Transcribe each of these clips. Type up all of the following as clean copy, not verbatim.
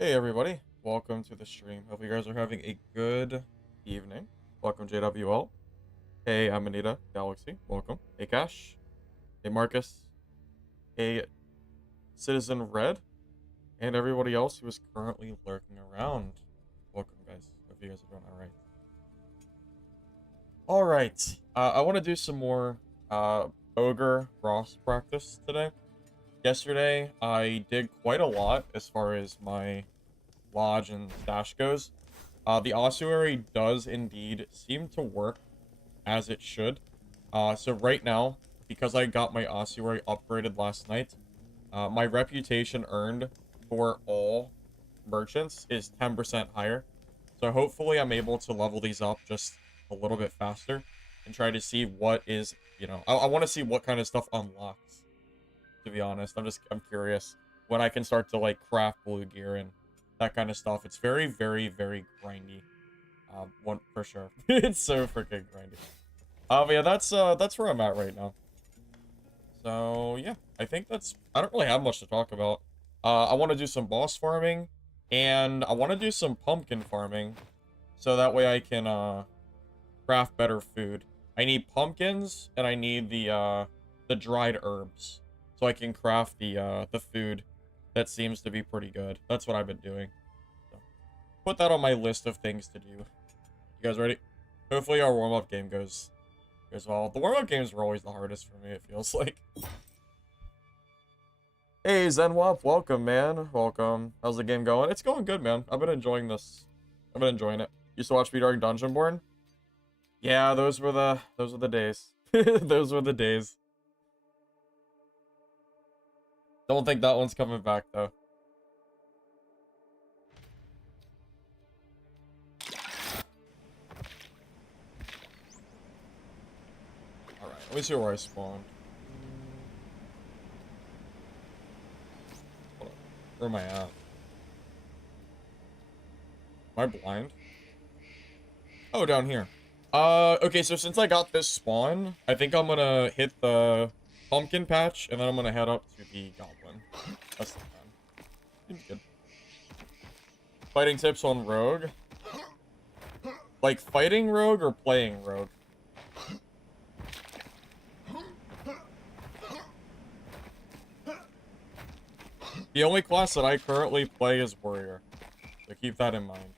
Hey everybody, welcome to the stream. Hope you guys are having a good evening. Welcome JWL. Hey Amanita Galaxy, welcome. Hey Cash. Hey Marcus. Hey Citizen Red. And everybody else who is currently lurking around. Welcome guys. Hope you guys are doing alright. Alright. I want to do some more Ogre Ross practice today. Yesterday I did quite a lot as far as my lodge and stash goes. The ossuary does indeed seem to work as it should. So right now, because I got my ossuary upgraded last night, my reputation earned for all merchants is 10% higher. So hopefully I'm able to level these up just a little bit faster and try to see what is, I want to see what kind of stuff unlocks, to be honest. I'm curious when I can start to like craft blue gear and that kind of stuff. It's very, very, very grindy. One for sure. It's so freaking grindy. But yeah, that's where I'm at right now. So yeah, I think I don't really have much to talk about. I want to do some boss farming, and I want to do some pumpkin farming, so that way I can craft better food. I need pumpkins, and I need the dried herbs, so I can craft the food that seems to be pretty good. That's what I've been doing. So, put that on my list of things to do. You guys ready? Hopefully our warm-up game goes well. The warm-up games were always the hardest for me, it feels like. Hey, Zenwap, welcome, man. Welcome. How's the game going? It's going good, man. I've been enjoying this. I've been enjoying it. Used to watch Dark Dungeonborn? Yeah, those were the days. Those were the days. Don't think that one's coming back, though. Alright, let me see where I spawned. Hold on. Where am I at? Am I blind? Oh, down here. Okay, so since I got this spawn, I think I'm gonna hit the pumpkin patch, and then I'm gonna head up to the goblin. That's the plan. Seems good. Fighting tips on rogue? Like fighting rogue or playing rogue? The only class that I currently play is warrior, so keep that in mind.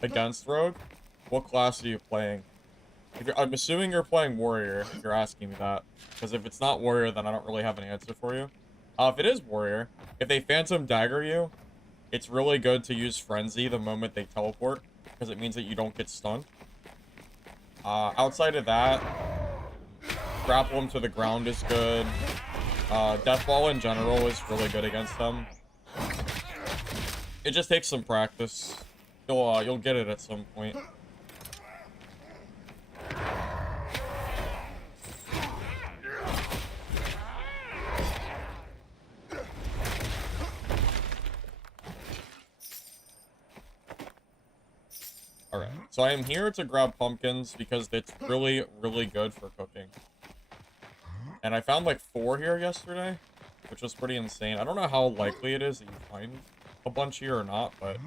Against rogue? What class are you playing? I'm assuming you're playing warrior, if you're asking me that. Because if it's not warrior, then I don't really have an answer for you. If it is warrior, if they phantom dagger you, it's really good to use frenzy the moment they teleport, because it means that you don't get stunned. Outside of that, grapple them to the ground is good. Deathball in general is really good against them. It just takes some practice. You'll get it at some point. Alright, so I am here to grab pumpkins because it's really, really good for cooking. And I found like 4 here yesterday, which was pretty insane. I don't know how likely it is that you find a bunch here or not, but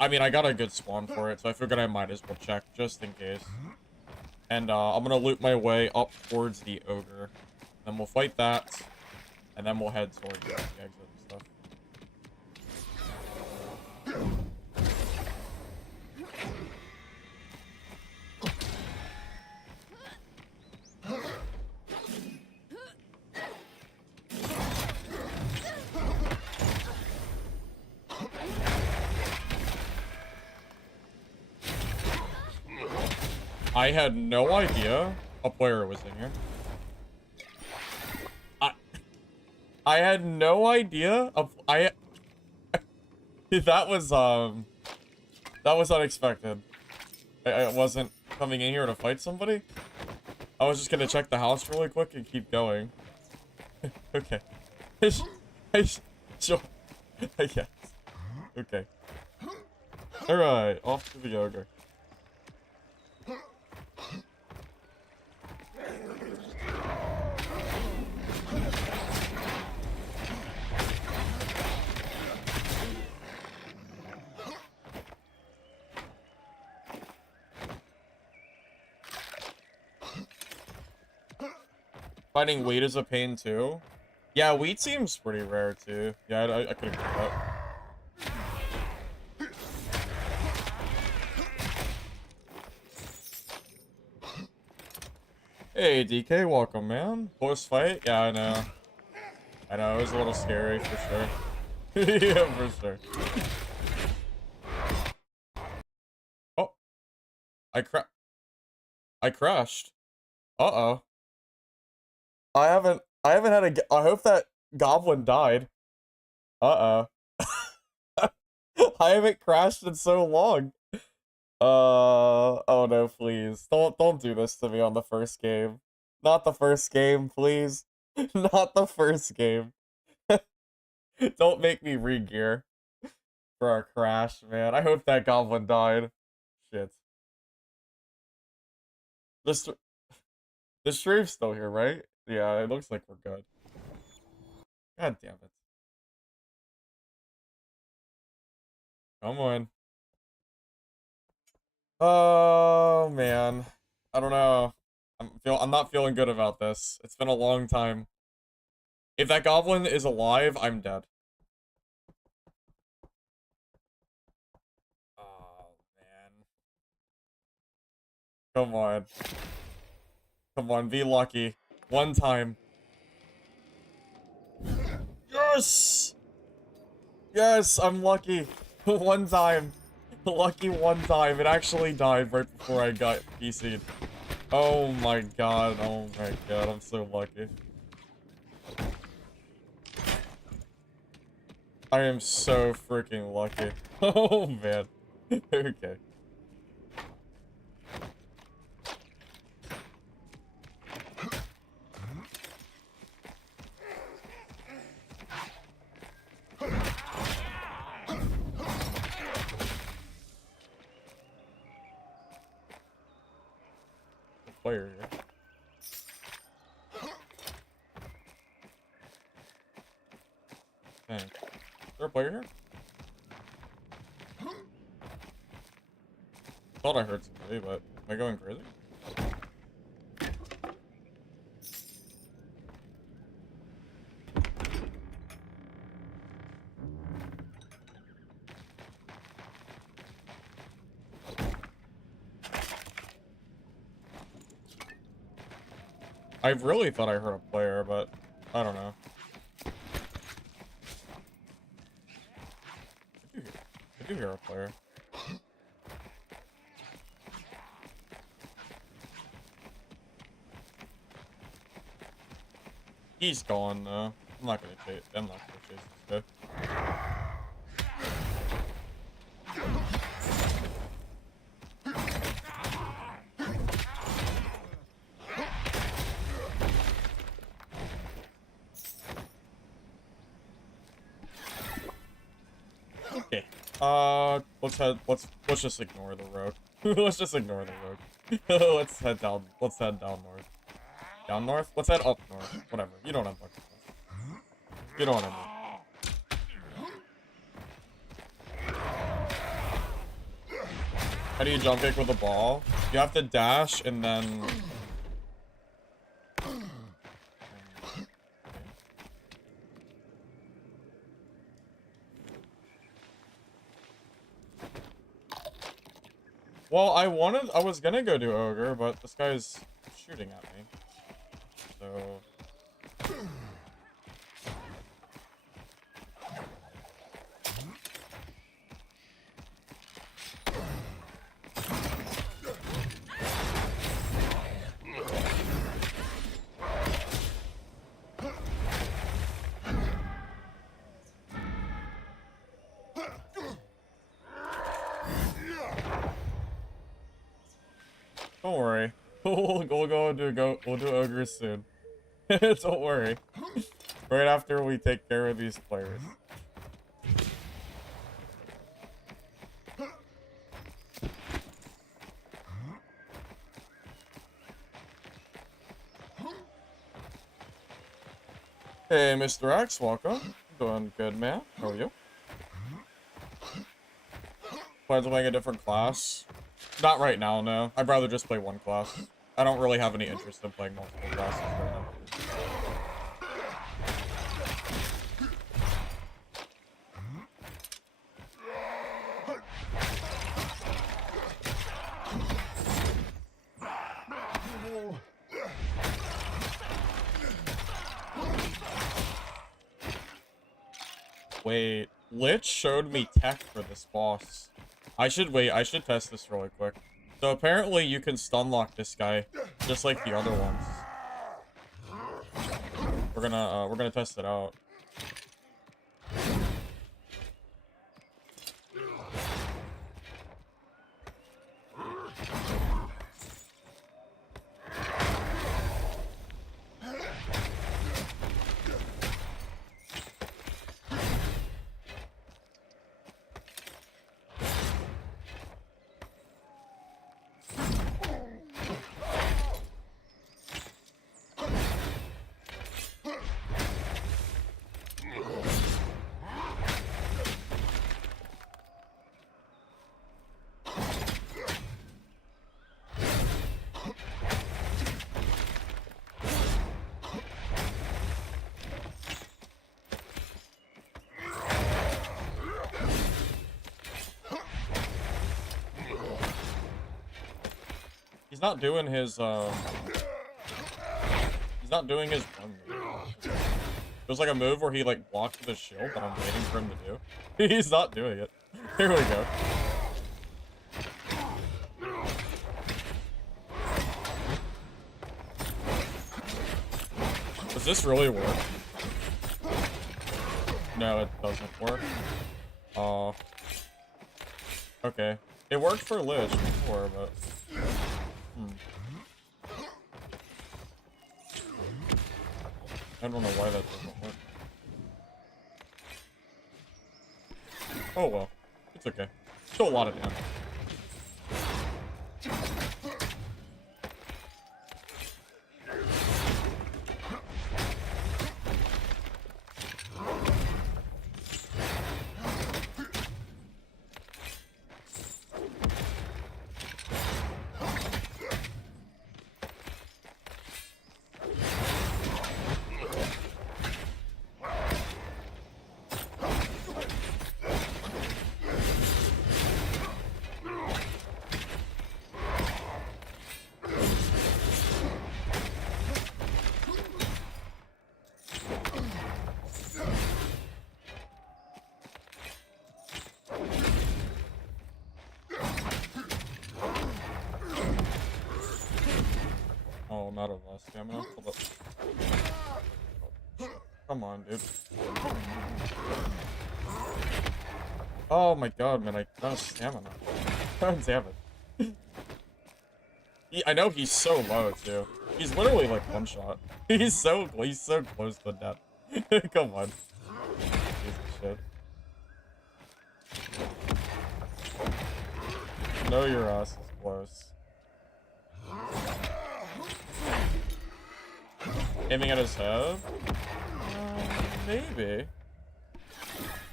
I mean, I got a good spawn for it, so I figured I might as well check just in case. And I'm gonna loot my way up towards the ogre. Then we'll fight that, and then we'll head towards the exit and stuff. I had no idea a player was in here. I had no idea that was unexpected. I wasn't coming in here to fight somebody. I was just gonna check the house really quick and keep going. Okay. Sure. I guess. Okay. Alright, off to the ogre. Finding wheat is a pain too. Yeah, wheat seems pretty rare too. Yeah, I could agree with that. Hey, DK, welcome, man. Close fight? Yeah, I know. I know, it was a little scary for sure. Yeah, for sure. Oh, I crashed. Uh-oh. I haven't had a, I hope that goblin died. Uh-oh. I haven't crashed in so long. Oh no, please. Don't do this to me on the first game. Not the first game, please. Not the first game. Don't make me re-gear for a crash, man. I hope that goblin died. Shit. The, the stream's still here, right? Yeah, it looks like we're good. God damn it. Come on. Oh man. I don't know. I'm not feeling good about this. It's been a long time. If that goblin is alive, I'm dead. Oh man. Come on. Come on, be lucky. One time. Yes! Yes, I'm lucky. One time. Lucky one time. It actually died right before I got PC'd. Oh my god. Oh my god. I'm so lucky. I am so freaking lucky. Oh man. Okay. Player here. Dang. Is there a player here? Thought I heard somebody, but am I going crazy? I really thought I heard a player, but I don't know. I do hear a player. He's gone though. I'm not gonna chase. I'm not gonna chase this guy. Okay. Let's just ignore the road. Let's just ignore the road. Let's head down. Let's head down north. Down north? Let's head up north. Whatever. You don't have buckets. You know what I mean. How do you jump kick with a ball? You have to dash and then. Well, I was gonna go do Ogre, but this guy's shooting at me. So... Don't worry. We'll do Ogre soon. Don't worry. Right after we take care of these players. Hey, Mr. X, welcome. Doing good, man. How are you? Plan to playing a different class? Not right now, no. I'd rather just play one class. I don't really have any interest in playing multiple classes right now. Wait, Lich showed me tech for this boss. I should test this really quick. So apparently you can stun lock this guy, just like the other ones. We're gonna test it out. He's not doing his, he's not doing his one move. There's like a move where he like blocked the shield that I'm waiting for him to do. He's not doing it. Here we go. Does this really work? No, it doesn't work. Okay. It worked for Lich before, but... I don't know why that doesn't work. Oh well. It's okay. Still a lot of damage. Oh, not a lot of stamina. Hold up. Come on, dude. Oh my god, man, I got stamina. God damn it. I know he's so low, too. He's literally like one shot. He's so close to death. Come on. Piece of shit. Know your ass is close. Aiming at his head? Maybe.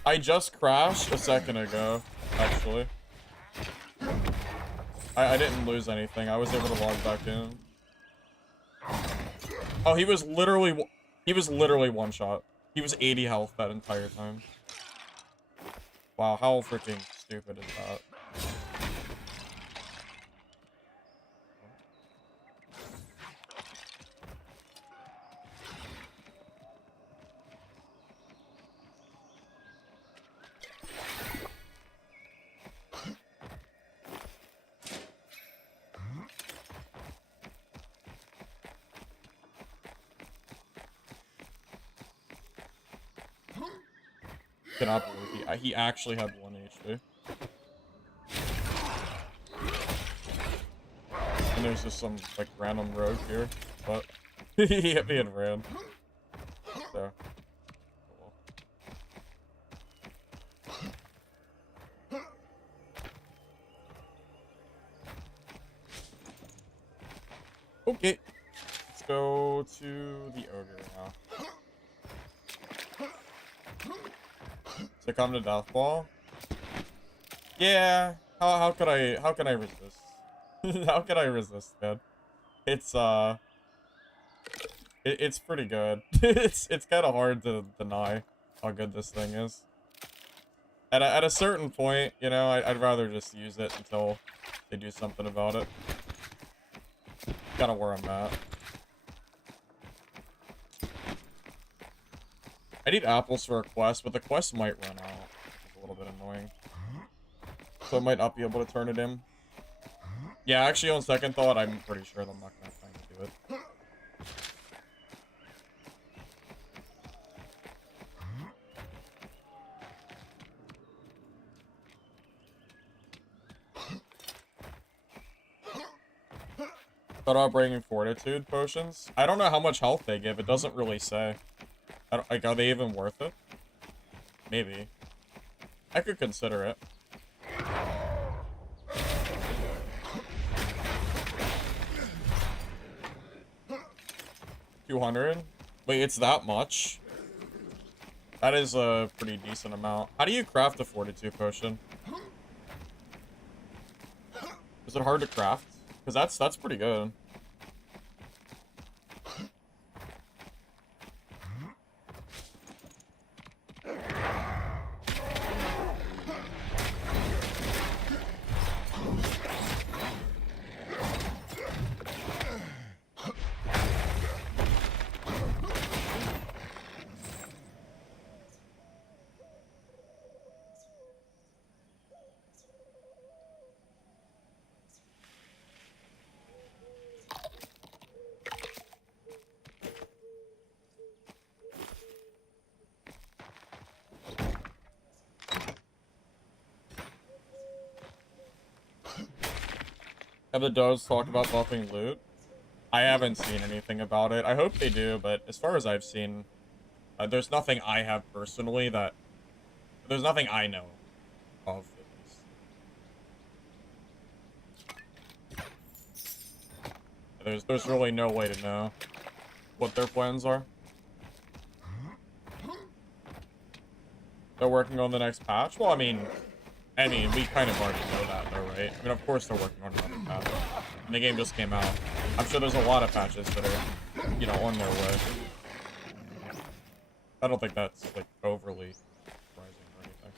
I just crashed a second ago, actually. I didn't lose anything. I was able to log back in. Oh, he was literally one shot. He was 80 health that entire time. Wow, how freaking stupid is that? Cannot believe he actually had 1 HP. And there's just some like random rogue here, but he hit me and ran. So. Okay, let's go to the Ogre now. Succumb to death ball. Yeah. How could I resist? How could I resist, man? It's it's pretty good. It's kind of hard to deny how good this thing is. At a certain point, you know, I'd rather just use it until they do something about it. Kind of where I'm at. I need apples for a quest, but the quest might run out. It's a little bit annoying. So I might not be able to turn it in. Yeah, actually, on second thought, I'm pretty sure I'm not going to have time to do it. Thought about bringing fortitude potions. I don't know how much health they give. It doesn't really say. Like, are they even worth it? Maybe. I could consider it. $200? Wait, it's that much? That is a pretty decent amount. How do you craft a fortitude potion? Is it hard to craft? Because that's pretty good. Have the does talk about buffing loot? I haven't seen anything about it. I hope they do, but as far as I've seen, there's nothing I have personally that... There's nothing I know of, at least. There's really no way to know what their plans are. They're working on the next patch? Well, I mean, we kind of already know that, though, right? I mean, of course they're working on another patch. And the game just came out. I'm sure there's a lot of patches that are, you know, on their way. I don't think that's, like, overly surprising or anything.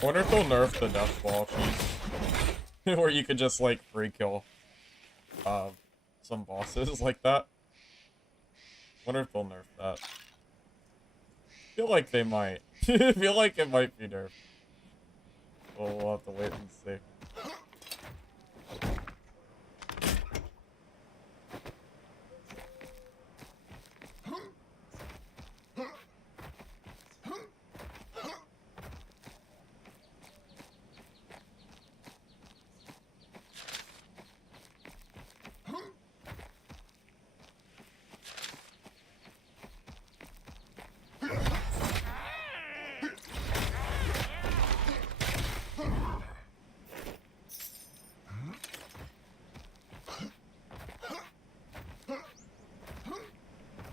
I wonder if they'll nerf the death ball cheese. Where you could just, like, free kill some bosses like that. Wonder if they'll nerf that. Feel like they might. Feel like it might be nerfed. We'll have to wait and see.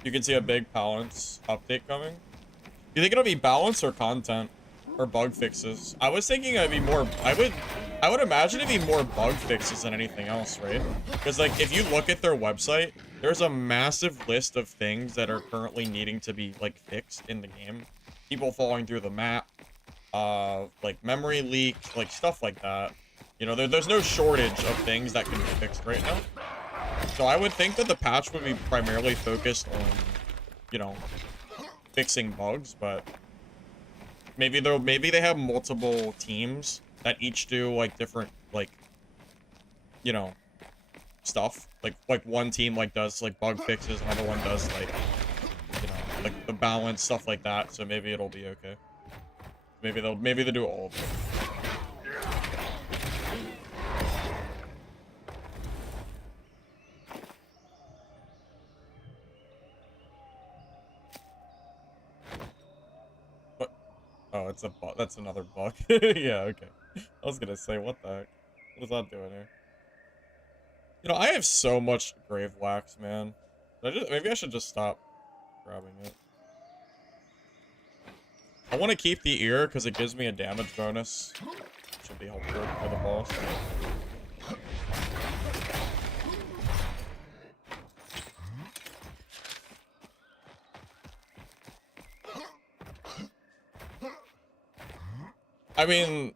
You can see a big balance update coming. You think it'll be balance or content or bug fixes? I was thinking it'd be more. I would imagine it'd be more bug fixes than anything else, right? Because like if you look at their website, there's a massive list of things that are currently needing to be like fixed in the game. People falling through the map, like memory leaks, like stuff like that. You know, there's no shortage of things that can be fixed right now. So I would think that the patch would be primarily focused on, you know, fixing bugs, but maybe they have multiple teams that each do like different, like, you know, stuff. Like one team like does like bug fixes, another one does like, you know, like the balance, stuff like that. So maybe it'll be okay. Maybe they'll do all of it. Oh, it's a bug. That's another bug. Yeah, okay. I was gonna say, what the heck? What is that doing here? You know, I have so much grave wax, man. Maybe I should just stop grabbing it. I want to keep the ear because it gives me a damage bonus. Should be helpful for the boss. I mean,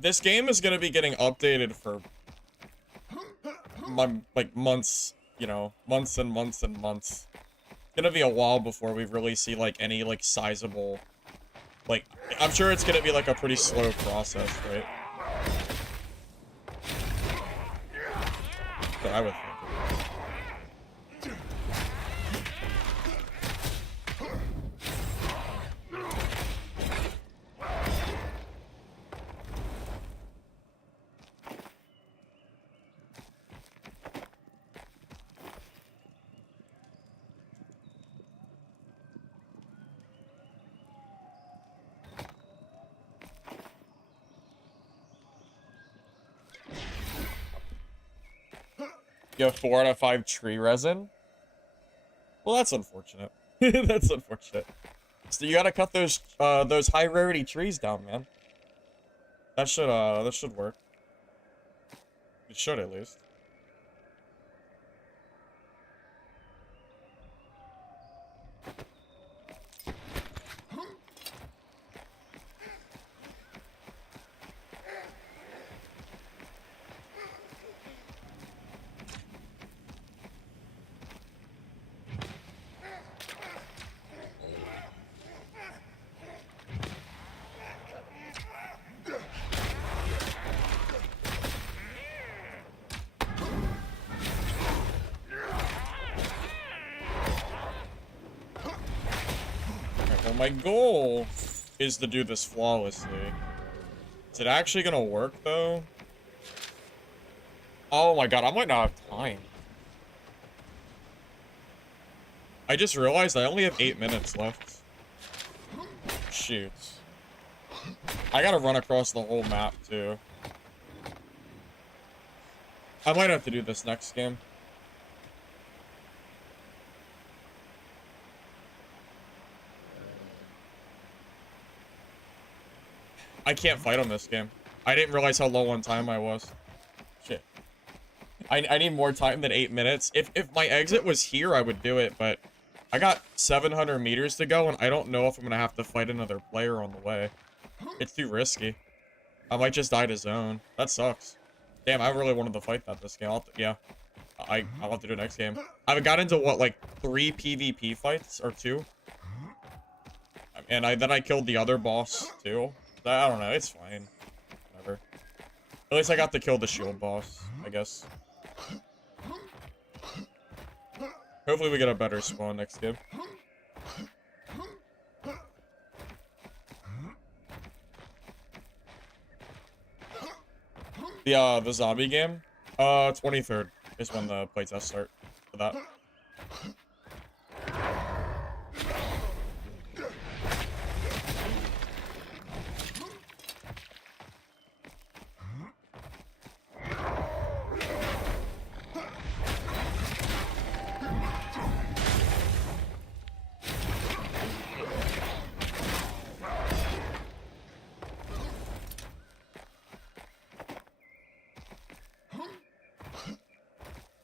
this game is gonna be getting updated for like months, you know, months and months and months. It's gonna be a while before we really see like any like sizable, like, I'm sure it's gonna be like a pretty slow process, right? But I would think. You have 4 out of 5 tree resin? Well, that's unfortunate. That's unfortunate. So you gotta cut those high rarity trees down, man. That should work. It should at least. Alright, well, my goal is to do this flawlessly. Is it actually gonna work, though? Oh my god, I might not have time. I just realized I only have 8 minutes left. Shoot. I gotta run across the whole map, too. I might have to do this next game. I can't fight on this game. I didn't realize how low on time I was. Shit. I need more time than 8 minutes. If my exit was here, I would do it, but I got 700 meters to go, and I don't know if I'm gonna have to fight another player on the way. It's too risky. I might just die to zone. That sucks. Damn, I really wanted to fight that this game. Yeah. I'll have to do it next game. I've got into, what, like, 3 PvP fights? Or 2? And then I killed the other boss, too. I don't know, it's fine. Whatever. At least I got to kill the shield boss, I guess. Hopefully we get a better spawn next game. The zombie game? 23rd is when the playtests start for that.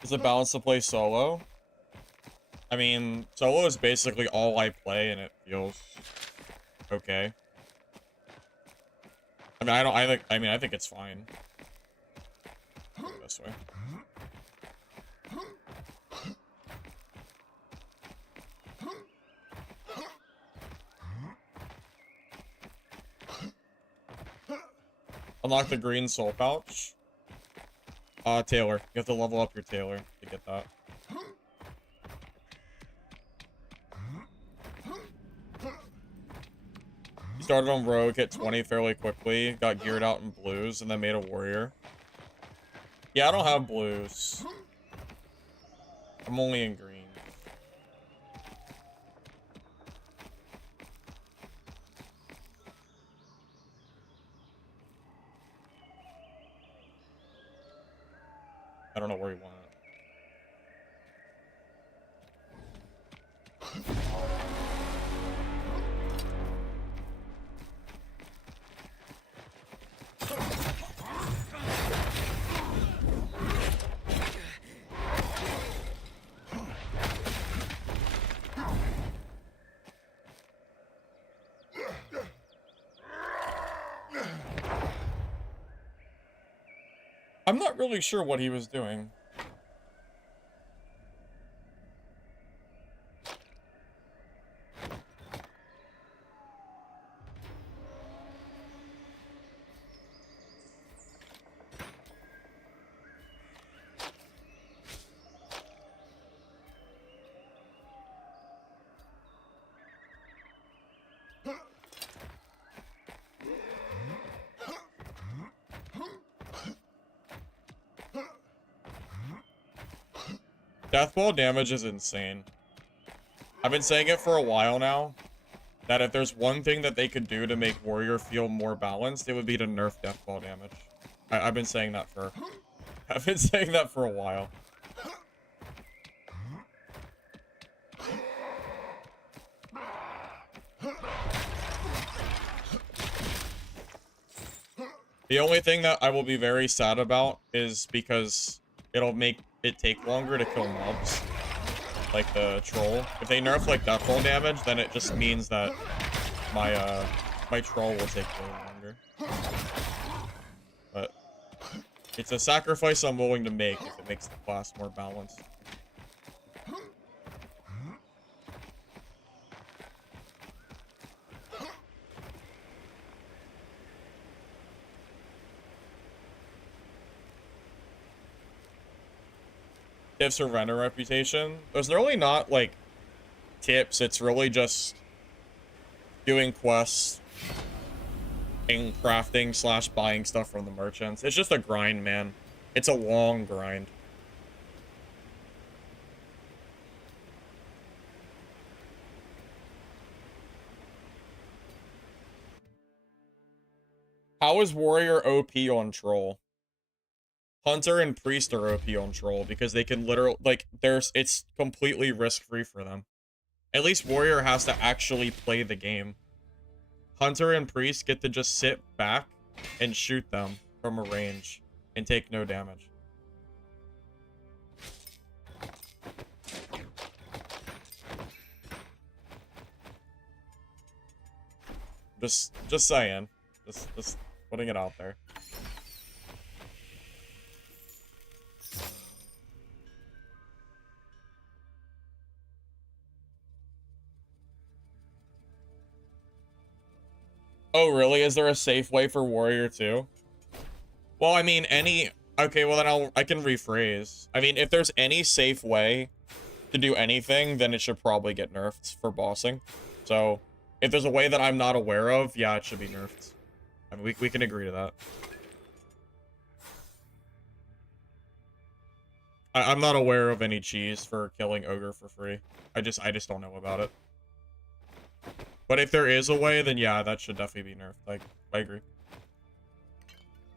Is it balanced to play solo? I mean, solo is basically all I play, and it feels okay. I mean, I think it's fine. Go this way. Unlock the green soul pouch. Taylor. You have to level up your Taylor to get that. Started on Rogue, hit 20 fairly quickly, got geared out in blues, and then made a warrior. Yeah, I don't have blues. I'm only in green. I don't know where he went. I'm not really sure what he was doing. Deathball damage is insane. I've been saying it for a while now, that if there's one thing that they could do to make Warrior feel more balanced, it would be to nerf deathball damage. I've been saying that for... I've been saying that for a while. The only thing that I will be very sad about is because it'll make it take longer to kill mobs. Like the troll. If they nerf like deathball damage, then it just means that my my troll will take way longer. But it's a sacrifice I'm willing to make if it makes the class more balanced. Tips for render reputation. There's really not like tips, it's really just doing quests and crafting slash buying stuff from the merchants. It's just a grind, man. It's a long grind. How is Warrior OP on Troll? Hunter and Priest are OP on Troll because they can literally, like, it's completely risk-free for them. At least Warrior has to actually play the game. Hunter and Priest get to just sit back and shoot them from a range and take no damage. Just saying. Just putting it out there. Oh, really? Is there a safe way for Warrior too? Well, I mean, okay, well then I can rephrase. I mean, if there's any safe way to do anything, then it should probably get nerfed for bossing. So, if there's a way that I'm not aware of, yeah, it should be nerfed. I mean, we can agree to that. I'm not aware of any cheese for killing Ogre for free. I just don't know about it. But if there is a way, then yeah, that should definitely be nerfed. Like, I agree.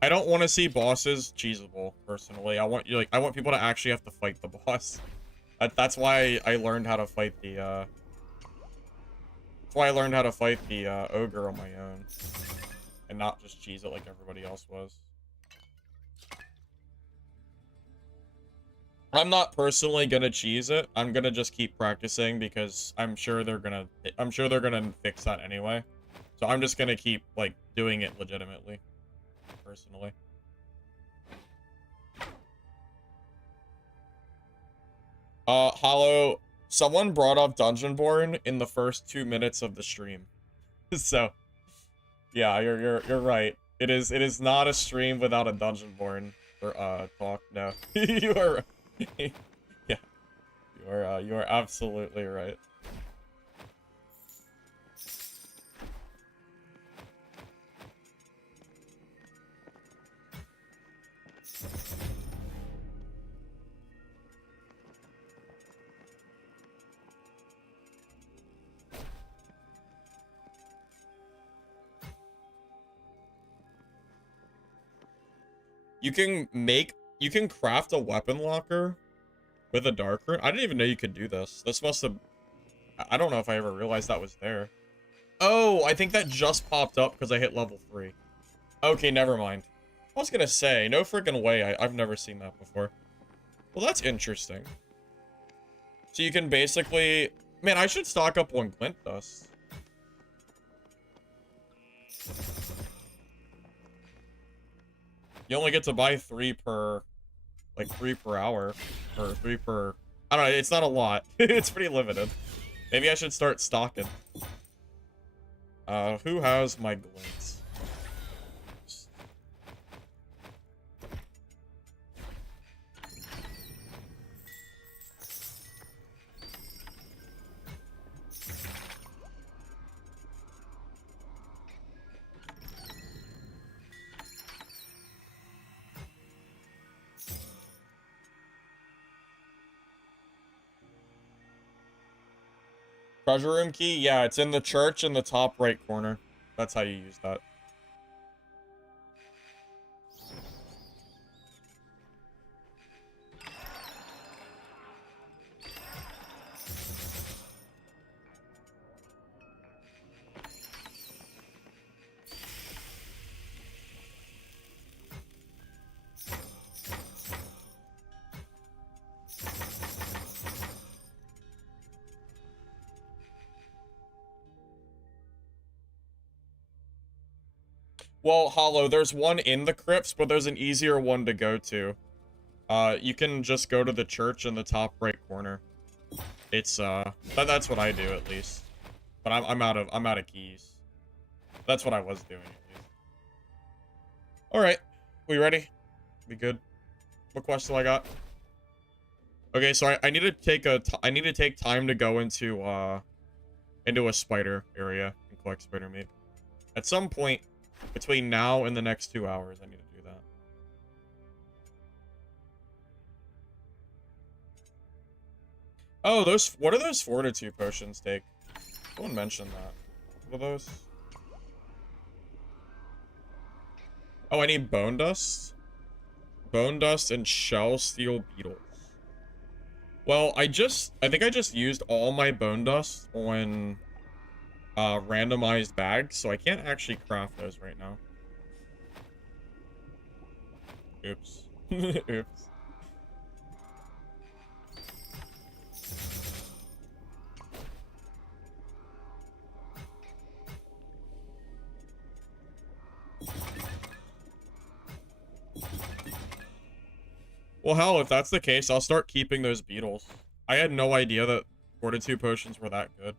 I don't want to see bosses cheesable, personally. I want people to actually have to fight the boss. That's why I learned how to fight the, that's why I learned how to fight the, Ogre on my own. And not just cheese it like everybody else was. I'm not personally gonna cheese it. I'm gonna just keep practicing because I'm sure they're gonna fix that anyway. So I'm just gonna keep like doing it legitimately, personally. Hollow, someone brought up Dungeonborn in the first 2 minutes of the stream. So yeah, you're right. It is not a stream without a Dungeonborn or talk. No. You are right. Yeah, you are absolutely right. You can make You can craft a weapon locker with a dark rune. I didn't even know you could do this. This must have... I don't know if I ever realized that was there. Oh, I think that just popped up because I hit level 3. Okay, never mind. I was gonna say, no freaking way. I've never seen that before. Well, that's interesting. So you can basically... Man, I should stock up on glint dust. You only get to buy 3 per... Like, 3 per hour. Or 3 per... I don't know, it's not a lot. It's pretty limited. Maybe I should start stocking. Who has my glints? Treasure room key? Yeah, it's in the church in the top right corner. That's how you use that. Well, Hollow, there's one in the crypts, but there's an easier one to go to. You can just go to the church in the top right corner. It's, that's what I do, at least. But I'm out of keys. That's what I was doing, at least. Alright. We ready? We good? What quest do I got? Okay, so I need to take time to go into a spider area and collect spider meat. At some point between now and the next 2 hours, I need to do that. Oh, what do those fortitude potions take? Someone mentioned that. What are those? Oh, I need bone dust? Bone dust and shell steel beetles. Well, I think I just used all my bone dust on randomized bags, so I can't actually craft those right now. Oops. Oops. Well, hell, if that's the case, I'll start keeping those beetles. I had no idea that fortitude potions were that good.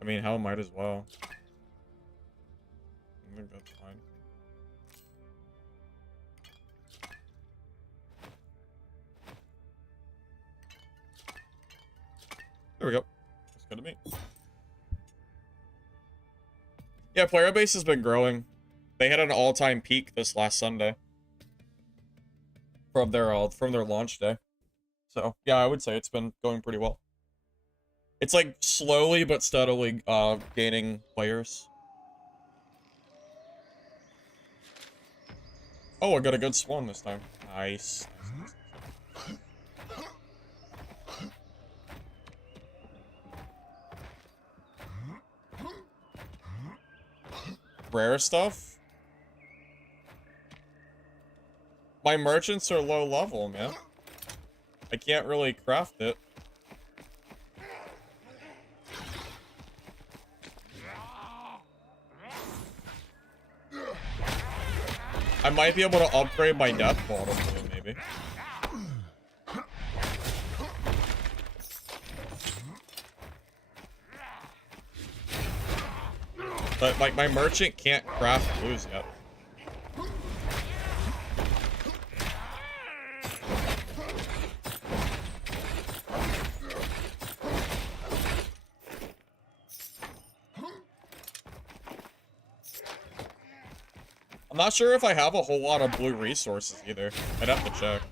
I mean, hell, might as well. I think that's fine. There we go. That's good to me. Yeah, player base has been growing. They had an all-time peak this last Sunday. From their launch day. So, yeah, I would say it's been going pretty well. It's like slowly but steadily gaining players. Oh, I got a good swan this time. Nice. Rare stuff? My merchants are low level, man. I can't really craft it. I might be able to upgrade my death bottle, maybe. But, like, my merchant can't craft blues yet. I'm not sure if I have a whole lot of blue resources either. I'd have to check.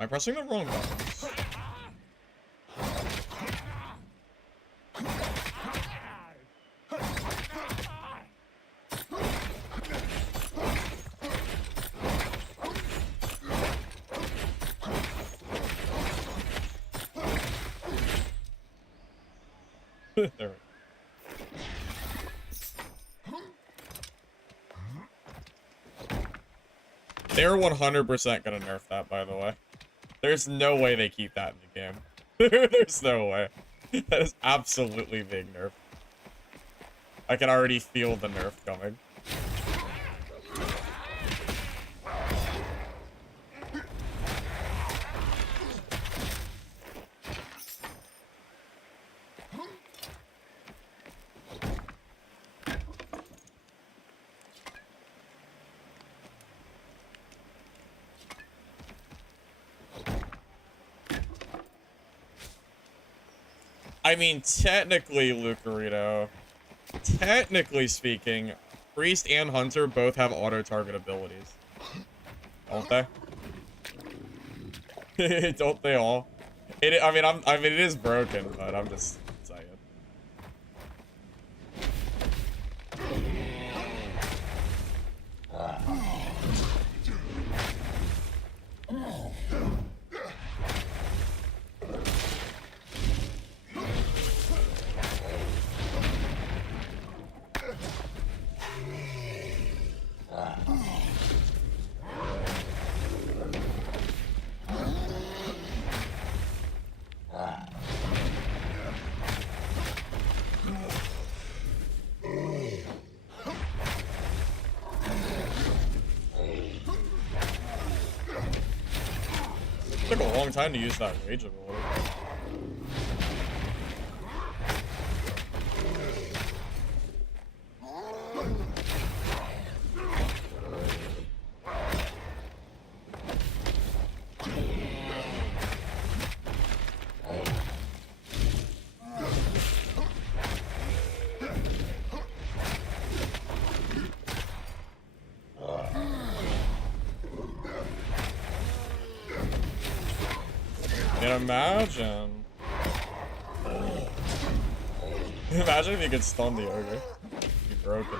Am I pressing the wrong buttons? There we go. They're 100% gonna nerf that, by the way. There's no way they keep that in the game. There's no way. That is absolutely being nerfed. I can already feel the nerf coming. I mean, technically, Lucarito, technically speaking, Priest and Hunter both have auto-target abilities. Don't they? Don't they all? I mean, it is broken, but I'm just saying. Took a long time to use that rage ability. Imagine. Imagine if you could stun the Ogre. Be broken.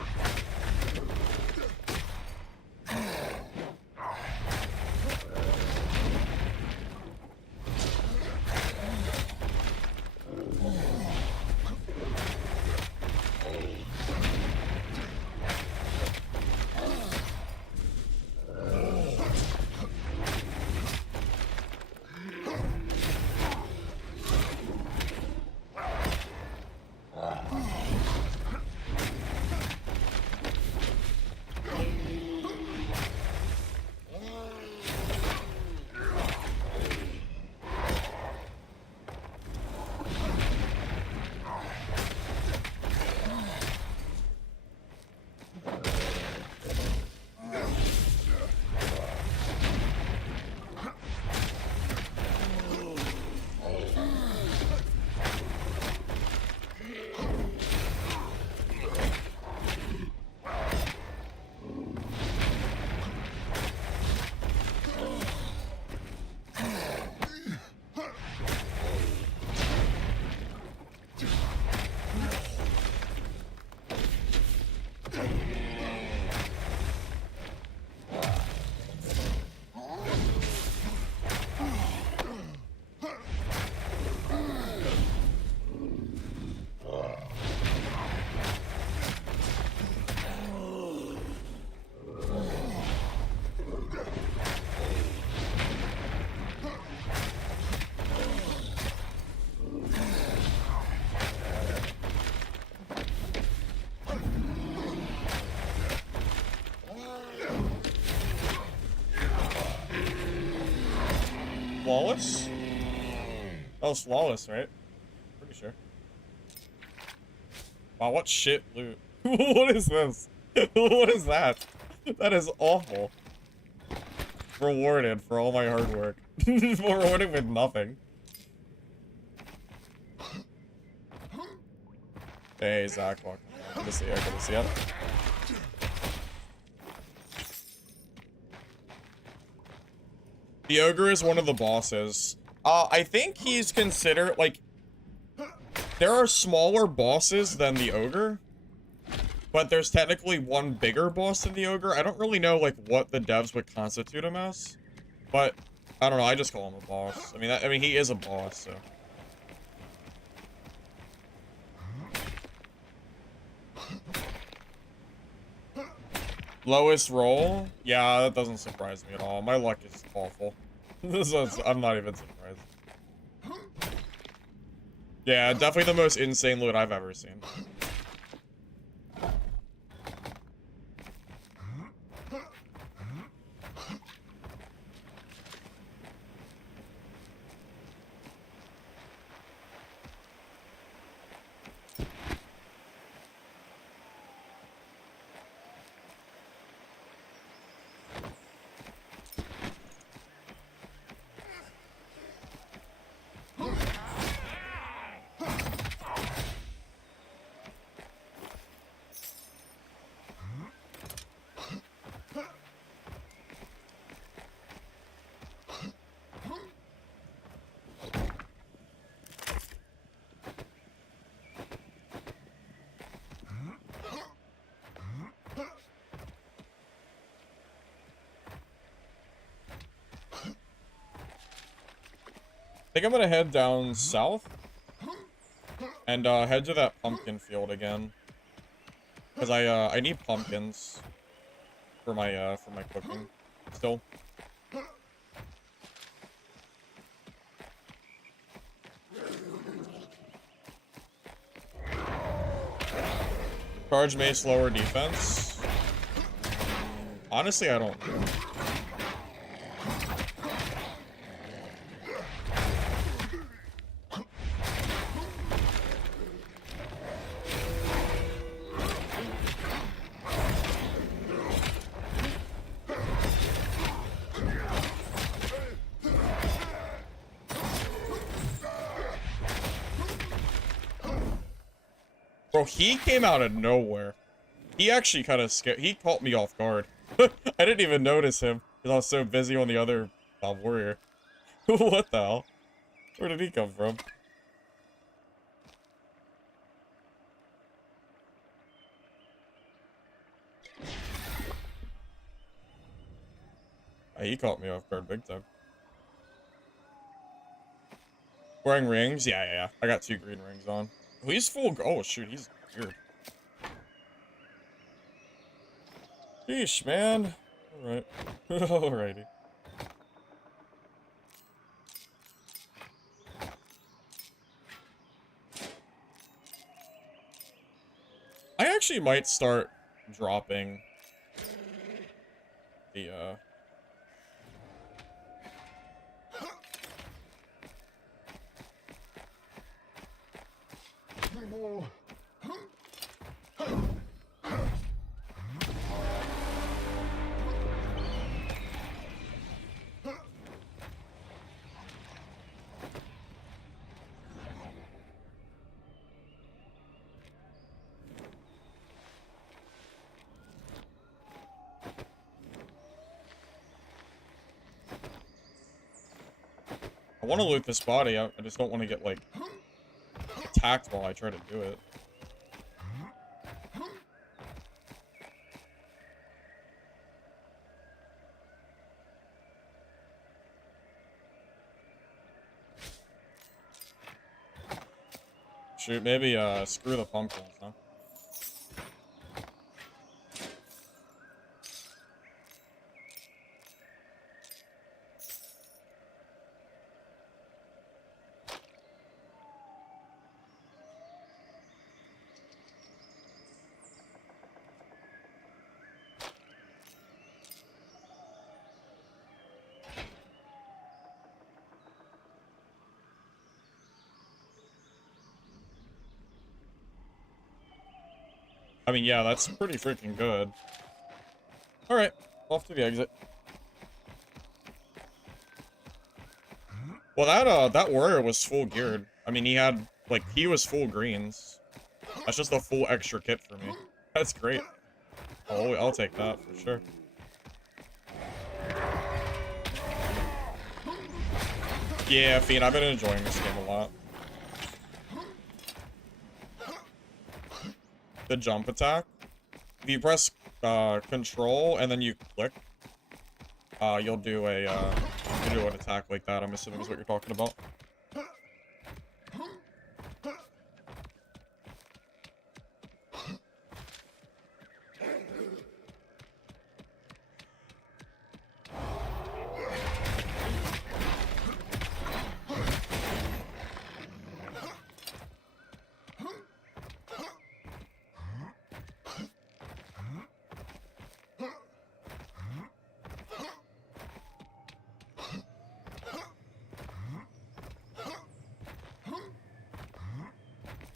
Flawless? Oh, flawless, right? Pretty sure. Wow, what shit loot. What is this? What is that? That is awful. Rewarded for all my hard work. Rewarded with nothing. Hey, Zach, welcome. Good to see you. Good to see you. The Ogre is one of the bosses. I think he's considered, like, there are smaller bosses than the Ogre, but there's technically one bigger boss than the Ogre. I don't really know, like, what the devs would constitute him as, but I don't know. I just call him a boss. I mean, he is a boss, so. Lowest roll? Yeah, that doesn't surprise me at all. My luck is awful. I'm not even surprised. Yeah, definitely the most insane loot I've ever seen. I think I'm gonna head down south and head to that pumpkin field again, because I need pumpkins for my cooking still. Charge mace lower defense. Honestly, I don't know. Bro, he came out of nowhere. He actually kind of scared. He caught me off guard. I didn't even notice him because I was so busy on the other warrior. What the hell? Where did he come from? He caught me off guard big time. Wearing rings? Yeah. I got 2 green rings on. Oh, he's full. Oh, shoot. He's weird. Sheesh, man. Alright. Alrighty. I actually might start dropping the, I want to loot this body. I just don't want to get, like, attacked while I try to do it. Shoot, maybe, screw the pumpkins, huh? I mean, yeah, that's pretty freaking good. Alright, off to the exit. Well, that warrior was full geared. I mean, he had, like, he was full greens. That's just a full extra kit for me. That's great. Oh, I'll take that for sure. Yeah, Fiend, I've been enjoying this game a lot. The jump attack. If you press control and then you click, you'll do a an attack like that. I'm assuming is what you're talking about.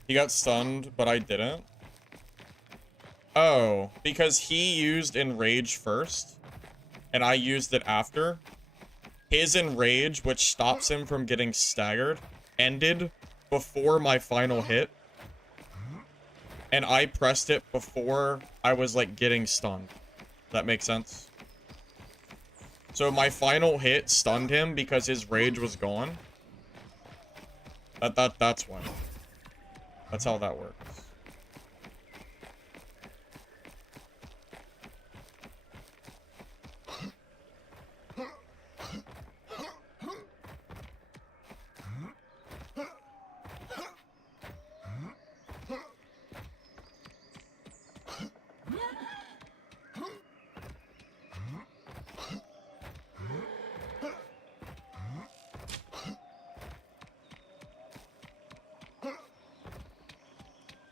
He got stunned, but I didn't. Oh, because he used Enrage first, and I used it after. His Enrage, which stops him from getting staggered, ended before my final hit. And I pressed it before I was, like, getting stunned. That makes sense? So my final hit stunned him because his rage was gone. That's when. That's how that works.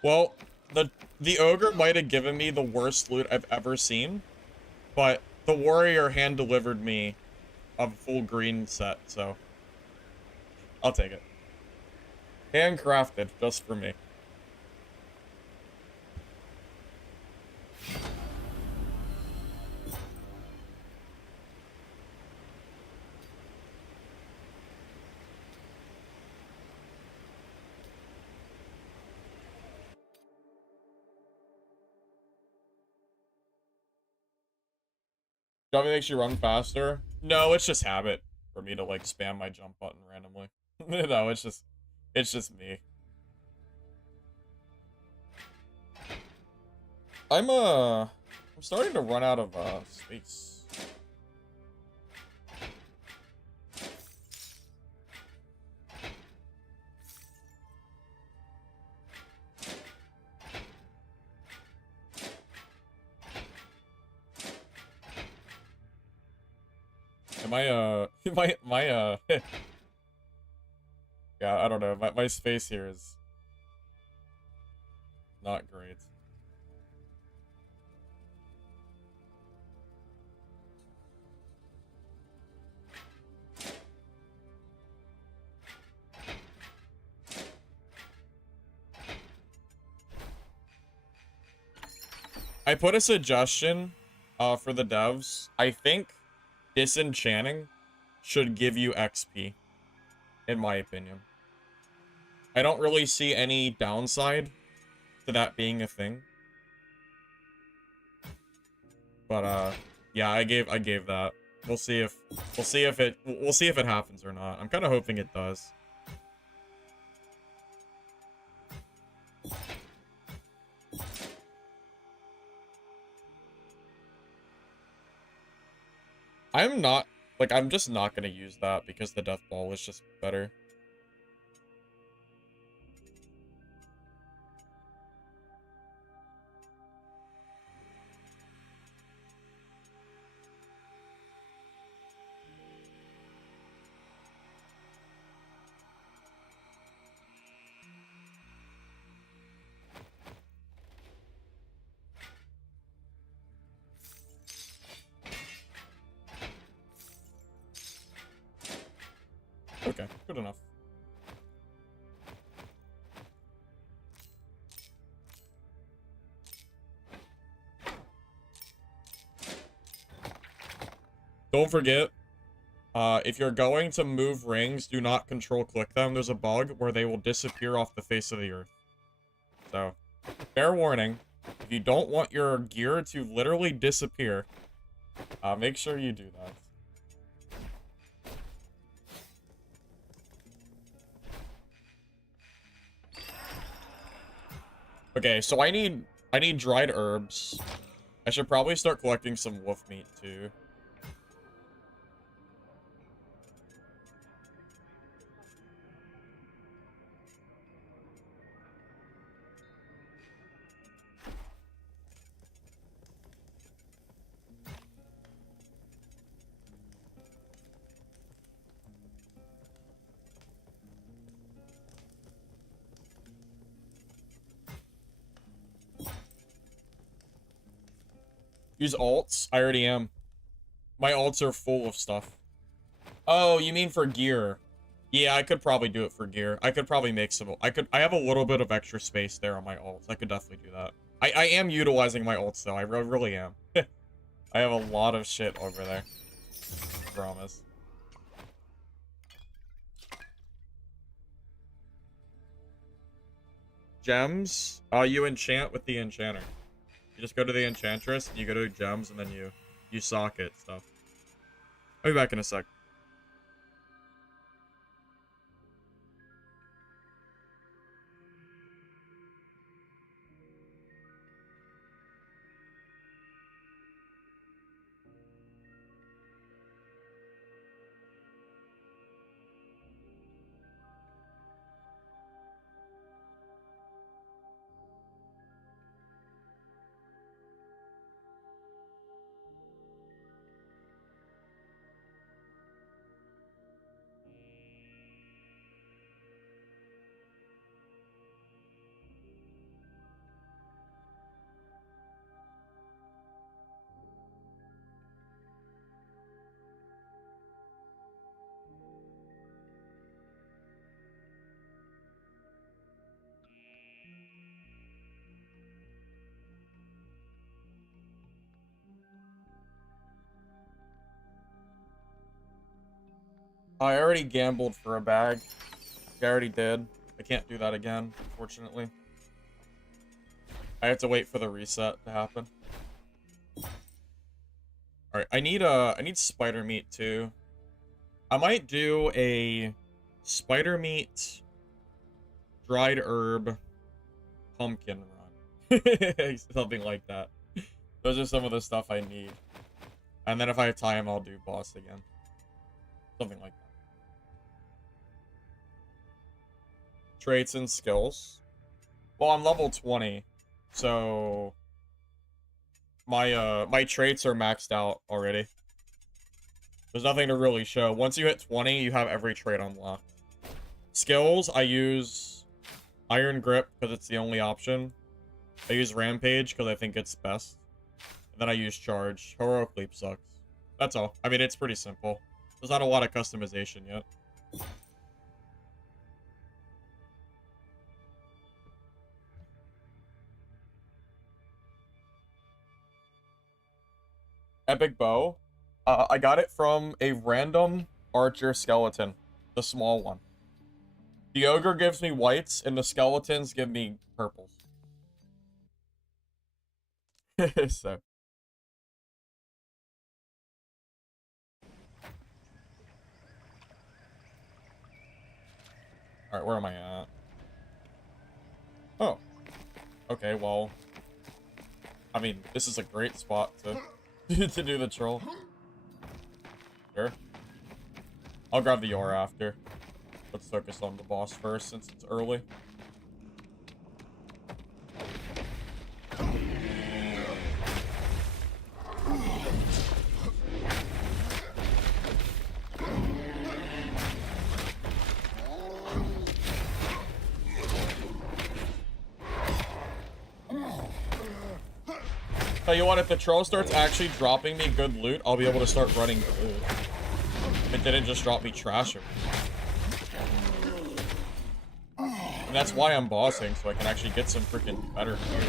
Well, the Ogre might have given me the worst loot I've ever seen, but the Warrior hand-delivered me a full green set, so I'll take it. Handcrafted, just for me. Jumping makes you run faster? No, it's just habit for me to, like, spam my jump button randomly. No, it's just me. I'm starting to run out of, space. Am I, yeah, I don't know. My space here is not great. I put a suggestion, for the devs. I think disenchanting should give you XP, in my opinion. I don't really see any downside to that being a thing. But yeah, I gave that. We'll see if it happens or not. I'm kind of hoping it does. I'm just not gonna use that because the death ball is just better. Okay, good enough. Don't forget, if you're going to move rings, do not control click them. There's a bug where they will disappear off the face of the earth. So, fair warning. If you don't want your gear to literally disappear, make sure you do that. Okay, so I need dried herbs. I should probably start collecting some wolf meat too. Use alts? I already am. My alts are full of stuff. Oh, you mean for gear? Yeah, I could probably do it for gear. I could probably make some. I have a little bit of extra space there on my alts. I could definitely do that. I am utilizing my alts though. I really am. I have a lot of shit over there. I promise. Gems? You enchant with the enchanter. You just go to the enchantress, you go to gems, and then you socket stuff. I'll be back in a sec. I already gambled for a bag. I already did. I can't do that again, unfortunately. I have to wait for the reset to happen. Alright, I need spider meat too. I might do a spider meat, dried herb, pumpkin run. Something like that. Those are some of the stuff I need. And then if I have time, I'll do boss again. Something like that. Traits and skills. Well, I'm level 20, so my traits are maxed out already. There's nothing to really show. Once you hit 20, you have every trait unlocked. Skills, I use Iron Grip because it's the only option. I use Rampage because I think it's best. And then I use Charge. Heroic Leap sucks. That's all. I mean, it's pretty simple. There's not a lot of customization yet. Epic Bow. I got it from a random archer skeleton. The small one. The ogre gives me whites, and the skeletons give me purples. So. Alright, where am I at? Oh. Okay, well. I mean, this is a great spot to, to do the troll. Sure. I'll grab the ore after. Let's focus on the boss first, since it's early. Tell you what, if the troll starts actually dropping me good loot, I'll be able to start running blue. If it didn't just drop me trash. And that's why I'm bossing, so I can actually get some freaking better gear.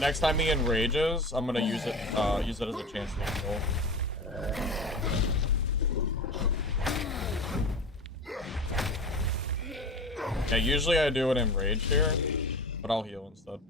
The next time he enrages, I'm gonna use it as a chance to heal. Yeah, usually I do an enrage here, but I'll heal instead.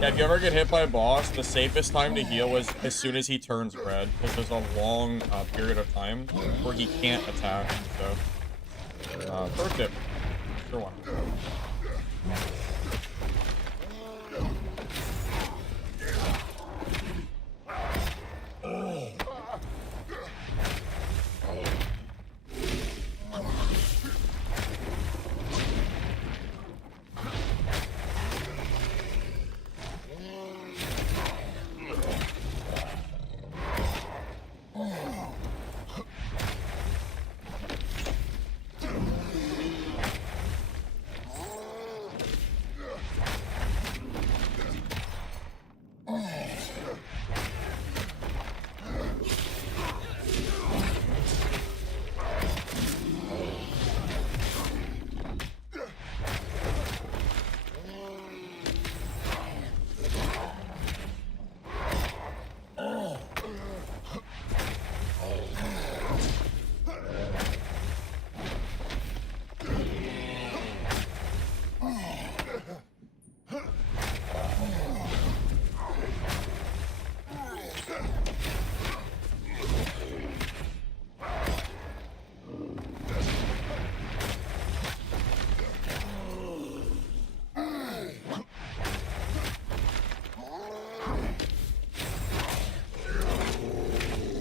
Yeah, if you ever get hit by a boss, the safest time to heal is as soon as he turns red, because there's a long period of time where he can't attack. So, pro tip, sure one.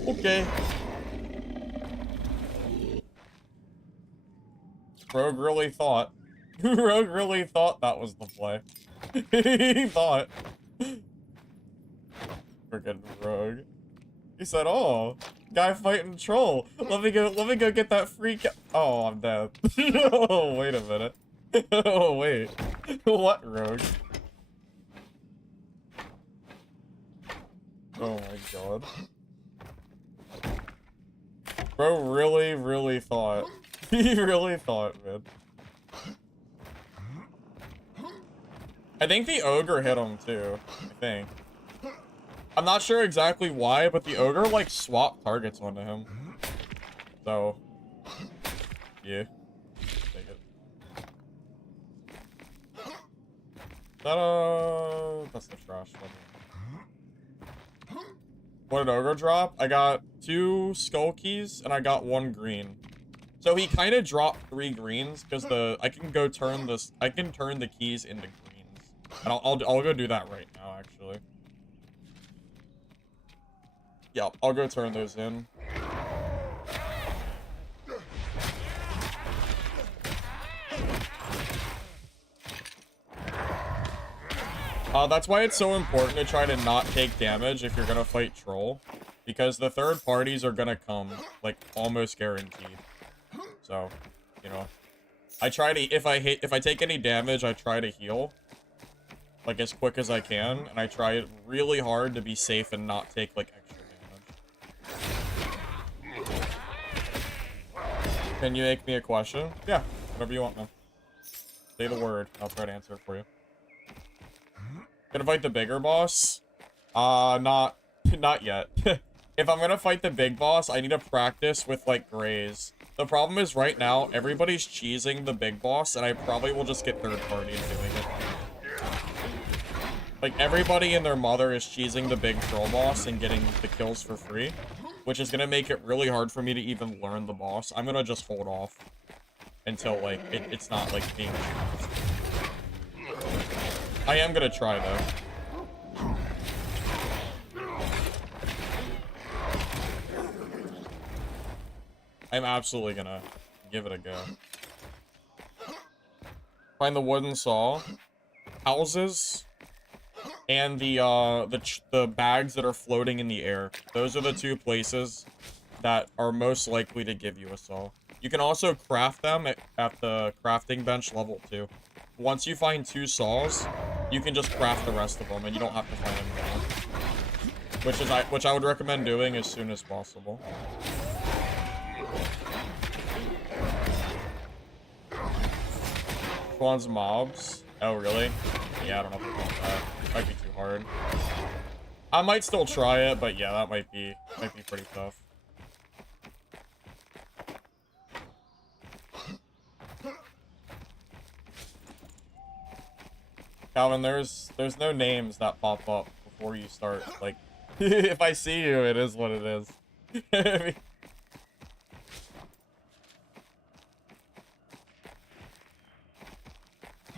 Okay. Rogue really thought. Rogue really thought that was the play. He thought. Freaking Rogue. He said, "Oh, guy fighting troll. Let me go get that free Oh, I'm dead." Oh, wait a minute. Oh, wait. What, Rogue? Oh my god. Bro really thought. He really thought, man. I think the Ogre hit him, too. I think. I'm not sure exactly why, but the Ogre, like, swapped targets onto him. So. Yeah. Take it. That's the trash one. What did Ogre drop? I got 2 skull keys, and I got 1 green. So he kind of dropped 3 greens, because I can turn the keys into greens. And I'll go do that right now, actually. Yeah, I'll go turn those in. That's why it's so important to try to not take damage if you're gonna fight Troll. Because the third parties are gonna come, like, almost guaranteed. So, you know. I try to, if I take any damage, I try to heal. Like, as quick as I can. And I try really hard to be safe and not take, like, extra damage. Can you make me a question? Yeah, whatever you want, man. Say the word. I'll try to answer it for you. Gonna fight the bigger boss? Not yet. If I'm gonna fight the big boss, I need to practice with, like, grays. The problem is, right now, everybody's cheesing the big boss, and I probably will just get third party doing it. Like, everybody and their mother is cheesing the big troll boss and getting the kills for free, which is gonna make it really hard for me to even learn the boss. I'm gonna just hold off until, like, it's not, like, being cheesed. I am gonna try, though. I'm absolutely gonna give it a go. Find the wooden saw, houses, and the bags that are floating in the air. Those are the two places that are most likely to give you a saw. You can also craft them at the crafting bench level 2. Once you find 2 saws, you can just craft the rest of them, and you don't have to find any more. Which I would recommend doing as soon as possible. Spawns mobs. Oh, really? Yeah, I don't know if I want that. Might be too hard. I might still try it, but yeah, that might be pretty tough. Calvin, there's no names that pop up before you start. Like, if I see you, it is what it is.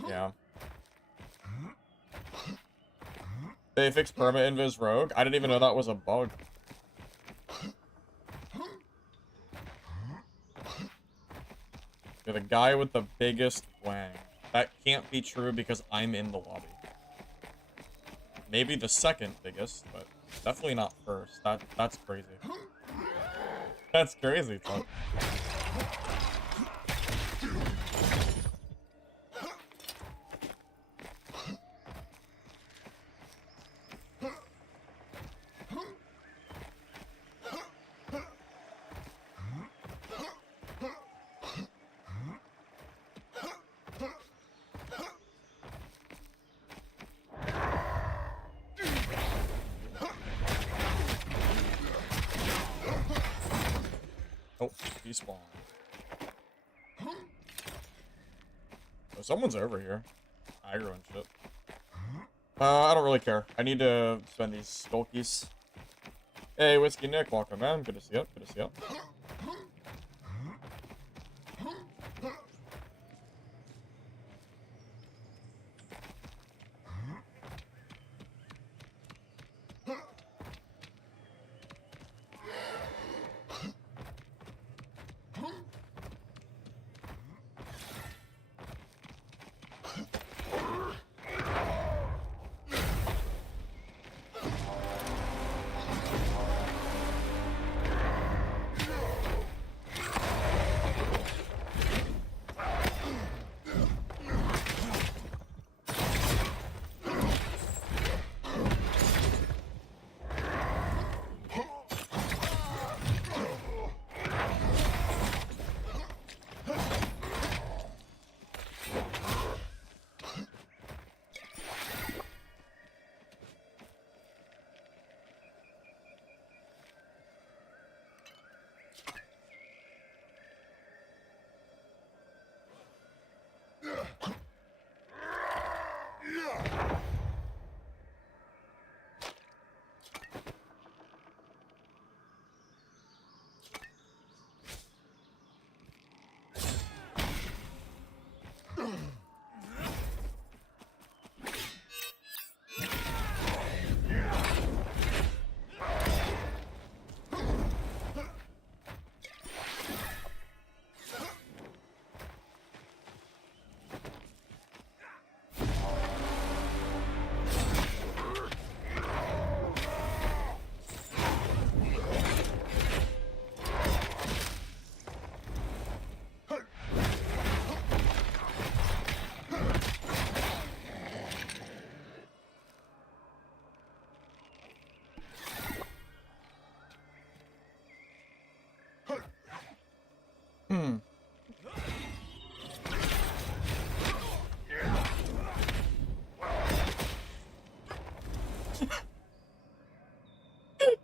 Yeah. They fixed perma invis rogue. I didn't even know that was a bug. You're the guy with the biggest wang. That can't be true because I'm in the lobby. Maybe the second biggest, but definitely not first. That's crazy. That's crazy, Tuck. Oh, despawn. Oh, someone's over here. Aggro and shit. I don't really care. I need to spend these skull keys. Hey, Whiskey Nick, welcome, man. Good to see you. Good to see you.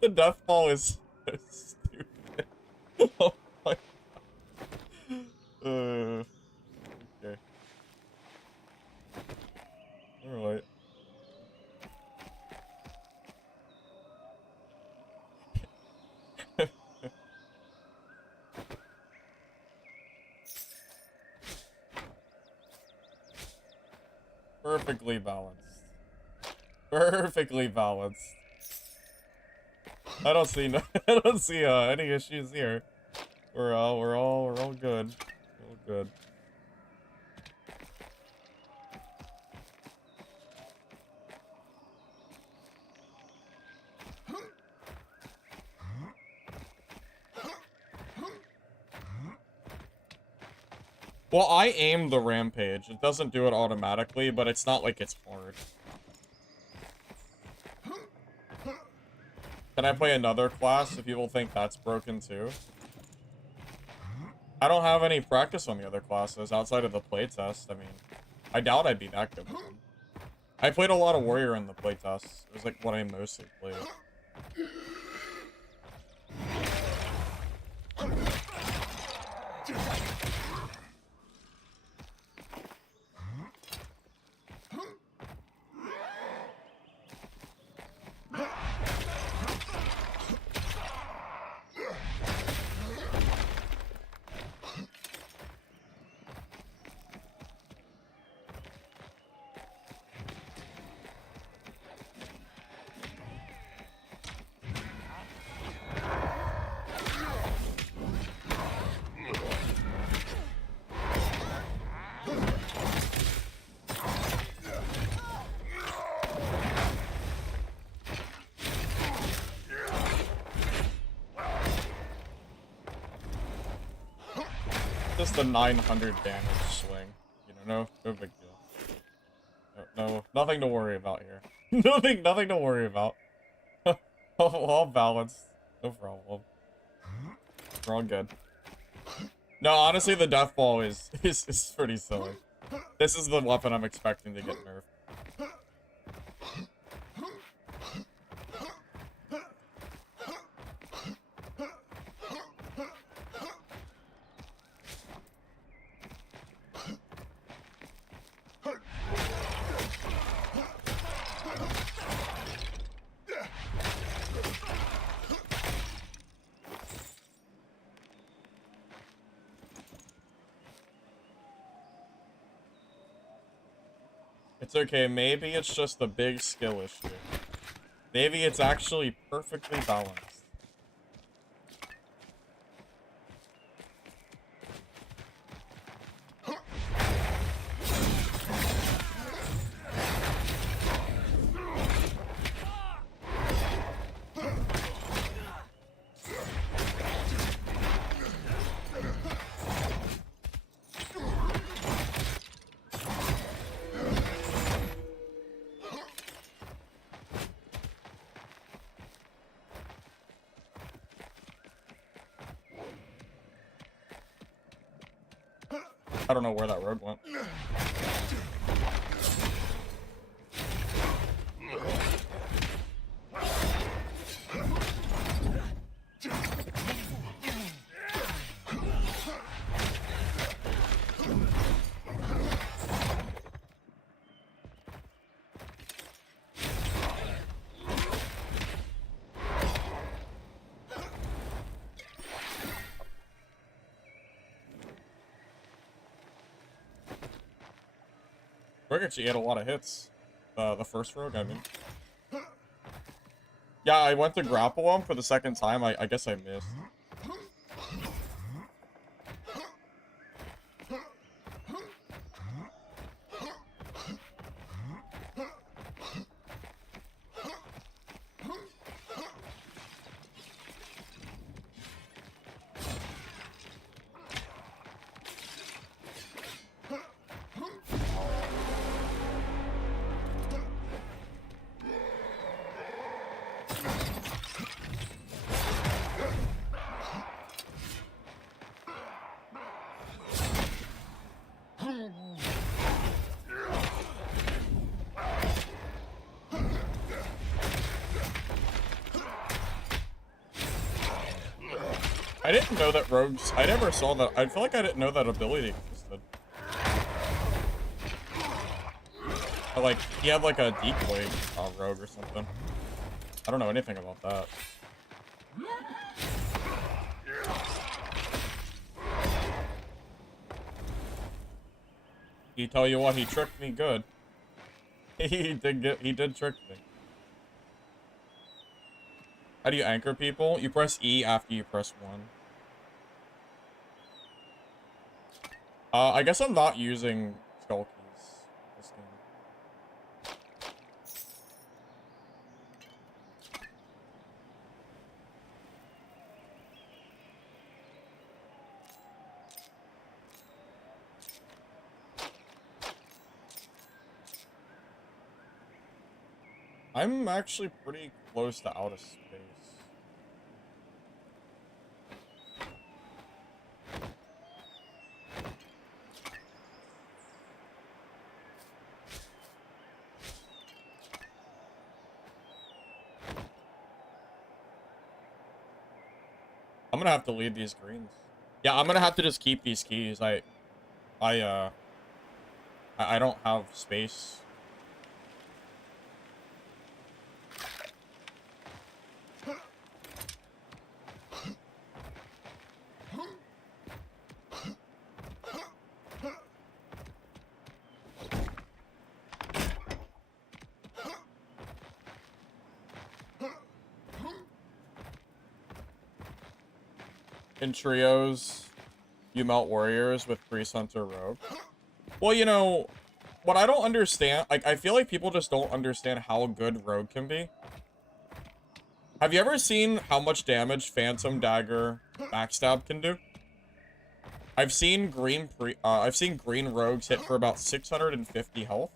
The death ball is so stupid. Oh my god. Okay. Alright. Perfectly balanced. Perfectly balanced. I don't see any issues here. We're all good. We're all good. Well, I aim the rampage. It doesn't do it automatically, but it's not like it's hard. Can I play another class if people think that's broken too? I don't have any practice on the other classes outside of the playtest. I mean, I doubt I'd be that good with them. I played a lot of warrior in the playtest. It was like what I mostly played. Just the 900 damage swing. You know, no big deal. No, nothing to worry about here. nothing to worry about. all balanced. No problem. We're all good. No, honestly, the death ball is pretty silly. This is the weapon I'm expecting to get nerfed. It's okay, maybe it's just a big skill issue. Maybe it's actually perfectly balanced. I don't know where that road went. Rogue actually had a lot of hits. The first rogue, I mean. Yeah, I went to grapple him for the second time. I guess I missed. I didn't know that rogues... I never saw that. I feel like I didn't know that ability existed. But, like, he had, like, a decoy rogue or something. I don't know anything about that. He tell you what, he tricked me good. He did trick me. How do you anchor people? You press E after you press 1. I guess I'm not using skull keys this game. I'm actually pretty close to out of space. I'm gonna have to leave these greens. Yeah, I'm gonna have to just keep these keys. I don't have space. In trios, you melt warriors with priest, hunter, rogue. Well, you know, what I don't understand, like, I feel like people just don't understand how good rogue can be. Have you ever seen how much damage Phantom Dagger Backstab can do? I've seen green rogues hit for about 650 health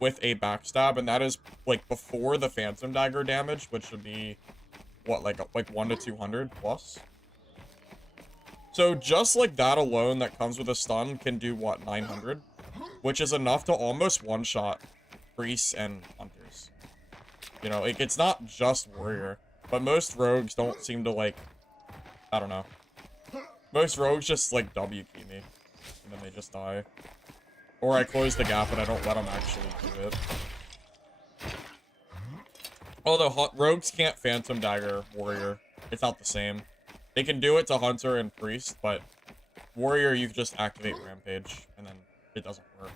with a backstab, and that is like before the Phantom Dagger damage, which would be what, like 1 to 200 plus. So just like that alone, that comes with a stun, can do what, 900, which is enough to almost one-shot priests and hunters. You know, it's not just warrior, but most rogues don't seem to, like, I don't know. Most rogues just, like, W key me, and then they just die. Or I close the gap and I don't let them actually do it. Although rogues can't Phantom Dagger warrior. It's not the same. They can do it to hunter and priest, but warrior you can just activate rampage, and then it doesn't work.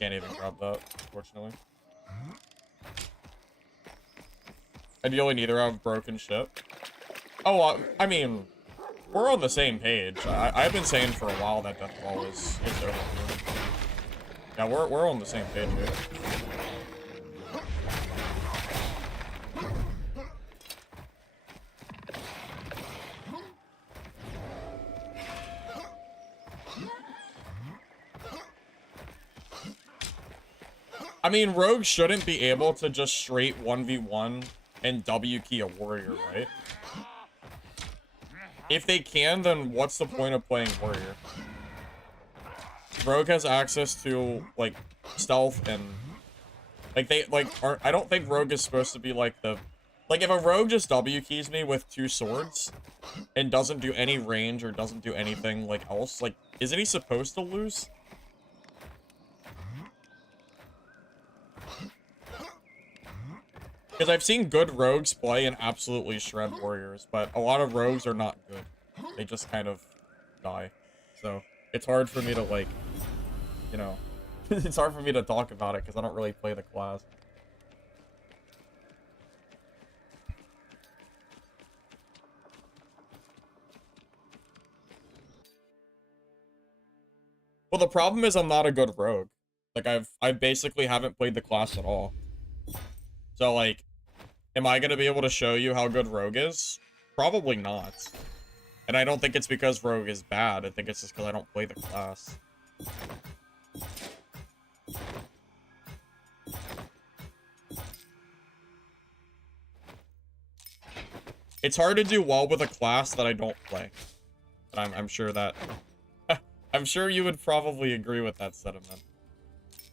Can't even grab that, unfortunately. Ideally, neither have broken ship. Oh, I mean, we're on the same page. I've been saying for a while that Deathball is over. Yeah, we're on the same page here. I mean, rogues shouldn't be able to just straight 1v1 and W key a warrior, right? If they can, then what's the point of playing warrior? Rogue has access to, like, stealth and, like, I don't think rogue is supposed to be like the, like, if a rogue just W keys me with 2 swords and doesn't do any range or doesn't do anything, like, else, like, isn't he supposed to lose? Because I've seen good rogues play and absolutely shred warriors, but a lot of rogues are not good. They just kind of die. So, it's hard for me to, like, you know, it's hard for me to talk about it because I don't really play the class. Well, the problem is I'm not a good rogue. Like, I basically haven't played the class at all. So, like, am I going to be able to show you how good rogue is? Probably not. And I don't think it's because rogue is bad. I think it's just because I don't play the class. It's hard to do well with a class that I don't play. And I'm sure that... I'm sure you would probably agree with that sentiment.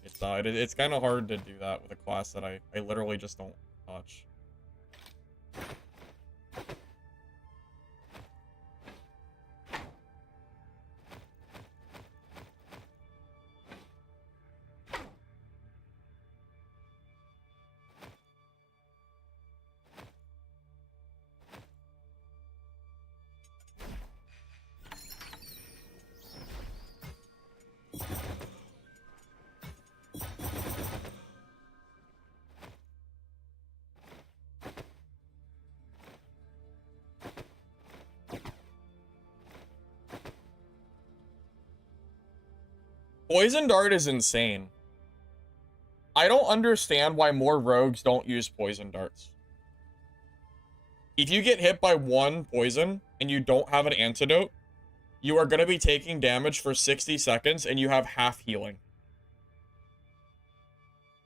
It's kind of hard to do that with a class that I literally just don't touch. Poison Dart is insane. I don't understand why more rogues don't use Poison Darts. If you get hit by one poison and you don't have an antidote, you are going to be taking damage for 60 seconds and you have half healing.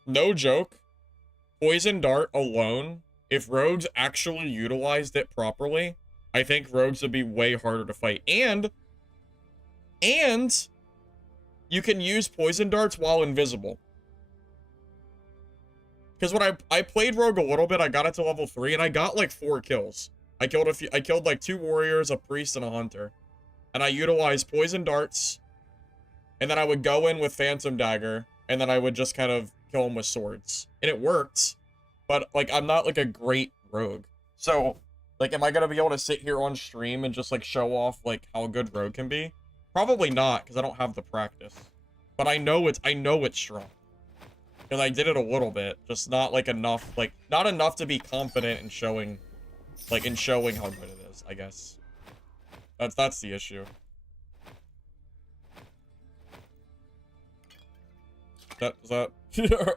No joke. Poison Dart alone, if rogues actually utilized it properly, I think rogues would be way harder to fight. And you can use Poison Darts while invisible. Because when I played rogue a little bit, I got it to level 3 and I got like 4 kills. I killed like 2 warriors, a priest, and a hunter. And I utilized Poison Darts. And then I would go in with Phantom Dagger. And then I would just kind of kill them with swords. And it worked. But, like, I'm not, like, a great rogue. So, like, am I gonna be able to sit here on stream and just, like, show off, like, how good rogue can be? Probably not, because I don't have the practice. But I know it's strong. Because I did it a little bit. Just not, like, enough, like, not enough to be confident in showing, like, in showing how good it is, I guess. That's the issue. Is that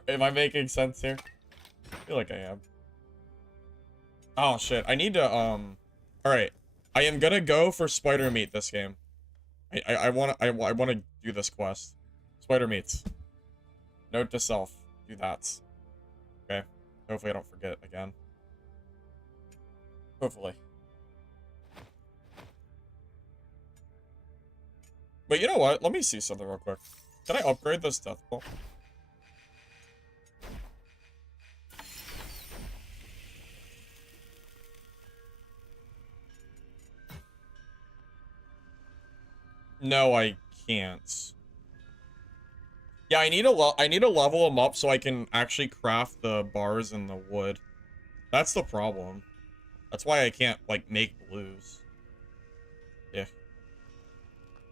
am I making sense here? I feel like I am. Oh shit, I need to alright. I am gonna go for spider meat this game. I wanna do this quest. Spider meats. Note to self. Do that. Okay. Hopefully I don't forget again. Hopefully. But you know what? Let me see something real quick. Can I upgrade this death ball? No, I can't. Yeah, I need to level them up so I can actually craft the bars and the wood. That's the problem. That's why I can't, like, make blues. Yeah.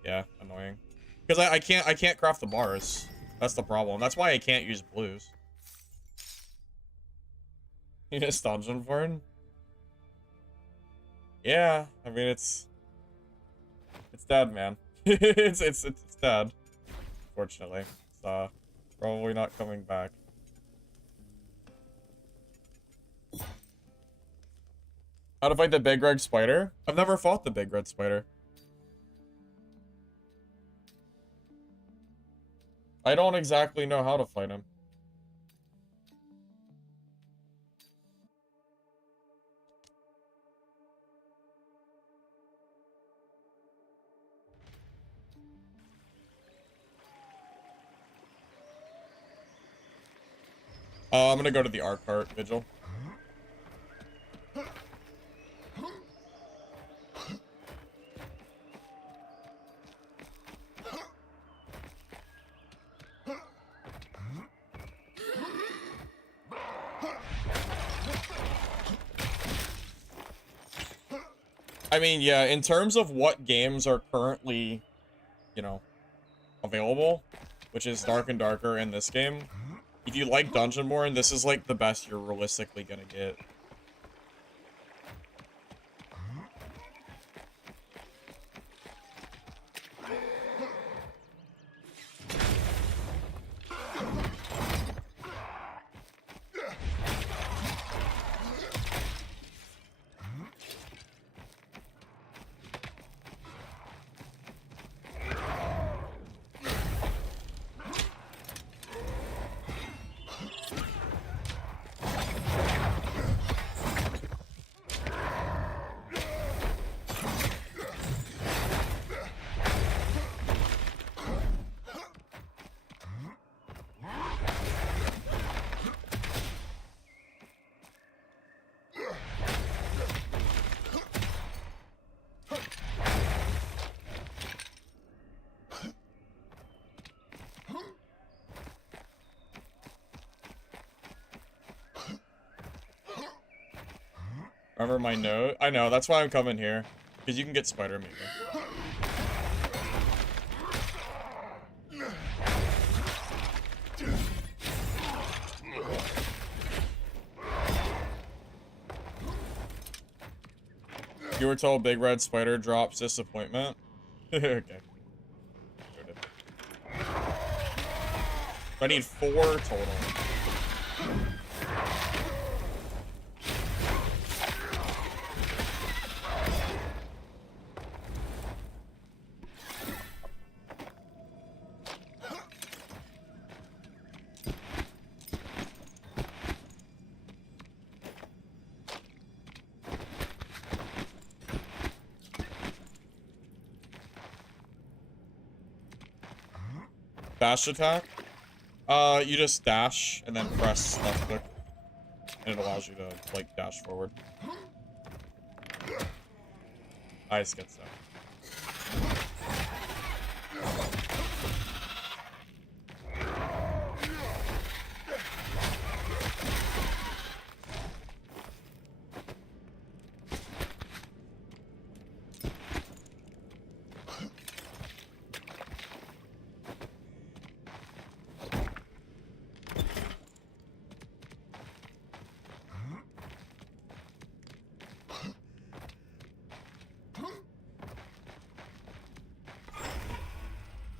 Yeah, annoying. Because I can't craft the bars. That's the problem. That's why I can't use blues. You just dungeon porn? Yeah, I mean it's dead, man. it's dead. Fortunately. It's probably not coming back. How to fight the big red spider? I've never fought the big red spider. I don't exactly know how to fight him. I'm gonna go to the art cart vigil. I mean, yeah, in terms of what games are currently, you know, available, which is Dark and Darker in this game, if you like Dungeonborn, this is like the best you're realistically gonna get. Remember my note? I know, that's why I'm coming here. Because you can get spider meat. You were told big red spider drops disappointment? Okay. I need 4 total. Dash attack. You just dash and then press left click, and it allows you to like dash forward. Ice gets that.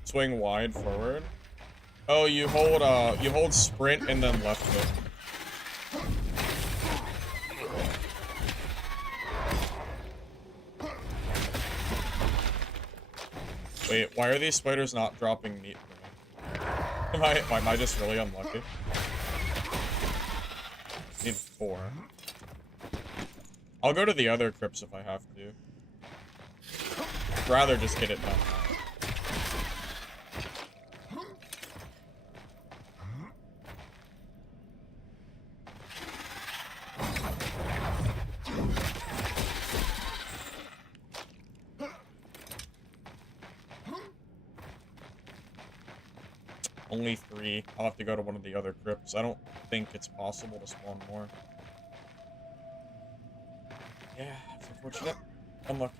Swing wide forward. Oh, you hold sprint and then left click. Wait, why are these spiders not dropping meat for me? Am I just really unlucky? Need 4. I'll go to the other crypts if I have to. I'd rather just get it done. Only 3. I'll have to go to one of the other crypts. I don't think it's possible to spawn more. Yeah, it's unfortunate. Unlucky.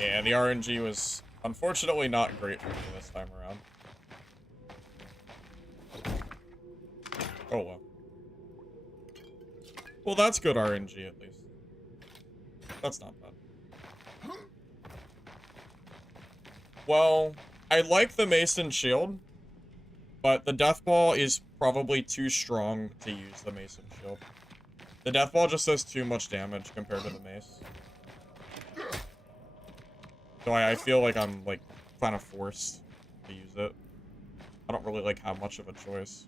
Yeah, the RNG was unfortunately not great for me this time around. Oh well. Well, that's good RNG at least. That's not bad. Well, I like the Mason Shield, but the Death Ball is probably too strong to use the Mason Shield. The Death Ball just does too much damage compared to the Mace. So I feel like I'm, like, kind of forced to use it. I don't really, like, have much of a choice.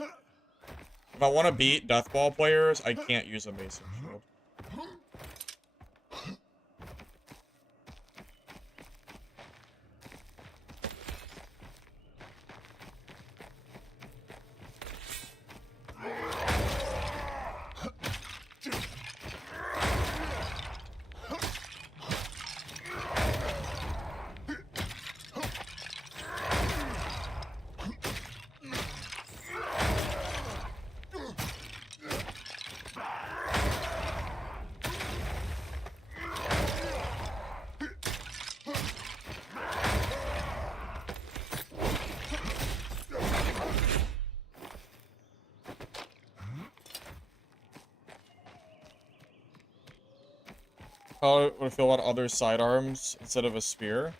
If I want to beat Death Ball players, I can't use a Mason Shield. How would I feel about other sidearms instead of a spear?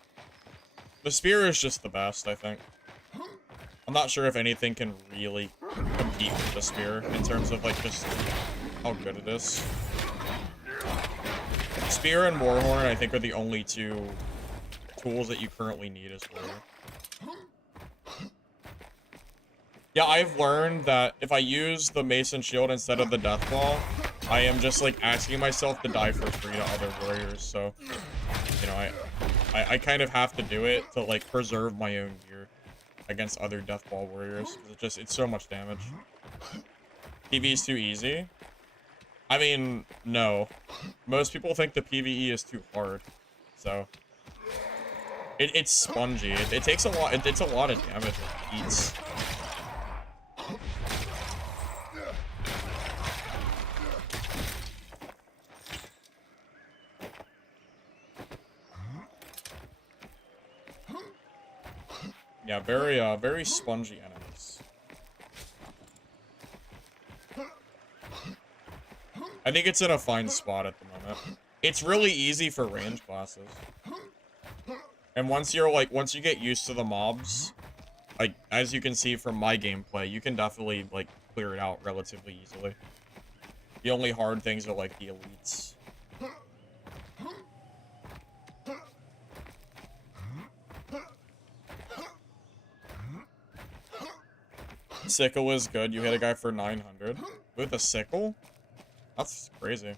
The spear is just the best, I think. I'm not sure if anything can really compete with the spear in terms of, like, just how good it is. Spear and Warhorn, I think, are the only 2 tools that you currently need as warrior. Yeah, I've learned that if I use the Mason Shield instead of the Death Ball, I am just, like, asking myself to die for free to other warriors, so, you know, I kind of have to do it to, like, preserve my own gear against other Death Ball warriors, because it's so much damage. PvE is too easy? I mean, no. Most people think the PvE is too hard, so... It's spongy. It takes a lot, it's a lot of damage it eats. Yeah, very spongy enemies. I think it's in a fine spot at the moment. It's really easy for range classes. And once you get used to the mobs, like, as you can see from my gameplay, you can definitely, like, clear it out relatively easily. The only hard things are, like, the elites. Sickle is good. You hit a guy for 900. With a sickle? That's crazy.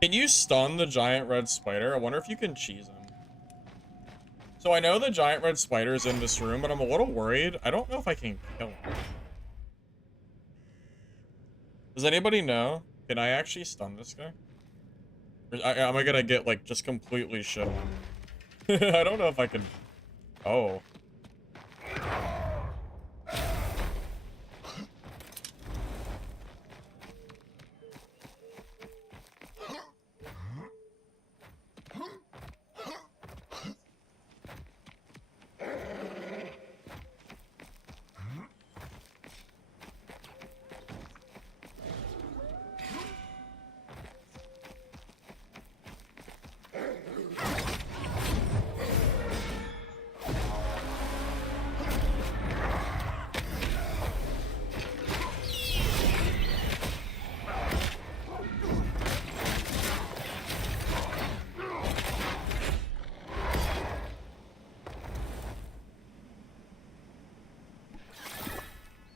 Can you stun the giant red spider? I wonder if you can cheese him. So I know the giant red spider is in this room, but I'm a little worried. I don't know if I can kill him. Does anybody know? Can I actually stun this guy? Or am I gonna get, like, just completely shit on? I don't know if I can... Oh.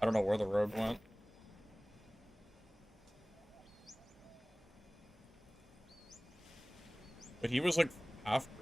I don't know where the rogue went. But he was like half green.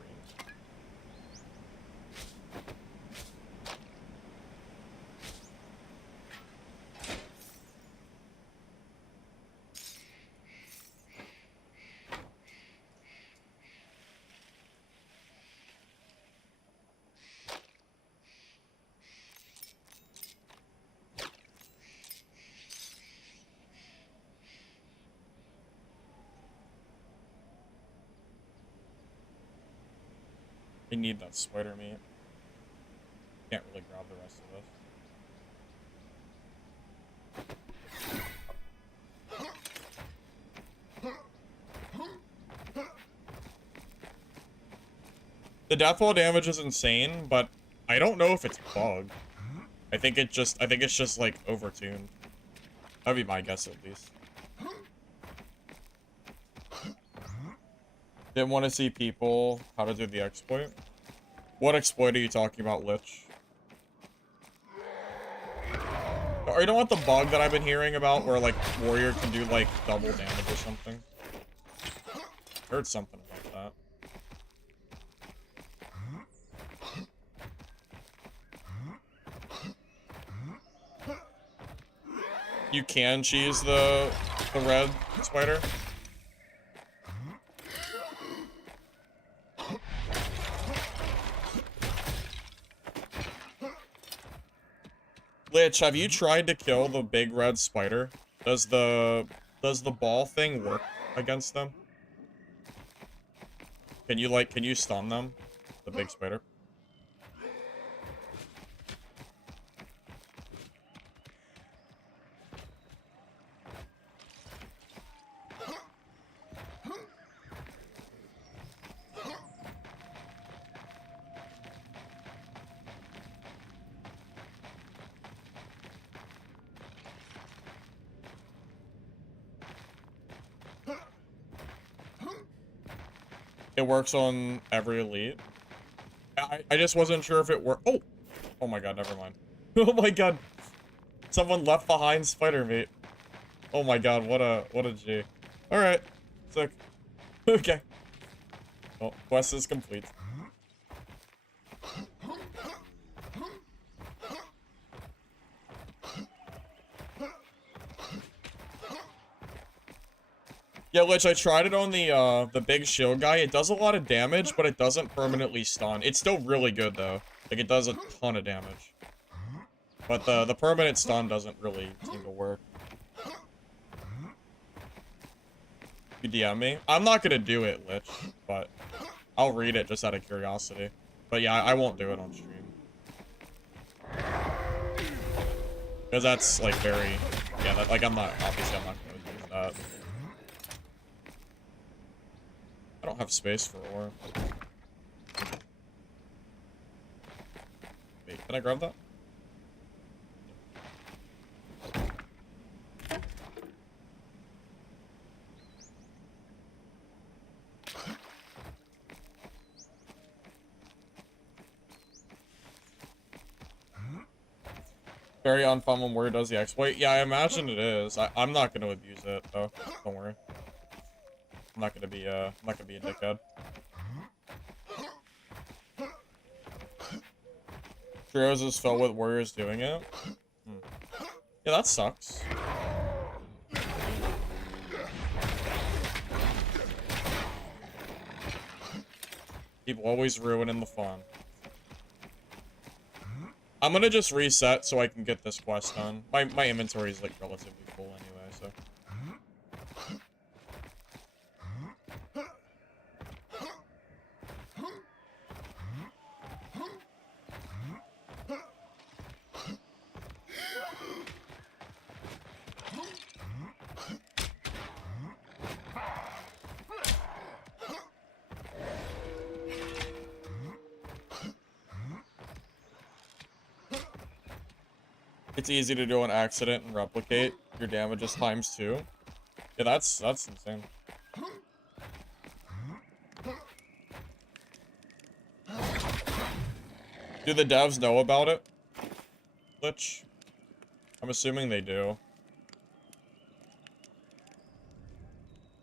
I need that spider meat. Can't really grab the rest of this. The deathfall damage is insane, but I don't know if it's bugged. I think it's just like overtuned. That'd be my guess at least. Didn't want to see people how to do the exploit. What exploit are you talking about, Lich? Or you don't want the bug that I've been hearing about where like warrior can do like double damage or something? Heard something about that. You can cheese the red spider. Lich, have you tried to kill the big red spider? Does the ball thing work against them? Can you stun them? The big spider? It works on every elite. I just wasn't sure if it worked. Oh! Oh my god, never mind. Oh my god. Someone left behind spider meat. Oh my god, what a G. Alright. Sick. Okay. Well, quest is complete. Yeah, Lich, I tried it on the big shield guy. It does a lot of damage, but it doesn't permanently stun. It's still really good though. Like it does a ton of damage. But the permanent stun doesn't really seem to work. You DM me? I'm not gonna do it, Lich, but I'll read it just out of curiosity. But yeah, I won't do it on stream. Because that's like very, yeah, that, like obviously I'm not gonna use that. I don't have space for ore. Wait, can I grab that? Very unfun when Warrior does the exploit. Yeah, I imagine it is. I'm not gonna abuse it though. Don't worry. I'm not gonna be a dickhead. Trios is filled with warriors doing it. Yeah, that sucks. People always ruining the fun. I'm gonna just reset so I can get this quest done. My inventory is like relatively full anyway, so. It's easy to do an accident and replicate. Your damage is ×2. Yeah, that's insane. Do the devs know about it? Lich? I'm assuming they do.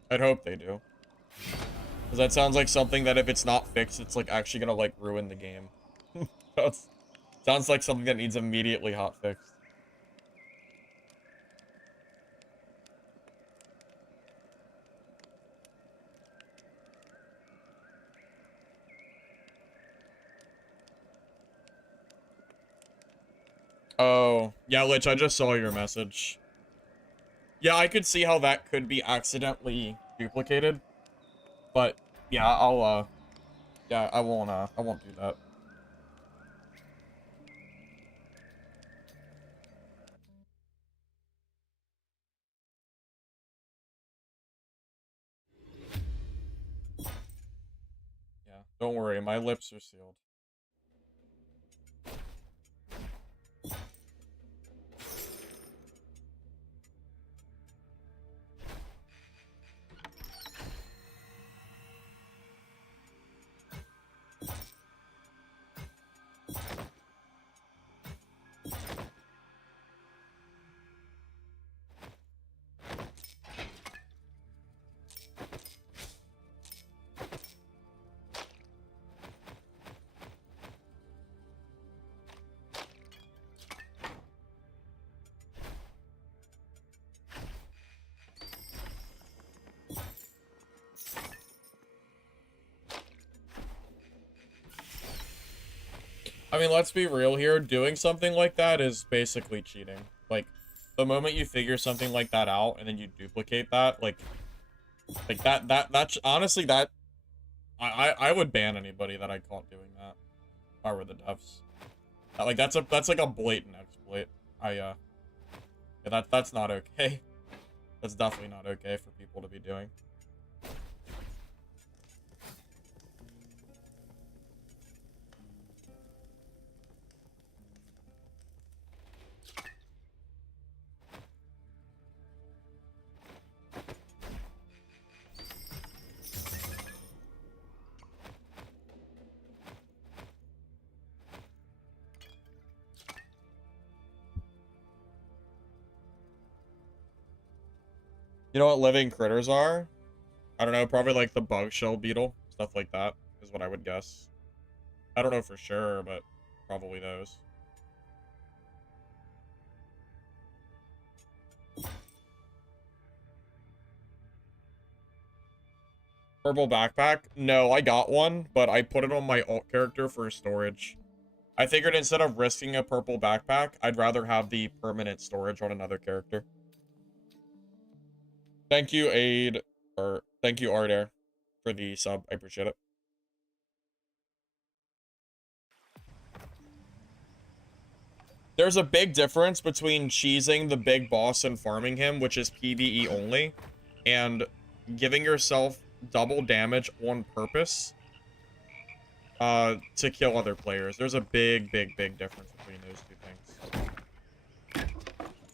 I'd hope they do. Because that sounds like something that if it's not fixed, it's like actually gonna like ruin the game. Sounds like something that needs immediately hot fixed. Oh, yeah, Lich, I just saw your message. Yeah, I could see how that could be accidentally duplicated. But yeah, yeah, I won't do that. Yeah, don't worry, my lips are sealed. I mean, let's be real here. Doing something like that is basically cheating. Like, the moment you figure something like that out and then you duplicate that, like that's honestly that I would ban anybody that I caught doing that. If I were the devs. Like that's like a blatant exploit. Yeah, that's not okay. That's definitely not okay for people to be doing. You know what living critters are? I don't know, probably like the bug shell beetle, stuff like that is what I would guess. I don't know for sure, but probably those. Purple backpack? No, I got one, but I put it on my alt character for storage. I figured instead of risking a purple backpack, I'd rather have the permanent storage on another character. Thank you, Aid, or thank you, Ardair, for the sub. I appreciate it. There's a big difference between cheesing the big boss and farming him, which is PvE only, and giving yourself double damage on purpose to kill other players. There's a big difference between those two things.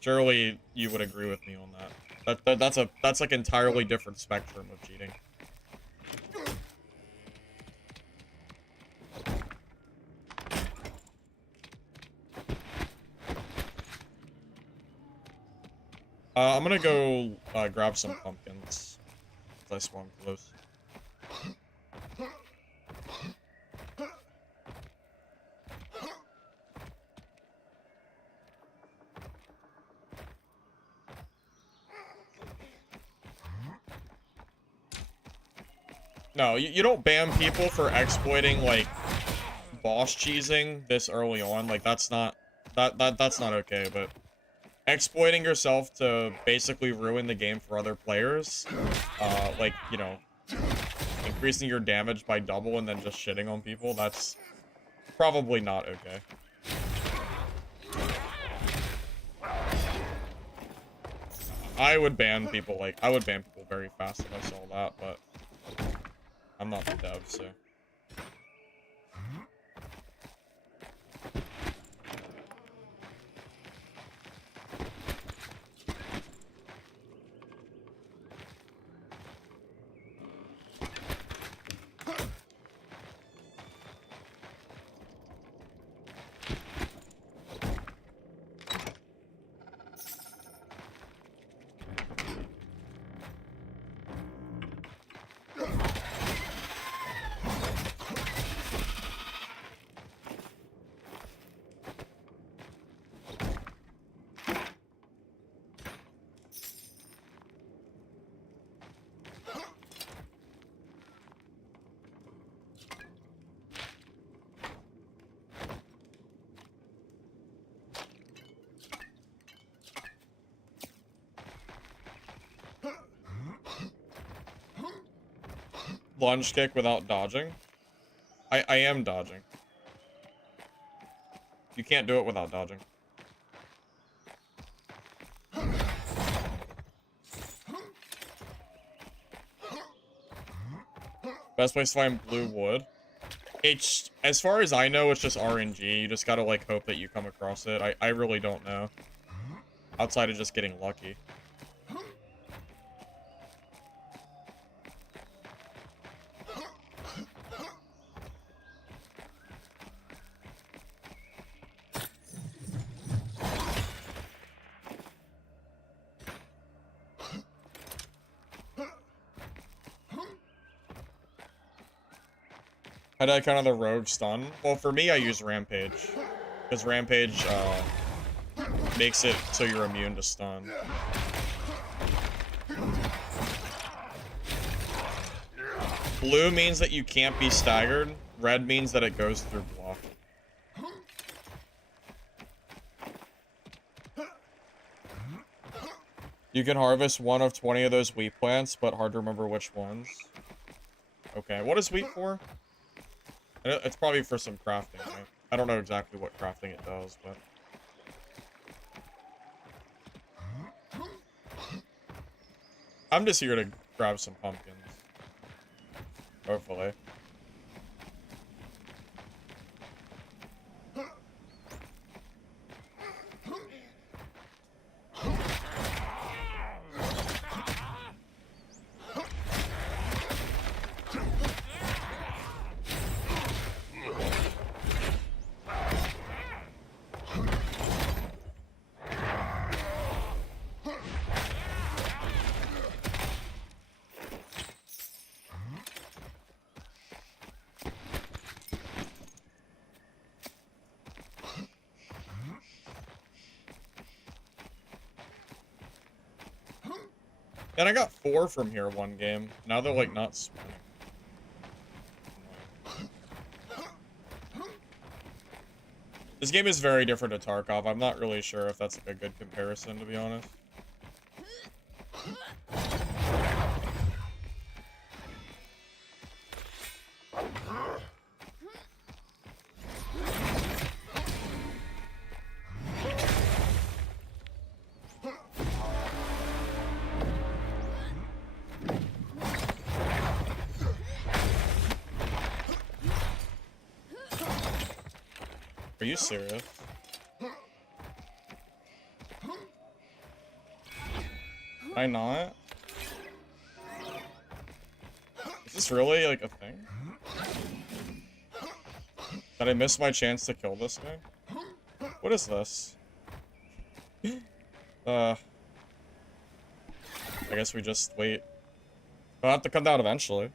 Surely you would agree with me on that. That's like entirely different spectrum of cheating. I'm gonna go grab some pumpkins as I spawn close. No, you don't ban people for exploiting like boss cheesing this early on. Like that's not that's not okay, but exploiting yourself to basically ruin the game for other players, like, you know, increasing your damage by double and then just shitting on people, that's probably not okay. I would ban people very fast if I saw that, but I'm not the dev, so. Lunge kick without dodging? I am dodging. You can't do it without dodging. Best place to find blue wood? It's, as far as I know, it's just RNG. You just gotta, like, hope that you come across it. I really don't know. Outside of just getting lucky. How did I count the rogue stun? Well, for me, I use Rampage. Because Rampage, makes it so you're immune to stun. Blue means that you can't be staggered. Red means that it goes through block. You can harvest one of 20 of those wheat plants, but hard to remember which ones. Okay, what is wheat for? It's probably for some crafting, right? I don't know exactly what crafting it does, but... I'm just here to grab some pumpkins. Hopefully. And I got 4 from here one game. Now they're like not spawning. This game is very different to Tarkov. I'm not really sure if that's like a good comparison, to be honest. Are you serious? Can I not? Is this really like a thing? Did I miss my chance to kill this guy? What is this? I guess we just wait. I'll have to come down eventually.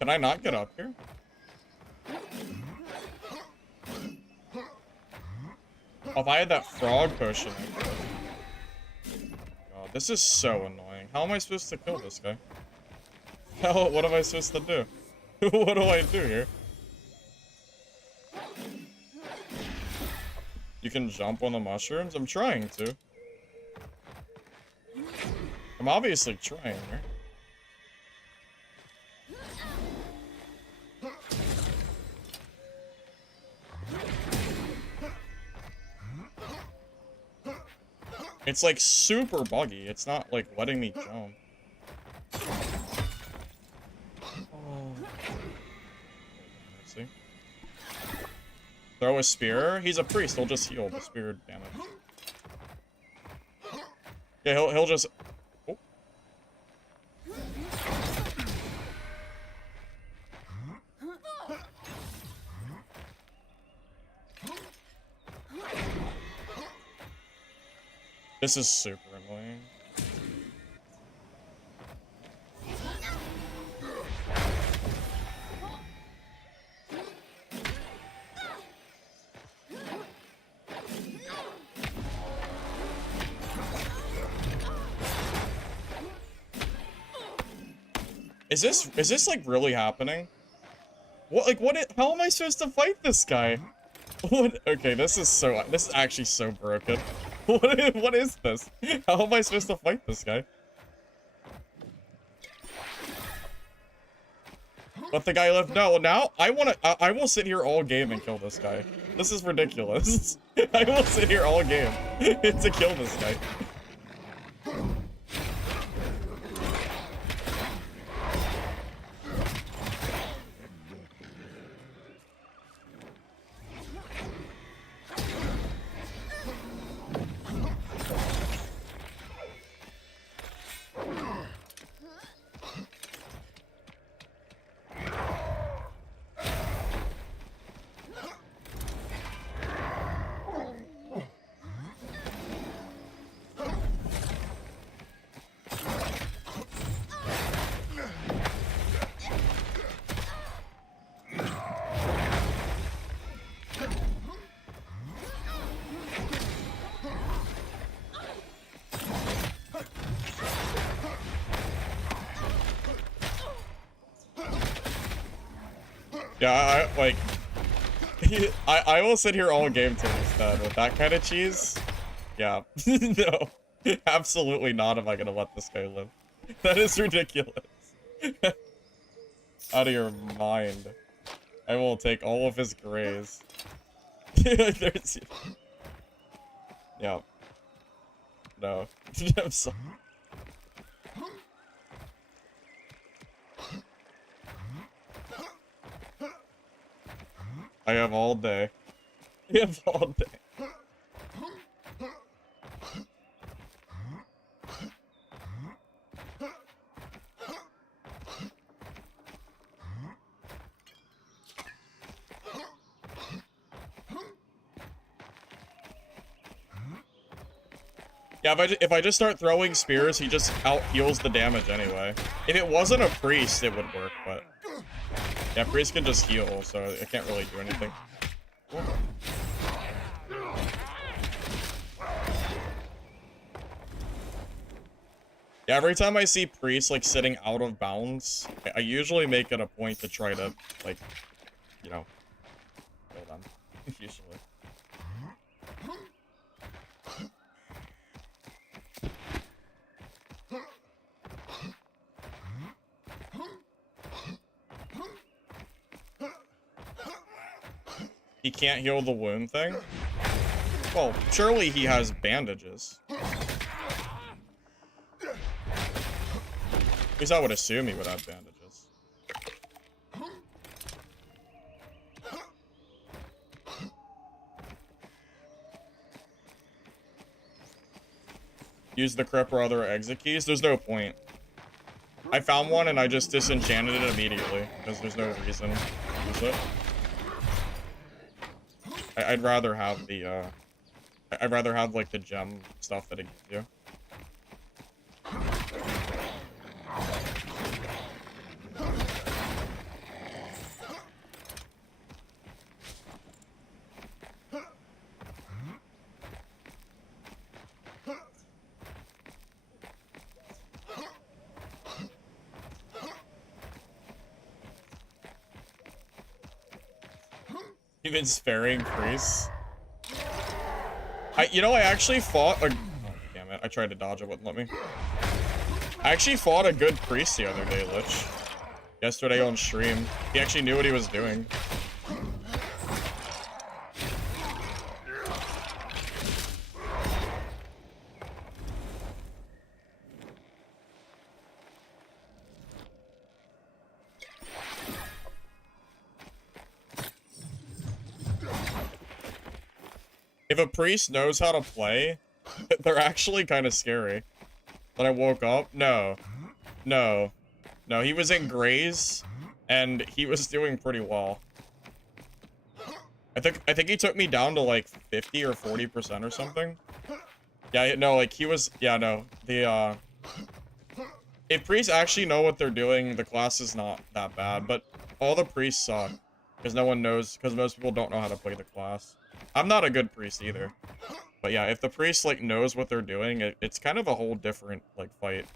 Can I not get up here? Oh, if I had that frog potion, I could. God, this is so annoying. How am I supposed to kill this guy? What am I supposed to do? What do I do here? You can jump on the mushrooms? I'm trying to. I'm obviously trying here. It's like super buggy. It's not like letting me jump. Oh. See? Throw a spear. He's a priest. He'll just heal the spear damage. Yeah, he'll just. Oh. This is super annoying. Is this like really happening? How am I supposed to fight this guy? What? Okay, this is actually so broken. What is this? How am I supposed to fight this guy? Let the guy live. No, now I will sit here all game and kill this guy. This is ridiculous. I will sit here all game to kill this guy. Yeah, I will sit here all game till he's dead. With that kind of cheese, yeah. No, absolutely not am I gonna let this guy live. That is ridiculous. Out of your mind. I will take all of his grays. There's... Yeah. No. I'm sorry. I have all day. I have all day. Yeah, if I just start throwing spears, he just out-heals the damage anyway. If it wasn't a priest, it would work, but... Yeah, priest can just heal, so I can't really do anything. Yeah, every time I see priests, like, sitting out of bounds, I usually make it a point to try to, like, you know, kill them. Usually. He can't heal the wound thing? Well, surely he has bandages. At least I would assume he would have bandages. Use the Crip or other exit keys? There's no point. I found one and I just disenchanted it immediately, because there's no reason to use it. I'd rather have the, I'd rather have, like, the gem stuff that it gives you. Even sparing priests. You know, I actually fought a... Oh, damn it. I tried to dodge it, wouldn't let me. I actually fought a good priest the other day, Lich. Yesterday on stream. He actually knew what he was doing. If a priest knows how to play, they're actually kind of scary. When I woke up, no, he was in Grays, and he was doing pretty well. I think he took me down to like 50 or 40% or something. Yeah, no, like he was, yeah, no, if priests actually know what they're doing, the class is not that bad, but all the priests suck, because no one knows, because most people don't know how to play the class. I'm not a good priest either. But yeah, if the priest, like, knows what they're doing, it's kind of a whole different, like, fight.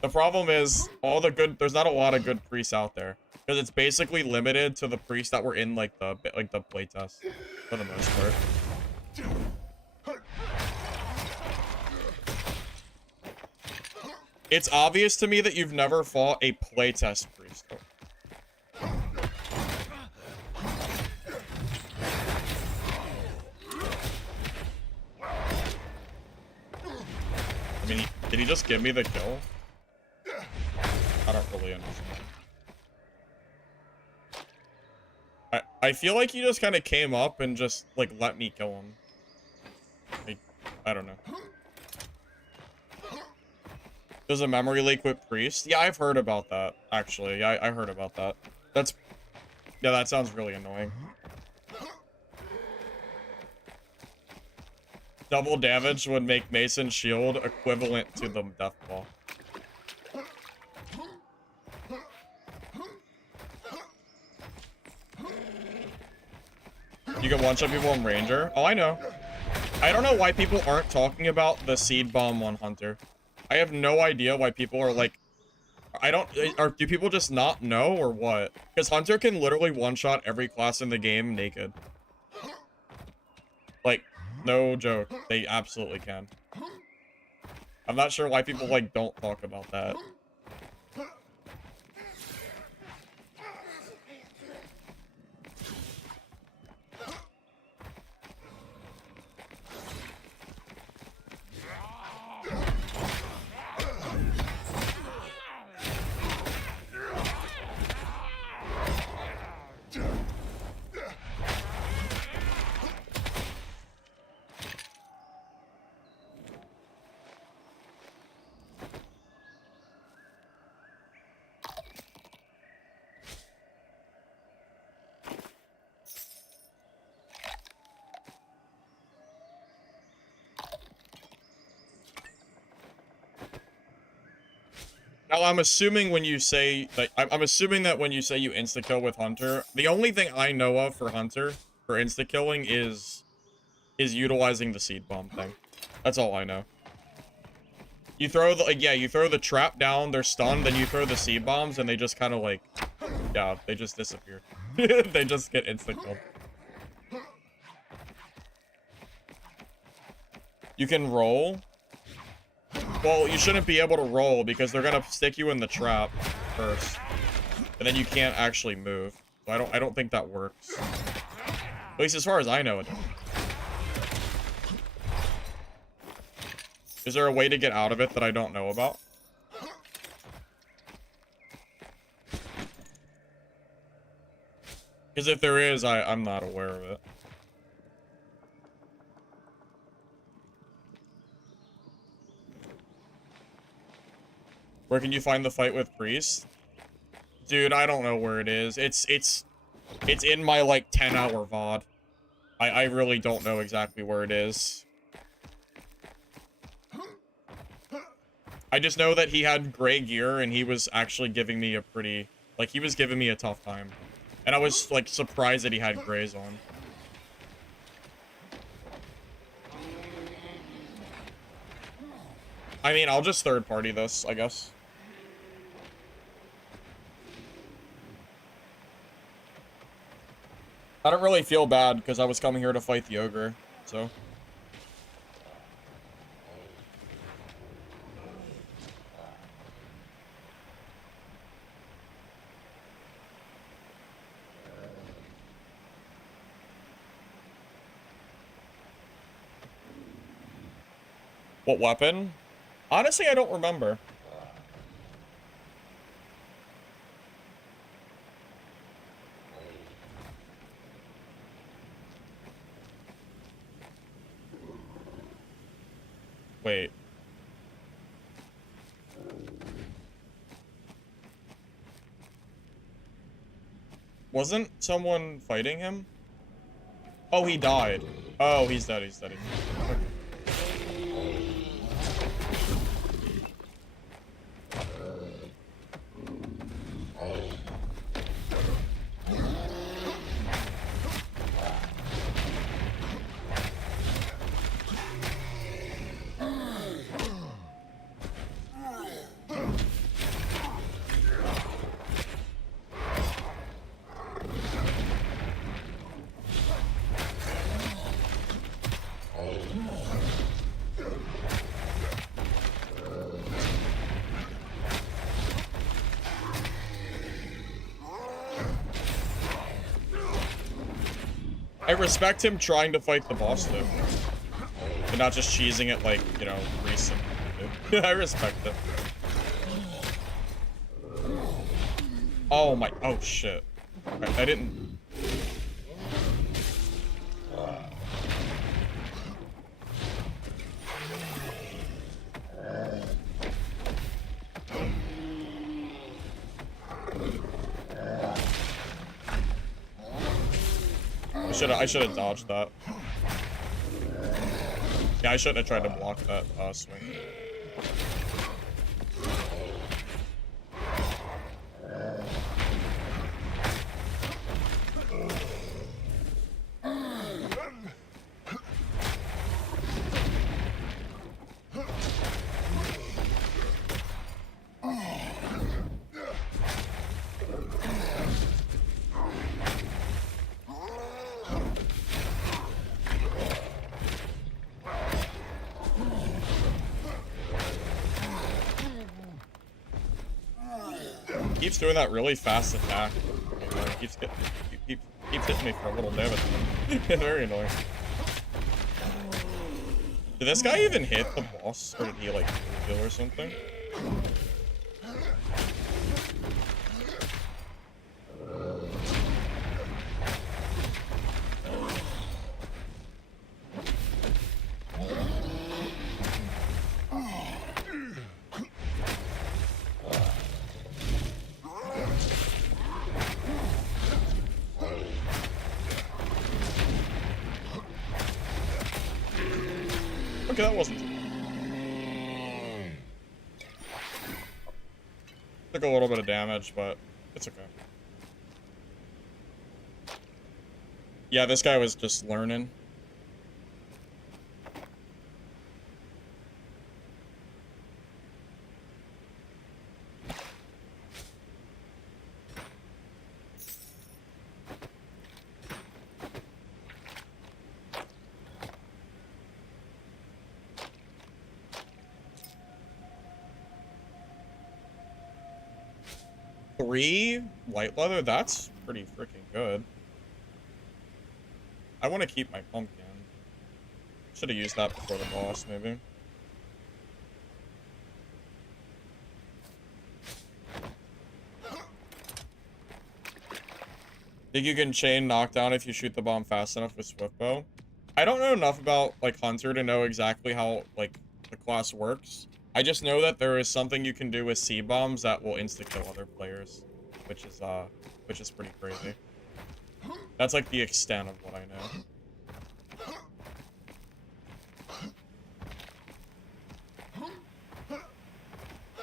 The problem is, there's not a lot of good priests out there. Because it's basically limited to the priests that were in, like, the playtest. For the most part. It's obvious to me that you've never fought a playtest priest. I mean, did he just give me the kill? I don't really understand. I feel like he just kind of came up and just, like, let me kill him. I don't know. There's a memory leak with Priest? Yeah, I've heard about that, actually. Yeah, I heard about that. Yeah, that sounds really annoying. Double damage would make Mason's shield equivalent to the death ball. You can one-shot people in Ranger? Oh, I know. I don't know why people aren't talking about the seed bomb on Hunter. I have no idea why people are like... do people just not know or what? Because Hunter can literally one-shot every class in the game naked. Like, no joke. They absolutely can. I'm not sure why people, like, don't talk about that. Now, I'm assuming when you say, like, I'm assuming that when you say you insta-kill with Hunter, the only thing I know of for Hunter, for insta-killing, is utilizing the seed bomb thing. That's all I know. You throw the, like, yeah, you throw the trap down, they're stunned, then you throw the seed bombs, and they just kind of like, yeah, they just disappear. They just get instant killed. You can roll. Well, you shouldn't be able to roll because they're gonna stick you in the trap first, and then you can't actually move. So I don't think that works. At least as far as I know, it doesn't. Is there a way to get out of it that I don't know about? Because if there is, I'm not aware of it. Where can you find the fight with Priest? Dude, I don't know where it is. It's in my, like, 10-hour VOD. I really don't know exactly where it is. I just know that he had gray gear, and he was actually giving me a pretty... Like, he was giving me a tough time. And I was, like, surprised that he had grays on. I mean, I'll just third-party this, I guess. I don't really feel bad, because I was coming here to fight the Ogre, so... What weapon? Honestly, I don't remember. Wait. Wasn't someone fighting him? Oh, he died. Oh, he's dead, he's dead. Okay. I respect him trying to fight the boss, though. And not just cheesing it like, you know, recent. I respect it. Oh my, oh shit. I didn't... I should have dodged that. Yeah, I shouldn't have tried to block that swing. Keeps doing that really fast attack. Keeps hitting me for a little damage. Very annoying. Did this guy even hit the boss, or did he like kill or something? Okay, that wasn't too bad. Took a little bit of damage, but it's okay. Yeah, this guy was just learning. 3 light leather? That's pretty freaking good. I want to keep my pumpkin. Should have used that before the boss, maybe. Think you can chain knockdown if you shoot the bomb fast enough with swift bow? I don't know enough about, like, Hunter to know exactly how, like, the class works. I just know that there is something you can do with C-bombs that will insta-kill other players, which is pretty crazy. That's, like, the extent of what I know.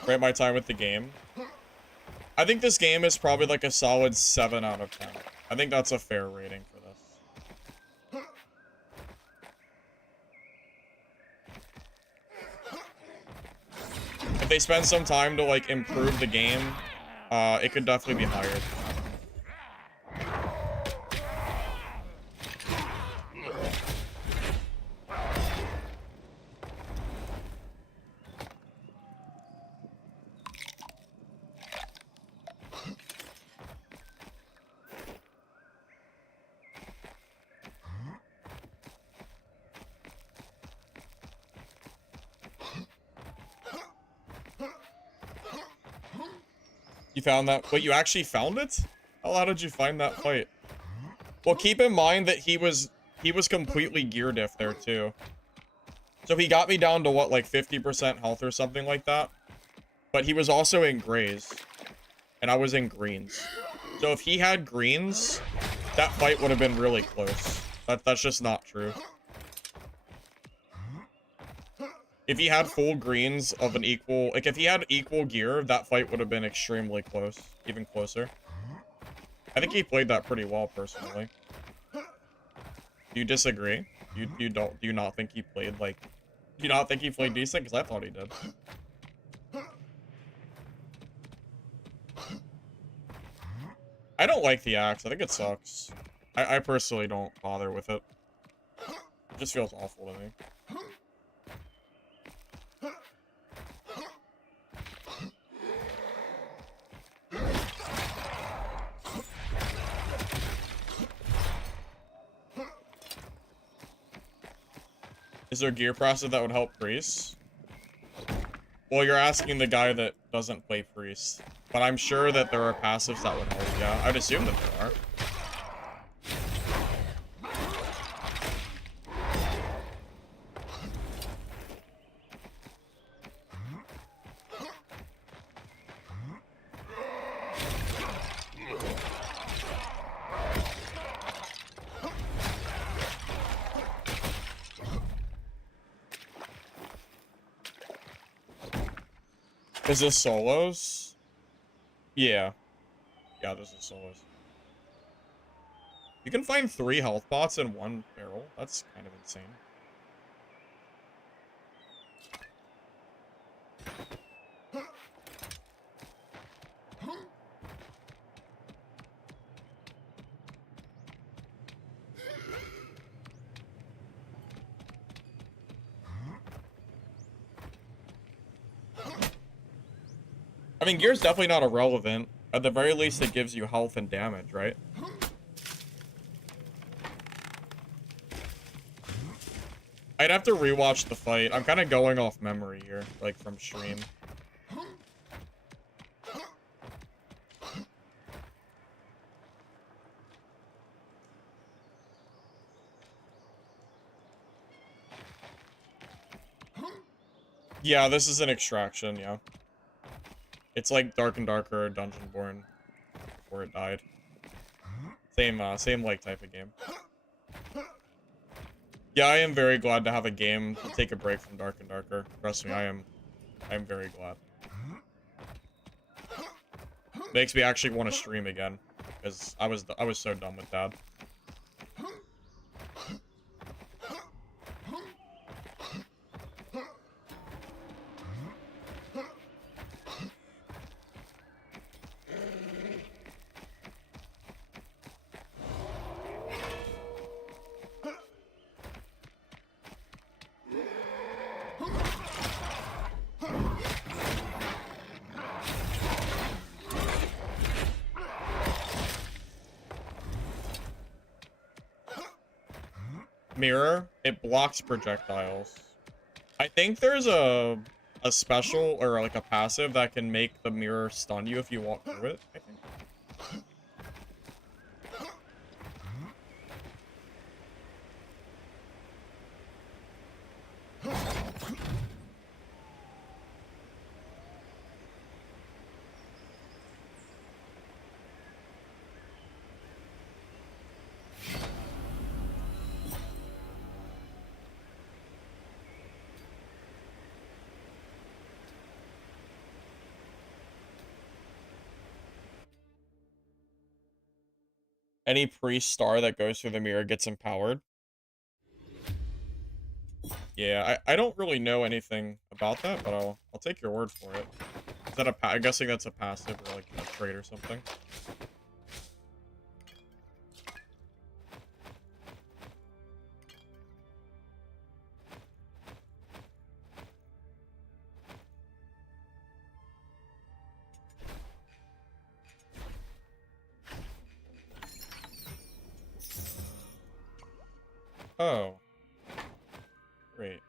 Rate my time with the game. I think this game is probably, like, a solid 7 out of 10. I think that's a fair rating for this. If they spend some time to, like, improve the game, it could definitely be higher than that. You found that? Wait, you actually found it? How did you find that fight? Well, keep in mind that he was completely gear diff there too. So he got me down to what, like 50% health or something like that. But he was also in grays. And I was in greens. So if he had greens, that fight would have been really close. That's just not true. If he had full greens of an equal... Like, if he had equal gear, that fight would have been extremely close. Even closer. I think he played that pretty well, personally. Do you disagree? Do you not think he played, like... Do you not think he played decent? Because I thought he did. I don't like the axe. I think it sucks. I personally don't bother with it. It just feels awful to me. Is there gear passive that would help priests? Well, you're asking the guy that doesn't play priest. But I'm sure that there are passives that would help, yeah. I'd assume that there are. Is this solos? Yeah. Yeah, this is solos. You can find 3 health pots in 1 barrel. That's kind of insane. I mean, gear's definitely not irrelevant. At the very least, it gives you health and damage, right? I'd have to rewatch the fight. I'm kind of going off memory here, like from stream. Yeah, this is an extraction, yeah. It's like Dark and Darker Dungeonborn before it died. Same like type of game. Yeah, I am very glad to have a game to take a break from Dark and Darker. Trust me, I am very glad. Makes me actually want to stream again, because I was so done with that. mirror, it blocks projectiles. I think there's a special or like a passive that can make the mirror stun you if you walk through it, I think. Any priest star that goes through the mirror gets empowered. Yeah, I don't really know anything about that, but I'll take your word for it. Is that I'm guessing that's a passive or like a trait or something. Oh. Great.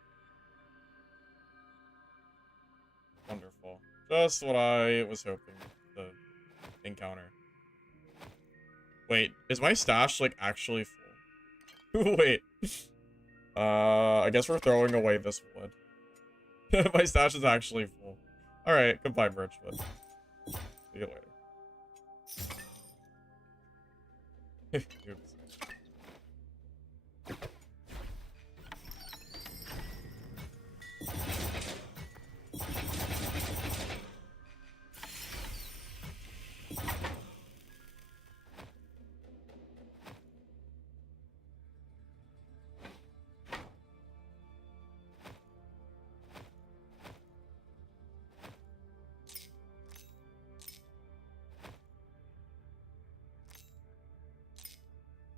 Wonderful. Just what I was hoping to encounter. Wait, is my stash, like, actually full? Wait. I guess we're throwing away this wood. My stash is actually full. Alright, goodbye, Birchwood. See you later. Oops.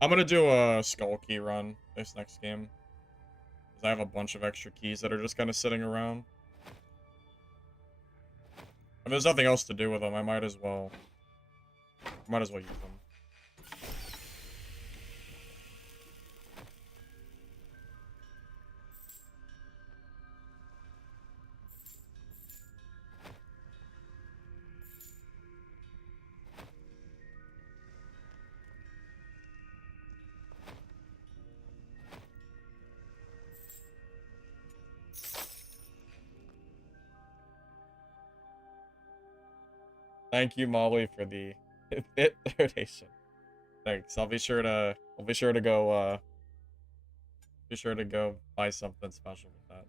I'm gonna do a skull key run this next game. Because I have a bunch of extra keys that are just kind of sitting around. If there's nothing else to do with them, I might as well use them. Thank you, Molly, for the bit donation. Thanks. I'll be sure to go buy something special with that.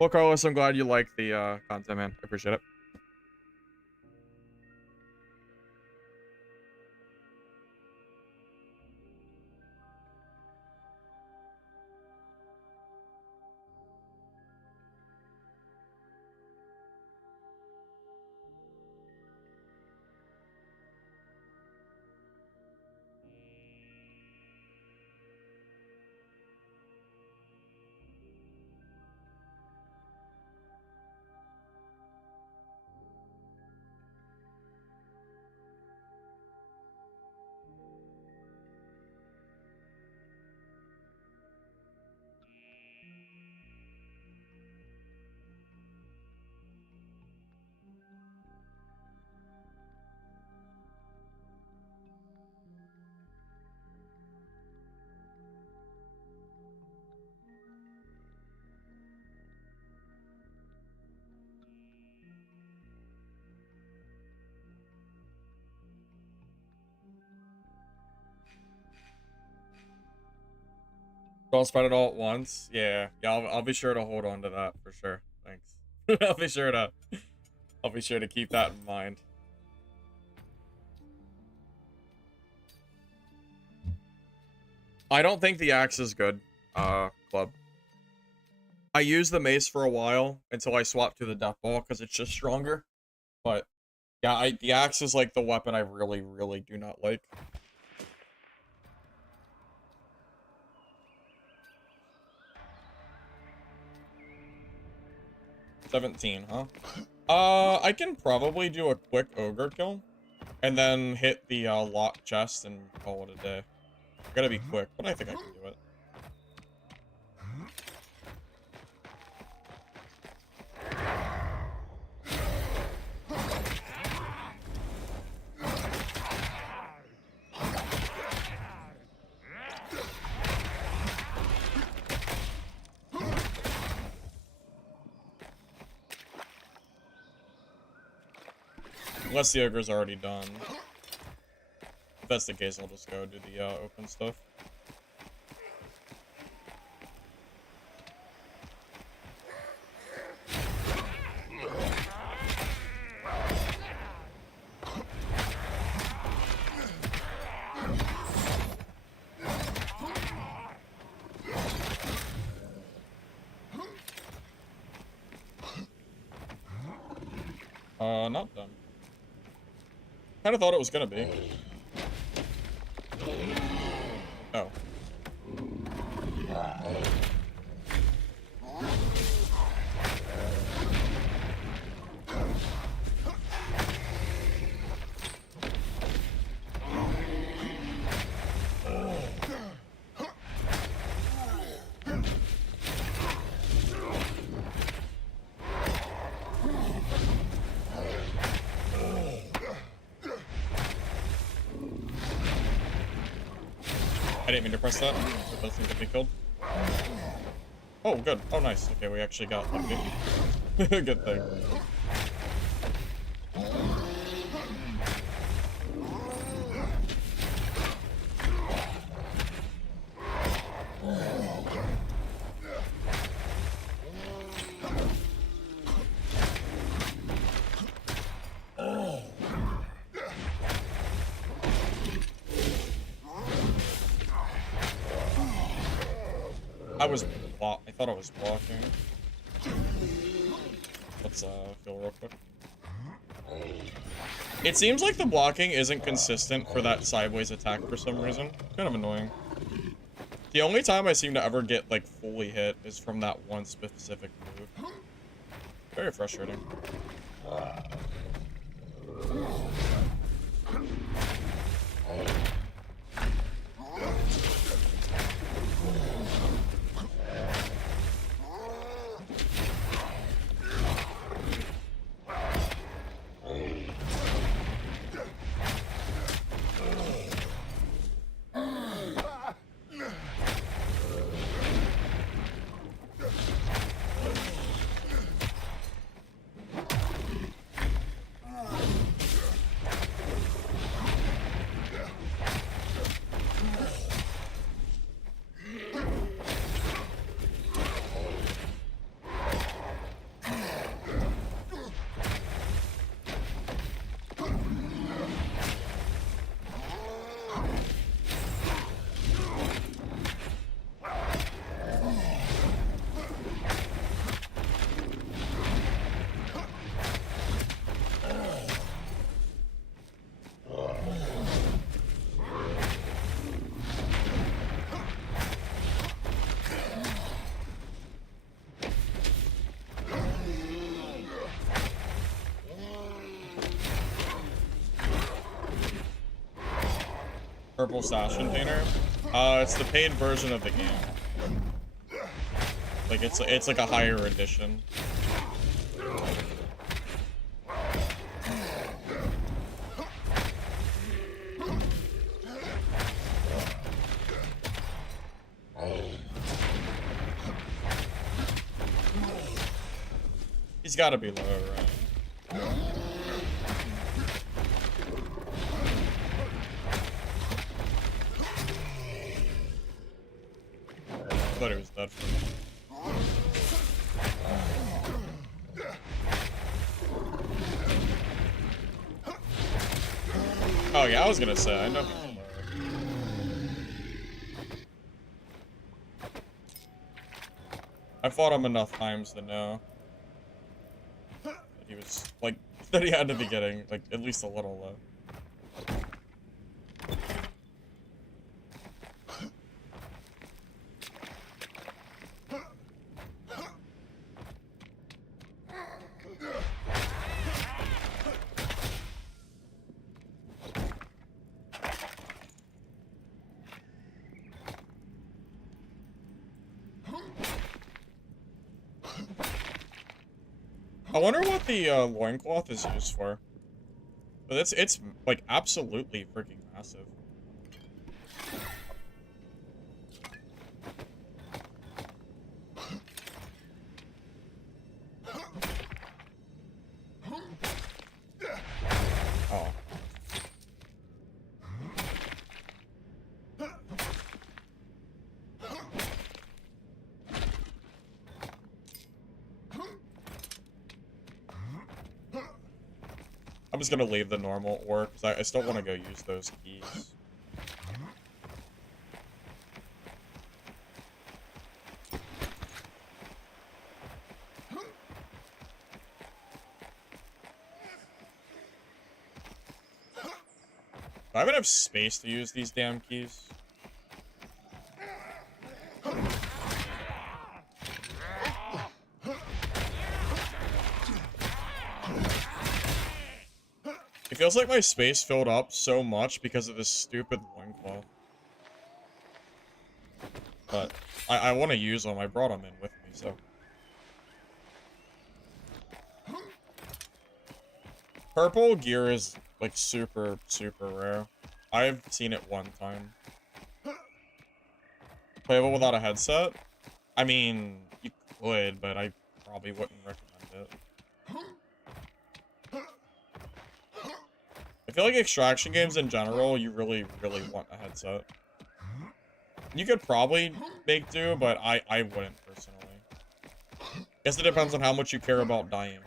Well, Carlos, I'm glad you like the content, man. I appreciate it. Don't spend it all at once. Yeah, I'll be sure to hold on to that for sure. Thanks. I'll be sure to keep that in mind. I don't think the axe is good, Club. I used the mace for a while until I swapped to the death ball because it's just stronger. But yeah, the axe is like the weapon I really, really do not like. 17, huh? I can probably do a quick ogre kill, and then hit the, lock chest and call it a day. Gotta be quick, but I think I can do it. Unless the ogre's already done. If that's the case, I'll just go do the, open stuff. Not done. Kinda thought it was gonna be. Oh. I didn't mean to press that. It doesn't get me killed. Oh, good. Oh, nice. Okay, we actually got lucky. Good thing. I thought I was blocking. Let's heal real quick. It seems like the blocking isn't consistent for that sideways attack for some reason. Kind of annoying. The only time I seem to ever get like fully hit is from that one specific move. Very frustrating. Purple Sash container. It's the paid version of the game. Like it's like a higher edition. He's got to be low, right? I thought he was dead for me. Oh yeah, I was gonna say, I know he's low. I fought him enough times to know that he was, like, that he had to be getting, like, at least a little low. I wonder what the loincloth is used for. But it's like absolutely freaking massive. Oh. I'm just gonna leave the normal ore, because I still want to go use those keys. I have enough space to use these damn keys. It feels like my space filled up so much because of this stupid loincloth. But I want to use them. I brought them in with me, so. Purple gear is like super, super rare. I've seen it one time. Playable without a headset? I mean, you could, but I probably wouldn't recommend it. I feel like extraction games in general, you really, really want a headset. You could probably make do, but I wouldn't personally. Guess it depends on how much you care about dying.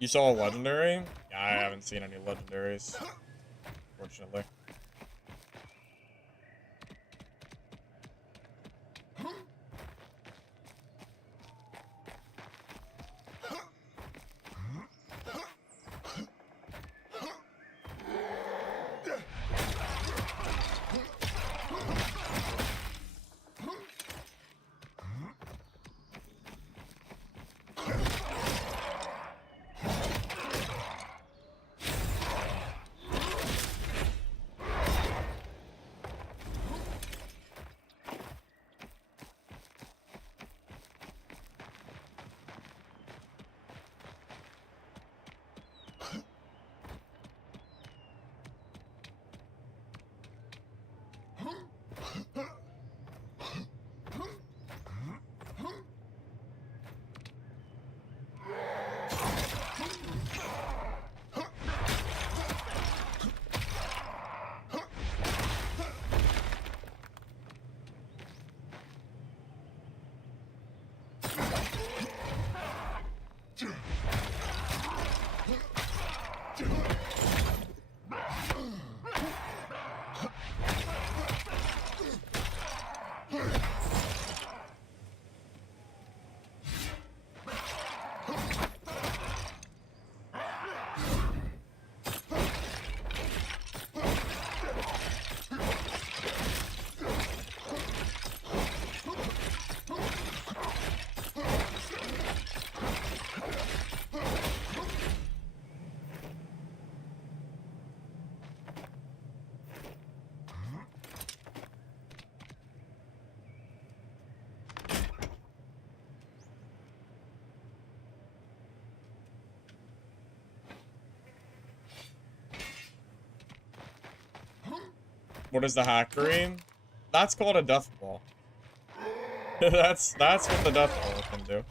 You saw a legendary? Yeah, I haven't seen any legendaries, fortunately. What is the hackery? That's called a death ball. that's what the death ball can do.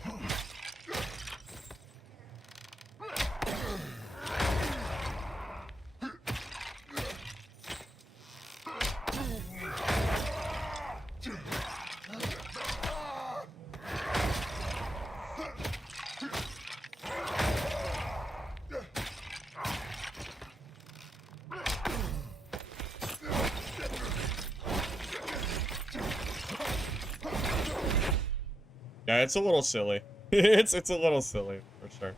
Yeah, it's a little silly. it's a little silly, for sure.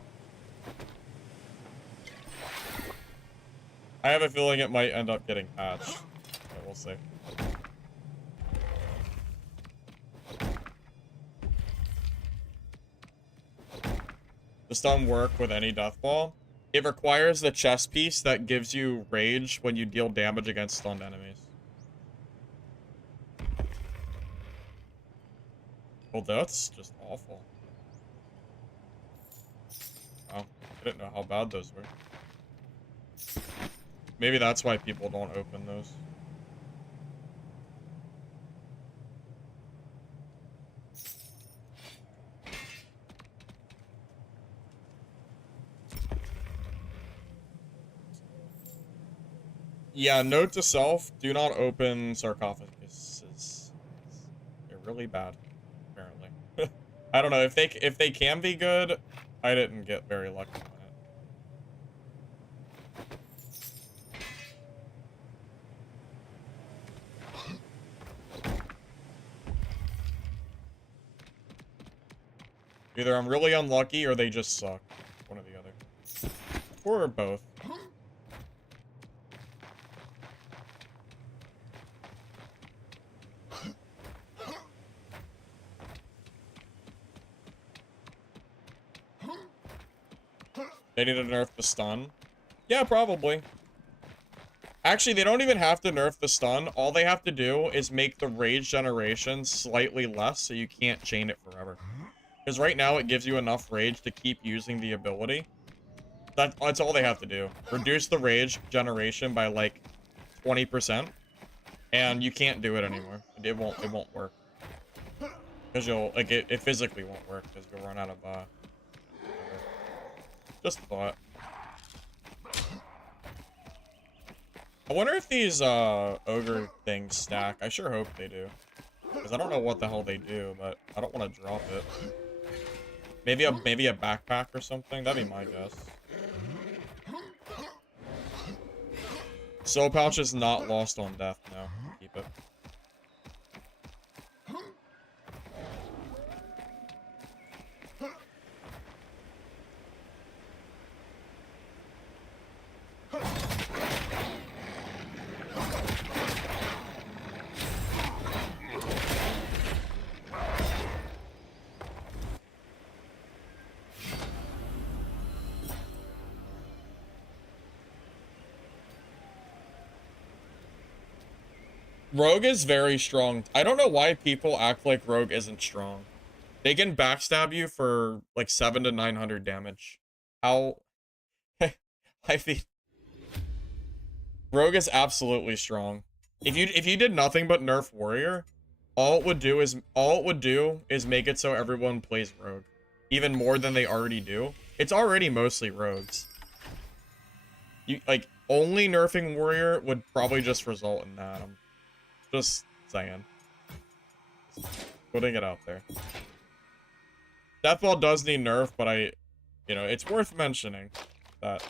I have a feeling it might end up getting patched. But we'll see. The stun work with any death ball. It requires the chest piece that gives you rage when you deal damage against stunned enemies. Well, that's just awful. Wow, I didn't know how bad those were. Maybe that's why people don't open those. Yeah, note to self, do not open sarcophaguses. They're really bad, apparently. I don't know, if they can be good, I didn't get very lucky on it. Either I'm really unlucky or they just suck. One or the other. Or both. They need to nerf the stun. Yeah, probably. Actually, they don't even have to nerf the stun. All they have to do is make the rage generation slightly less so you can't chain it forever. Because right now it gives you enough rage to keep using the ability. That's all they have to do. Reduce the rage generation by like 20%. And you can't do it anymore. It won't work. Because you'll, like, it physically won't work because you'll run out of, just thought. I wonder if these, ogre things stack. I sure hope they do. Because I don't know what the hell they do, but I don't want to drop it. Maybe a backpack or something? That'd be my guess. Soul pouch is not lost on death, no. Keep it. Rogue is very strong. I don't know why people act like Rogue isn't strong. They can backstab you for like 700 to 900 damage. How? I think Rogue is absolutely strong. If you did nothing but nerf Warrior, all it would do is make it so everyone plays Rogue, even more than they already do. It's already mostly Rogues. You like only nerfing Warrior would probably just result in that. I'm just saying. Putting it out there. Deathball does need nerf, but it's worth mentioning that.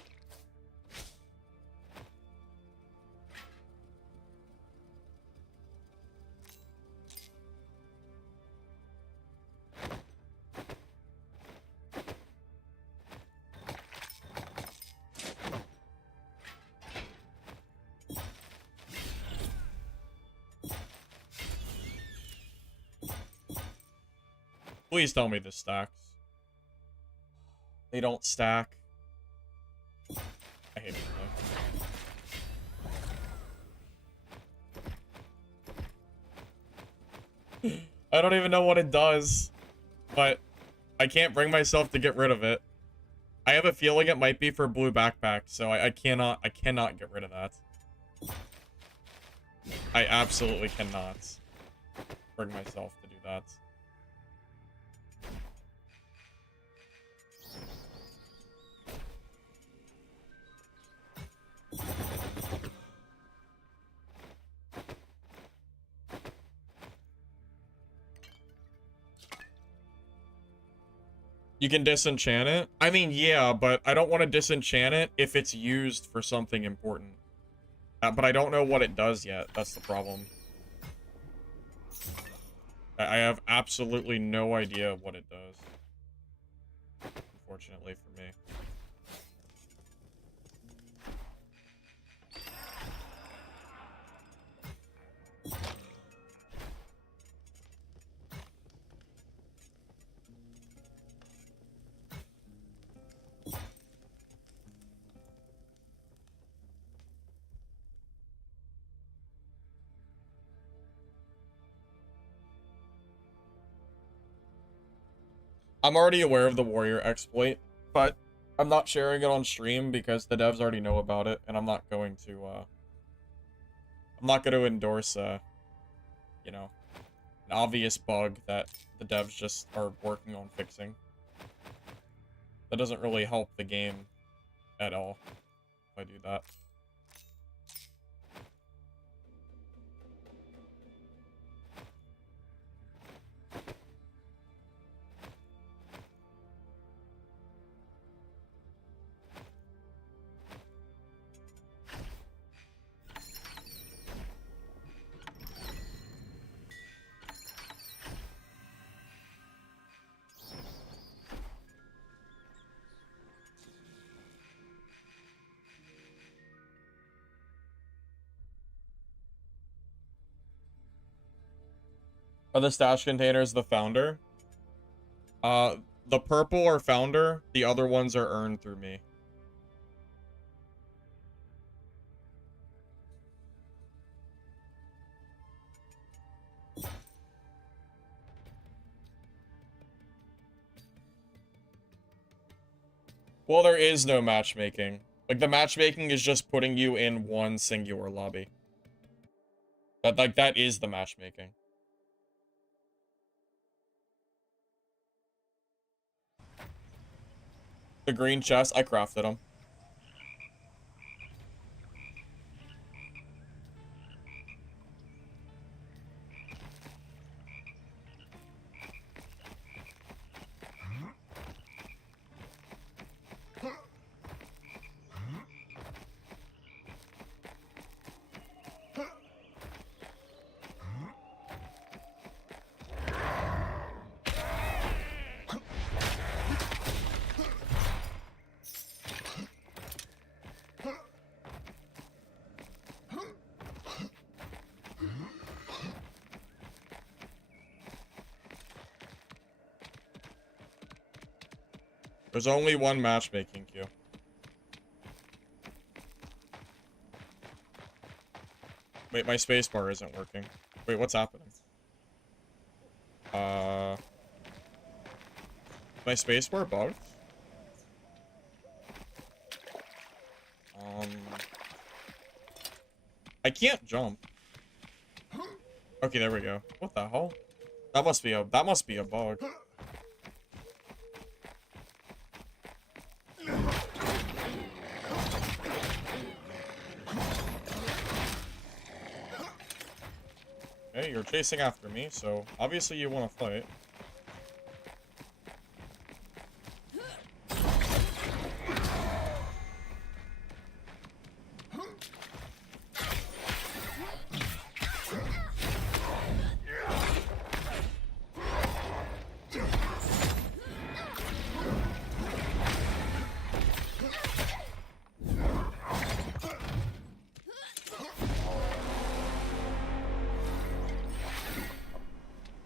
Please tell me this stacks. They don't stack. I hate it. I don't even know what it does, but I can't bring myself to get rid of it. I have a feeling it might be for blue backpack, so I cannot get rid of that. I absolutely cannot bring myself to do that. You can disenchant it? I mean, yeah, but I don't want to disenchant it if it's used for something important. But I don't know what it does yet. That's the problem. I have absolutely no idea what it does. Unfortunately for me. I'm already aware of the warrior exploit, but I'm not sharing it on stream because the devs already know about it, and I'm not going to endorse, you know, an obvious bug that the devs just are working on fixing. That doesn't really help the game at all if I do that. Are the stash containers the founder? The purple are founder, the other ones are earned through me. Well, there is no matchmaking. Like, the matchmaking is just putting you in one singular lobby. That is the matchmaking. The green chest, I crafted them. There's only one matchmaking queue. Wait, my spacebar isn't working. Wait, what's happening? My spacebar bugged? I can't jump. Okay, there we go. What the hell? That must be a bug. Okay, you're chasing after me, so obviously you want to fight.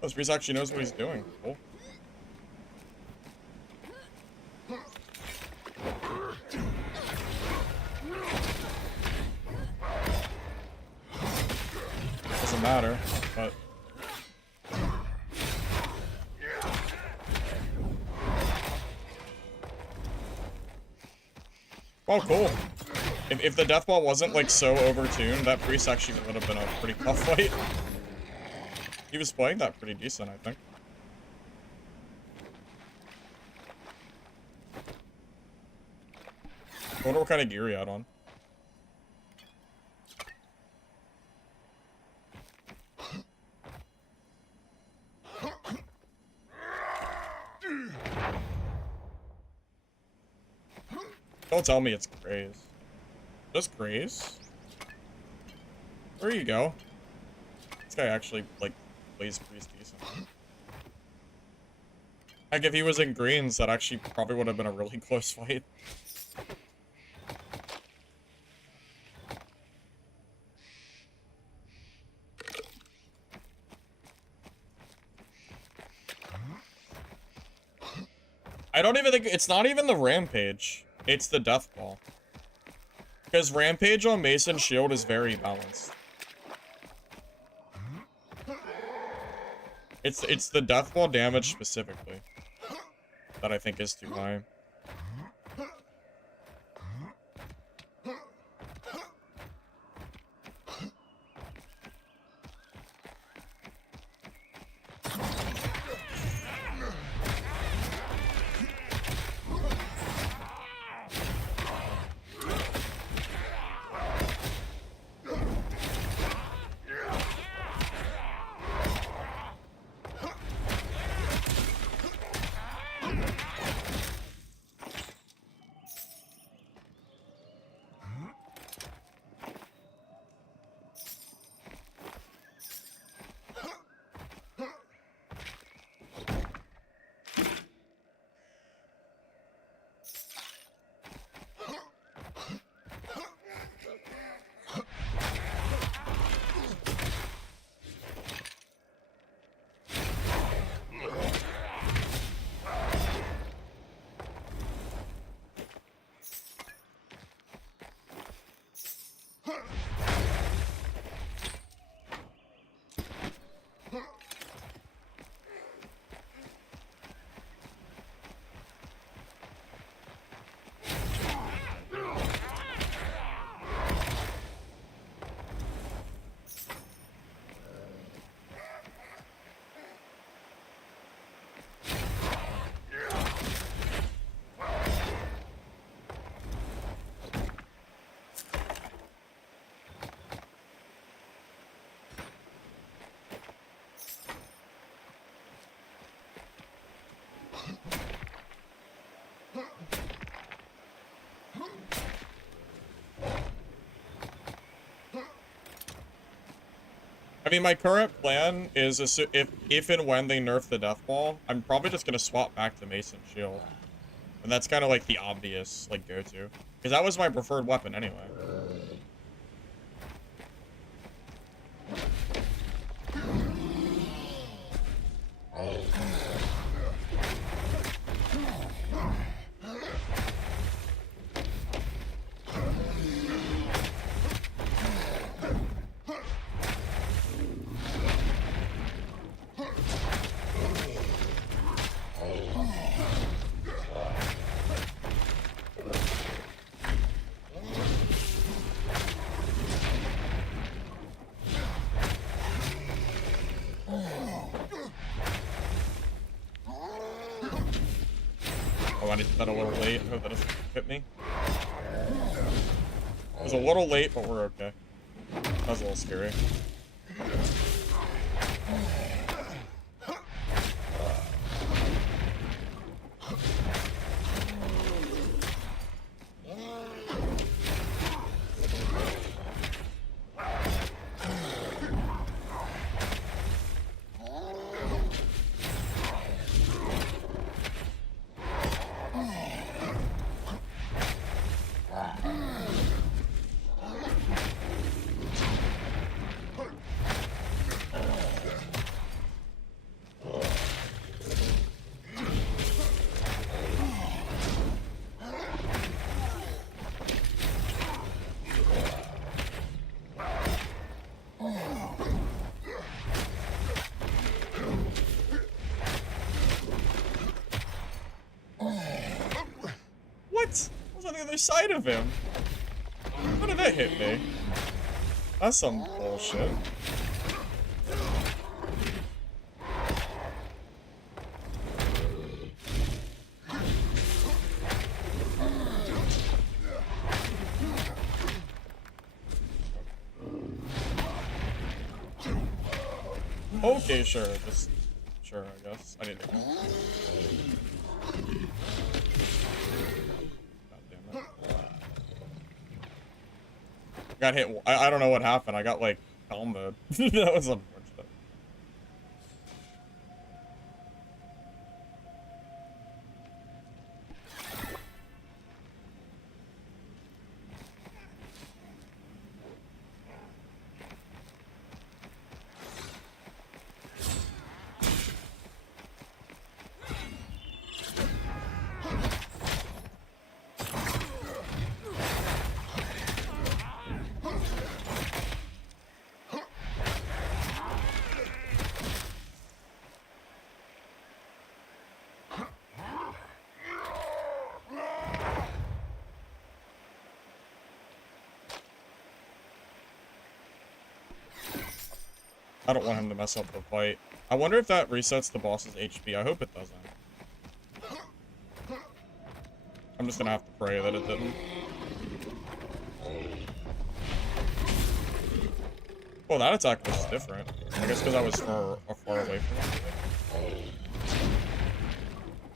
This priest actually knows what he's doing. Cool. Doesn't matter, but... Oh, cool. If the death ball wasn't, like, so overtuned, that priest actually would have been a pretty tough fight. He was playing that pretty decent, I think. I wonder what kind of gear he had on. Don't tell me it's Graze. Just Graze? There you go. This guy actually, like, plays pretty decent. Heck, if he was in greens, that actually probably would have been a really close fight. I don't even think... It's not even the Rampage. It's the Death Ball. Because Rampage on Mason Shield is very balanced. It's the Death Ball damage specifically. that I think is too high. I mean, my current plan is if and when they nerf the death ball, I'm probably just gonna swap back to Mason Shield, and that's kind of like the obvious like go-to, because that was my preferred weapon anyway. Oh, I did that a little late. I hope that doesn't hit me. It was a little late, but we're okay. That was a little scary. What? I was on the other side of him. How did that hit me? That's some bullshit. Okay, sure. Just sure, I guess. I didn't know. God damn it. Got hit. I don't know what happened. I got like comboed. That was unfortunate. I don't want him to mess up the fight. I wonder if that resets the boss's HP. I hope it doesn't. I'm just gonna have to pray that it didn't. Well, that attack was different. I guess because I was far away from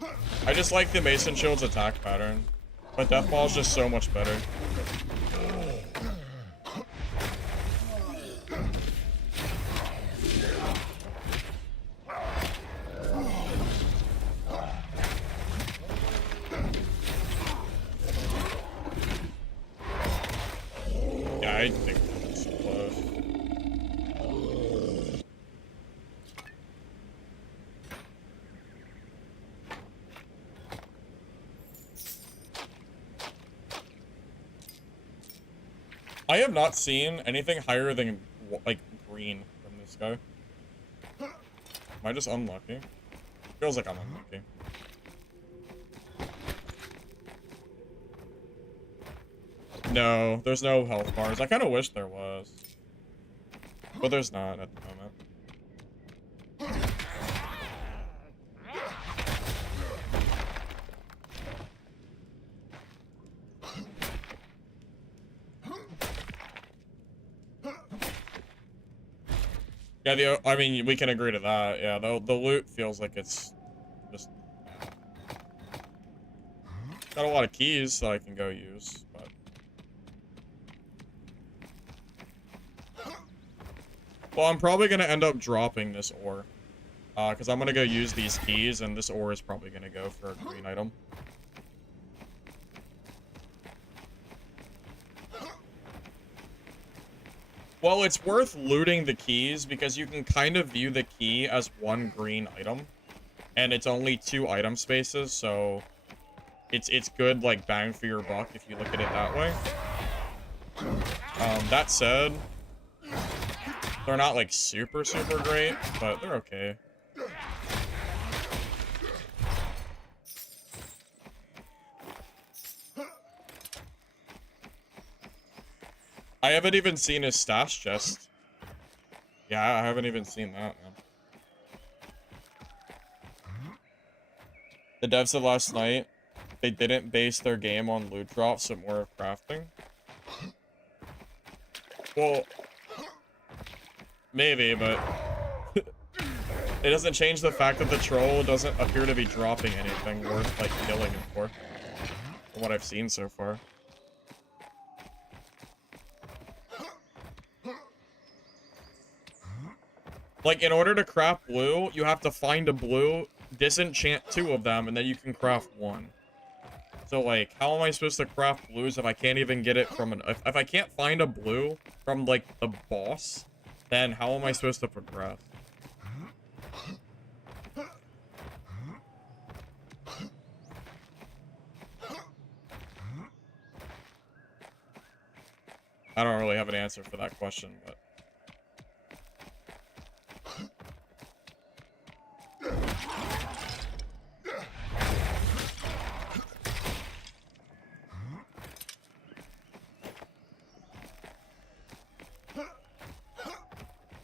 it. I just like the Mason Shield's attack pattern. But Death Ball is just so much better. Yeah, I think it's close. I have not seen anything higher than, like, green from this guy. Am I just unlucky? Feels like I'm unlucky. No, there's no health bars. I kind of wish there was. But there's not at the moment. Yeah, I mean, we can agree to that. Yeah, the loot feels like it's just... Got a lot of keys that I can go use, but... Well, I'm probably going to end up dropping this ore. Because I'm going to go use these keys, and this ore is probably going to go for a green item. Well, it's worth looting the keys, because you can kind of view the key as one green item. And it's only 2 item spaces, so... It's good, like, bang for your buck if you look at it that way. That said... They're not, like, super great, but they're okay. I haven't even seen his stash chest. Yeah, I haven't even seen that, man. The devs said last night they didn't base their game on loot drops, but more of crafting. Well... Maybe, but it doesn't change the fact that the troll doesn't appear to be dropping anything worth, like, killing him for. From what I've seen so far. Like, in order to craft blue, you have to find a blue, disenchant 2 of them, and then you can craft 1. So, like, how am I supposed to craft blues if I can't even get it from an... If I can't find a blue from, like, the boss... Then how am I supposed to progress? I don't really have an answer for that question, but...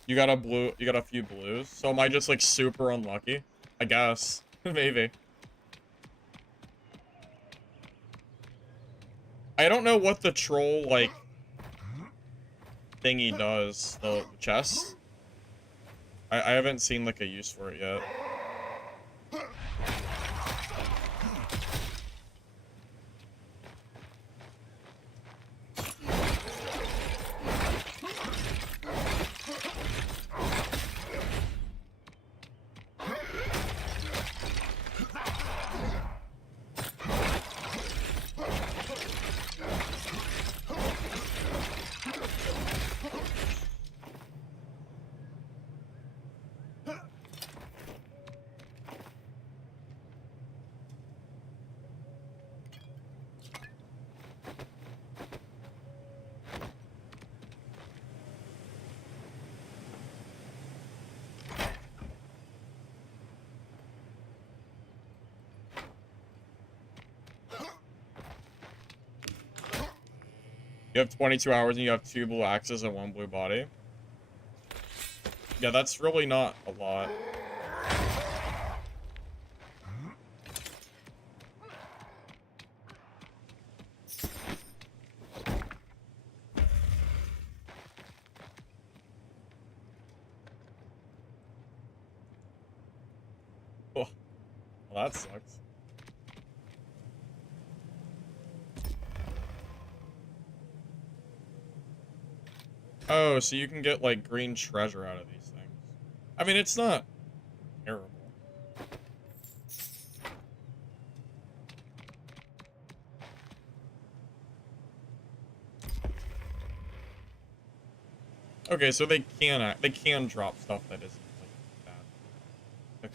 You got a few blues. So am I just, like, super unlucky? I guess. Maybe. I don't know what the troll, like, thingy does. The chest. I haven't seen, like, a use for it yet. You have 22 hours and you have 2 blue axes and 1 blue body. Yeah, that's really not a lot. Oh, well, that sucks. Oh, so you can get, like, green treasure out of these things. I mean, it's not terrible. Okay, so they can drop stuff that isn't, like, bad. Okay.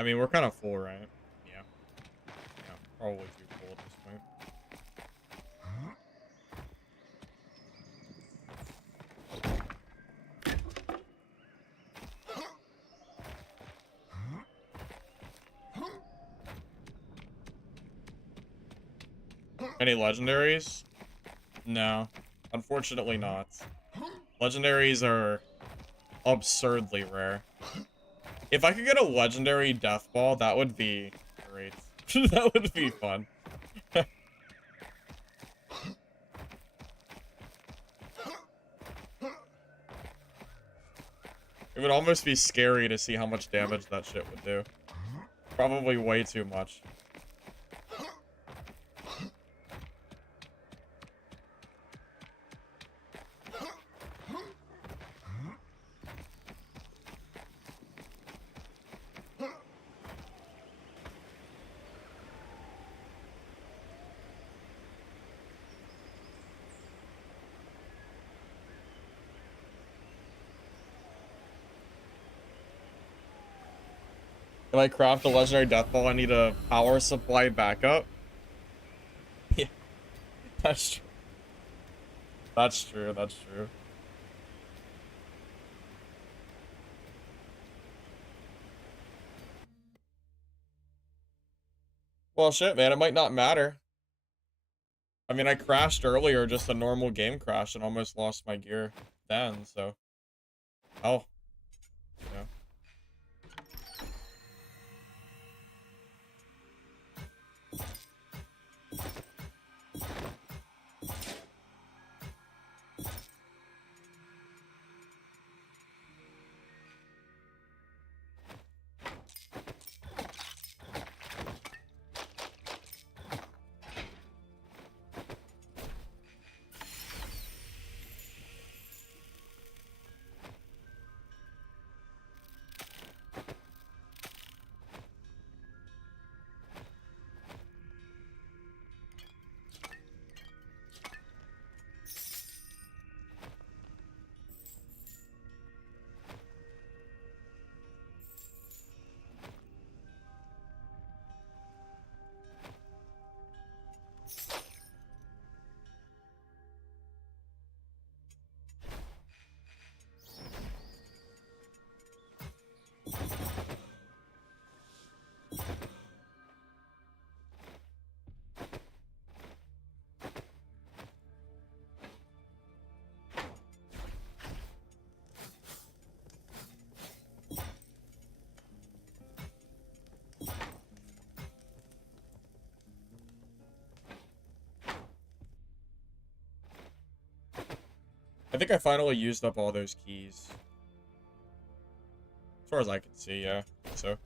I mean, we're kind of full, right? Yeah. Yeah, probably too full at this point. Any legendaries? No. Unfortunately not. Legendaries are absurdly rare. If I could get a legendary death ball, that would be great. That would be fun. It would almost be scary to see how much damage that shit would do. Probably way too much. If I craft a legendary death ball, I need a power supply backup. Yeah, that's true. That's true. That's true. Well, shit, man. It might not matter. I mean, I crashed earlier, just a normal game crash, and almost lost my gear then, so. Oh. Yeah. I think I finally used up all those keys. As far as I can see, yeah. So.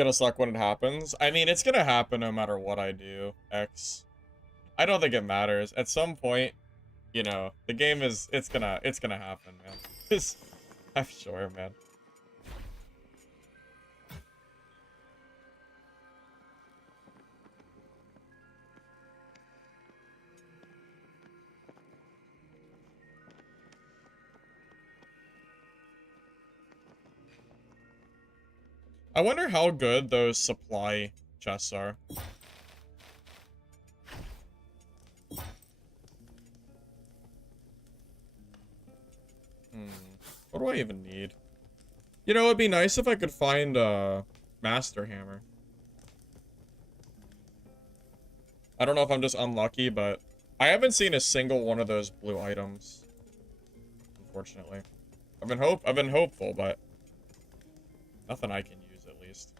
Gonna suck when it happens. I mean, it's gonna happen no matter what I do, X. I don't think it matters. At some point, you know, the game is, it's gonna happen, man. I'm sure, man. I wonder how good those supply chests are. What do I even need? You know, it'd be nice if I could find a Master Hammer. I don't know if I'm just unlucky, but I haven't seen a single one of those blue items. Unfortunately. I've been hopeful, but nothing I can use at least.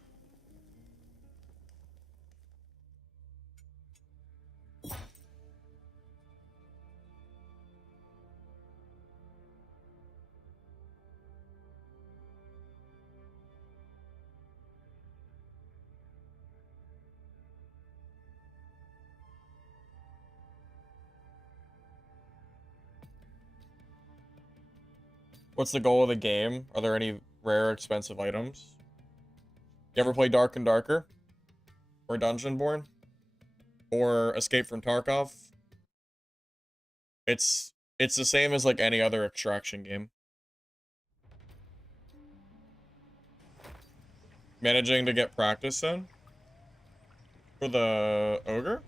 What's the goal of the game? Are there any rare, expensive items? You ever play Dark and Darker? Or Dungeonborn? Or Escape from Tarkov? It's the same as like any other extraction game. Managing to get practice in? For the Ogre?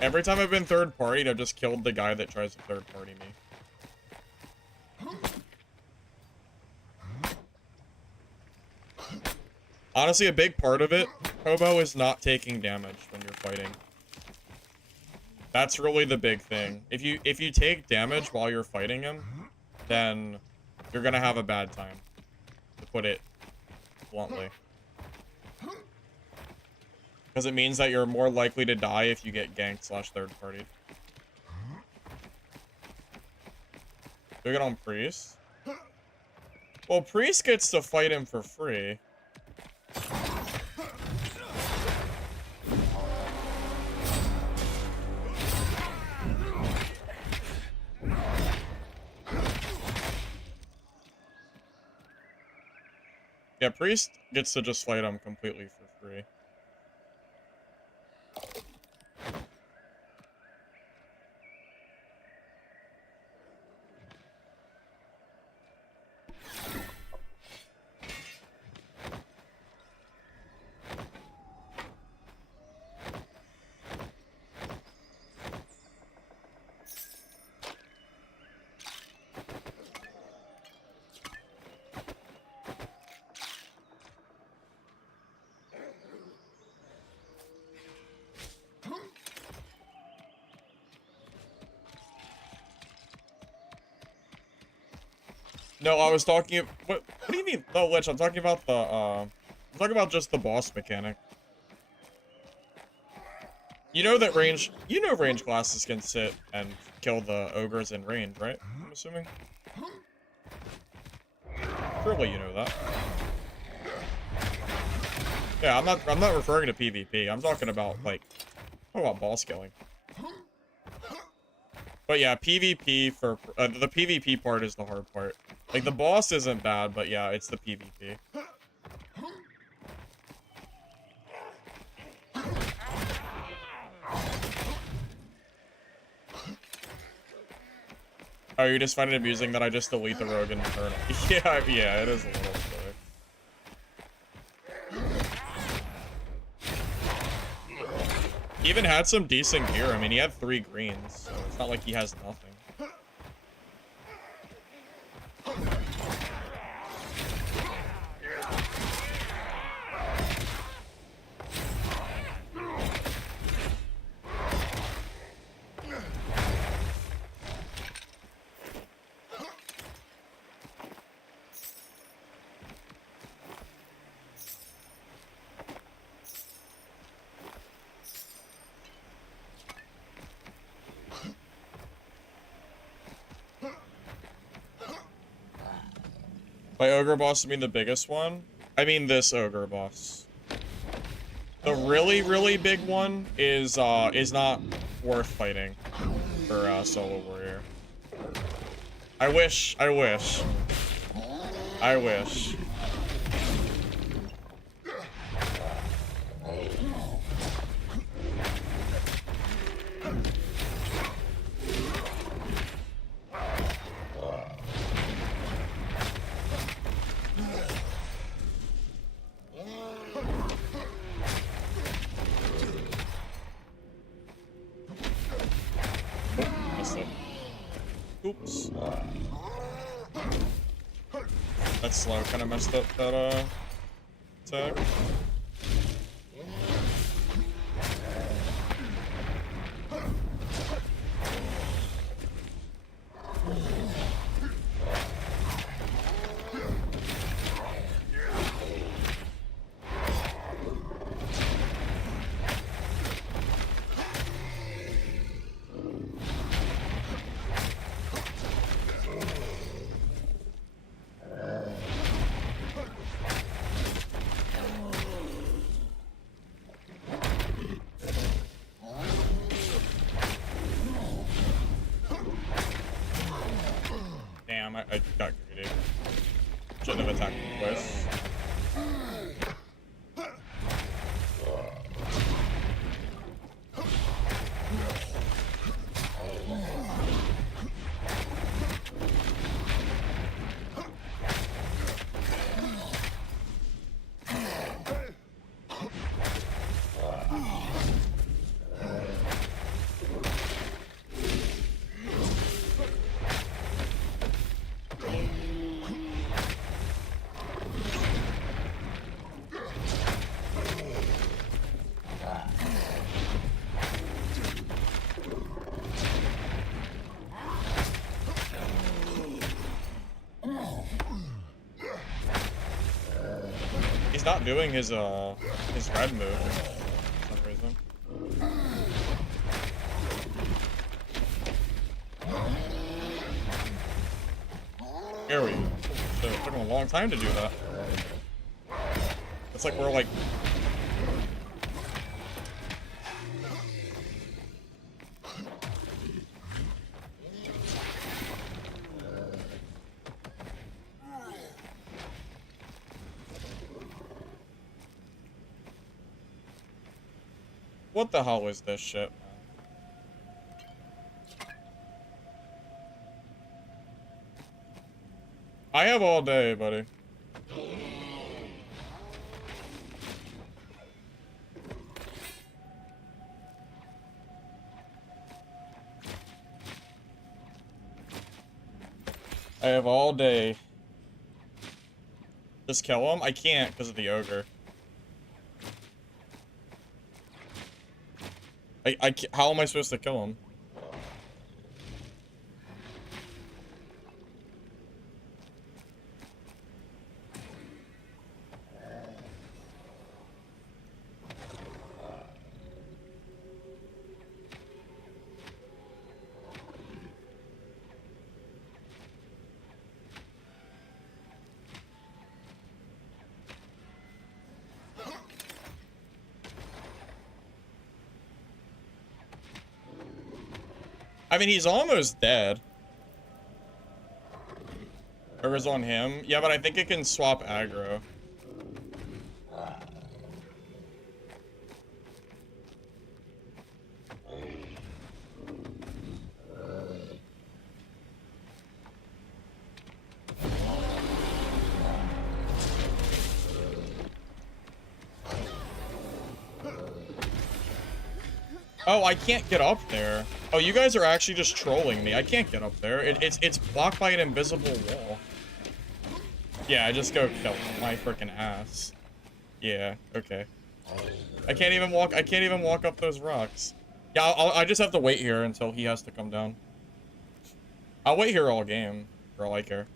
Every time I've been third partied, I've just killed the guy that tries to third party me. Honestly, a big part of it, Hobo, is not taking damage when you're fighting. That's really the big thing. If you take damage while you're fighting him, then you're gonna have a bad time, to put it bluntly. Because it means that you're more likely to die if you get ganked / third partied. Do we get on Priest? Well, Priest gets to fight him for free. Yeah, Priest gets to just fight him completely for free. No, I was talking. What do you mean? No, Lich. I'm talking about the. I'm talking about just the boss mechanic. You know that range. You know range classes can sit and kill the ogres in range, right? I'm assuming. Surely you know that. Yeah, I'm not referring to PvP. I'm talking about like. What about boss killing? But yeah, PvP for the PvP part is the hard part. Like, the boss isn't bad, but yeah, it's the PvP. Oh, you just find it amusing that I just delete the rogue and turn. Yeah, yeah, it is a little silly. He even had some decent gear. I mean, he had 3 greens, so it's not like he has nothing. By ogre boss, I mean the biggest one. I mean this ogre boss. The really, really big one is not worth fighting for solo warrior. I wish. Oops. That slow kind of messed up that attack. Damn, I got greedy. Shouldn't have attacked him twice. He's not doing his red move for some reason. Here we go. So it took him a long time to do that. It's like we're like... What the hell is this shit, man? I have all day, buddy. I have all day. Just kill him? I can't because of the ogre. How am I supposed to kill him? I mean, he's almost dead. Or is on him. Yeah, but I think it can swap aggro. Oh, I can't get up there. Oh, you guys are actually just trolling me. I can't get up there. It's blocked by an invisible wall. Yeah, I just go kill my freaking ass. Yeah, okay. I can't even walk up those rocks. Yeah, I just have to wait here until he has to come down. I'll wait here all game, for all I care.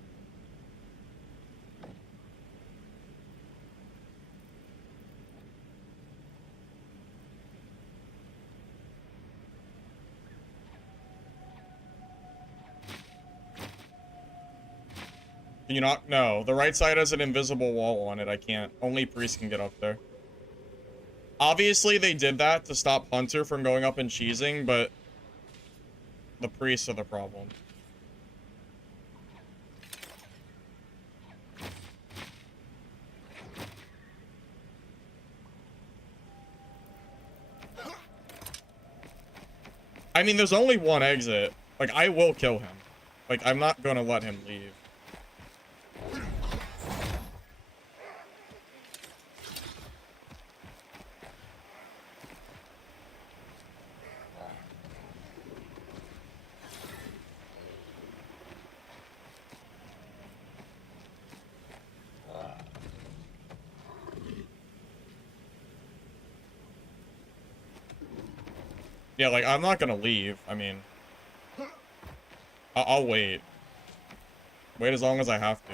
Can you not? No. The right side has an invisible wall on it. I can't. Only Priest can get up there. Obviously, they did that to stop Hunter from going up and cheesing, but the Priests are the problem. I mean, there's only one exit. Like, I will kill him. Like, I'm not gonna let him leave. Yeah, like, I'm not gonna leave. I mean, I'll wait. Wait as long as I have to.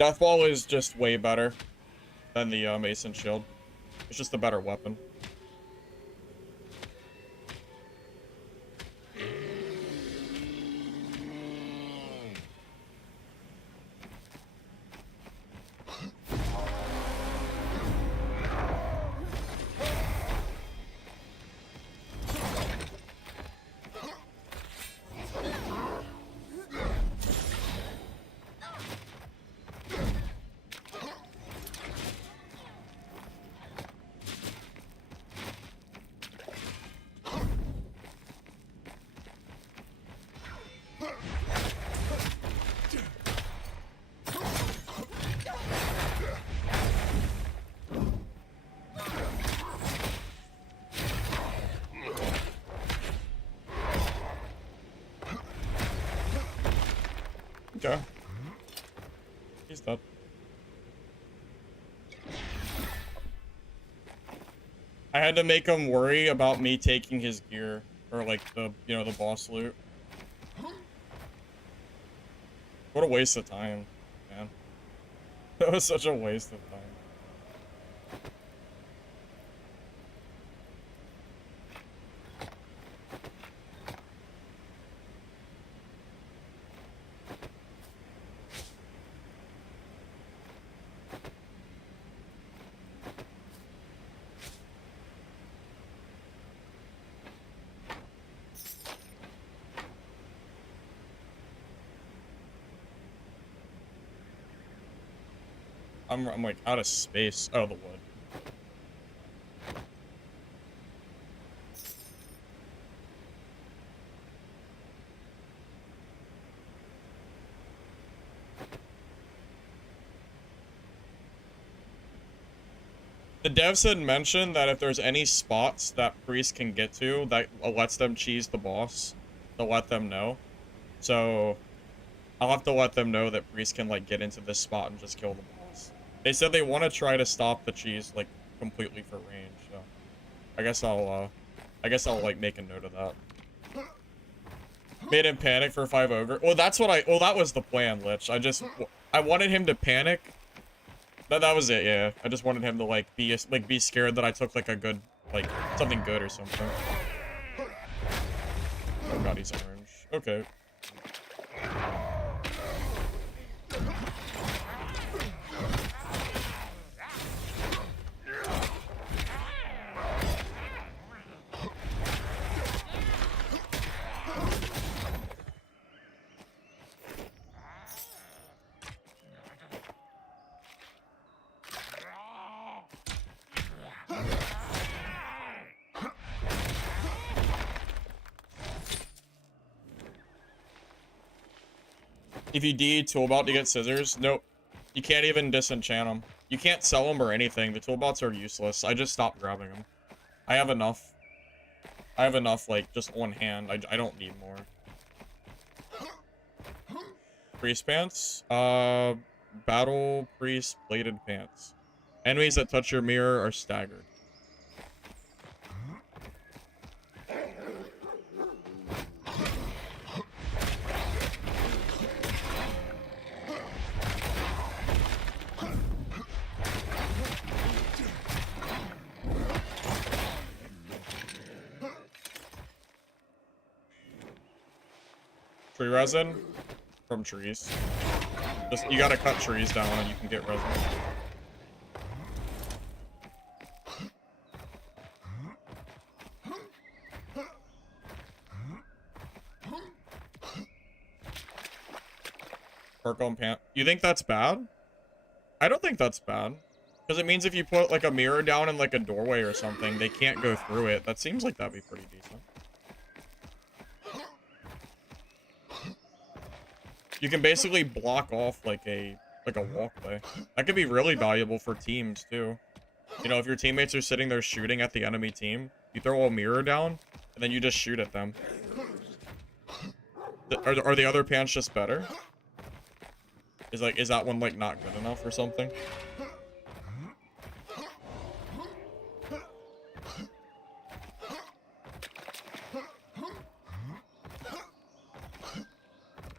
Deathball is just way better than the Mason Shield. It's just a better weapon. Okay. He's dead. I had to make him worry about me taking his gear. Or, like, the boss loot. What a waste of time, man. That was such a waste of time. I'm like out of space. Oh, the wood. The devs had mentioned that if there's any spots that Priest can get to that lets them cheese the boss, to let them know. So I'll have to let them know that Priest can like get into this spot and just kill the boss. They said they want to try to stop the cheese like completely for range. So I guess I'll like make a note of that. Made him panic for 5 Ogre. Well, that's what well, that was the plan, Lich. I wanted him to panic. That was it, yeah. I just wanted him to like be scared that I took like a good like something good or something. Oh god, he's orange. Okay. If you D toolbot to get scissors, nope. You can't even disenchant them. You can't sell them or anything. The toolbots are useless. I just stopped grabbing them. I have enough. I have enough, like, just on hand. I don't need more. Priest pants? Battle Priest Bladed Pants. Enemies that touch your mirror are staggered. Tree resin from trees. Just you gotta cut trees down and you can get resin. Purple and pant. You think that's bad? I don't think that's bad. Because it means if you put like a mirror down in like a doorway or something, they can't go through it. That seems like that'd be pretty decent. You can basically block off like a walkway. That could be really valuable for teams too. You know, if your teammates are sitting there shooting at the enemy team, you throw a mirror down and then you just shoot at them. Are the other pants just better? Is that one like not good enough or something?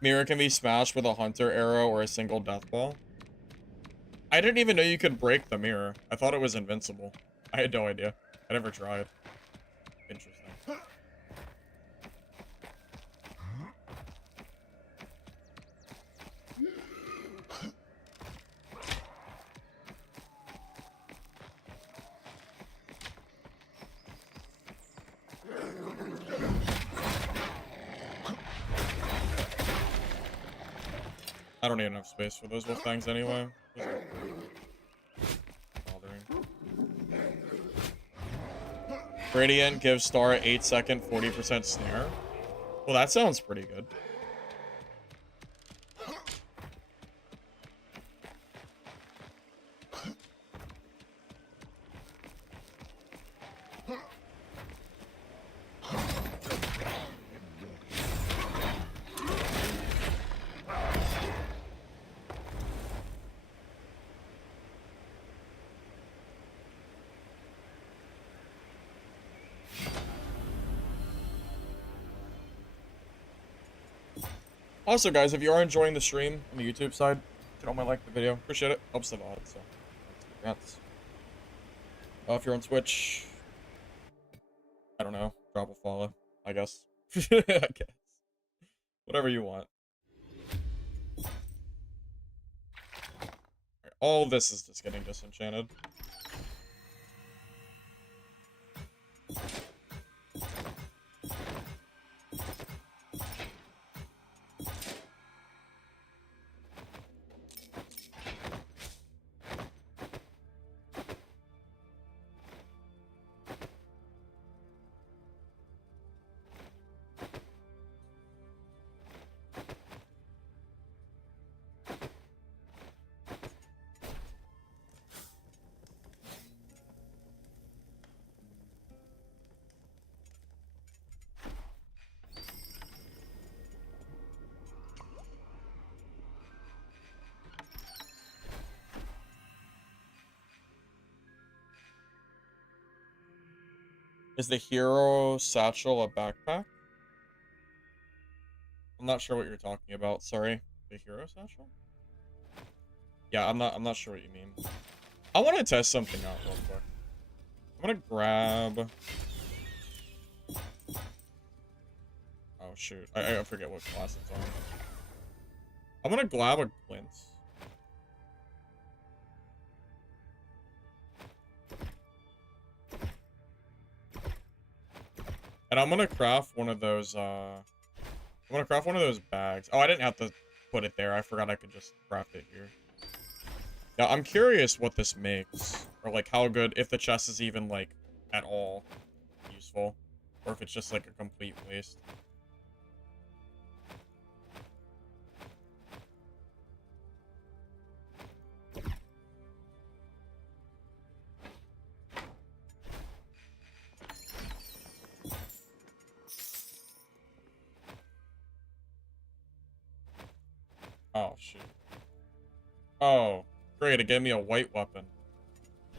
Mirror can be smashed with a hunter arrow or a single death ball. I didn't even know you could break the mirror. I thought it was invincible. I had no idea. I never tried. Interesting. I don't need enough space for those wolf fangs anyway. Radiant gives Star 8-second 40% snare. Well, that sounds pretty good. Also, guys, if you are enjoying the stream on the YouTube side, you don't mind liking the video. Appreciate it. Helps a lot, so. Congrats. If you're on Twitch, I don't know. Drop a follow, I guess. I guess. Whatever you want. Right, all this is just getting disenchanted. Is the hero satchel a backpack? I'm not sure what you're talking about. Sorry. The hero satchel? Yeah, I'm not sure what you mean. I want to test something out real quick. I'm gonna grab. Oh shoot! I forget what class it's on. I'm gonna grab a glint. And I'm gonna craft one of those, I'm gonna craft one of those bags. Oh, I didn't have to put it there. I forgot I could just craft it here. Yeah, I'm curious what this makes. Or, like, how good, if the chest is even, like, at all useful. Or if it's just, like, a complete waste. Oh, shoot. Oh, great. It gave me a white weapon.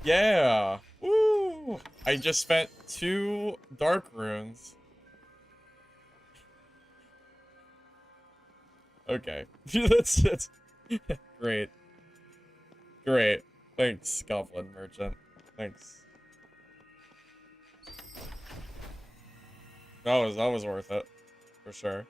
Yeah. Woo. I just spent 2 dark runes. Okay. that's great. Great. Thanks, Goblin Merchant. Thanks. That was worth it. For sure.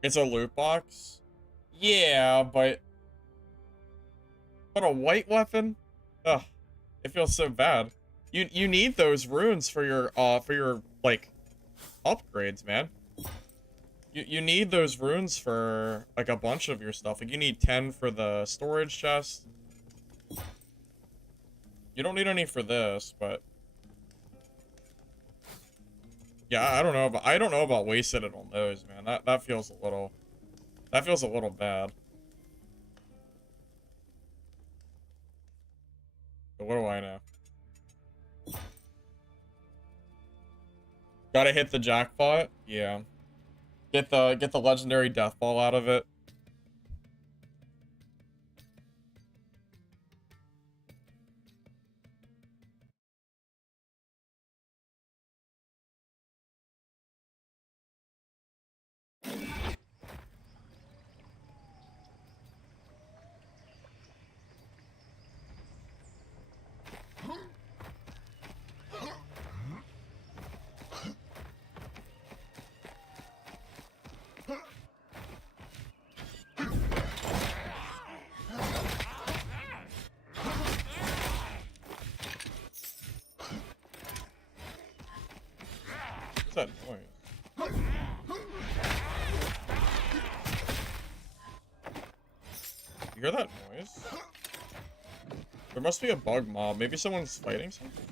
It's a loot box? Yeah, but a white weapon? Ugh, it feels so bad. You need those runes for your like upgrades, man. You need those runes for like a bunch of your stuff. Like you need 10 for the storage chest. You don't need any for this, but yeah, I don't know about wasting it on those, man. That feels a little bad. But what do I know? Gotta hit the jackpot? Yeah. Get the legendary death ball out of it. What's that noise? You hear that noise? There must be a bug mob. Maybe someone's fighting something?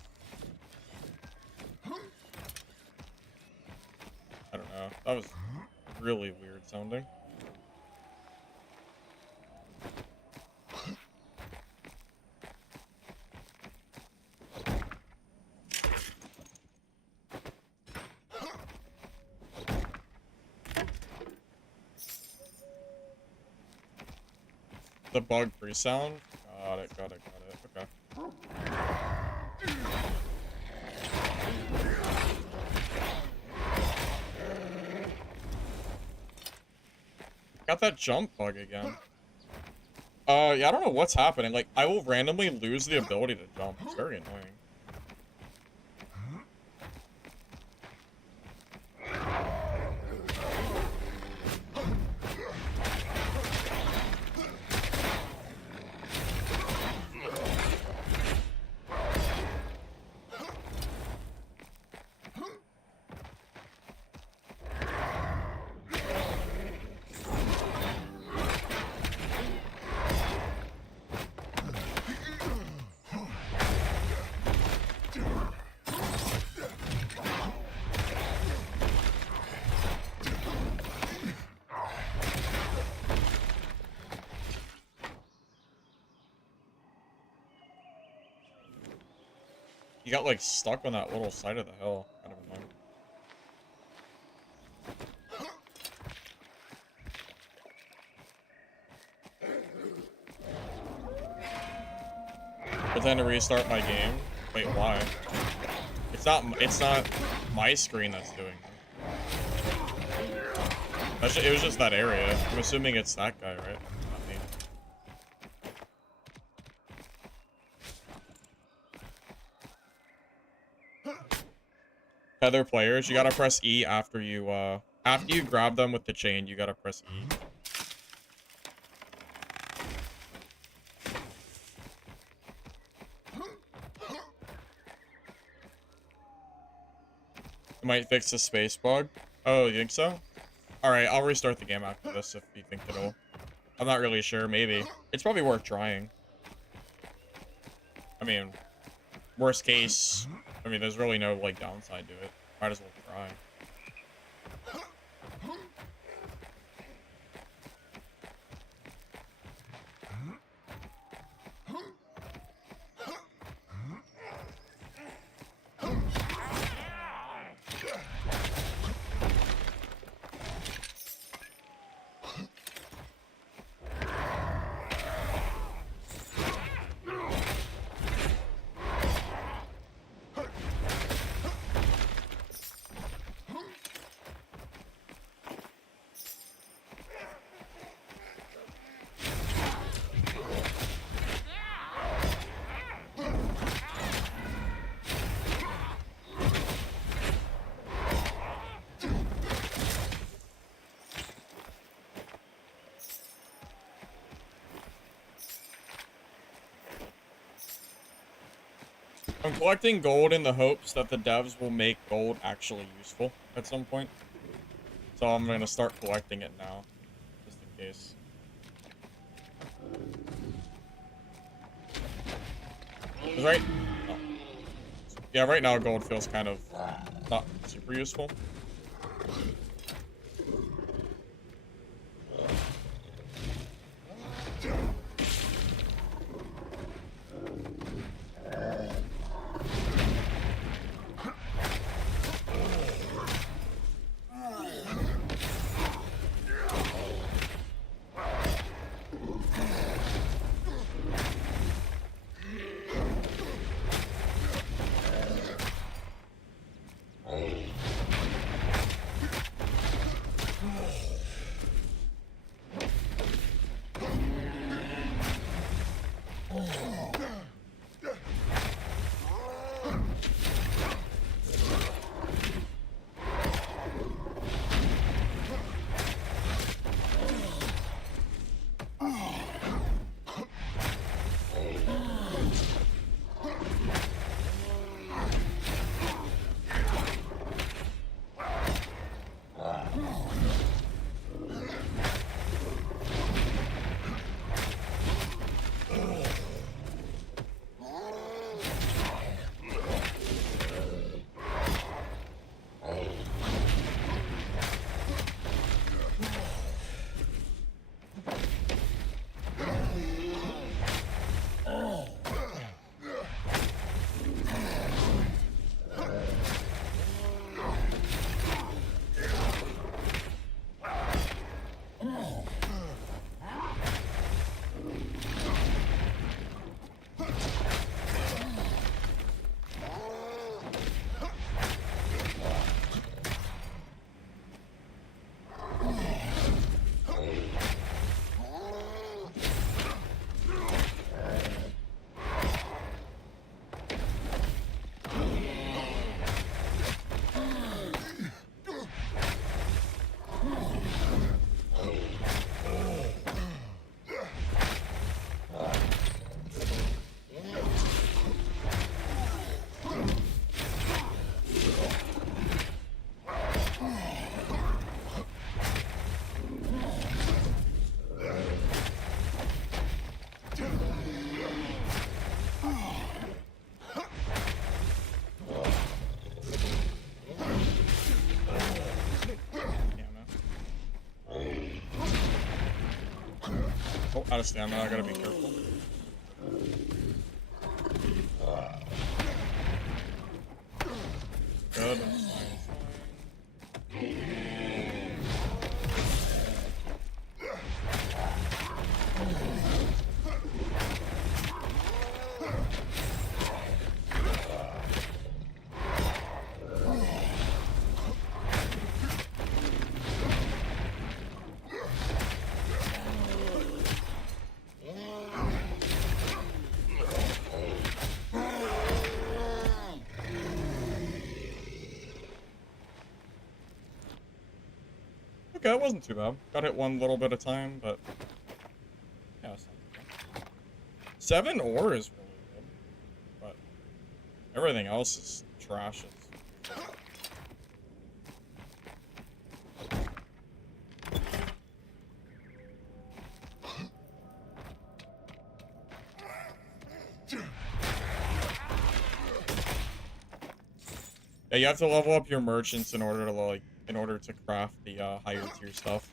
I don't know. That was really weird sounding. The bug free sound? Got it, got it, got it. Okay. Got that jump bug again. Yeah, I don't know what's happening. Like, I will randomly lose the ability to jump. It's very annoying. You got, like, stuck on that little side of the hill. Kind of annoying. Pretend to restart my game. Wait, why? It's not my screen that's doing it. It was just that area. I'm assuming it's that guy, right? Not me. Other players, you gotta press E after you grab them with the chain, you gotta press E. It might fix the space bug. Oh, you think so? Alright, I'll restart the game after this if you think it'll... I'm not really sure, maybe. It's probably worth trying. I mean, worst case, I mean, there's really no, like, downside to it. Might as well try. I'm collecting gold in the hopes that the devs will make gold actually useful at some point. So I'm gonna start collecting it now, just in case. Right? Oh. Yeah, right now gold feels kind of not super useful. Oh, out of stamina, I gotta be careful. Good. Okay, it wasn't too bad. Got hit one little bit of time, but yeah, it's not too bad. 7 ore is really good, but everything else is trash. Yeah, you have to level up your merchants in order to craft the higher tier stuff.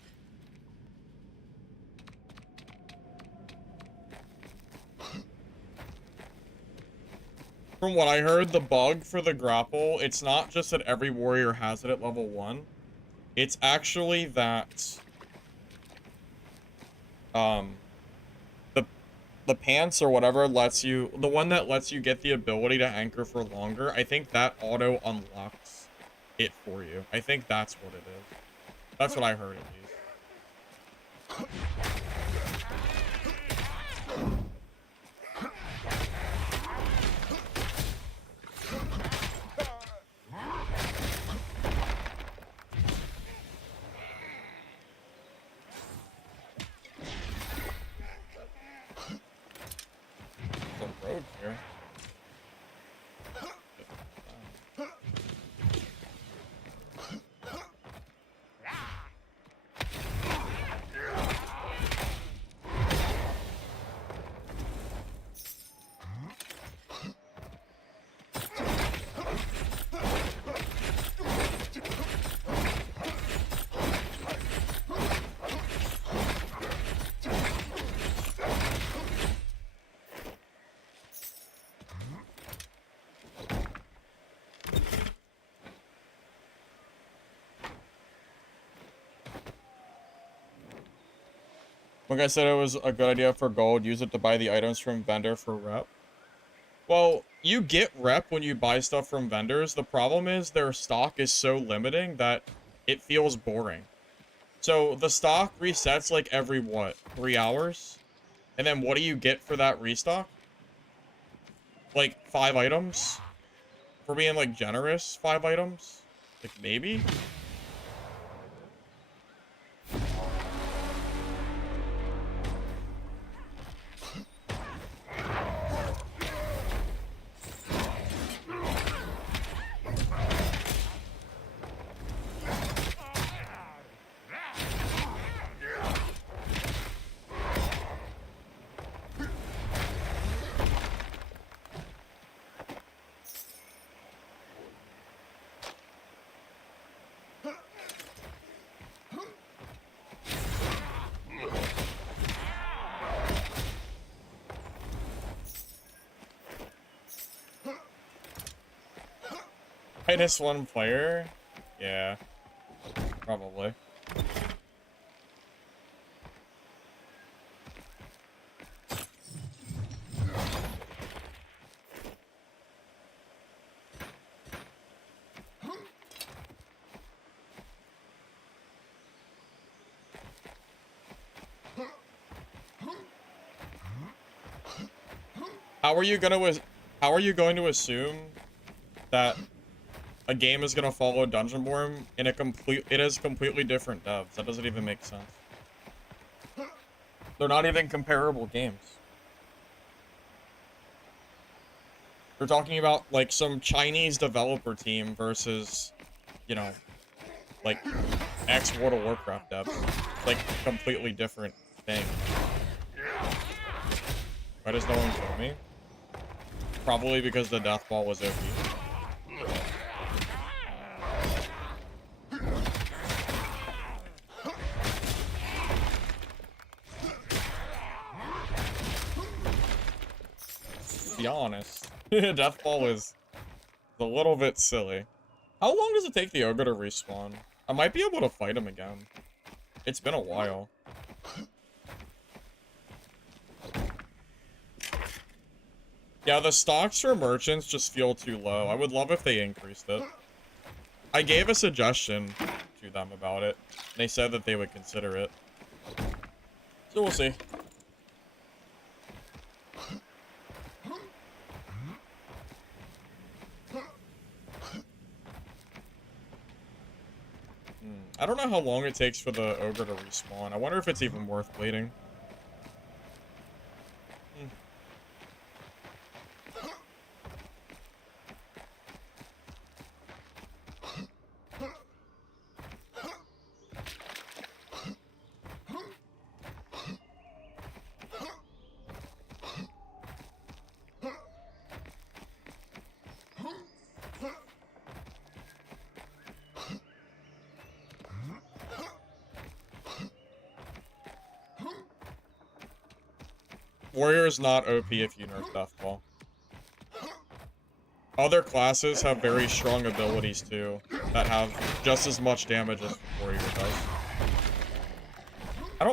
From what I heard, the bug for the grapple, it's not just that every warrior has it at level 1. It's actually that the pants or whatever lets you, the one that lets you get the ability to anchor for longer, I think that auto unlocks it for you. I think that's what it is. That's what I heard at least. There's a road here. Like I said, it was a good idea for gold. Use it to buy the items from vendor for rep. Well, you get rep when you buy stuff from vendors. The problem is their stock is so limiting that it feels boring. So the stock resets like every, what, 3 hours? And then what do you get for that restock? Like 5 items? For being like generous, 5 items? Like maybe? -1 player? Yeah. Probably. How are you going to assume that a game is gonna follow Dungeonborn in it is completely different devs? That doesn't even make sense. They're not even comparable games. We're talking about like some Chinese developer team versus, you know, like ex World of Warcraft devs. Like completely different thing. Why does no one kill me? Probably because the death ball was OP. To be honest, death ball is a little bit silly. How long does it take the Ogre to respawn? I might be able to fight him again. It's been a while. Yeah, the stocks for merchants just feel too low. I would love if they increased it. I gave a suggestion to them about it. They said that they would consider it. So we'll see. I don't know how long it takes for the Ogre to respawn. I wonder if it's even worth waiting. Warrior is not OP if you nerf Deathball. Other classes have very strong abilities too, that have just as much damage as Warrior does.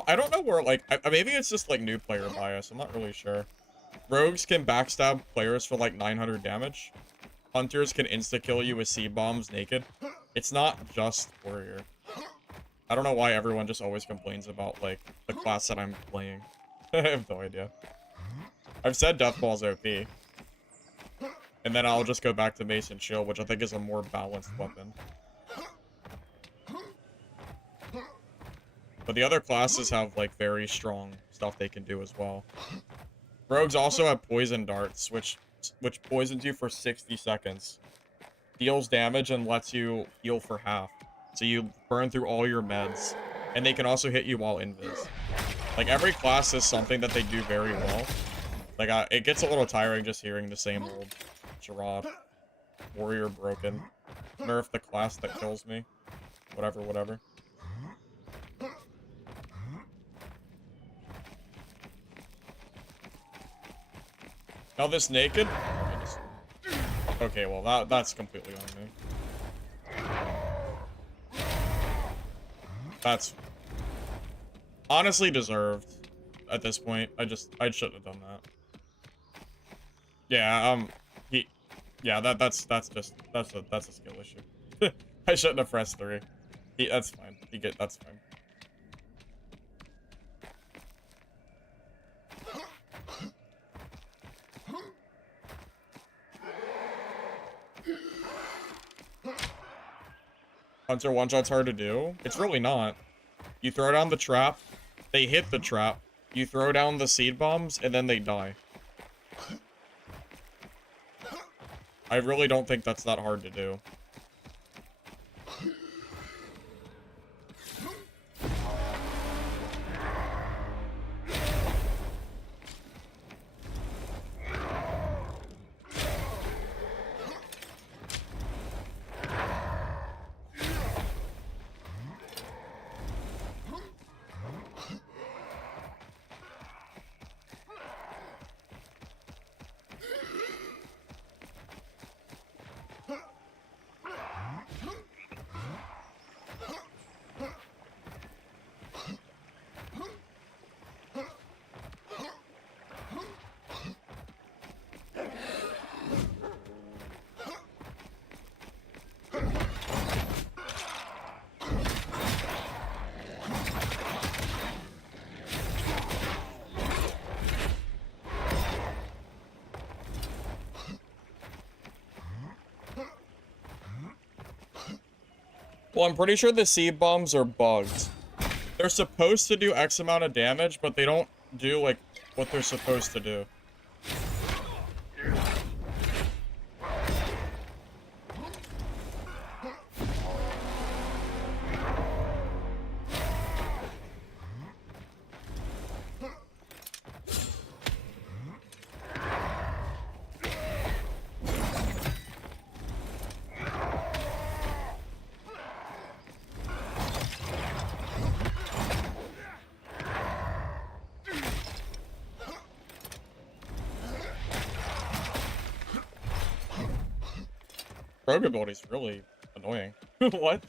I don't know where, like, maybe it's just like new player bias. I'm not really sure. Rogues can backstab players for like 900 damage. Hunters can insta-kill you with seed bombs naked. It's not just Warrior. I don't know why everyone just always complains about, like, the class that I'm playing. I have no idea. I've said Deathball's OP. And then I'll just go back to Mace and Shield, which I think is a more balanced weapon. But the other classes have, like, very strong stuff they can do as well. Rogues also have Poison Darts, which poisons you for 60 seconds. Deals damage and lets you heal for half. So you burn through all your meds. And they can also hit you while invis. Like, every class is something that they do very well. Like, it gets a little tiring just hearing the same old charade. Warrior broken. Nerf the class that kills me. Whatever, whatever. Now this naked? Okay, well, that's completely on me. That's honestly deserved at this point. I shouldn't have done that. Yeah, that's a skill issue. I shouldn't have pressed 3. That's fine. That's fine. Hunter one-shot's hard to do. It's really not. You throw down the trap, they hit the trap, you throw down the seed bombs, and then they die. I really don't think that's that hard to do. Well, I'm pretty sure the seed bombs are bugged. They're supposed to do X amount of damage, but they don't do, like, what they're supposed to do. Rogue ability's really annoying. What?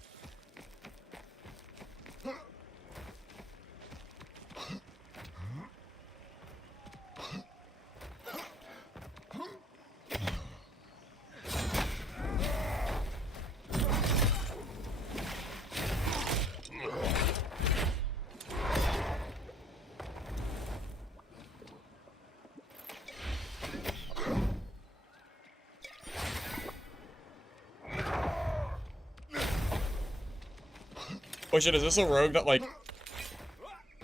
Oh shit, is this a rogue that, like,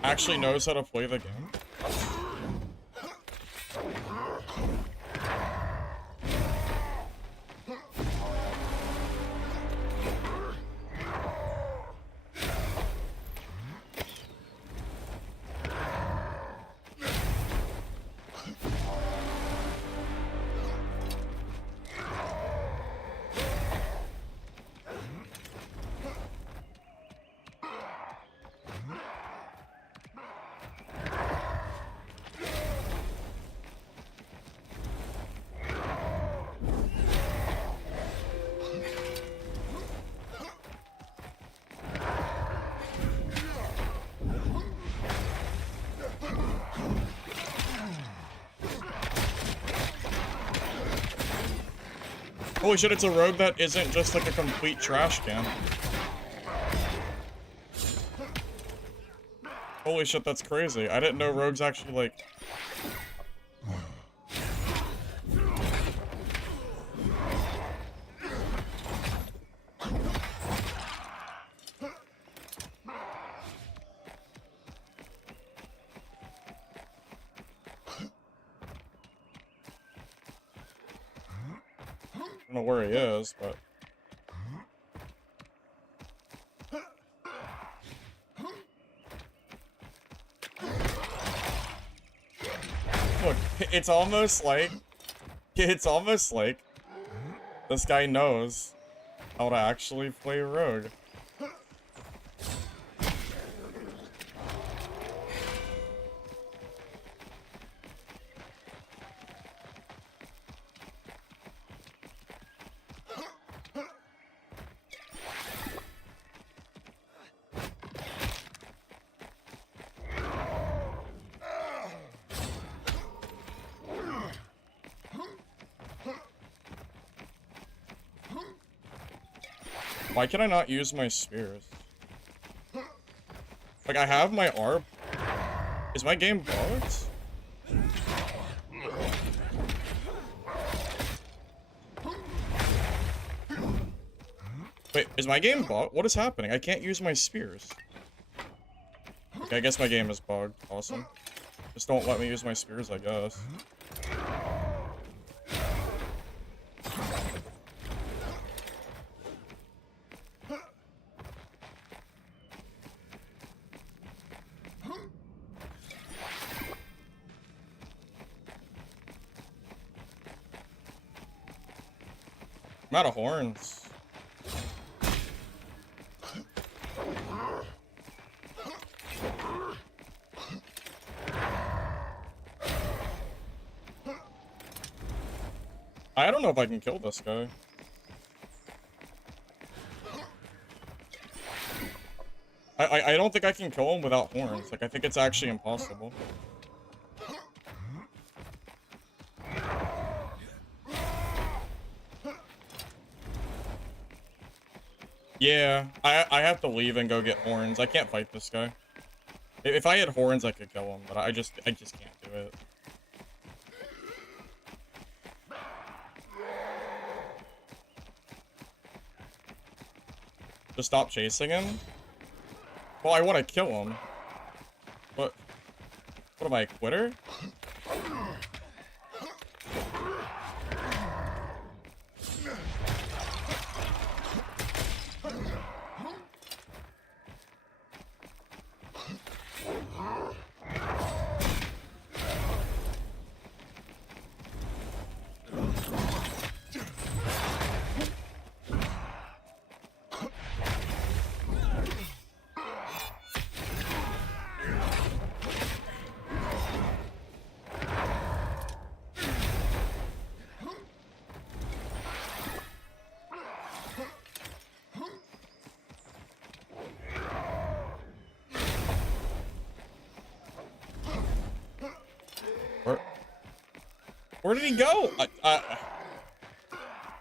actually knows how to play the game? Holy shit, it's a rogue that isn't just like a complete trash can. Holy shit, that's crazy. I didn't know rogues actually, like... I don't know where he is, but... Look, it's almost like this guy knows how to actually play rogue. Why can I not use my spears? Like, I have my ARP. Is my game bugged? Wait, is my game bugged? What is happening? I can't use my spears. Okay, I guess my game is bugged. Awesome. Just don't let me use my spears, I guess. I'm out of horns. I don't know if I can kill this guy. I don't think I can kill him without horns. Like, I think it's actually impossible. Yeah, I have to leave and go get horns. I can't fight this guy. If I had horns, I could kill him, but I just can't do it. Just stop chasing him? Well, I want to kill him. What am I, a quitter? Where did he go?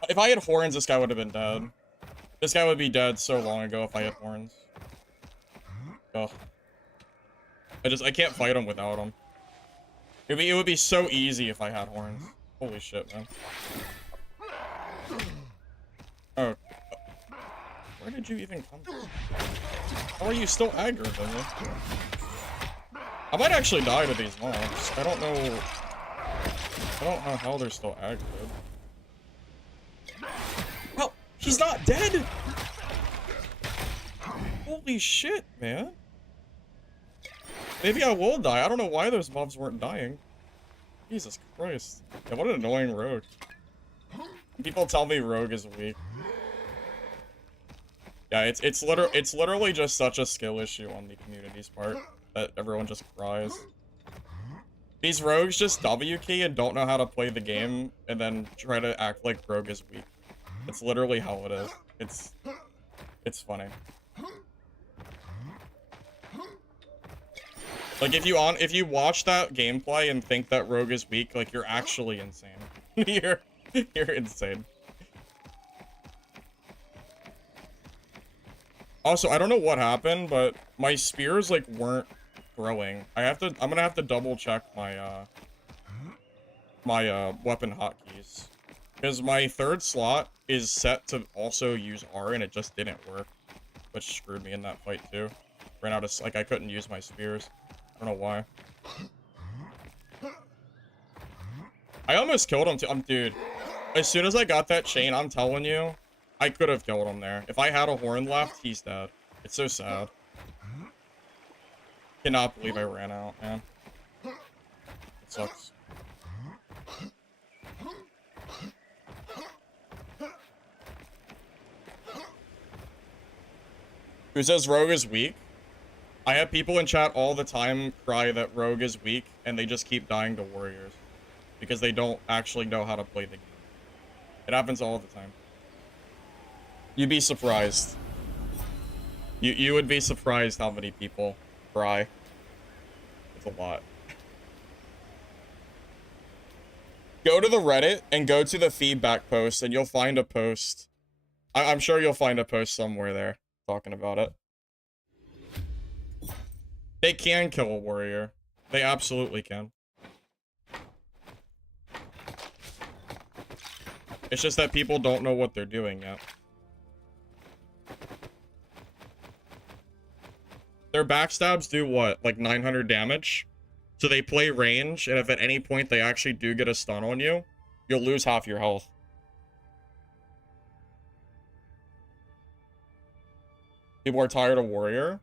If I had horns, this guy would have been dead. This guy would be dead so long ago if I had horns. Ugh. I can't fight him without him. It would be so easy if I had horns. Holy shit, man. Oh. Where did you even come from? How are you still aggro, though? I might actually die to these mobs. I don't know how they're still aggroed. Oh, he's not dead! Holy shit, man. Maybe I will die. I don't know why those mobs weren't dying. Jesus Christ. Yeah, what an annoying rogue. People tell me rogue is weak. Yeah, it's literally just such a skill issue on the community's part that everyone just cries. These rogues just W key and don't know how to play the game and then try to act like rogue is weak. That's literally how it is. It's funny. Like if you watch that gameplay and think that rogue is weak, like you're actually insane. you're insane. Also, I don't know what happened, but my spears, like, weren't throwing. I'm gonna have to double check my weapon hotkeys. Because my third slot is set to also use R, and it just didn't work. Which screwed me in that fight, too. Ran out of, like, I couldn't use my spears. I don't know why. I almost killed him, too. Dude, as soon as I got that chain, I'm telling you, I could have killed him there. If I had a horn left, he's dead. It's so sad. Cannot believe I ran out, man. It sucks. Who says Rogue is weak? I have people in chat all the time cry that Rogue is weak, and they just keep dying to warriors. Because they don't actually know how to play the game. It happens all the time. You'd be surprised. You would be surprised how many people cry. It's a lot. Go to the Reddit and go to the feedback post, and you'll find a post. I'm sure you'll find a post somewhere there talking about it. They can kill a warrior. They absolutely can. It's just that people don't know what they're doing yet. Their backstabs do what? Like 900 damage? So they play range, and if at any point they actually do get a stun on you, you'll lose half your health. People are tired of warrior?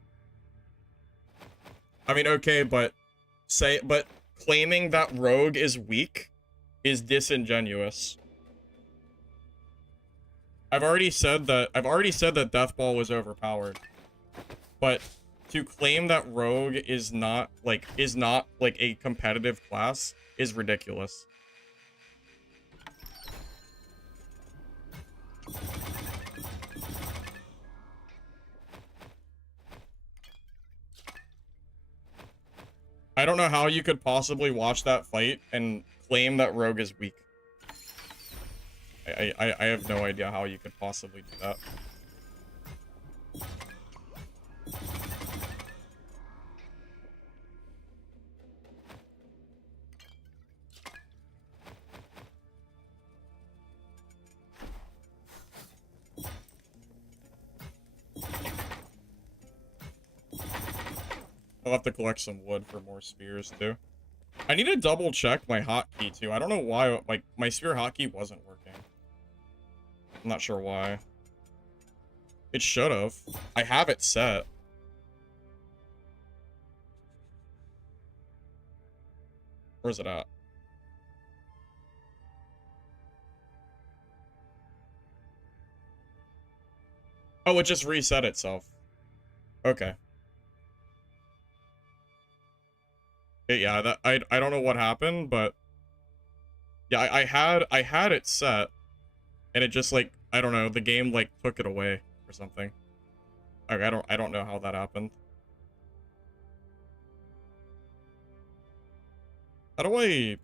I mean, okay, but claiming that rogue is weak is disingenuous. I've already said that Deathball was overpowered. But to claim that rogue is not like a competitive class is ridiculous. I don't know how you could possibly watch that fight and claim that rogue is weak. I have no idea how you could possibly do that. I'll have to collect some wood for more spears too. I need to double check my hotkey too. I don't know why my spear hotkey wasn't working. I'm not sure why. It should have. I have it set. Where's it at? Oh, it just reset itself. Okay. Yeah, that I don't know what happened, but yeah, I had it set, and it just like I don't know, the game like took it away or something. Like I don't know how that happened. How do I?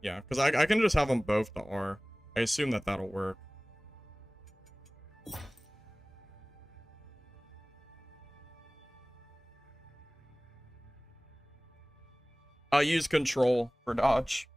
Yeah, because I can just have them both to R. I assume that that'll work. I'll use control for dodge.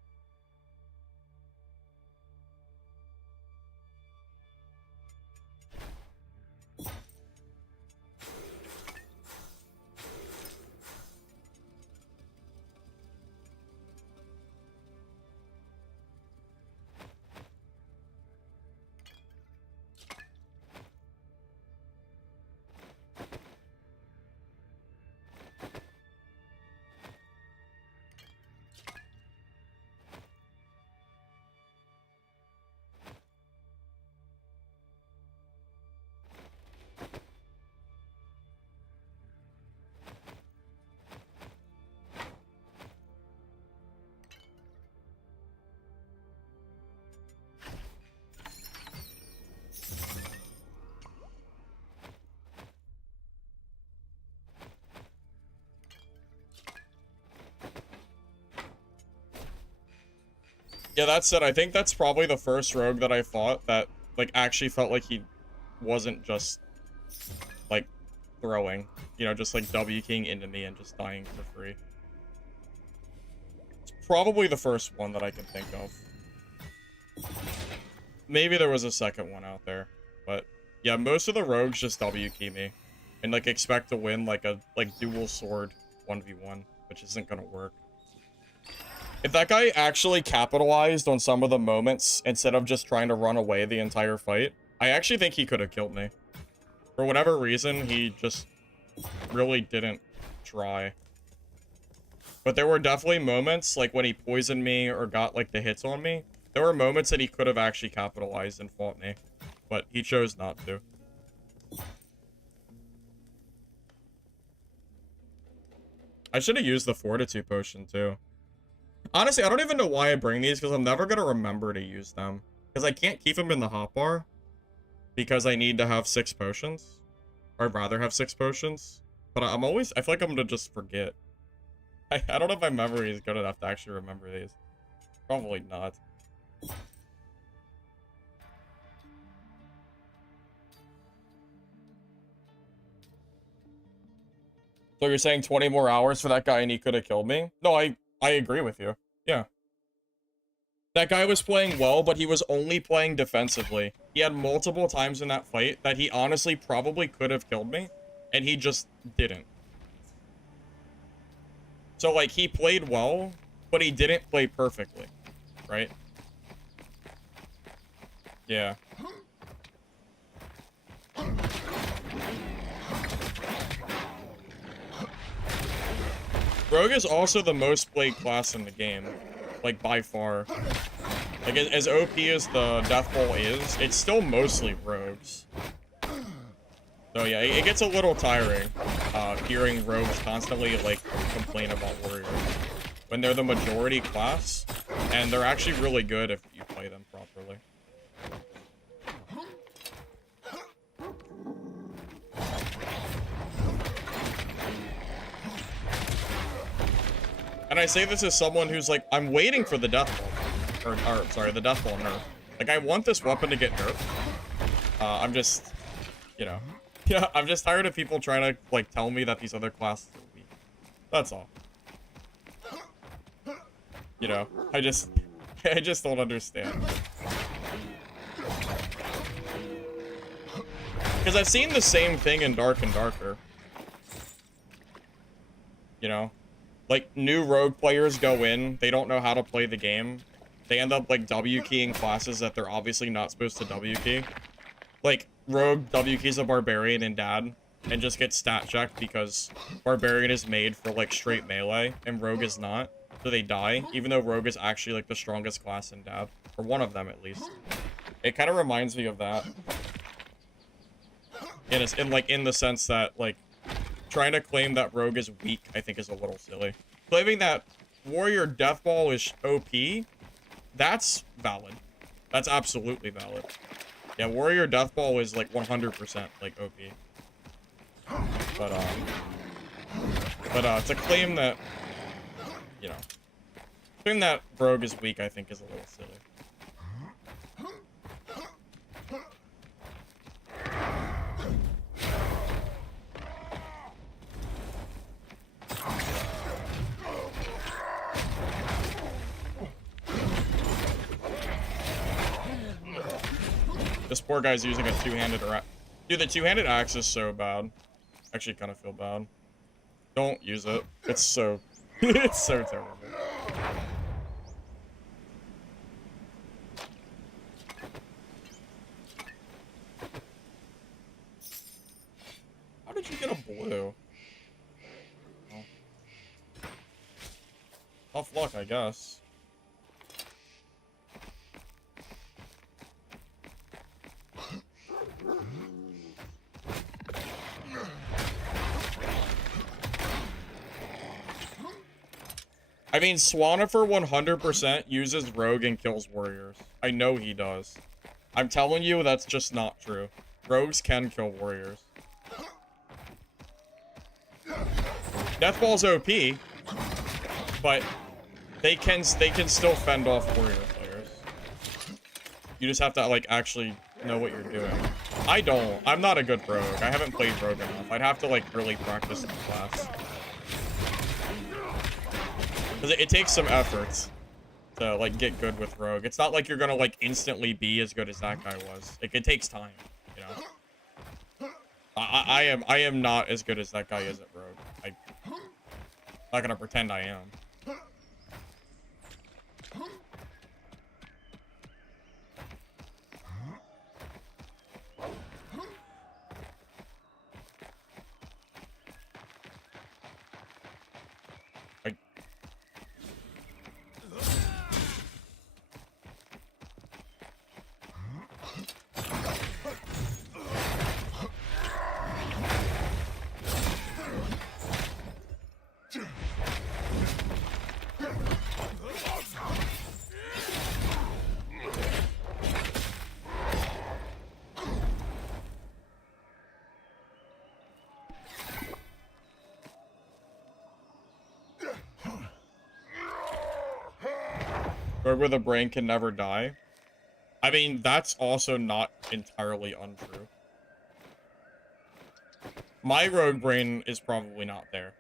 Yeah, that said, I think that's probably the first rogue that I fought that, like, actually felt like he wasn't just like, throwing. You know, just, like, W keying into me and just dying for free. It's probably the first one that I can think of. Maybe there was a second one out there. But, yeah, most of the rogues just W key me. And, like, expect to win, like, a, like, dual sword 1v1. Which isn't gonna work. If that guy actually capitalized on some of the moments instead of just trying to run away the entire fight, I actually think he could have killed me. For whatever reason, he just really didn't try. But there were definitely moments, like when he poisoned me or got like the hits on me, there were moments that he could have actually capitalized and fought me. But he chose not to. I should have used the Fortitude Potion too. Honestly, I don't even know why I bring these, because I'm never going to remember to use them. Because I can't keep them in the hotbar. Because I need to have 6 potions. Or I'd rather have 6 potions. But I feel like I'm going to just forget. I don't know if my memory is good enough to actually remember these. Probably not. So you're saying 20 more hours for that guy and he could have killed me? No, I agree with you. Yeah. That guy was playing well, but he was only playing defensively. He had multiple times in that fight that he honestly probably could have killed me, and he just didn't. So, like, he played well, but he didn't play perfectly, right? Yeah. Rogue is also the most played class in the game. Like, by far. Like, as OP as the Death Bowl is, it's still mostly rogues. So, yeah, it gets a little tiring, hearing rogues constantly, like, complain about warriors. When they're the majority class, and they're actually really good if you play them properly. And I say this as someone who's like, I'm waiting for the Death Ball. Or sorry, the Death Ball nerf. Like, I want this weapon to get nerfed. I'm just, you know. Yeah, I'm just tired of people trying to, like, tell me that these other classes are weak. That's all. You know, I just don't understand. Because I've seen the same thing in Dark and Darker. You know? Like, new rogue players go in, they don't know how to play the game. They end up, like, W-keying classes that they're obviously not supposed to W-key. Like, rogue W-keys a barbarian in Dad, and just gets stat checked because barbarian is made for, like, straight melee, and rogue is not. So they die, even though rogue is actually, like, the strongest class in Dad. Or one of them, at least. It kind of reminds me of that. In the sense that, like, trying to claim that rogue is weak, I think, is a little silly. Claiming that warrior death ball is OP, that's valid. That's absolutely valid. Yeah, warrior death ball is like 100% like OP. But to claim that, you know, claim that rogue is weak, I think, is a little silly. This poor guy's using a two-handed axe. Dude, the two-handed axe is so bad. Actually, kind of feel bad. Don't use it. It's so... it's so terrible. How did you get a blue? Oh. Tough luck, I guess. I mean, Swanifer 100% uses rogue and kills warriors. I know he does. I'm telling you, that's just not true. Rogues can kill warriors. Deathball's OP, but they can still fend off warrior players. You just have to, like, actually know what you're doing. I don't. I'm not a good rogue. I haven't played rogue enough. I'd have to, like, really practice in class. Because it takes some effort to, like, get good with rogue. It's not like you're gonna, like, instantly be as good as that guy was. Like, it takes time, you know? I am not as good as that guy is at rogue. I'm not gonna pretend I am. Rogue with a brain can never die. I mean, that's also not entirely untrue. My rogue brain is probably not there.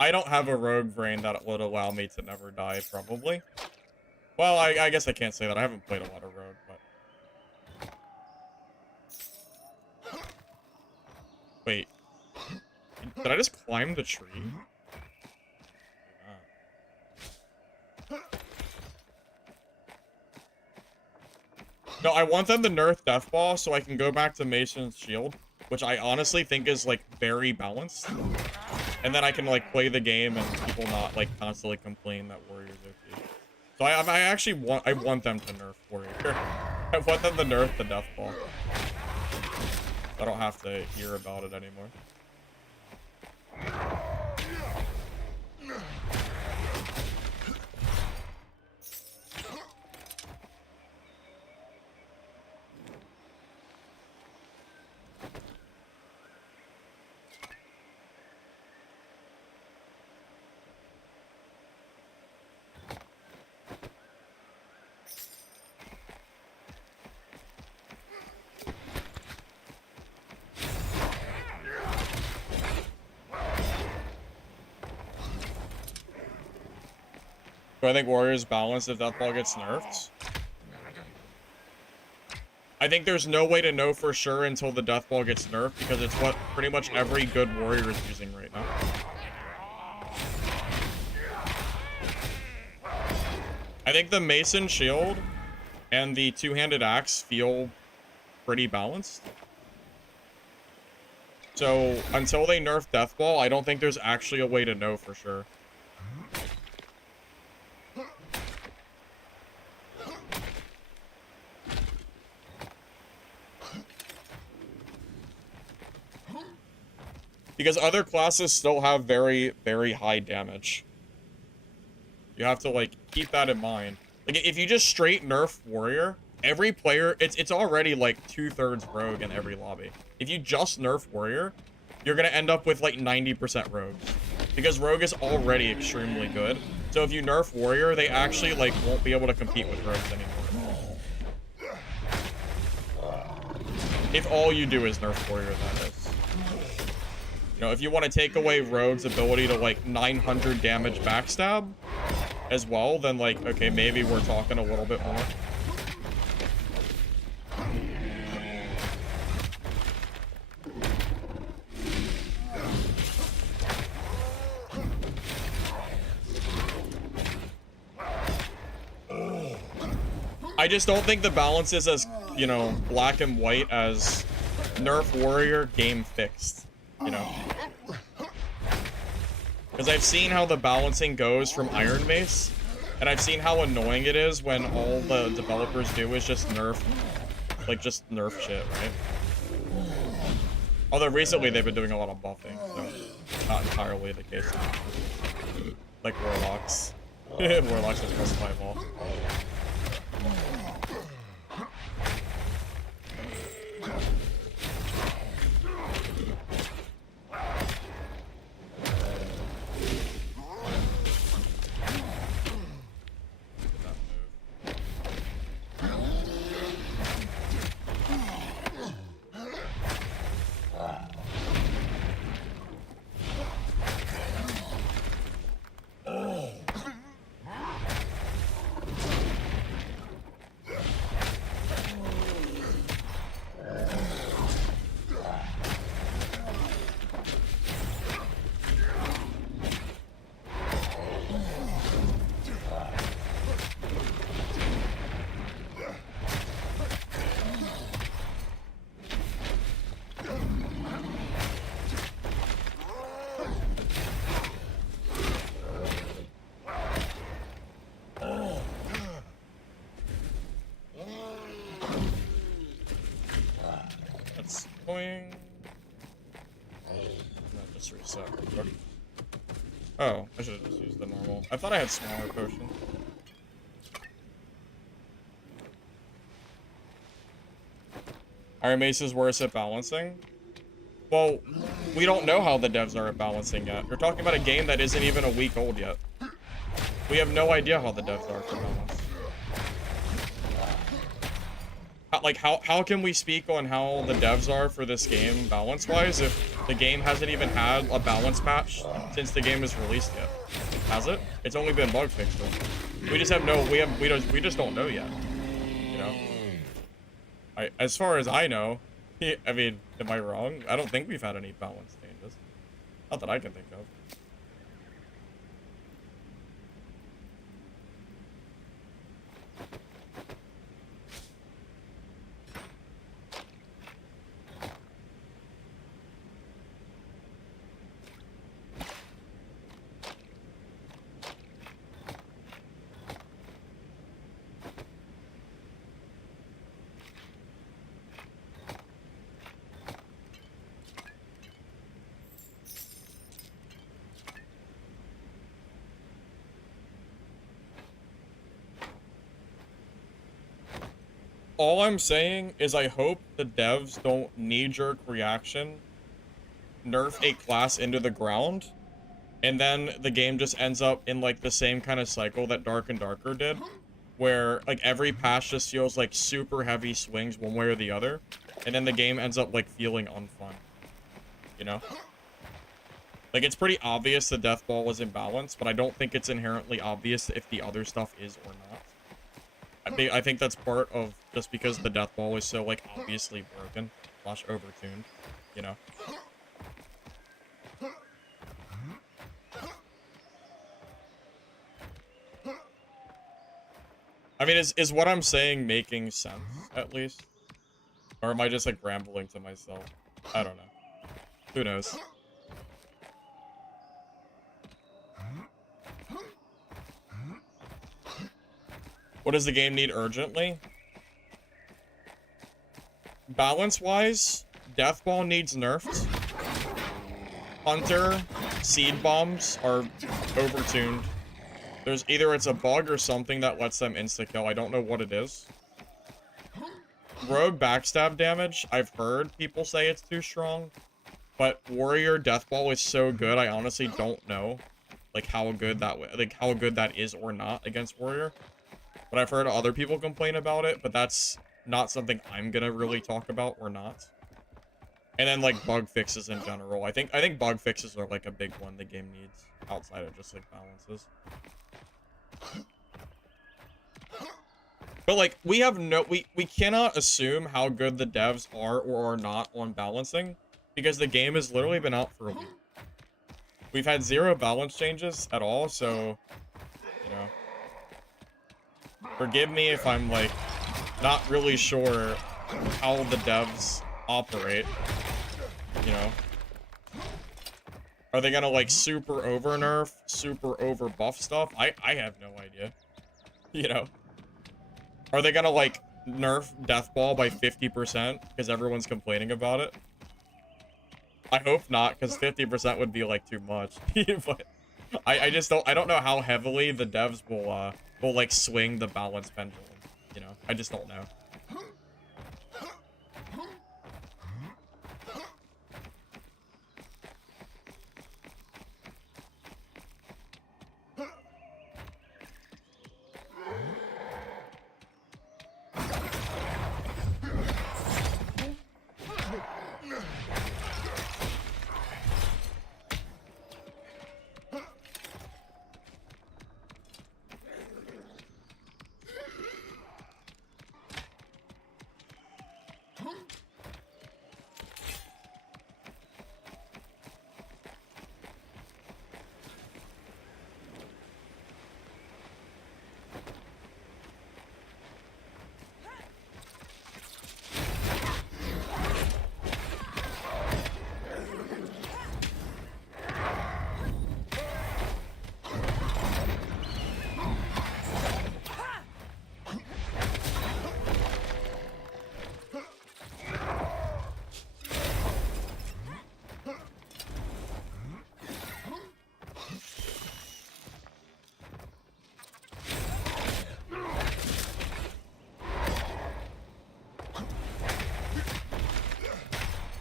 I don't have a rogue brain that would allow me to never die, probably. Well, I guess I can't say that. I haven't played a lot of rogue, but... Wait. Did I just climb the tree? No, I want them to nerf Death Ball so I can go back to Mason's Shield, which I honestly think is, like, very balanced. And then I can, like, play the game and people not, like, constantly complain that Warrior's OP. So I actually want them to nerf Warrior. I want them to nerf the Death Ball. I don't have to hear about it anymore. Do I think Warrior's balanced if Death Ball gets nerfed? I think there's no way to know for sure until the Death Ball gets nerfed, because it's what pretty much every good Warrior is using right now. I think the Mason Shield and the two-handed axe feel pretty balanced. So until they nerf Death Ball, I don't think there's actually a way to know for sure. Because other classes still have very, very high damage. You have to, like, keep that in mind. Like, if you just straight nerf Warrior, every player, it's already, like, 2/3 Rogue in every lobby. If you just nerf Warrior, you're gonna end up with, like, 90% Rogue. Because Rogue is already extremely good. So if you nerf Warrior, they actually, like, won't be able to compete with Rogues anymore. If all you do is nerf Warrior, that is. You know, if you want to take away Rogue's ability to, like, 900 damage backstab as well, then, like, okay, maybe we're talking a little bit more. I just don't think the balance is as, you know, black and white as nerf Warrior, game fixed. You know, because I've seen how the balancing goes from Iron Mace, and I've seen how annoying it is when all the developers do is just nerf, like, just nerf shit, right? Although recently they've been doing a lot of buffing, so not entirely the case. Like Warlocks. Warlocks are plus 5 all. Boing. No, just reset real quick. Oh, I should have just used the normal. I thought I had smaller potion. Iron Mace is worse at balancing? Well, we don't know how the devs are at balancing yet. You're talking about a game that isn't even a week old yet. We have no idea how the devs are for balance. How can we speak on how the devs are for this game balance-wise if the game hasn't even had a balance patch since the game was released yet? Has it? It's only been bug fixed though. We just have no, we just don't know yet. You know? As far as I know, I mean, am I wrong? I don't think we've had any balance changes. Not that I can think of. All I'm saying is I hope the devs don't knee-jerk reaction nerf a class into the ground, and then the game just ends up in, like, the same kind of cycle that Dark and Darker did, where, like, every patch just feels like super heavy swings one way or the other, and then the game ends up, like, feeling unfun. You know? Like, it's pretty obvious the death ball is imbalanced, but I don't think it's inherently obvious if the other stuff is or not. I think that's part of just because the death ball is so, like, obviously broken / overtuned, you know? I mean, is what I'm saying making sense, at least? Or am I just, like, rambling to myself? I don't know. Who knows? What does the game need urgently? Balance-wise, Death Ball needs nerfed. Hunter, Seed Bombs are overtuned. There's either it's a bug or something that lets them insta-kill. I don't know what it is. Rogue backstab damage, I've heard people say it's too strong. But Warrior Death Ball is so good, I honestly don't know, like, how good that is or not against Warrior. But I've heard other people complain about it, but that's not something I'm gonna really talk about or not. And then, like, bug fixes in general. I think bug fixes are, like, a big one the game needs outside of just, like, balances. But, like, we have no, we cannot assume how good the devs are or are not on balancing, because the game has literally been out for a week. We've had 0 balance changes at all, so, you know. Forgive me if I'm, like, not really sure how the devs operate, you know. Are they gonna, like, super over nerf, super over buff stuff? I have no idea, you know. Are they gonna, like, nerf Death Ball by 50% because everyone's complaining about it? I hope not, because 50% would be, like, too much. But I just don't know how heavily the devs will, like, swing the balance pendulum, you know? I just don't know.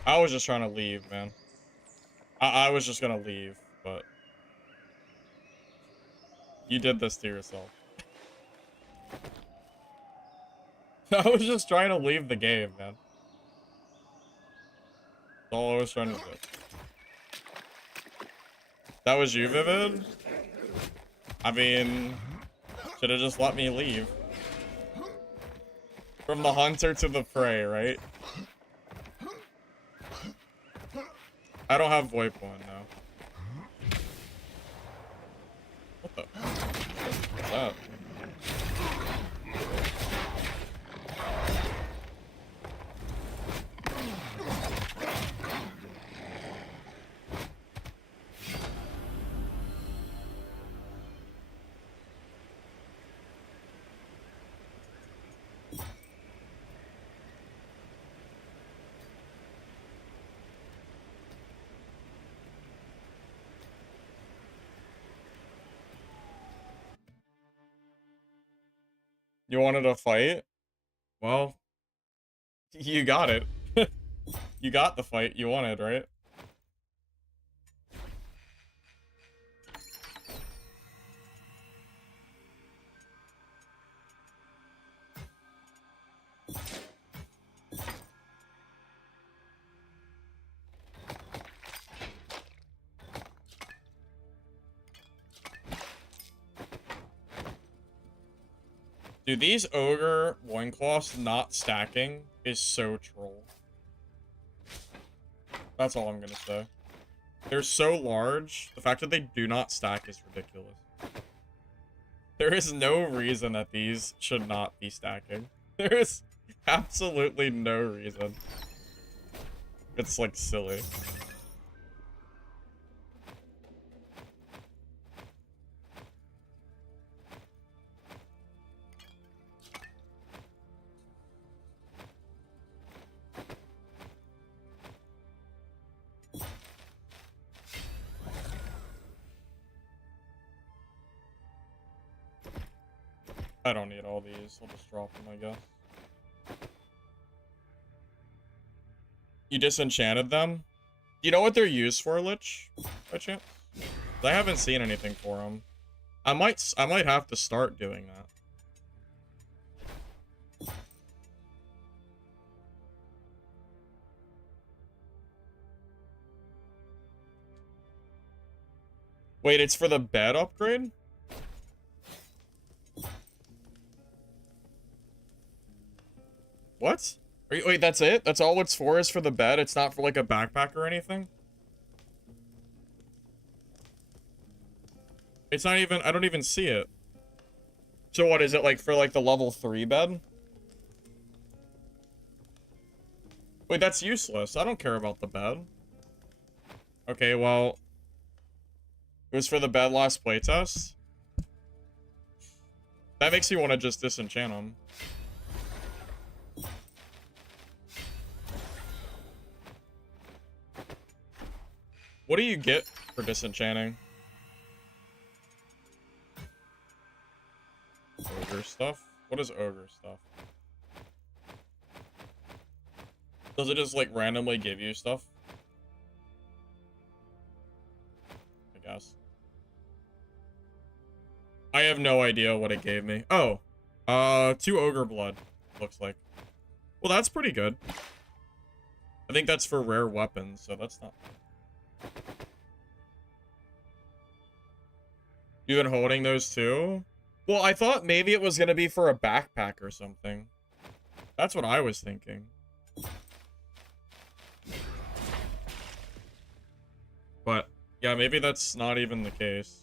I was just trying to leave, man. I was just gonna leave, but you did this to yourself. I was just trying to leave the game, man. That's all I was trying to do. That was you, Vivid? I mean, should have just let me leave. From the hunter to the prey, right? I don't have VoIP one now. What the? What's that? You wanted a fight? Well, you got it. You got the fight you wanted, right? Dude, these Ogre loincloths not stacking is so troll. That's all I'm gonna say. They're so large. The fact that they do not stack is ridiculous. There is no reason that these should not be stacking. There is absolutely no reason. It's like silly. I don't need all these. I'll just drop them, I guess. You disenchanted them? Do you know what they're used for, Lich? By chance? I haven't seen anything for them. I might have to start doing that. Wait, it's for the bed upgrade? What? Wait, that's it? That's all it's for is for the bed? It's not for like a backpack or anything? It's not even, I don't even see it. So what, is it like for like the level 3 bed? Wait, that's useless. I don't care about the bed. Okay, well, it was for the bed last playtest? That makes you want to just disenchant them. What do you get for disenchanting? Ogre stuff? What is ogre stuff? Does it just like randomly give you stuff? I guess. I have no idea what it gave me. Oh, 2 ogre blood, looks like. Well, that's pretty good. I think that's for rare weapons, so that's not... You've been holding those too? Well, I thought maybe it was gonna be for a backpack or something. That's what I was thinking. But, yeah, maybe that's not even the case.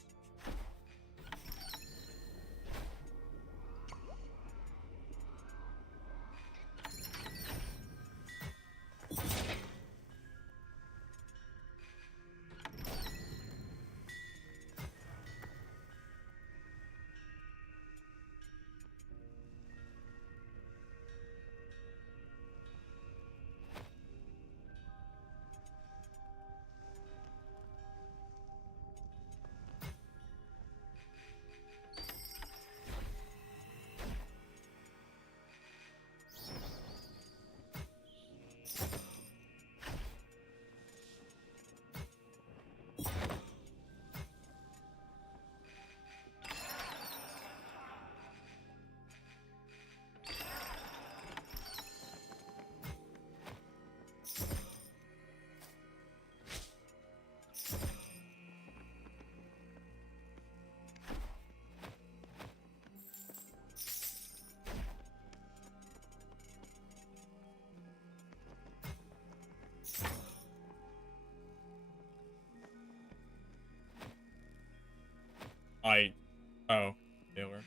Oh, Taylor.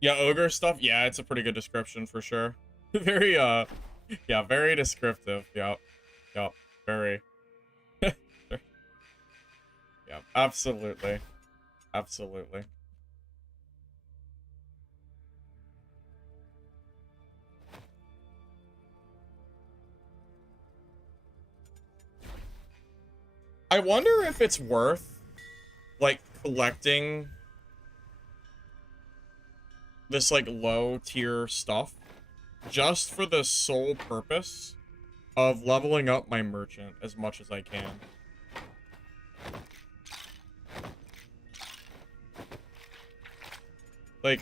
Yeah, ogre stuff. Yeah, it's a pretty good description for sure. Very, yeah, very descriptive. Yep. Yep. Very. Yeah, absolutely. Absolutely. I wonder if it's worth, like, collecting this, like, low tier stuff just for the sole purpose of leveling up my merchant as much as I can. Like,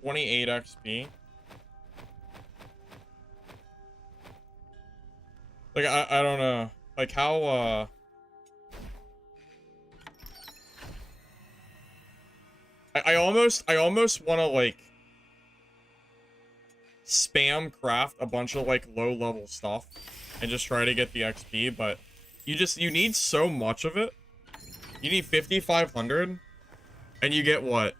28 XP. Like, I don't know. Like, how, I almost want to, like, spam craft a bunch of, like, low-level stuff and just try to get the XP, but you need so much of it. You need 5,500, and you get, what?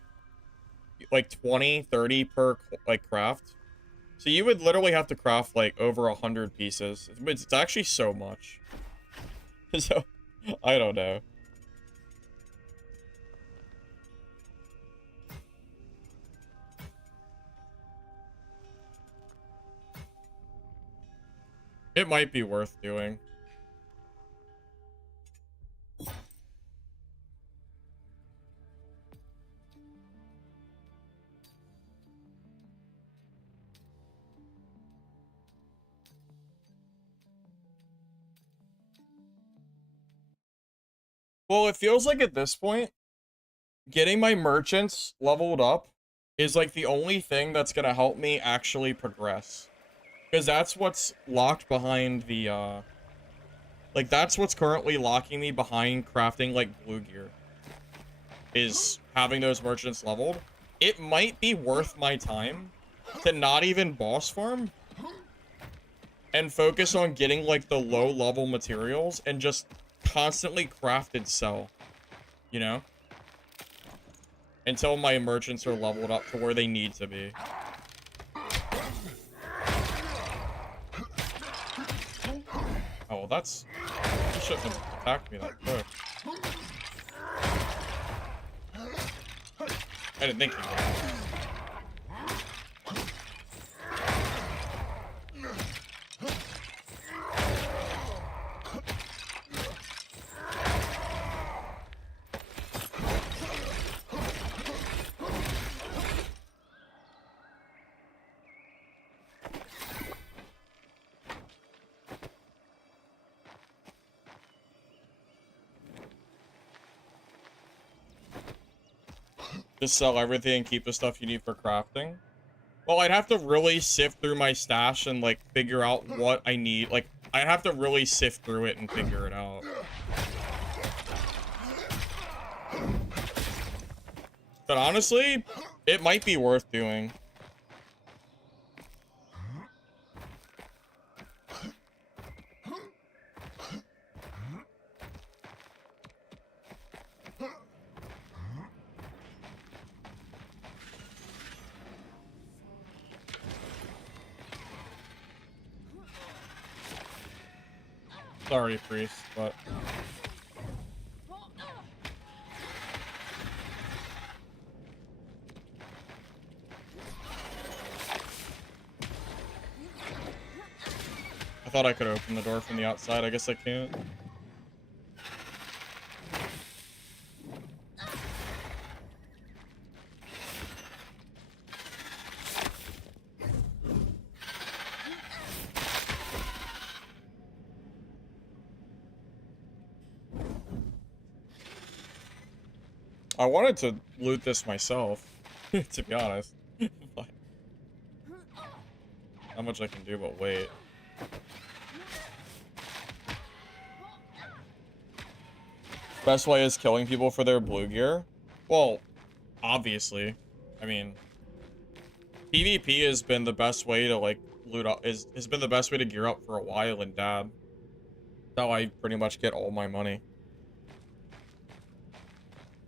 Like, 20, 30 per, like, craft? So you would literally have to craft, like, over 100 pieces. It's actually so much. So, I don't know. It might be worth doing. Well, it feels like at this point, getting my merchants leveled up is like the only thing that's gonna help me actually progress. Because that's what's locked behind the, like, that's what's currently locking me behind crafting, like, blue gear. Is having those merchants leveled. It might be worth my time to not even boss farm and focus on getting, like, the low-level materials and just constantly craft and sell. You know? Until my merchants are leveled up to where they need to be. Oh, well, that's... You shouldn't have attacked me that quick. I didn't think you would. Just sell everything and keep the stuff you need for crafting? Well, I'd have to really sift through my stash and, like, figure out what I need. Like, I'd have to really sift through it and figure it out. But honestly, it might be worth doing. Sorry, priest, but... I thought I could open the door from the outside. I guess I can't. I wanted to loot this myself, to be honest. But not much I can do but wait. Best way is killing people for their blue gear? Well, obviously. I mean, PvP has been the best way to, like, loot up has been the best way to gear up for a while in Dad. That's how I pretty much get all my money.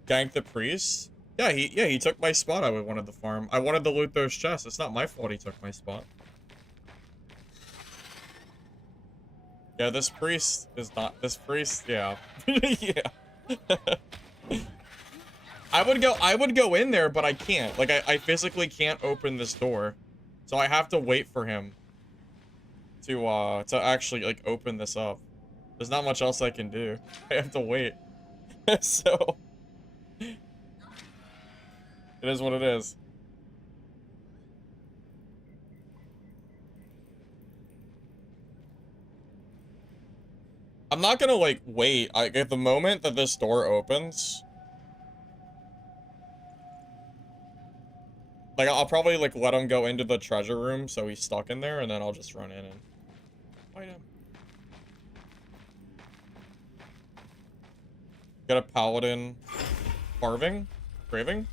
Gank the priest? Yeah, he took my spot. I wanted the farm. I wanted to loot those chests. It's not my fault he took my spot. Yeah, this priest is not this priest, yeah. Yeah. I would go in there, but I can't. Like I physically can't open this door. So I have to wait for him to actually like open this up. There's not much else I can do. I have to wait. So it is what it is. I'm not gonna like wait. At the moment that this door opens, like I'll probably like let him go into the treasure room so he's stuck in there, and then I'll just run in and fight him. Got a paladin carving, craving.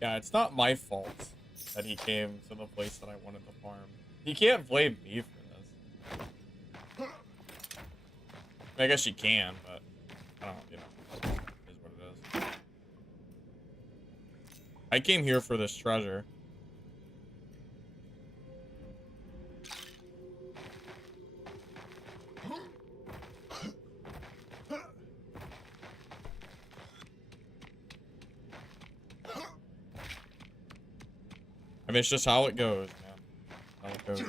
Yeah, it's not my fault that he came to the place that I wanted to farm. He can't blame me for this. I guess you can, but I don't, you know, it is what it is. I came here for this treasure. I mean, it's just how it goes, man. How it goes.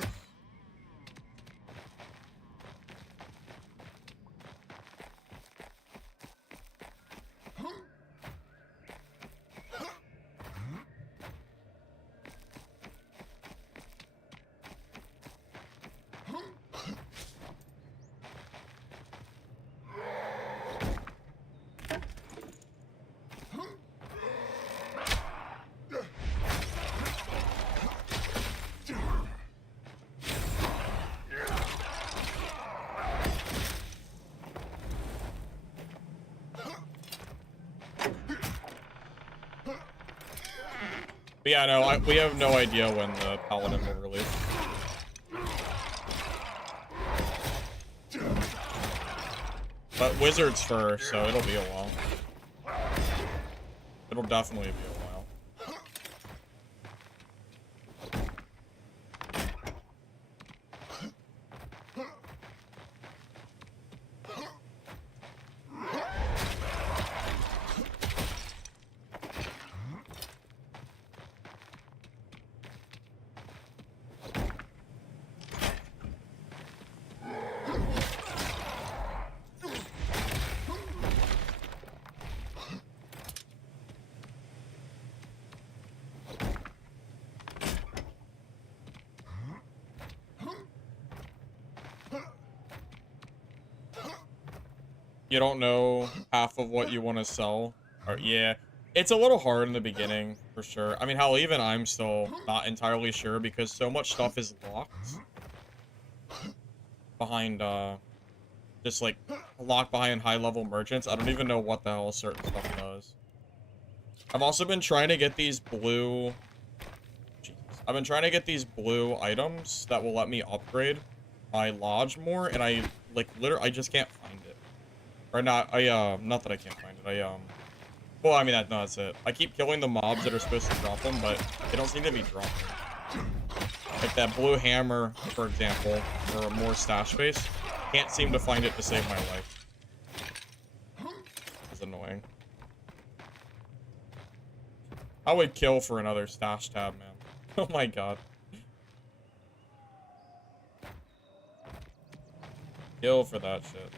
But yeah, no, we have no idea when the Paladin will release. But Wizard's first, so it'll be a while. It'll definitely be a while. You don't know half of what you want to sell. Or, yeah, it's a little hard in the beginning, for sure. I mean, hell, even I'm still not entirely sure because so much stuff is locked behind, just like locked behind high-level merchants. I don't even know what the hell certain stuff does. I've also been trying to get these blue... Jesus. I've been trying to get these blue items that will let me upgrade my lodge more, and I, like, literally, I just can't find it. Or not, not that I can't find it, well, I mean, no, that's it. I keep killing the mobs that are supposed to drop them, but they don't seem to be dropping. Like that blue hammer, for example, or more stash space. Can't seem to find it to save my life. It's annoying. I would kill for another stash tab, man. Oh my god. Kill for that shit.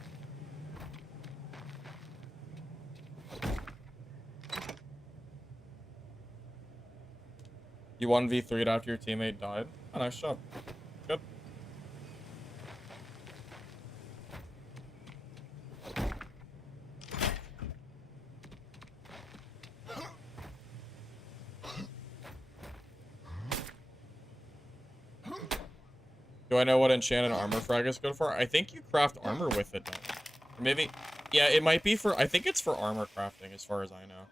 You 1v3'd after your teammate died. Oh, nice job. Good. Do I know what enchanted armor frag is good for? I think you craft armor with it, don't you? Or maybe... Yeah, it might be for... I think it's for armor crafting, as far as I know.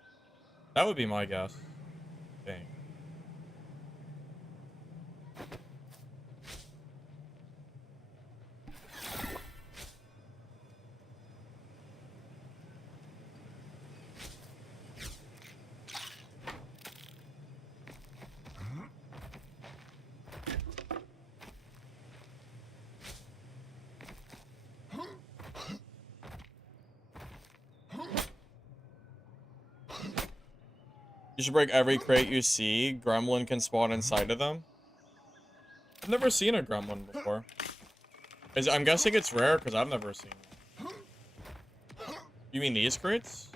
That would be my guess. I think. You should break every crate you see. Gremlin can spawn inside of them. I've never seen a gremlin before. I'm guessing it's rare because I've never seen one. You mean these crates?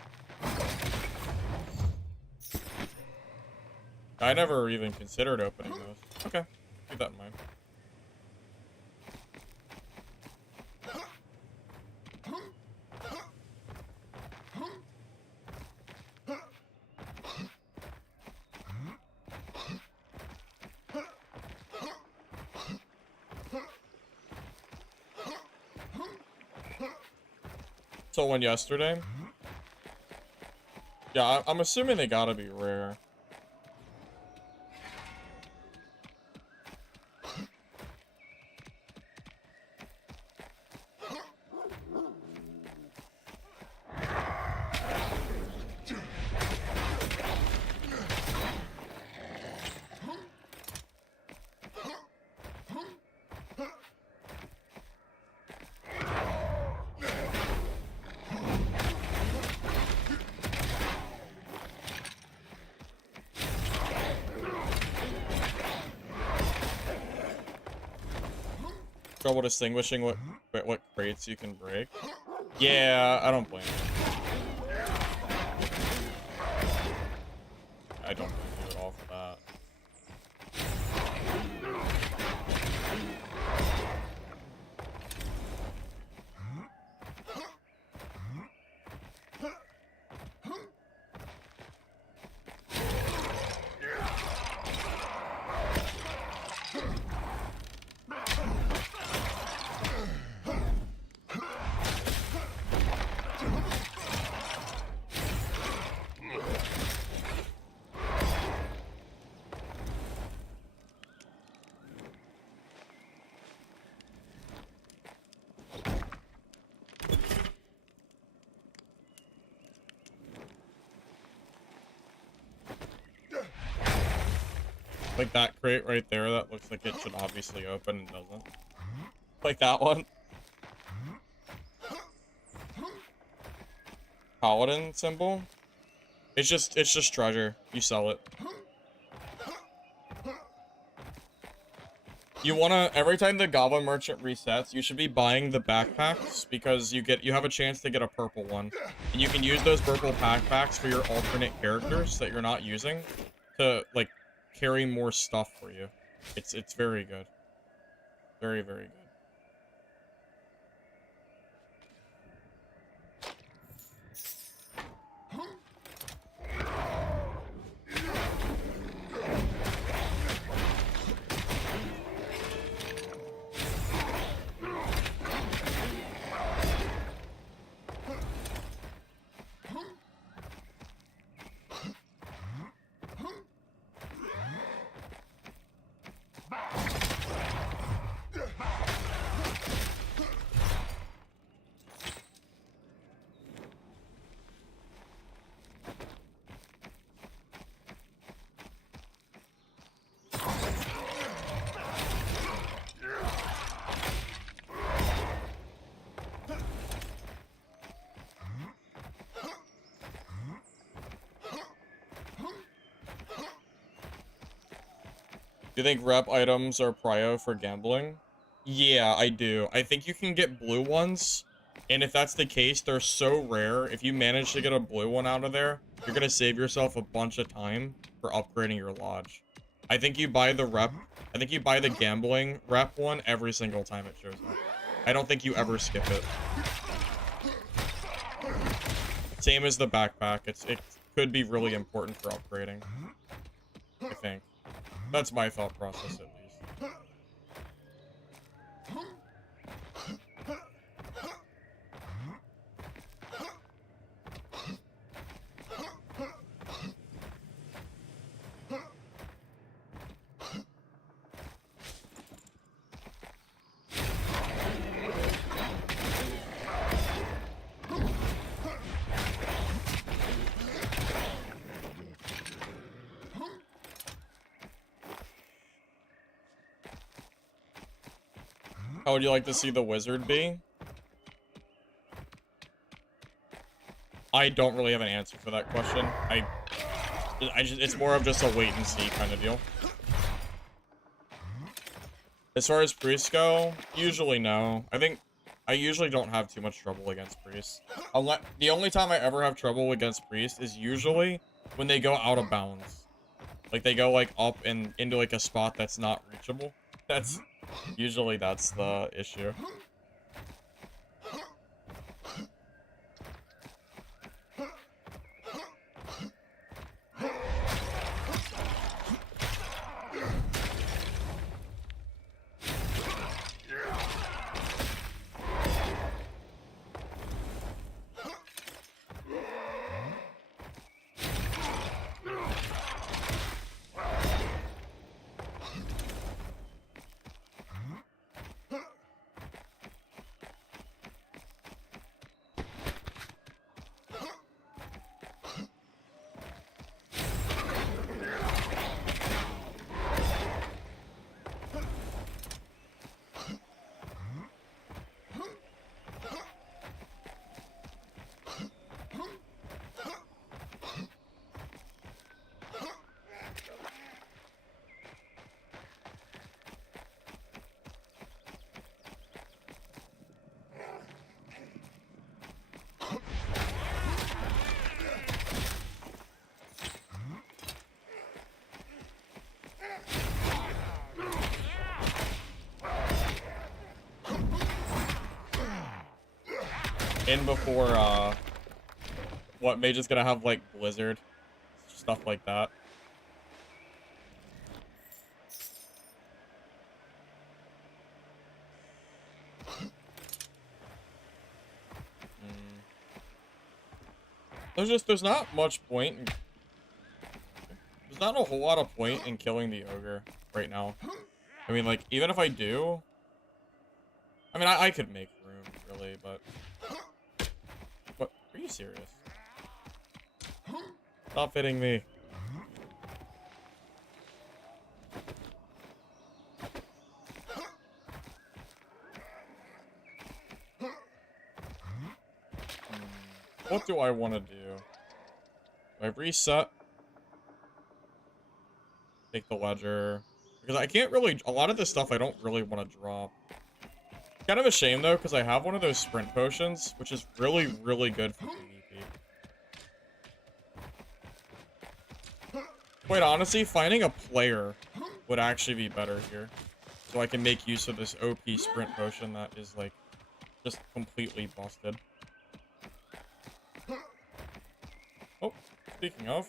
I never even considered opening those. Okay, keep that in mind. So one yesterday? Yeah, I'm assuming they gotta be rare. Trouble distinguishing what crates you can break. Yeah, I don't blame you. I don't blame you at all for that. Like that crate right there, that looks like it should obviously open and doesn't. Like that one. Paladin symbol. It's just treasure. You sell it. You wanna, every time the Goblin Merchant resets, you should be buying the backpacks because you have a chance to get a purple one. And you can use those purple backpacks for your alternate characters that you're not using to like carry more stuff for you. It's very good. Very, very good. Do you think rep items are prio for gambling? Yeah, I do. I think you can get blue ones, and if that's the case, they're so rare. If you manage to get a blue one out of there, you're gonna save yourself a bunch of time for upgrading your lodge. I think you buy the rep. I think you buy the gambling rep one every single time it shows up. I don't think you ever skip it. Same as the backpack. It could be really important for upgrading. I think. That's my thought process, at least. How would you like to see the wizard be? I don't really have an answer for that question. It's more of just a wait and see kind of deal. As far as priests go, usually no. I usually don't have too much trouble against priests. The only time I ever have trouble against priests is usually when they go out of bounds. Like they go like up and into like a spot that's not reachable. That's the issue. In before, what, Mage is gonna have, like, Blizzard. Stuff like that. There's not much point in... There's not a whole lot of point in killing the Ogre right now. I mean, like, even if I do... I mean, I could make room, really, but... What? Are you serious? Stop hitting me. What do I want to do? Do I reset? Take the ledger. Because I can't really... A lot of this stuff I don't really want to drop. Kind of a shame, though, because I have one of those sprint potions, which is really, really good for PvP. Quite honestly, finding a player would actually be better here. So I can make use of this OP sprint potion that is, like, just completely busted. Oh, speaking of...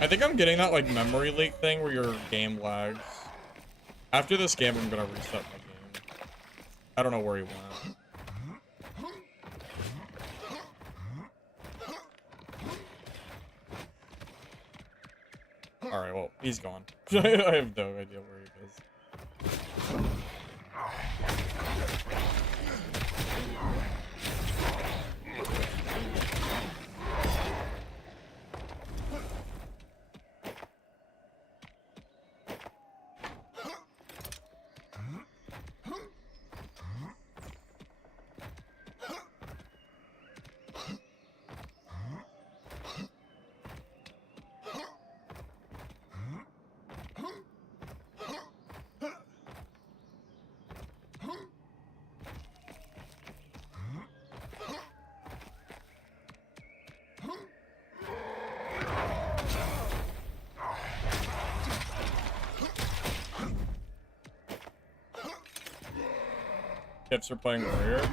I think I'm getting that, like, memory leak thing where your game lags. After this game, I'm gonna reset my game. I don't know where he went. Alright, well, he's gone. I have no idea where he is. Tips for playing warrior.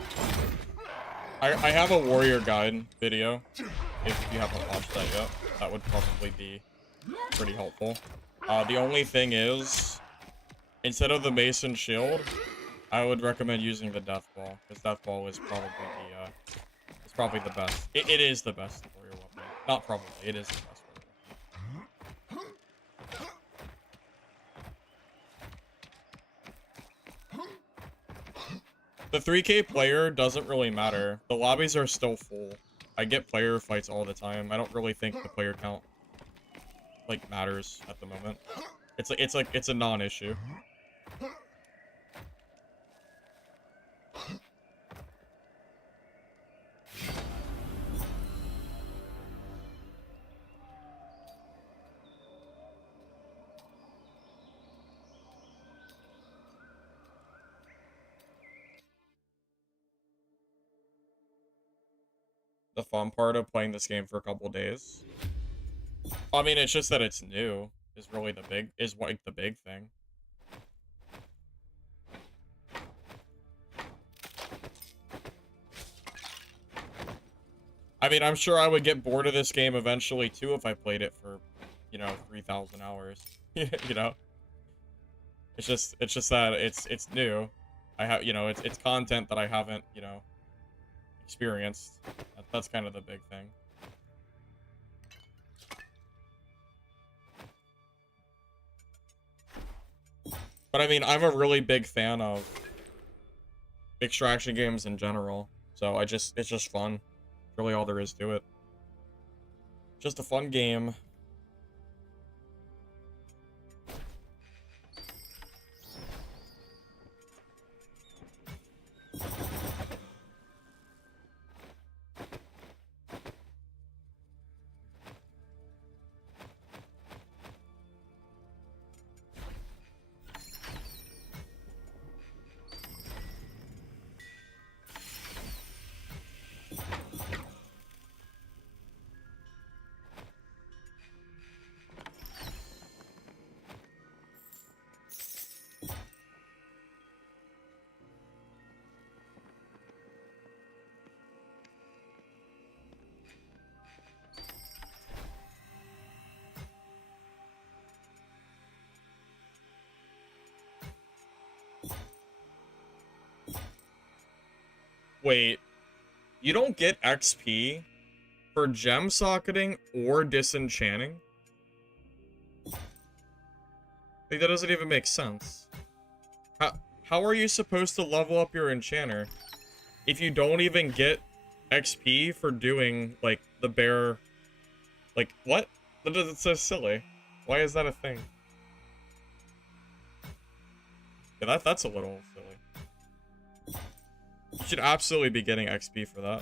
I have a warrior guide video. If you haven't watched that yet, that would probably be pretty helpful. The only thing is, instead of the mason shield, I would recommend using the death ball, because death ball is probably the best. It is the best warrior weapon. Not probably, it is the best warrior weapon. The 3K player doesn't really matter. The lobbies are still full. I get player fights all the time. I don't really think the player count like matters at the moment. It's a non-issue. The fun part of playing this game for a couple days. I mean, it's just that it's new is really the big thing. I mean, I'm sure I would get bored of this game eventually too if I played it for, you know, 3,000 hours. You know, it's just that it's new. I have, you know, it's content that I haven't, you know, experienced. That's kind of the big thing. But I mean, I'm a really big fan of extraction games in general. So it's just fun. Really all there is to it. Just a fun game. Wait, you don't get XP for gem socketing or disenchanting? Like, that doesn't even make sense. How are you supposed to level up your enchanter if you don't even get XP for doing, like, the bare... Like, what? That's so silly. Why is that a thing? Yeah, that's a little silly. You should absolutely be getting XP for that.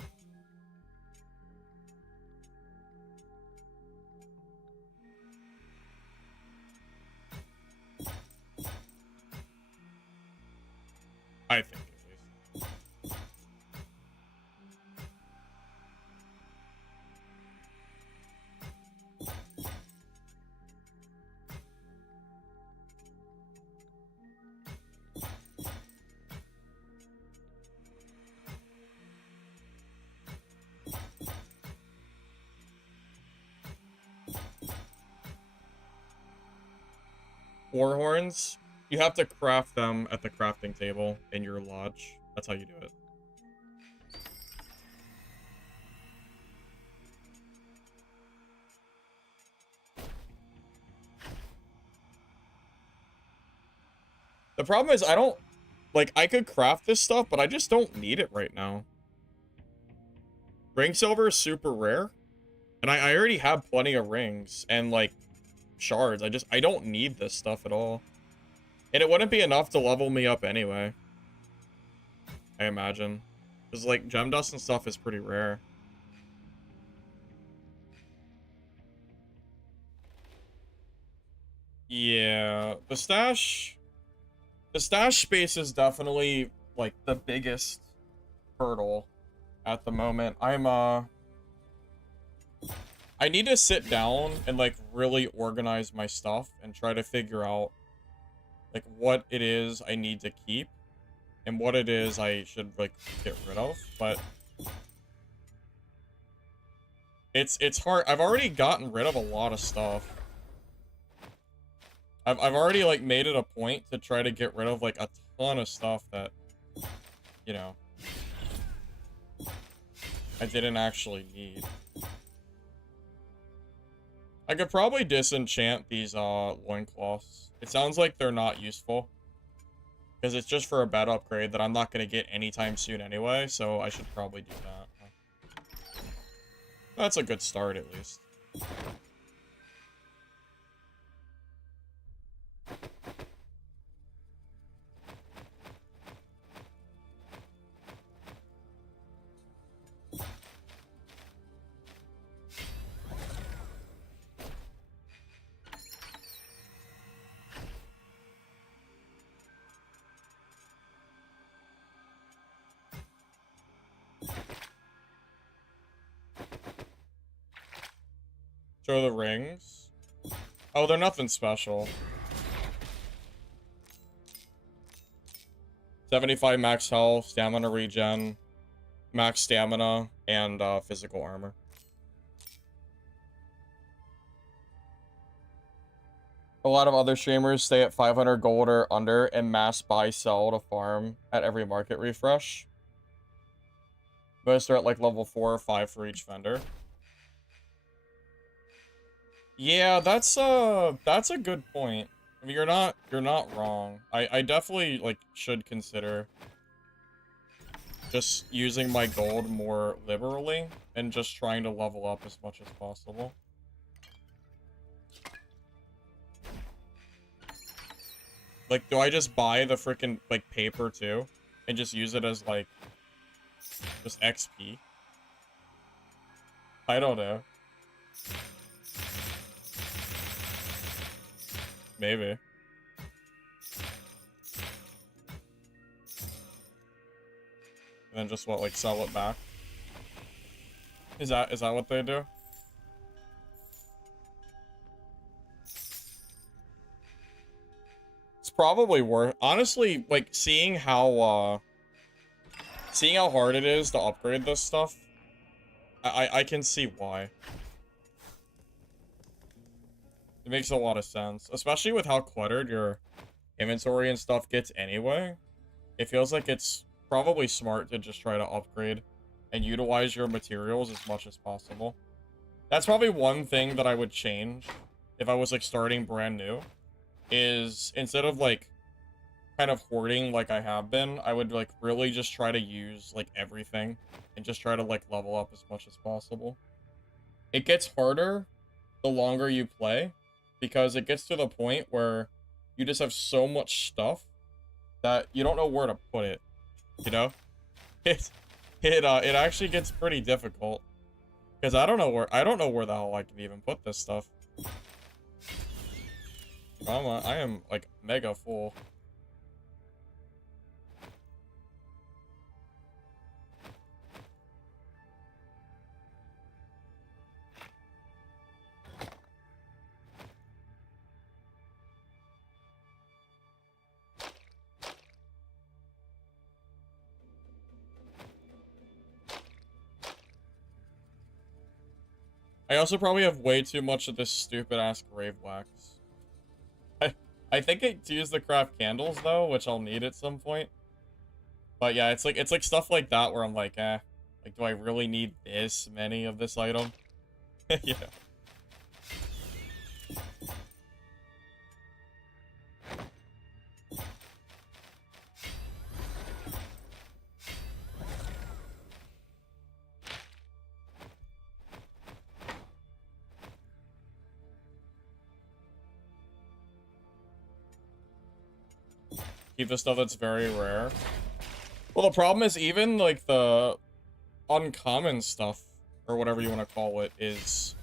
I think, at least. War horns, you have to craft them at the crafting table in your lodge. That's how you do it. The problem is I don't... Like, I could craft this stuff, but I just don't need it right now. Ring silver is super rare. And I already have plenty of rings and, like, shards. I don't need this stuff at all. And it wouldn't be enough to level me up anyway. I imagine. Because, like, gem dust and stuff is pretty rare. Yeah. The stash space is definitely, like, the biggest hurdle at the moment. I need to sit down and, like, really organize my stuff and try to figure out, like, what it is I need to keep and what it is I should, like, get rid of, but it's hard. I've already gotten rid of a lot of stuff. I've already, like, made it a point to try to get rid of, like, a ton of stuff that, you know, I didn't actually need. I could probably disenchant these, loincloths. It sounds like they're not useful. Because it's just for a bed upgrade that I'm not going to get anytime soon anyway, so I should probably do that. That's a good start, at least. Show the rings. Oh, they're nothing special. 75 max health, stamina regen, max stamina, and physical armor. A lot of other streamers stay at 500 gold or under and mass buy sell to farm at every market refresh. Most are at like level 4 or 5 for each vendor. Yeah, that's a good point. I mean, you're not wrong. I definitely, like, should consider just using my gold more liberally and just trying to level up as much as possible. Like, do I just buy the freaking, like, paper too and just use it as, like, just XP? I don't know. Maybe. And then just what, like, sell it back? Is that what they do? It's probably worth, honestly, like, seeing how hard it is to upgrade this stuff. I can see why. It makes a lot of sense, especially with how cluttered your inventory and stuff gets anyway. It feels like it's probably smart to just try to upgrade and utilize your materials as much as possible. That's probably one thing that I would change if I was, like, starting brand new, is instead of, like, kind of hoarding like I have been, I would, like, really just try to use, like, everything and just try to, like, level up as much as possible. It gets harder the longer you play, because it gets to the point where you just have so much stuff that you don't know where to put it, you know? It actually gets pretty difficult, because I don't know where the hell I can even put this stuff. I am, like, mega full. I also probably have way too much of this stupid-ass grave wax. I think to use the craft candles, though, which I'll need at some point. But yeah, it's like stuff like that where I'm like, like, do I really need this many of this item? Yeah. Keep the stuff that's very rare. Well, the problem is even, like, the uncommon stuff, or whatever you want to call it, is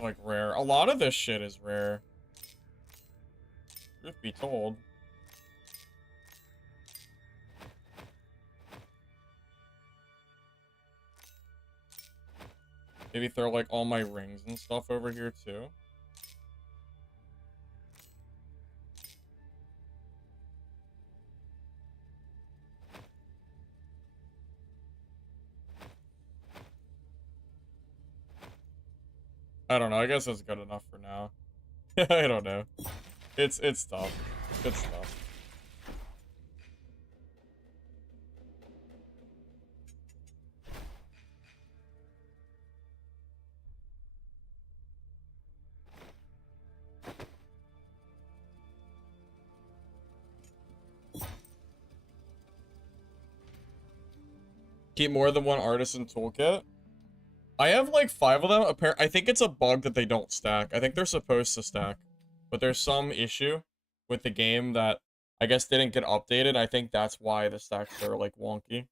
like, rare. A lot of this shit is rare. Truth be told. Maybe throw, like, all my rings and stuff over here, too. I don't know. I guess that's good enough for now. I don't know. It's tough. It's tough. Keep more than one artisan toolkit. I have like 5 of them. I think it's a bug that they don't stack. I think they're supposed to stack, but there's some issue with the game that I guess didn't get updated. I think that's why the stacks are like wonky.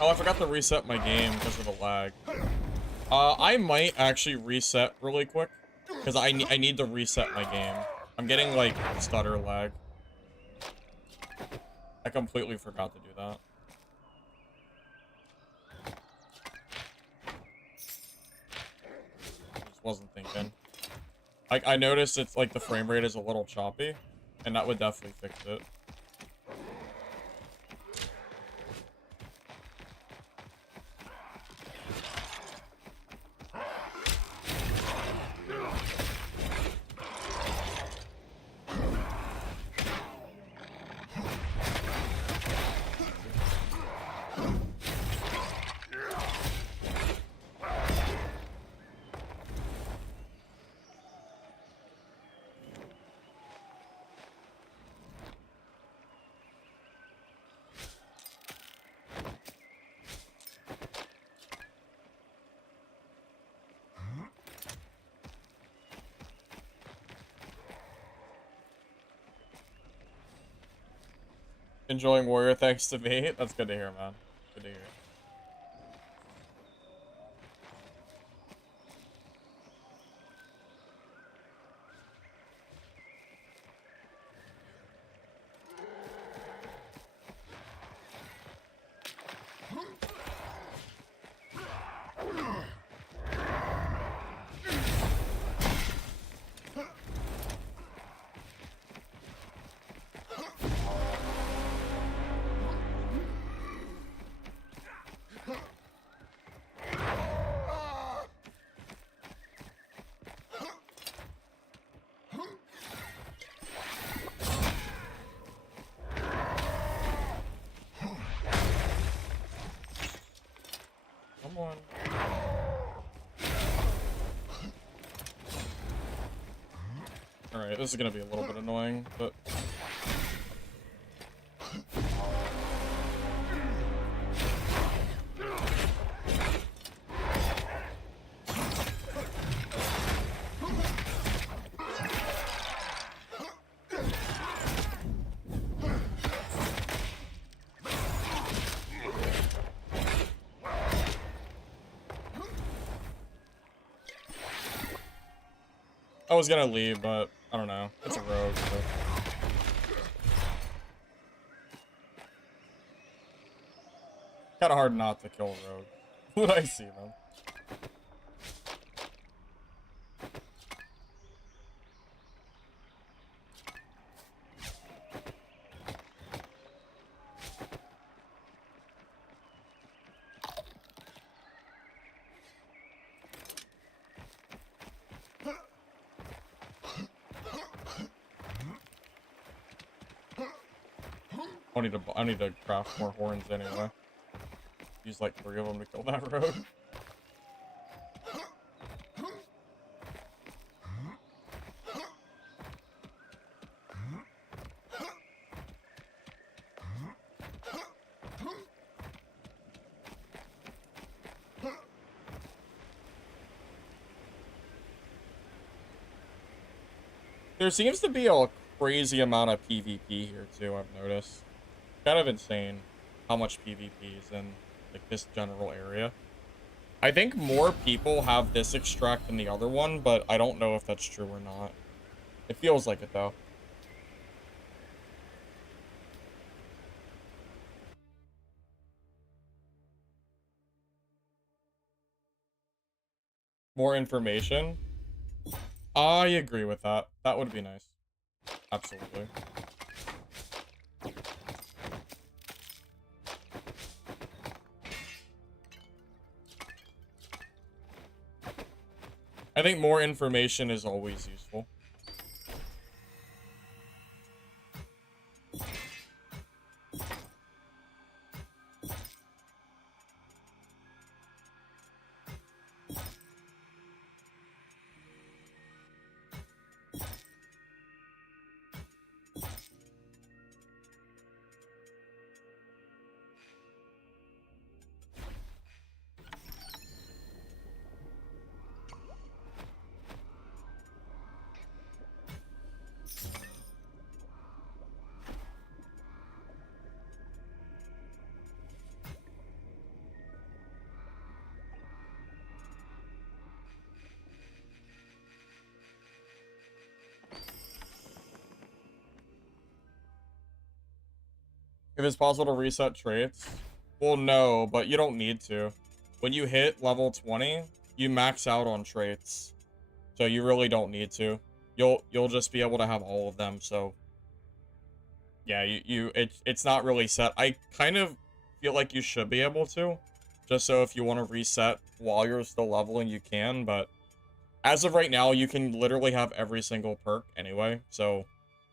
Oh, I forgot to reset my game because of the lag. I might actually reset really quick because I need to reset my game. I'm getting like stutter lag. I completely forgot to do that. Just wasn't thinking. I noticed it's like the frame rate is a little choppy, and that would definitely fix it. Enjoying Warrior thanks to me. That's good to hear, man. Good to hear. Come on. Alright, this is gonna be a little bit annoying, but... I was gonna leave, but I don't know. It's a rogue, so... Kinda hard not to kill a rogue when I see them. I need to craft more horns anyway. Use like 3 of them to kill that rogue. There seems to be a crazy amount of PvP here too, I've noticed. Kind of insane how much PvP is in like this general area. I think more people have this extract than the other one, but I don't know if that's true or not. It feels like it though. More information. I agree with that. That would be nice. Absolutely. I think more information is always useful. If it's possible to reset traits, well, no, but you don't need to. When you hit level 20, you max out on traits, so you really don't need to. You'll just be able to have all of them. So yeah, it's not really set. I kind of feel like you should be able to, just so if you want to reset while you're still leveling, you can. But as of right now, you can literally have every single perk anyway, so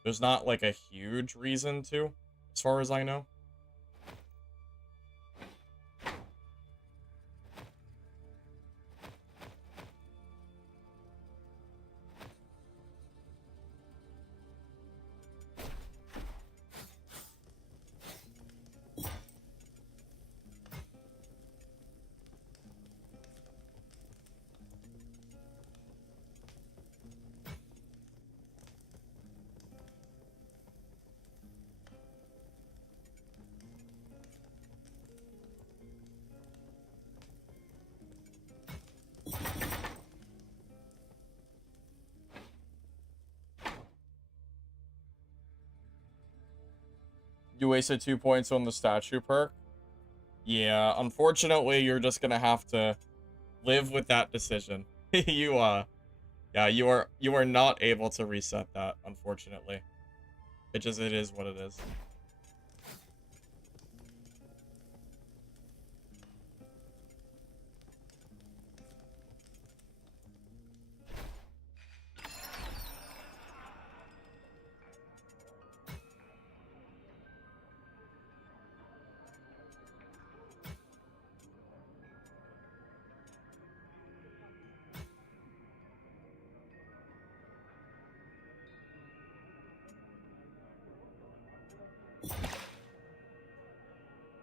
there's not like a huge reason to, as far as I know. You wasted 2 points on the statue perk. Yeah, unfortunately, you're just gonna have to live with that decision. Yeah, you are not able to reset that, unfortunately. It is what it is.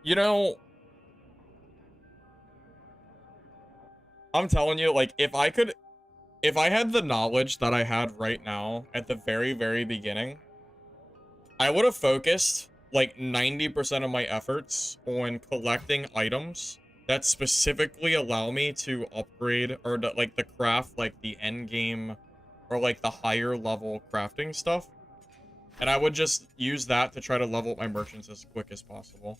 You know, I'm telling you, like, if I had the knowledge that I had right now at the very, very beginning, I would have focused like 90% of my efforts on collecting items that specifically allow me to upgrade or to, like, the craft, like the end game or like the higher level crafting stuff. And I would just use that to try to level up my merchants as quick as possible.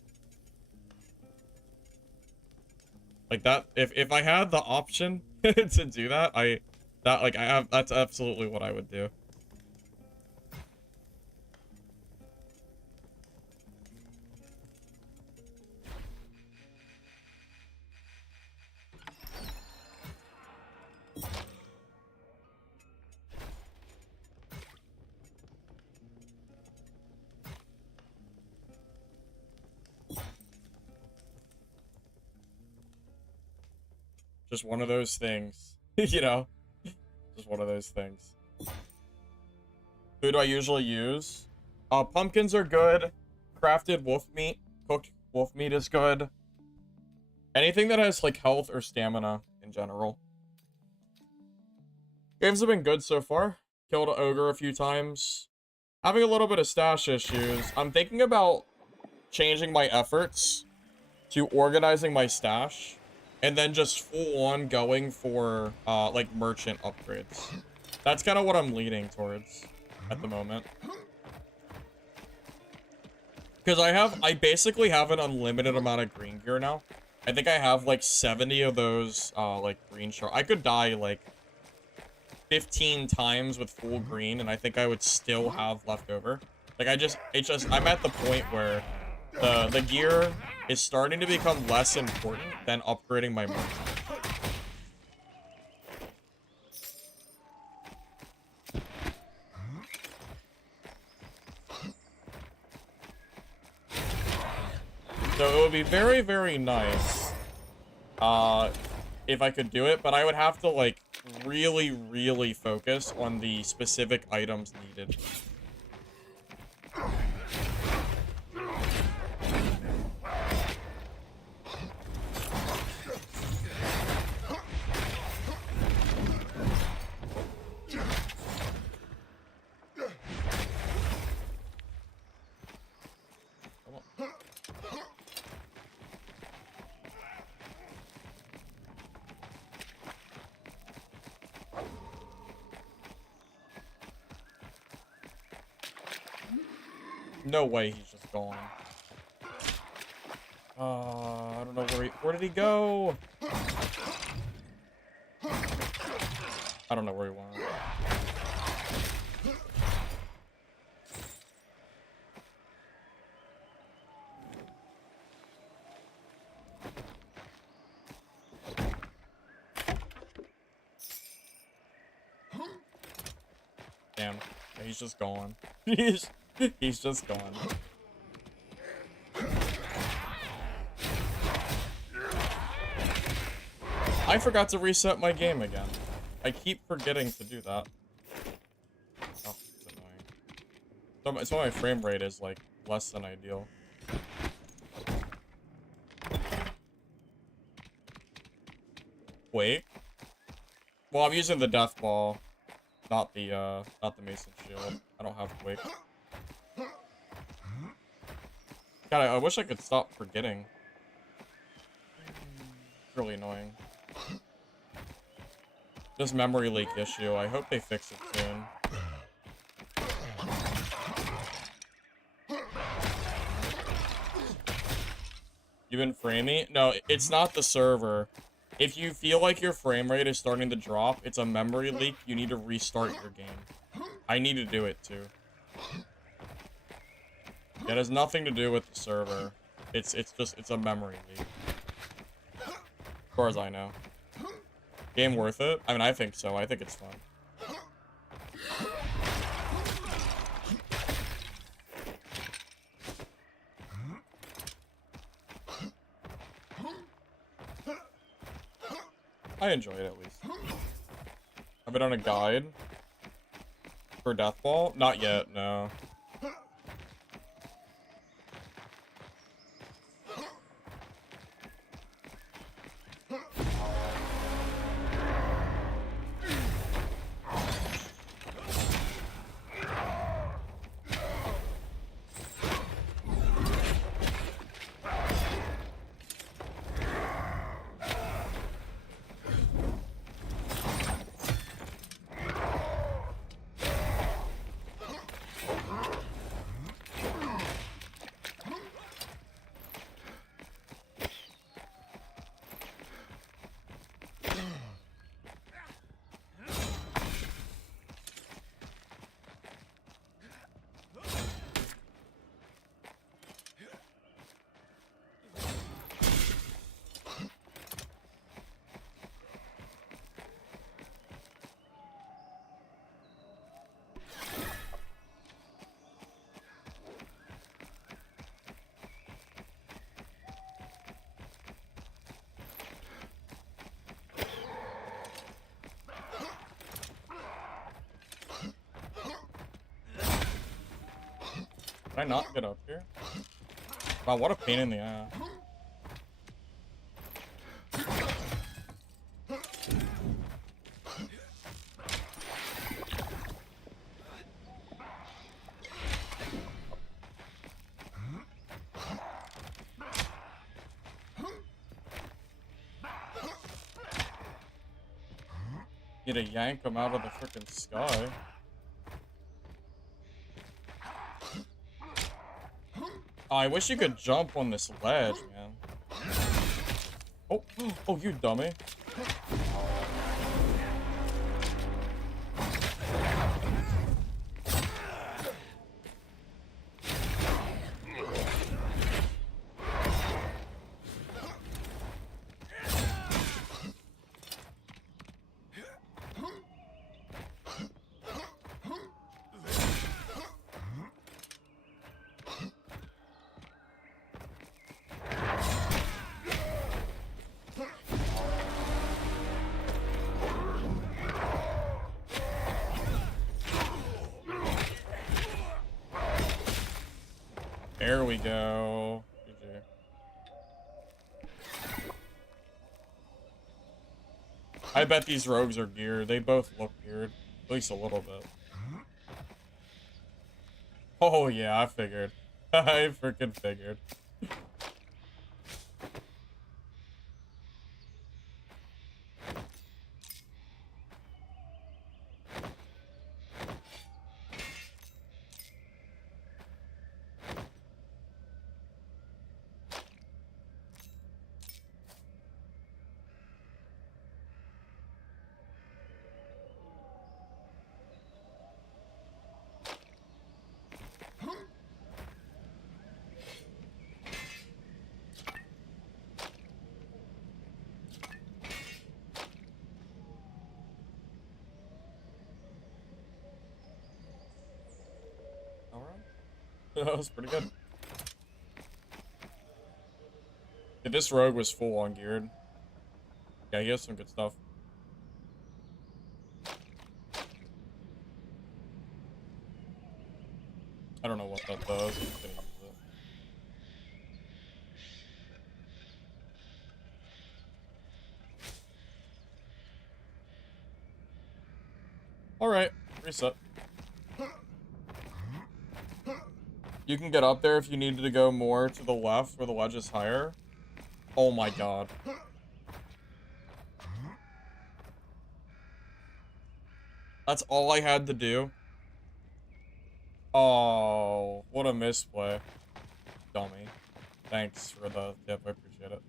Like that, if I had the option to do that, that's absolutely what I would do. Just one of those things, you know? Just one of those things. Who do I usually use? Pumpkins are good. Crafted wolf meat, cooked wolf meat is good. Anything that has, like, health or stamina in general. Games have been good so far. Killed an ogre a few times. having a little bit of stash issues. I'm thinking about changing my efforts to organizing my stash and then just full on going for like merchant upgrades. That's kind of what I'm leaning towards at the moment. Because I basically have an unlimited amount of green gear now. I think I have like 70 of those like green shards. I could die like 15 times with full green and I think I would still have left over. Like I'm at the point where the gear is starting to become less important than upgrading my merchant. So it would be very, very nice if I could do it, but I would have to like really, really focus on the specific items needed. No way he's just gone. I don't know where did he go? I don't know where he went. Damn, he's just gone. He's just gone. I forgot to reset my game again. I keep forgetting to do that. Oh, it's annoying. So my frame rate is like less than ideal. Wait. Well, I'm using the death ball, not the mason shield. I don't have Quake. God, I wish I could stop forgetting. It's really annoying. This memory leak issue, I hope they fix it soon. You've been framing? No, it's not the server. If you feel like your frame rate is starting to drop, it's a memory leak. You need to restart your game. I need to do it too. It has nothing to do with the server. It's a memory leak. As far as I know. Game worth it? I mean, I think so. I think it's fun. I enjoy it, at least. Have I done a guide for Deathball? Not yet, no. Can I not get up here? Wow, what a pain in the ass. Need to yank him out of the freaking sky. Oh, I wish you could jump on this ledge, man. Oh, oh, you dummy. There we go. GG. I bet these rogues are geared. They both look geared. At least a little bit. Oh yeah, I figured. I freaking figured. That was pretty good. Dude, this rogue was full on geared. Yeah, he has some good stuff. I don't know what that does. I'm just gonna use it. Alright, reset. You can get up there if you needed to go more to the left where the ledge is higher. Oh my god. That's all I had to do. Oh, what a misplay. Dummy. Thanks for the tip, I appreciate it.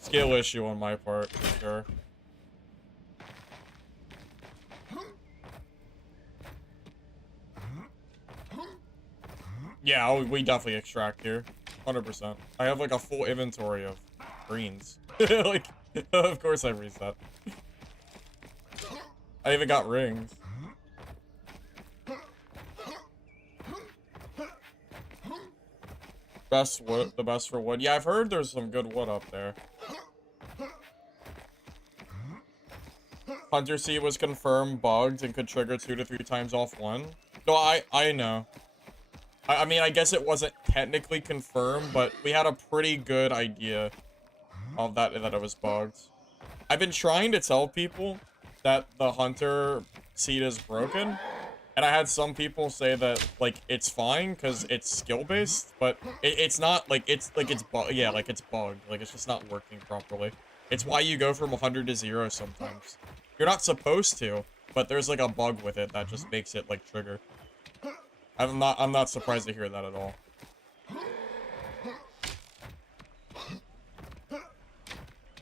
Skill issue on my part, for sure. Yeah, we definitely extract here. 100%. I have like a full inventory of greens. Like, of course I reset. I even got rings. Best wood, the best for wood. Yeah, I've heard there's some good wood up there. Hunter Seat was confirmed bugged and could trigger 2 to 3 times off one. No, I know. I mean, I guess it wasn't technically confirmed, but we had a pretty good idea of that it was bugged. I've been trying to tell people that the Hunter Seat is broken, and I had some people say that, like, it's fine because it's skill-based, but it's not, like, it's bugged. Yeah, like, it's bugged. Like, it's just not working properly. It's why you go from 100 to 0 sometimes. You're not supposed to, but there's, like, a bug with it that just makes it, like, trigger. I'm not surprised to hear that at all.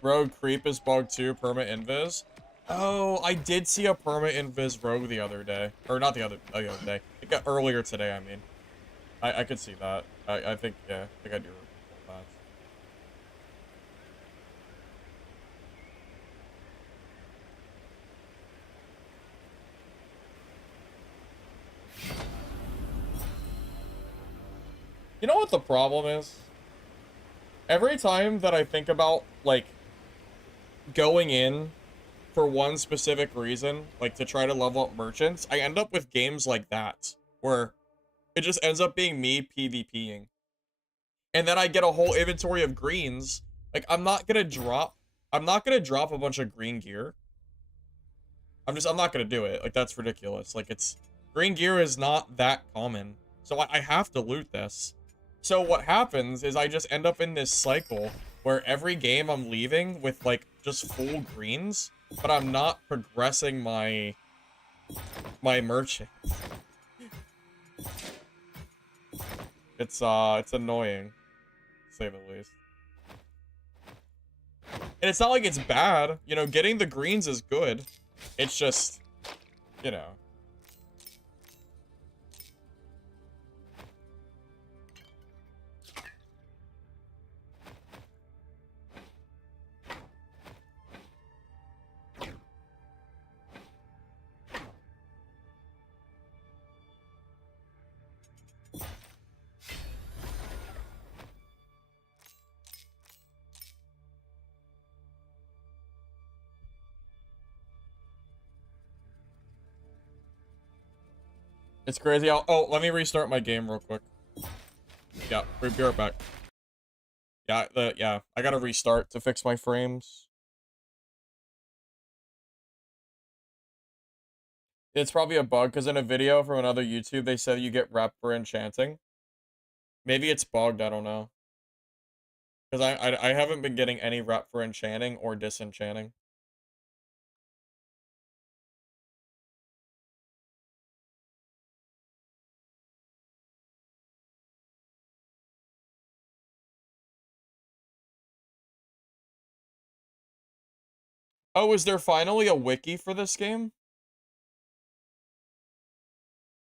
Rogue Creep is bugged too, perma invis. Oh, I did see a perma invis rogue the other day. Or not the other day. It got earlier today, I mean. I could see that. I think, yeah, I think I do recall that. You know what the problem is? Every time that I think about, like, going in for one specific reason, like to try to level up merchants, I end up with games like that, where it just ends up being me PvPing. And then I get a whole inventory of greens. Like, I'm not gonna drop a bunch of green gear. I'm not gonna do it. Like, that's ridiculous. Like, green gear is not that common. So I have to loot this. So what happens is I just end up in this cycle where every game I'm leaving with, like, just full greens, but I'm not progressing my merchant. It's annoying, to say the least. And it's not like it's bad. You know, getting the greens is good. It's just, you know. It's crazy. Oh, let me restart my game real quick. Yeah, we'll be right back. Yeah, I gotta restart to fix my frames. It's probably a bug, because in a video from another YouTube, they said you get rep for enchanting. Maybe it's bugged, I don't know. Because I haven't been getting any rep for enchanting or disenchanting. Oh, is there finally a wiki for this game?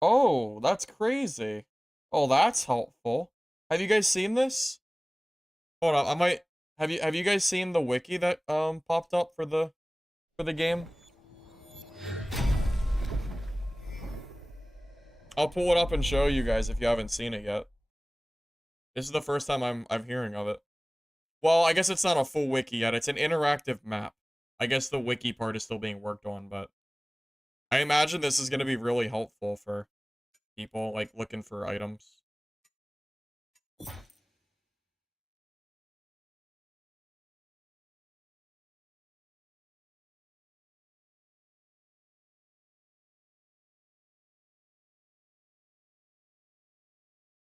Oh, that's crazy. Oh, that's helpful. Have you guys seen this? Hold on, I might have you guys seen the wiki that popped up for the game? I'll pull it up and show you guys if you haven't seen it yet. This is the first time I'm hearing of it. Well, I guess it's not a full wiki yet. It's an interactive map. I guess the wiki part is still being worked on, but I imagine this is going to be really helpful for people like looking for items.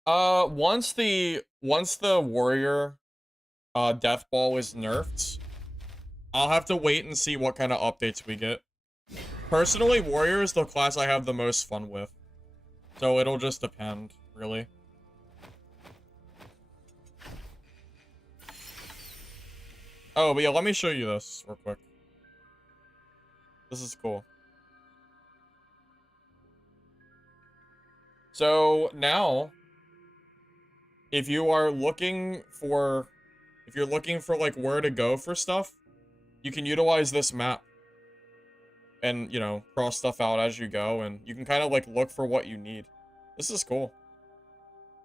Once the warrior death ball is nerfed, I'll have to wait and see what kind of updates we get. Personally, warrior is the class I have the most fun with. So it'll just depend, really. Oh, but yeah, let me show you this real quick. This is cool. So now, if you're looking for like where to go for stuff, you can utilize this map and, you know, cross stuff out as you go, and you can kind of like look for what you need. This is cool.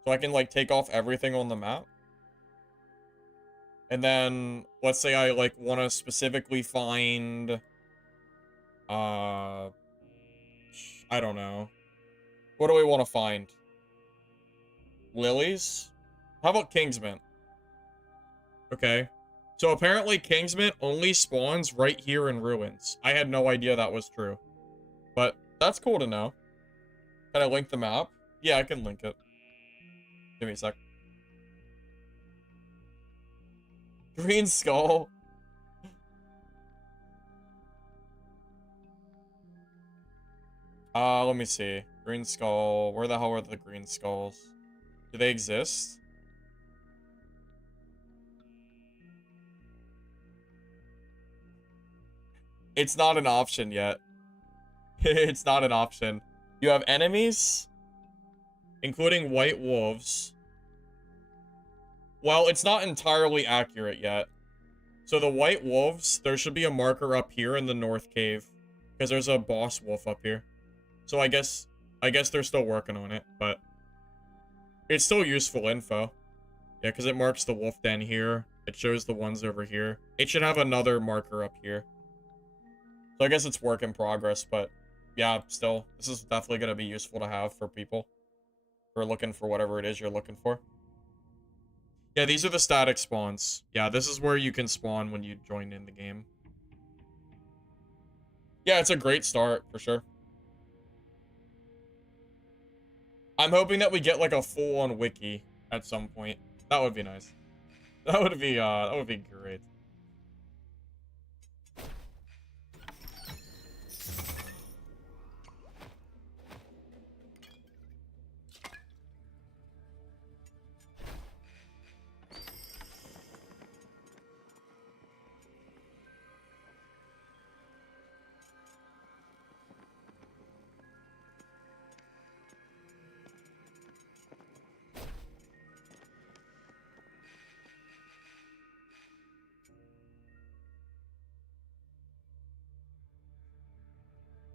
So I can like take off everything on the map. And then let's say I like want to specifically find I don't know. What do we want to find? Lilies? How about Kingsmint? Okay. So apparently Kingsmint only spawns right here in Ruins. I had no idea that was true. But that's cool to know. Can I link the map? Yeah, I can link it. Give me a sec. Green Skull. Let me see. Green Skull. Where the hell are the green skulls? Do they exist? It's not an option yet. It's not an option. You have enemies, including white wolves. Well, it's not entirely accurate yet. So the white wolves, there should be a marker up here in the north cave, because there's a boss wolf up here. So I guess they're still working on it, but it's still useful info. Yeah, because it marks the wolf den here. It shows the ones over here. It should have another marker up here. So I guess it's work in progress, but yeah, still, this is definitely going to be useful to have for people who are looking for whatever it is you're looking for. Yeah, these are the static spawns. Yeah, this is where you can spawn when you join in the game. Yeah, it's a great start, for sure. I'm hoping that we get, like, a full-on wiki at some point. That would be nice. That would be great.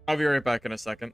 I'll be right back in a second.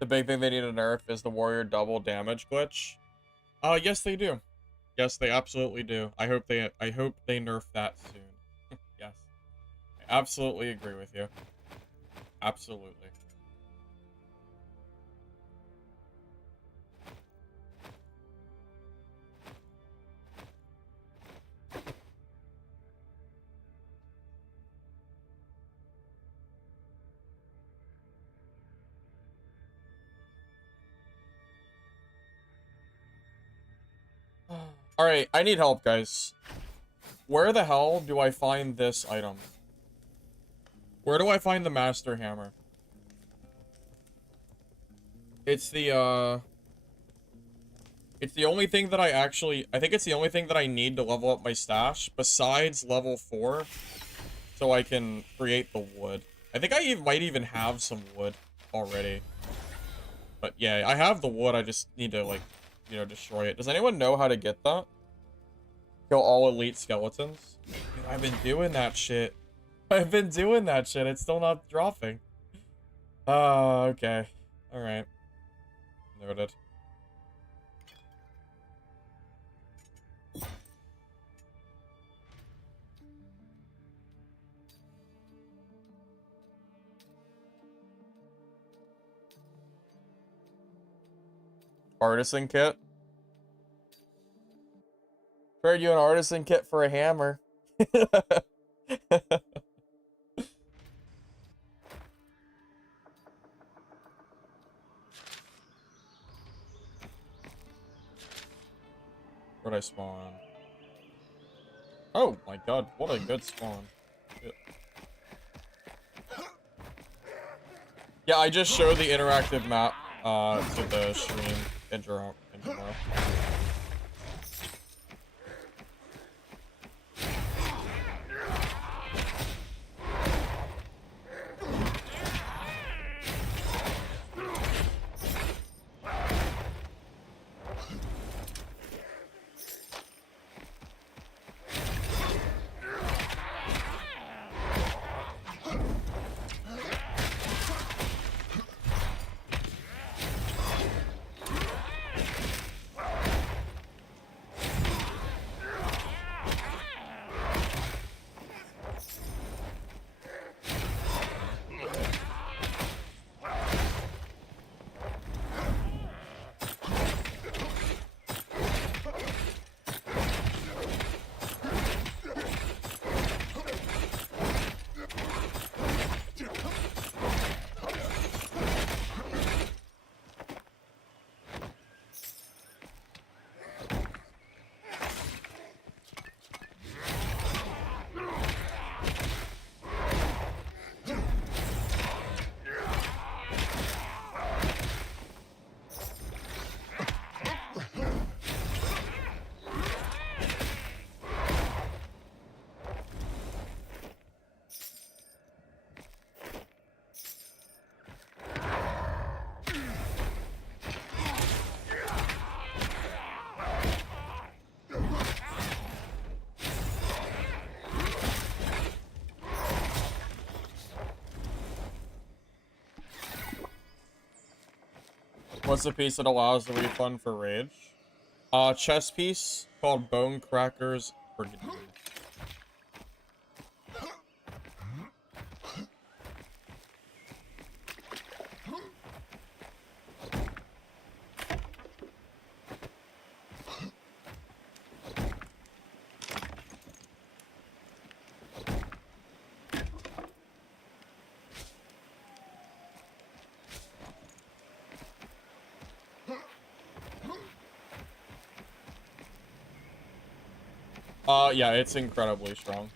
The big thing they need to nerf is the warrior double damage glitch. Yes they do. Yes, they absolutely do. I hope they nerf that soon. Yes. I absolutely agree with you. Absolutely. Alright, I need help, guys. Where the hell do I find this item? Where do I find the Master Hammer? It's the only thing that I think it's the only thing that I need to level up my stash, besides level 4, so I can create the wood. I think I might even have some wood already. But yeah, I have the wood, I just need to, like, you know, destroy it. Does anyone know how to get that? Kill all elite skeletons? Dude, I've been doing that shit. I've been doing that shit. It's still not dropping. Oh, okay. Alright. Noted. Artisan kit? Trade you an artisan kit for a hammer. Where'd I spawn? Oh my god, what a good spawn. Shit. Yeah, I just showed the interactive map to the stream in tomorrow. What's the piece that allows the refund for rage? Chess piece called Bone Crackers Brigade. Yeah, it's incredibly strong.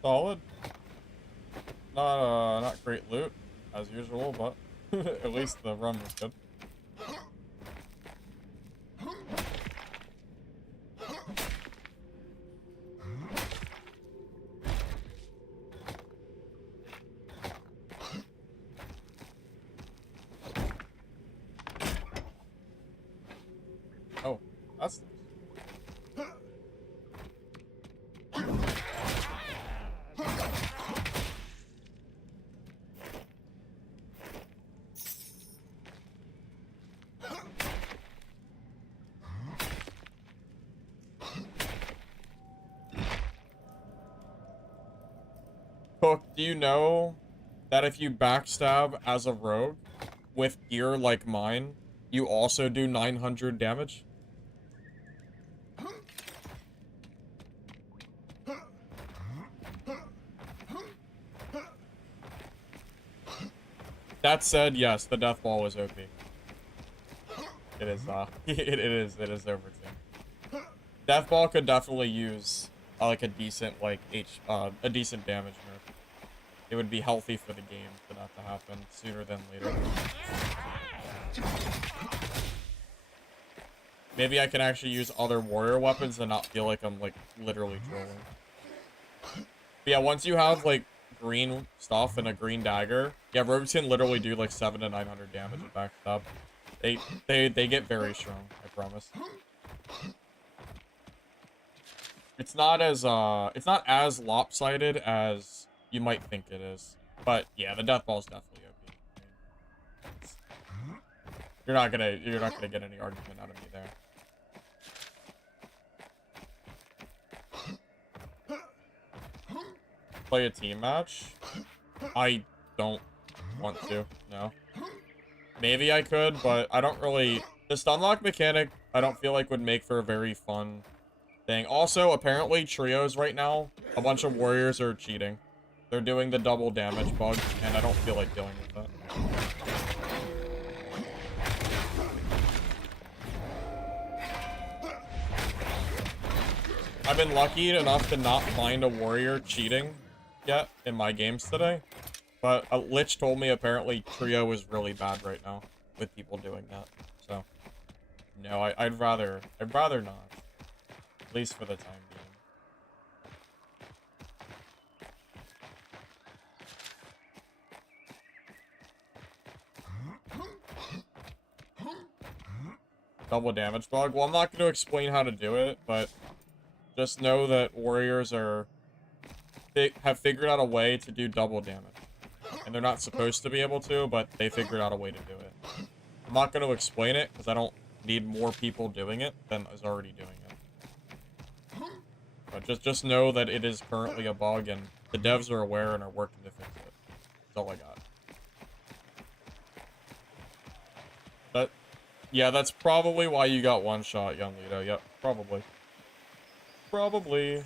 Solid. Not great loot, as usual, but at least the run was good. Oh, that's nice. Cook, do you know that if you backstab as a rogue with gear like mine, you also do 900 damage? That said, yes, the death ball is OP. It is, it is Overton. Death ball could definitely use like a decent like a decent damage nerf. It would be healthy for the game for that to happen sooner than later. Maybe I can actually use other warrior weapons and not feel like I'm like literally trolling. But yeah, once you have like green stuff and a green dagger, yeah, robes can literally do like 700 to 900 damage at backstab. They get very strong, I promise. It's not as lopsided as you might think it is. But yeah, the death ball is definitely OP. I mean, you're not gonna get any argument out of me there. Play a team match? I don't want to, no. Maybe I could, but I don't really... The stunlock mechanic, I don't feel like would make for a very fun thing. Also, apparently, trios right now, a bunch of warriors are cheating. They're doing the double damage bug, and I don't feel like dealing with that. I've been lucky enough to not find a warrior cheating yet in my games today. But a Lich told me apparently trio is really bad right now with people doing that. So, no, I'd rather not. At least for the time being. Double damage bug? Well, I'm not going to explain how to do it, but just know that warriors have figured out a way to do double damage. And they're not supposed to be able to, but they figured out a way to do it. I'm not going to explain it, because I don't need more people doing it than is already doing it. But just know that it is currently a bug, and the devs are aware and are working to fix it. That's all I got. But, yeah, that's probably why you got one shot, young Lito. Yep, probably. Probably.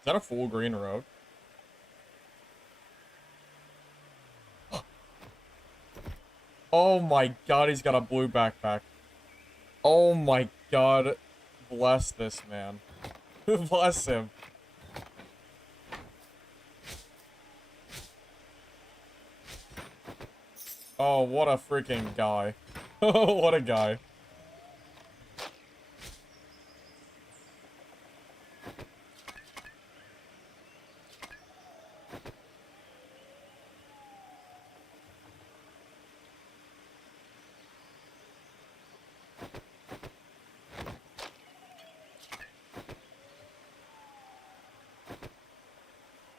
Is that a full green rogue? Oh my god, he's got a blue backpack. Oh my god. Bless this man. Bless him. Oh, what a freaking guy. Oh, what a guy.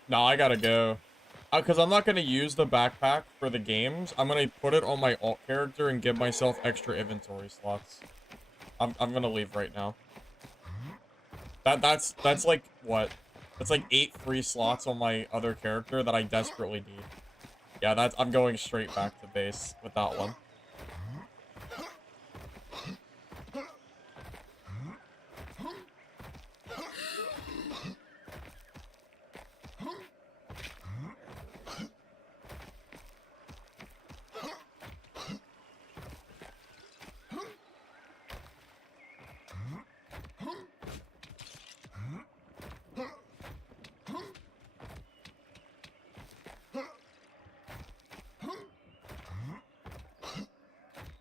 No, I gotta go. Because I'm not going to use the backpack for the games. I'm going to put it on my alt character and give myself extra inventory slots. I'm going to leave right now. That's like, what? That's like 8 free slots on my other character that I desperately need. Yeah, I'm going straight back to base with that one.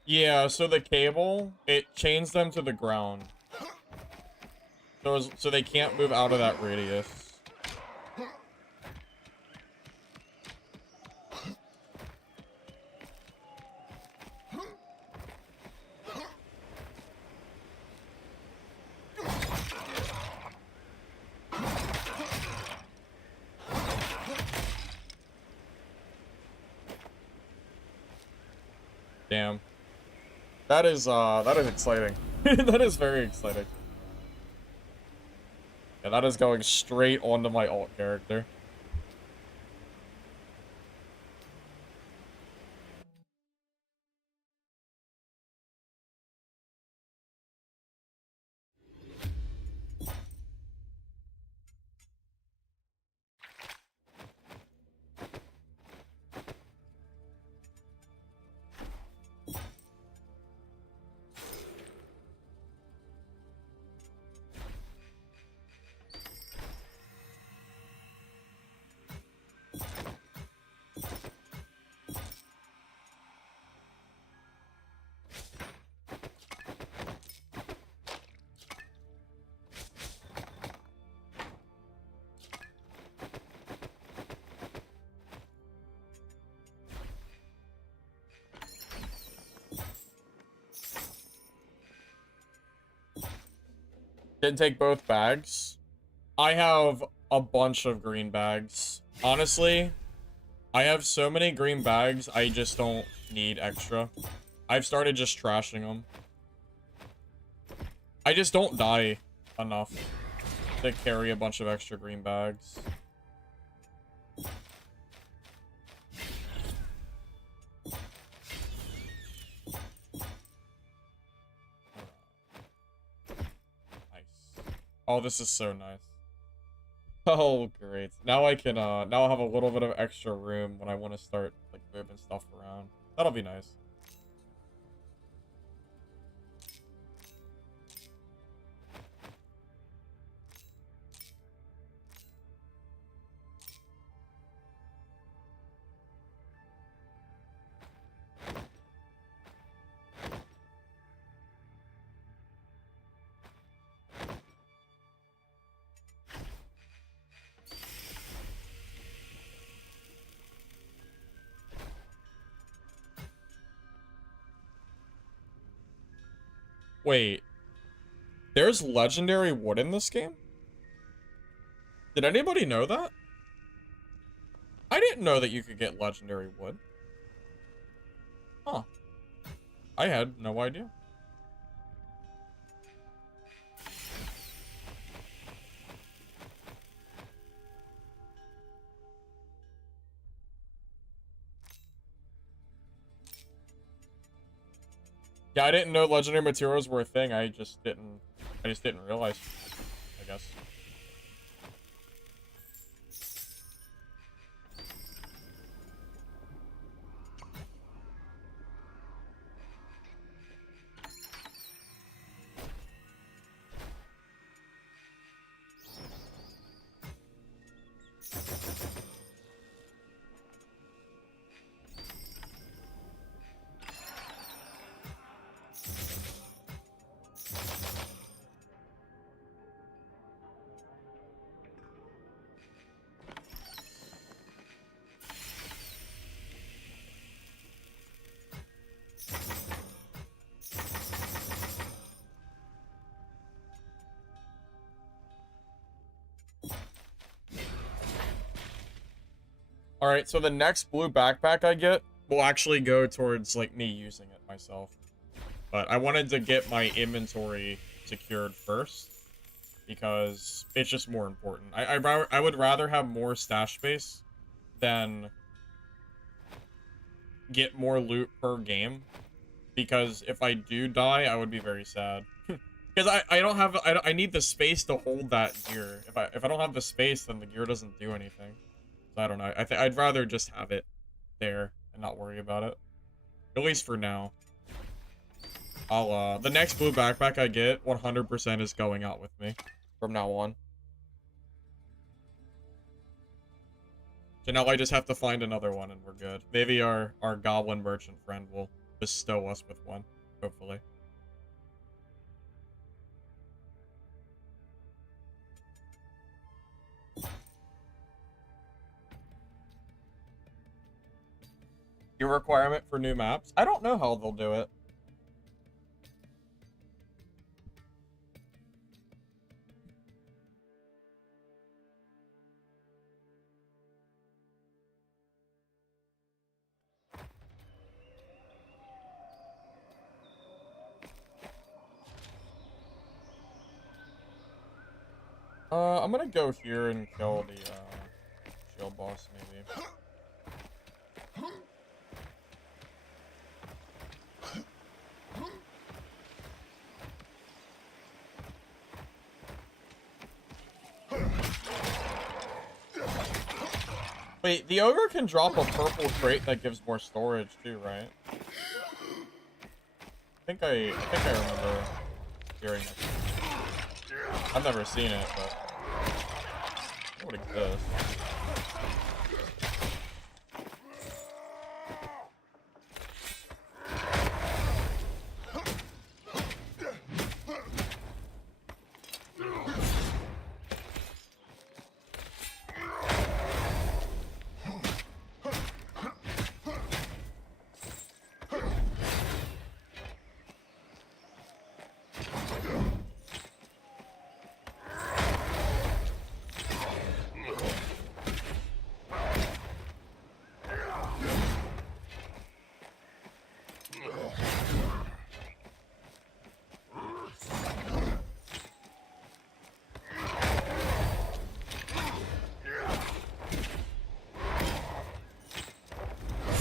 Yeah, so the cable, it chains them to the ground. So they can't move out of that radius. Damn. That is exciting. That is very exciting. Yeah, that is going straight onto my alt character. Didn't take both bags. I have a bunch of green bags. Honestly, I have so many green bags, I just don't need extra. I've started just trashing them. I just don't die enough to carry a bunch of extra green bags. Nice. Oh, this is so nice. Oh, great. Now I can, now I'll have a little bit of extra room when I want to start, like, moving stuff around. That'll be nice. Wait. There's legendary wood in this game? Did anybody know that? I didn't know that you could get legendary wood. Huh. I had no idea. Yeah, I didn't know legendary materials were a thing. I just didn't realize, I guess. Alright, so the next blue backpack I get will actually go towards, like, me using it myself. But I wanted to get my inventory secured first, because it's just more important. I would rather have more stash space than get more loot per game, because if I do die, I would be very sad. Because I don't have, I need the space to hold that gear. If I don't have the space, then the gear doesn't do anything. So I don't know. I'd rather just have it there and not worry about it. At least for now. The next blue backpack I get, 100% is going out with me from now on. So now I just have to find another one and we're good. Maybe our goblin merchant friend will bestow us with one, hopefully. Your requirement for new maps? I don't know how they'll do it. I'm gonna go here and kill the, shield boss, maybe. Wait, the ogre can drop a purple crate that gives more storage too, right? I think I remember hearing it. I've never seen it, but it would exist.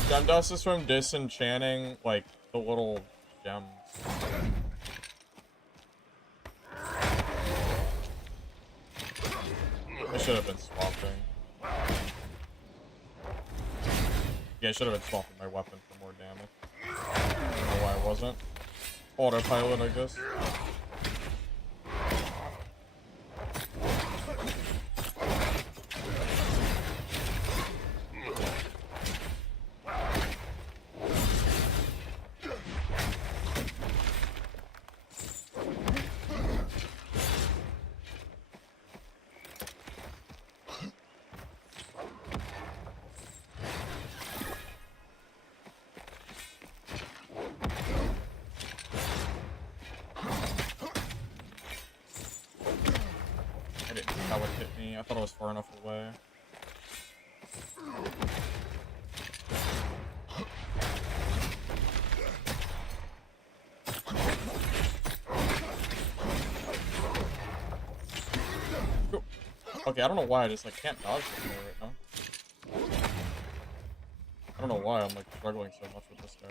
Gem dust is from disenchanting, like, the little gems. I should have been swapping. Yeah, I should have been swapping my weapon for more damage. I don't know why I wasn't. Autopilot, I guess. That would hit me. I thought it was far enough away. Cool. Okay, I don't know why I just like can't dodge this guy right now. I don't know why I'm like struggling so much with this guy.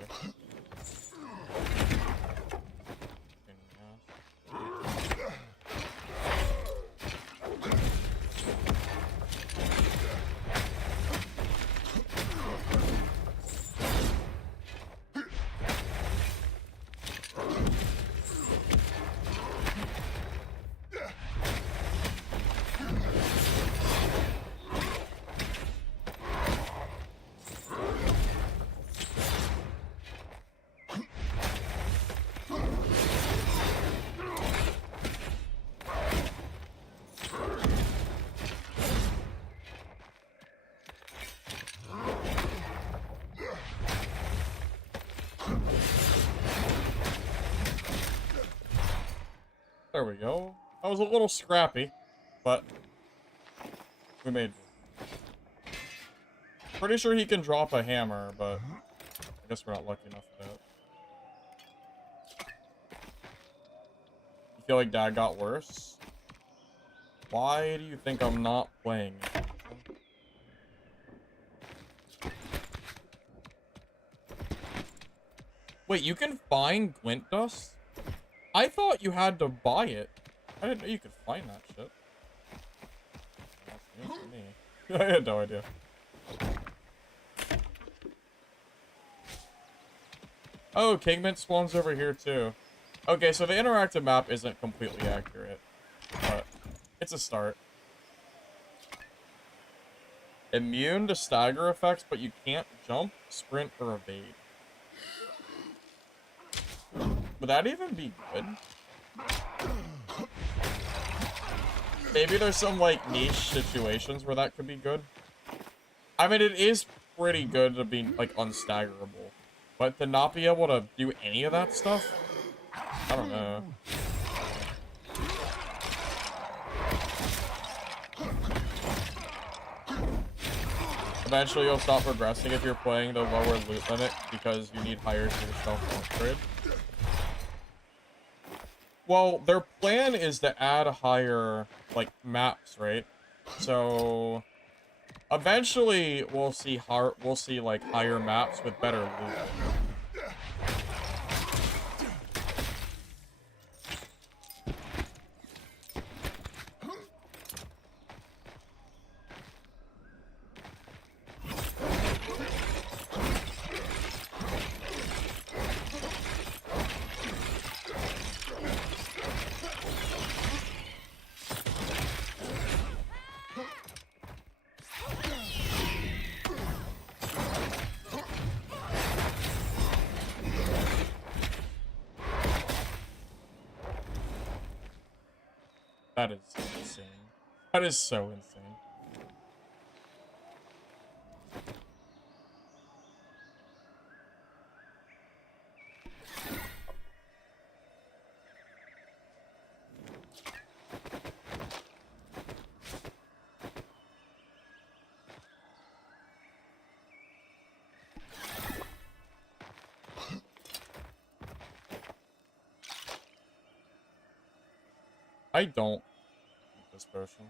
There we go. That was a little scrappy, but we made it. Pretty sure he can drop a hammer, but I guess we're not lucky enough for that. You feel like Dad got worse? Why do you think I'm not playing it? Wait, you can find glint dust? I thought you had to buy it. I didn't know you could find that shit. That's news to me. I had no idea. Oh, Kingmint spawns over here too. Okay, so the interactive map isn't completely accurate, but it's a start. Immune to stagger effects, but you can't jump, sprint, or evade. Would that even be good? Maybe there's some, like, niche situations where that could be good. I mean, it is pretty good to be, like, unstaggerable. But to not be able to do any of that stuff? I don't know. Eventually, you'll stop progressing if you're playing the lower loot limit because you need higher tier stuff to upgrade. Well, their plan is to add higher, like, maps, right? So eventually we'll see like higher maps with better loot. That is insane. That is so insane. I don't need this potion.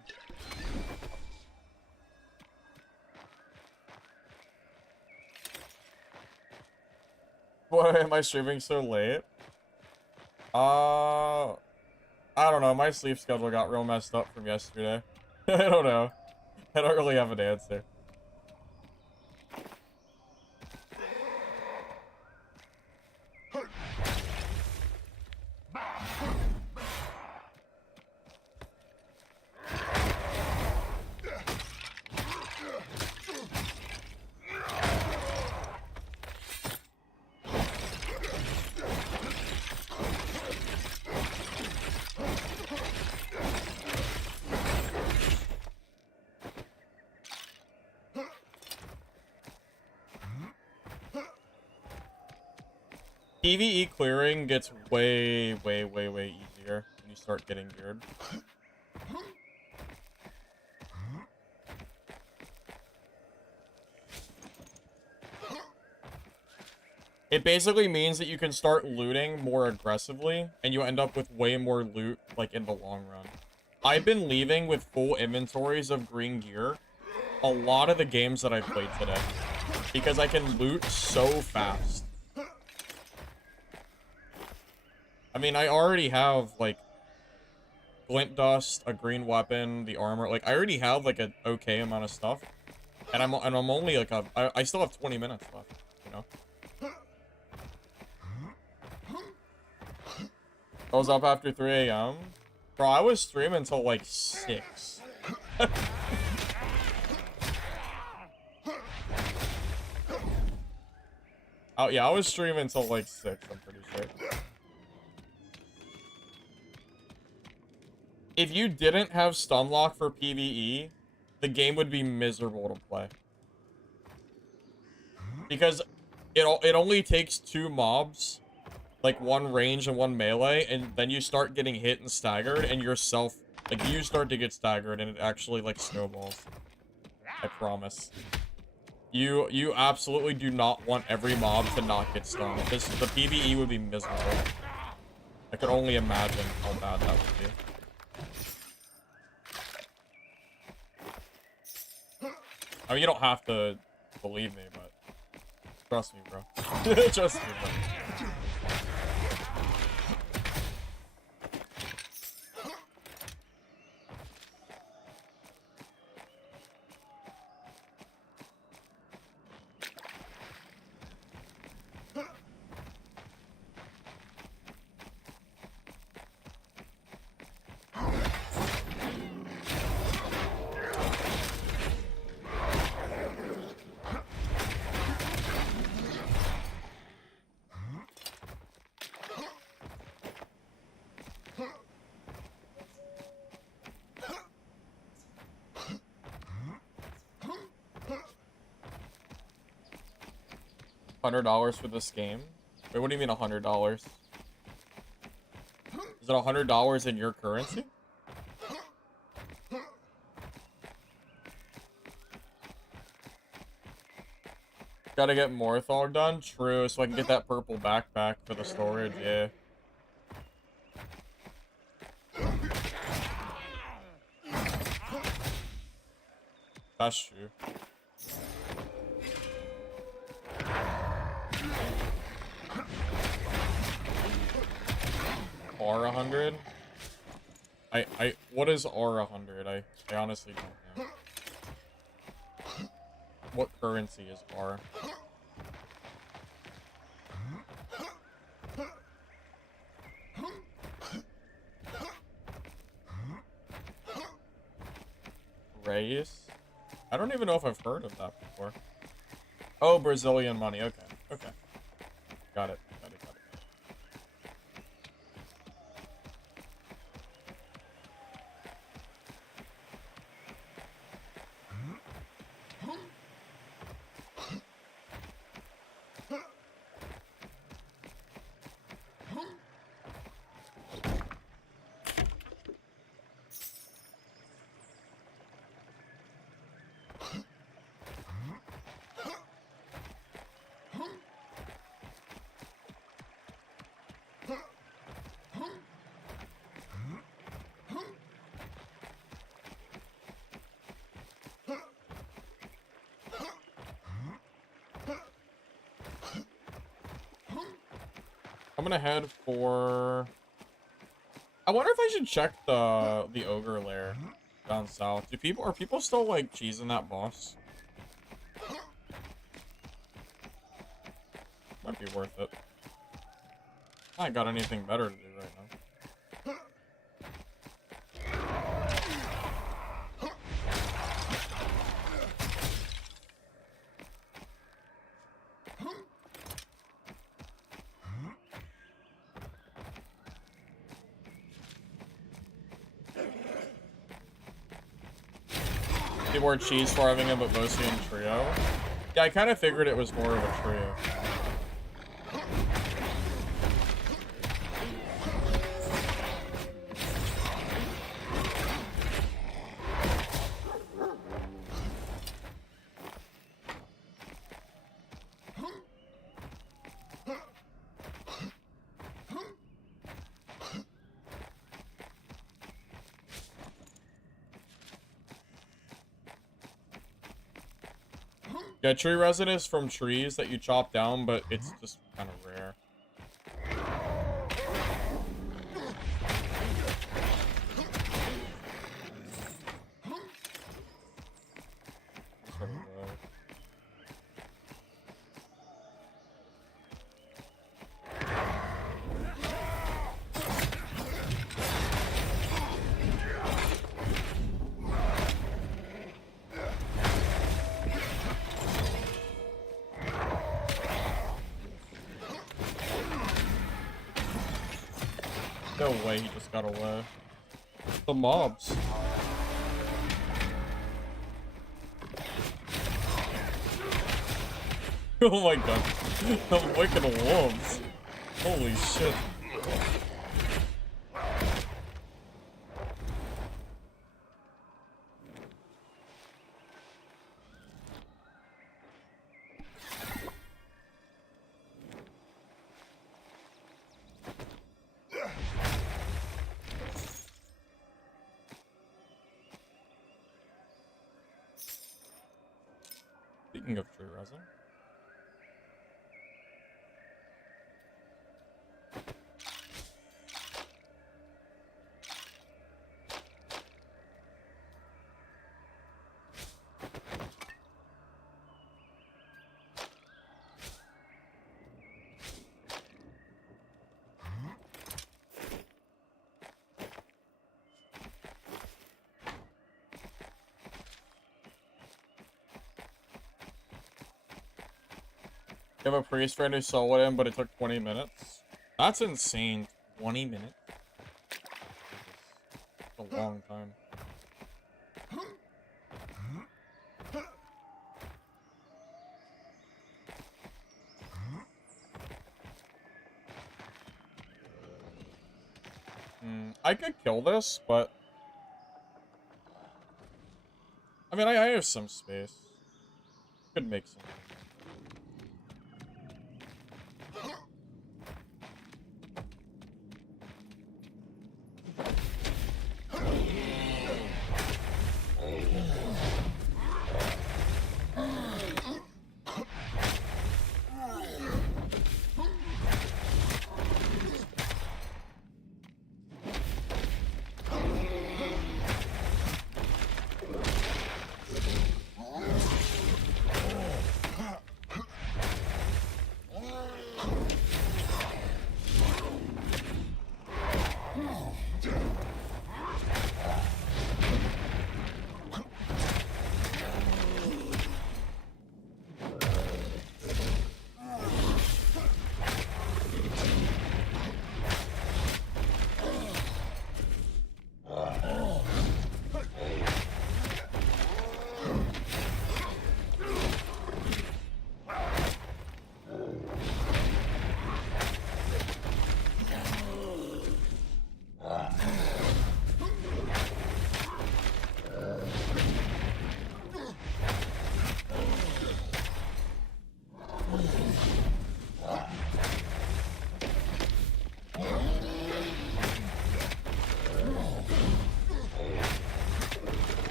Why am I streaming so late? I don't know. My sleep schedule got real messed up from yesterday. I don't know. I don't really have an answer. PvE clearing gets way easier when you start getting geared. It basically means that you can start looting more aggressively, and you end up with way more loot, like, in the long run. I've been leaving with full inventories of green gear a lot of the games that I played today, because I can loot so fast. I mean, I already have, like, glint dust, a green weapon, the armor. Like, I already have, like, an okay amount of stuff. And I'm only, like, I still have 20 minutes left, you know? I was up after 3 a.m. Bro, I was streaming until, like, 6. Oh, yeah, I was streaming until, like, 6, I'm pretty sure. If you didn't have stunlock for PvE, the game would be miserable to play. Because it only takes 2 mobs, like 1 range and 1 melee, and then you start getting hit and staggered, and yourself, like, you start to get staggered, and it actually, like, snowballs. I promise. You absolutely do not want every mob to not get stunned. The PvE would be miserable. I could only imagine how bad that would be. I mean, you don't have to believe me, but trust me, bro. Trust me, bro. $100 for this game? Wait, what do you mean $100? Is it $100 in your currency? Gotta get Morthog done? True, so I can get that purple backpack for the storage, yeah. That's true. R100? What is R100? I honestly don't know. What currency is R? Race? I don't even know if I've heard of that before. Oh, Brazilian money. Okay. Okay. Got it. Got it. Got it. I'm gonna head for... I wonder if I should check the Ogre lair down south. Are people still like cheesing that boss? Might be worth it. I ain't got anything better to do right now. People are cheese farming him, but mostly in trio. Yeah, I kind of figured it was more of a trio. Yeah, tree resin is from trees that you chop down, but it's just kind of rare. No way he just got away. The mobs. Oh my god. I'm wicked wolves. Holy shit. Speaking of tree resin. You have a priest friend who soloed him, but it took 20 minutes. That's insane. 20 minutes? That's a long time. I could kill this, but... I mean, I have some space. Could make some.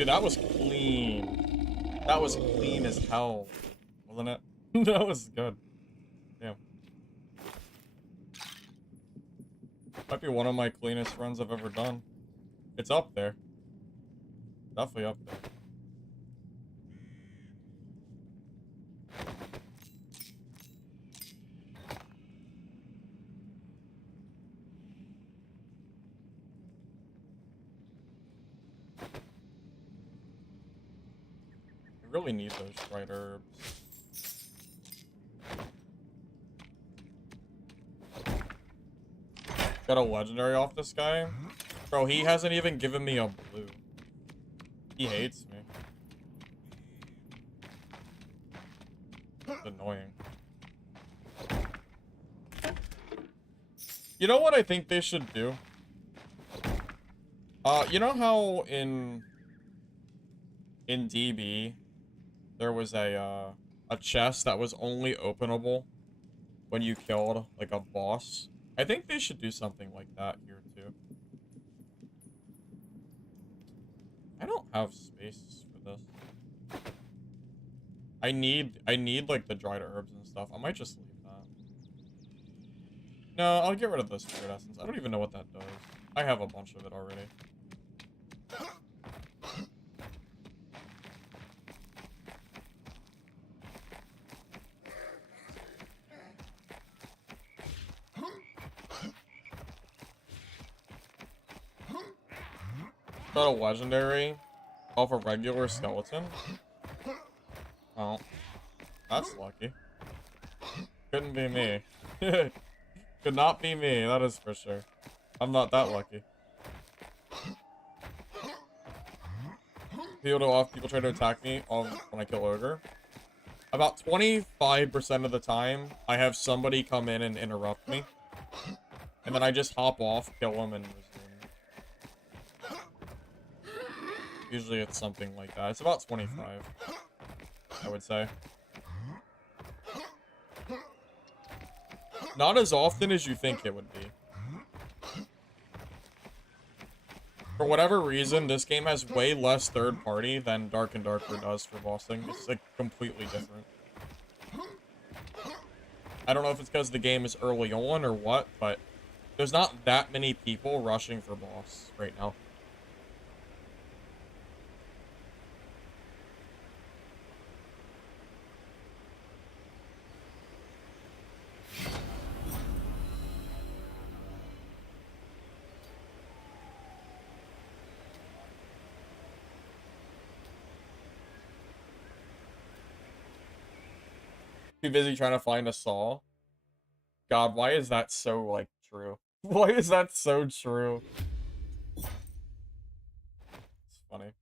Dude, that was clean. That was clean as hell, wasn't it? That was good. Yeah. Might be one of my cleanest runs I've ever done. It's up there. Definitely up there. I really need those dried herbs. Got a legendary off this guy? Bro, he hasn't even given me a blue. He hates me. It's annoying. You know what I think they should do? You know how in DB there was a chest that was only openable when you killed like a boss? I think they should do something like that here too. I don't have space for this. I need like the dried herbs and stuff. I might just leave that. No, I'll get rid of the spirit essence. I don't even know what that does. I have a bunch of it already. Got a legendary off a regular skeleton. Oh, that's lucky. Couldn't be me. Could not be me, that is for sure. I'm not that lucky. People try to attack me when I kill Ogre. About 25% of the time, I have somebody come in and interrupt me. And then I just hop off, kill them, and resume. Usually it's something like that. It's about 25, I would say. Not as often as you think it would be. For whatever reason, this game has way less third party than Dark and Darker does for bossing. It's like completely different. I don't know if it's because the game is early on or what, but there's not that many people rushing for boss right now. Too busy trying to find a saw. God, why is that so, like, true? Why is that so true? It's funny.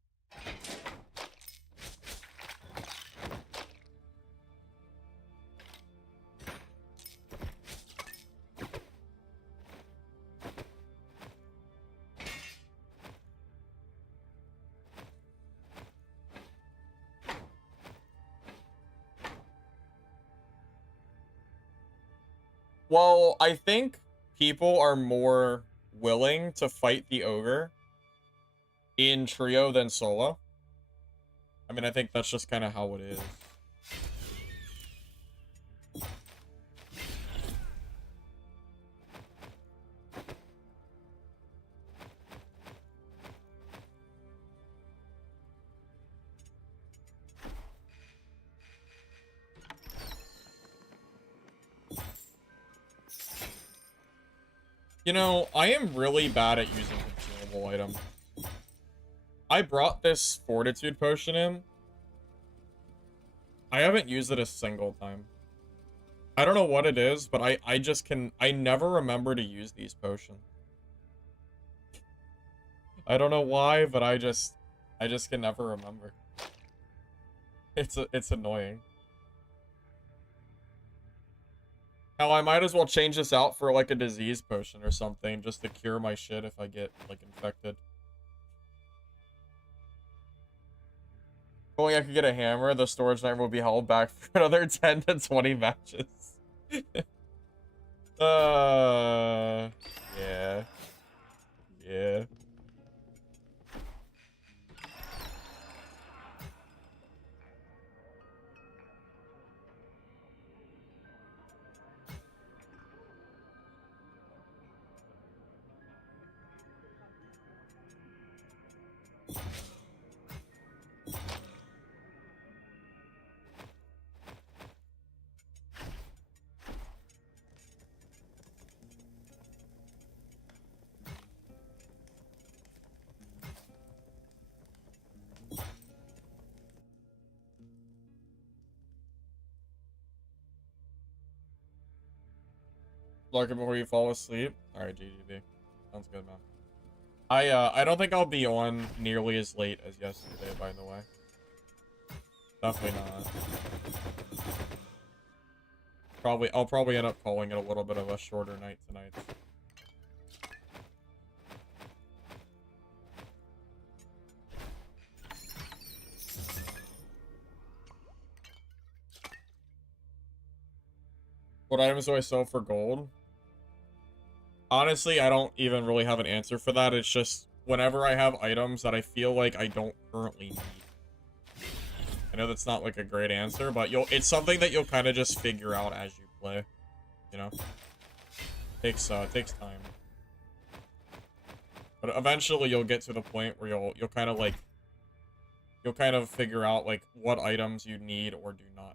Well, I think people are more willing to fight the ogre in trio than solo. I mean, I think that's just kind of how it is. You know, I am really bad at using consumable items. I brought this fortitude potion in. I haven't used it a single time. I don't know what it is, but I never remember to use these potions. I don't know why, but I just can never remember. It's annoying. Hell, I might as well change this out for like a disease potion or something just to cure my shit if I get like infected. If only I could get a hammer, the storage night will be held back for another 10 to 20 matches. Yeah. Yeah. Larkin before you fall asleep. Alright, GGB. Sounds good, man. I don't think I'll be on nearly as late as yesterday, by the way. Definitely not. I'll probably end up calling it a little bit of a shorter night tonight. What items do I sell for gold? Honestly, I don't even really have an answer for that. It's just whenever I have items that I feel like I don't currently need. I know that's not like a great answer, but it's something that you'll kind of just figure out as you play, you know? Takes time. But eventually you'll get to the point where you'll kind of figure out like what items you need or do not need.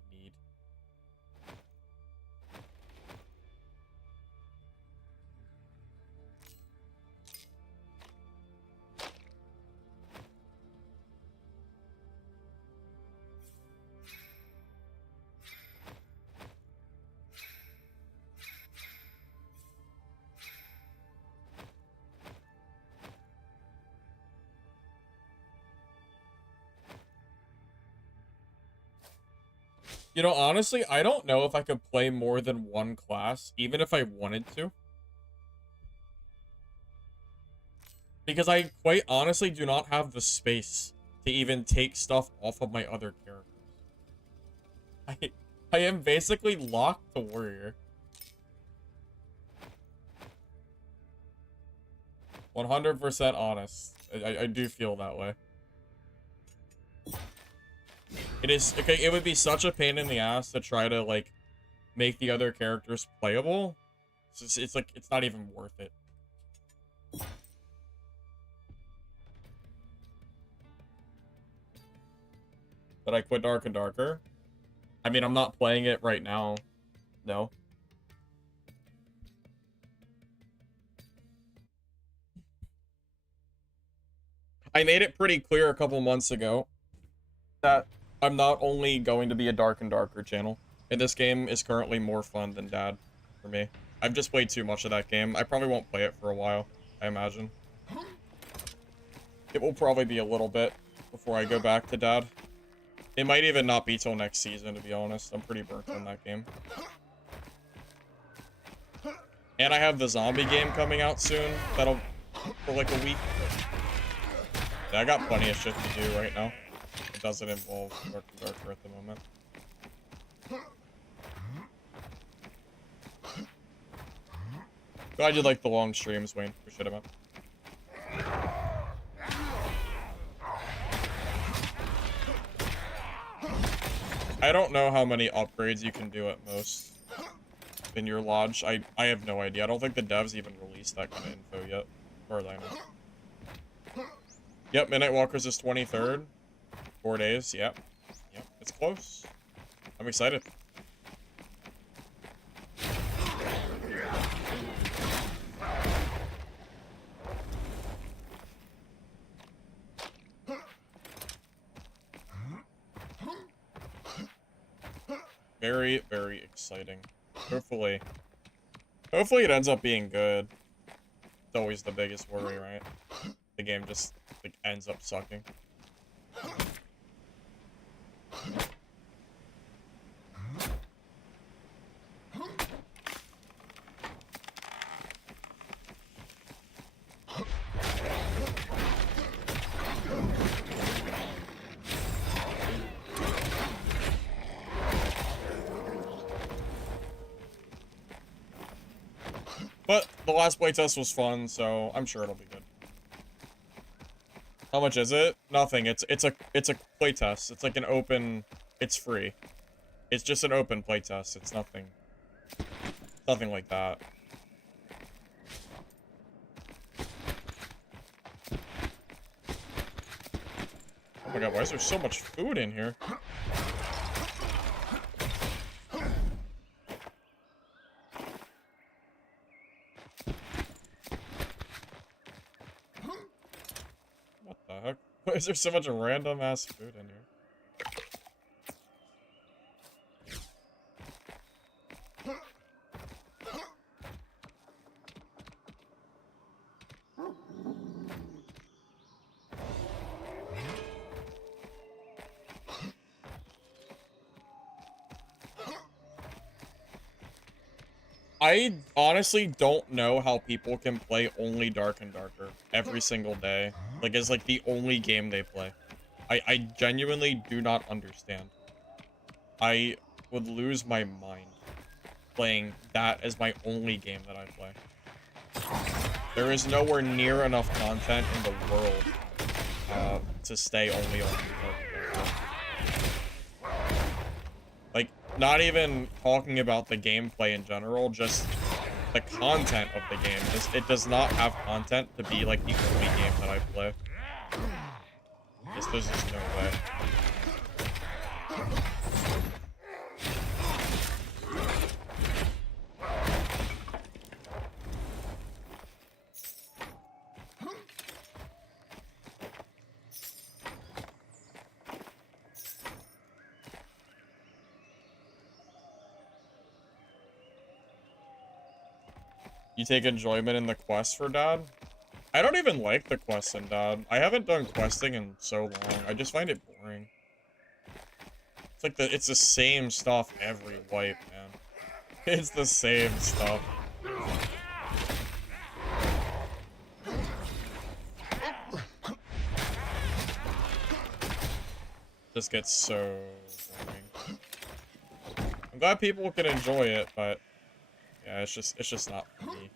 You know, honestly, I don't know if I could play more than one class, even if I wanted to. Because I quite honestly do not have the space to even take stuff off of my other characters. I am basically locked to warrior. 100% honest. I do feel that way. It is okay. It would be such a pain in the ass to try to like make the other characters playable. It's like it's not even worth it. But I quit Dark and Darker. I mean, I'm not playing it right now. No. I made it pretty clear a couple months ago that I'm not only going to be a Dark and Darker channel, and this game is currently more fun than Dad for me. I've just played too much of that game. I probably won't play it for a while, I imagine. It will probably be a little bit before I go back to Dad. It might even not be till next season, to be honest. I'm pretty burnt on that game. And I have the zombie game coming out soon. That'll for like a week. Yeah, I got plenty of shit to do right now. It doesn't involve Dark and Darker at the moment. Glad you like the long streams, Wayne. Appreciate it, man. I don't know how many upgrades you can do at most in your lodge. I have no idea. I don't think the devs even released that kind of info yet. As far as I know. Yep, Midnight Walkers is 23rd. 4 days, yep. Yep, it's close. I'm excited. Very, very exciting. Hopefully it ends up being good. It's always the biggest worry, right? The game just, like, ends up sucking. But the last playtest was fun, so I'm sure it'll be good. How much is it? Nothing. It's a playtest. It's like an open. It's free. It's just an open playtest. It's nothing. Nothing like that. Oh my god! Why is there so much food in here? What the heck? Why is there so much random ass food in here? I honestly don't know how people can play only Dark and Darker every single day. Like, it's like the only game they play. I genuinely do not understand. I would lose my mind playing that as my only game that I play. There is nowhere near enough content in the world to stay only on Dark and Darker. Like, not even talking about the gameplay in general, just the content of the game. It does not have content to be, like, the only game that I play. There's just no way. You take enjoyment in the quest for Dad? I don't even like the quests in Dad. I haven't done questing in so long. I just find it boring. It's like it's the same stuff every wipe, man. It's the same stuff. Just gets so boring. I'm glad people can enjoy it, but yeah, it's just not for me.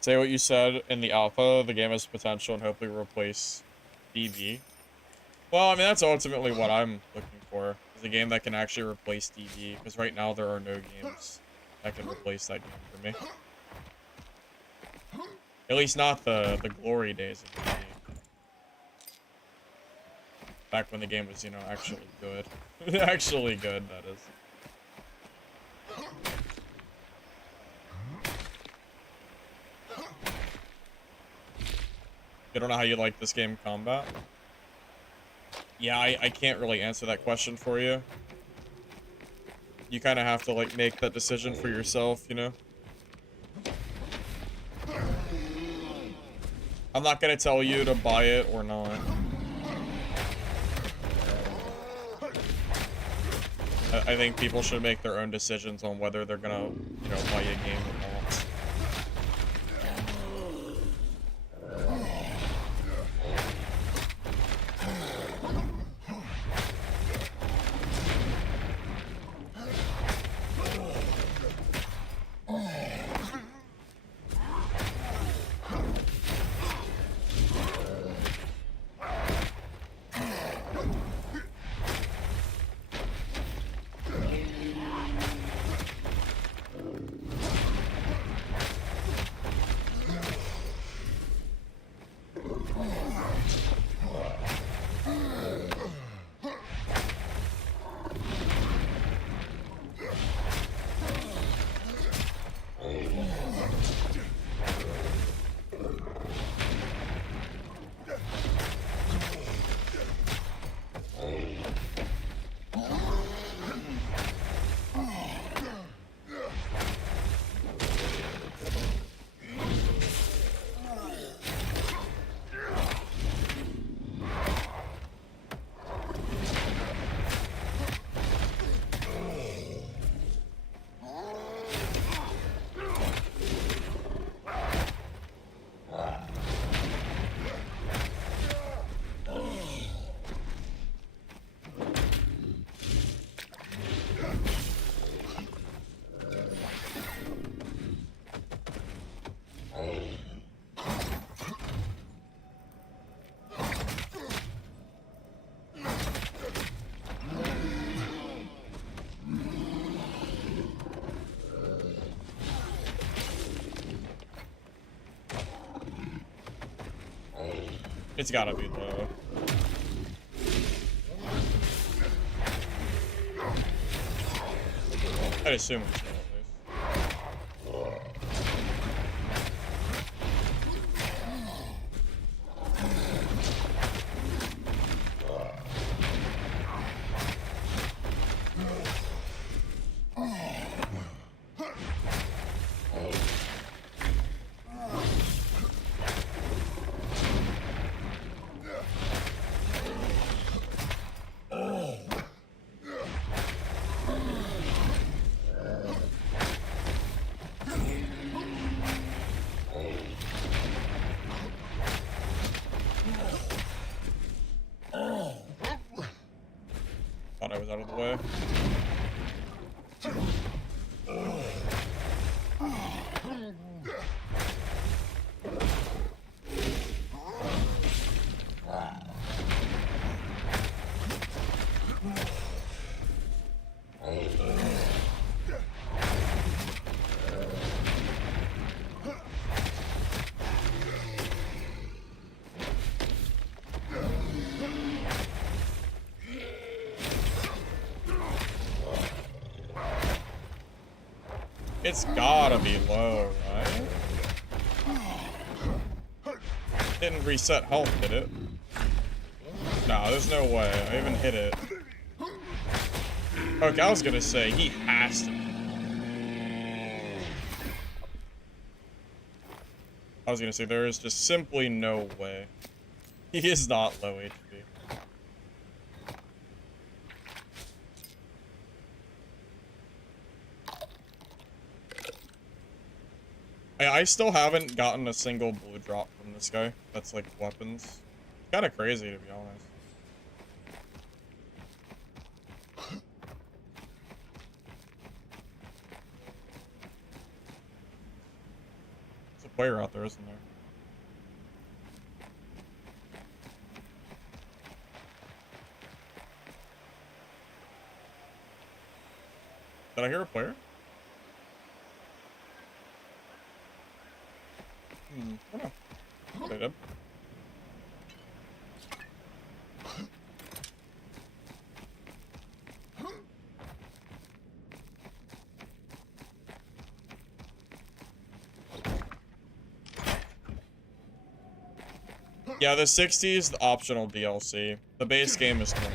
Say what you said in the alpha, the game has potential and hopefully replace DB. Well, I mean, that's ultimately what I'm looking for, is a game that can actually replace DB, because right now there are no games that can replace that game for me. At least not the glory days of DB. Back when the game was, you know, actually good. Actually good, that is. You don't know how you like this game combat? Yeah, I can't really answer that question for you. You kind of have to, like, make that decision for yourself, you know? I'm not gonna tell you to buy it or not. I think people should make their own decisions on whether they're gonna, you know, buy a game or not. It's gotta be low. I'd assume it's low at least. Thought I was out of the way. It's gotta be low, right? Didn't reset health, did it? Nah, there's no way. I even hit it. Okay, I was gonna say, he has to. I was gonna say, there is just simply no way. He is not low HP. I still haven't gotten a single blue drop from this guy. That's like weapons. Kind of crazy, to be honest. There's a player out there, isn't there? Did I hear a player? I don't know. They did. Yeah, the 60 is the optional DLC. The base game is 20.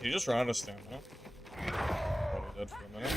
He just ran out of stamina. Probably dead for a minute.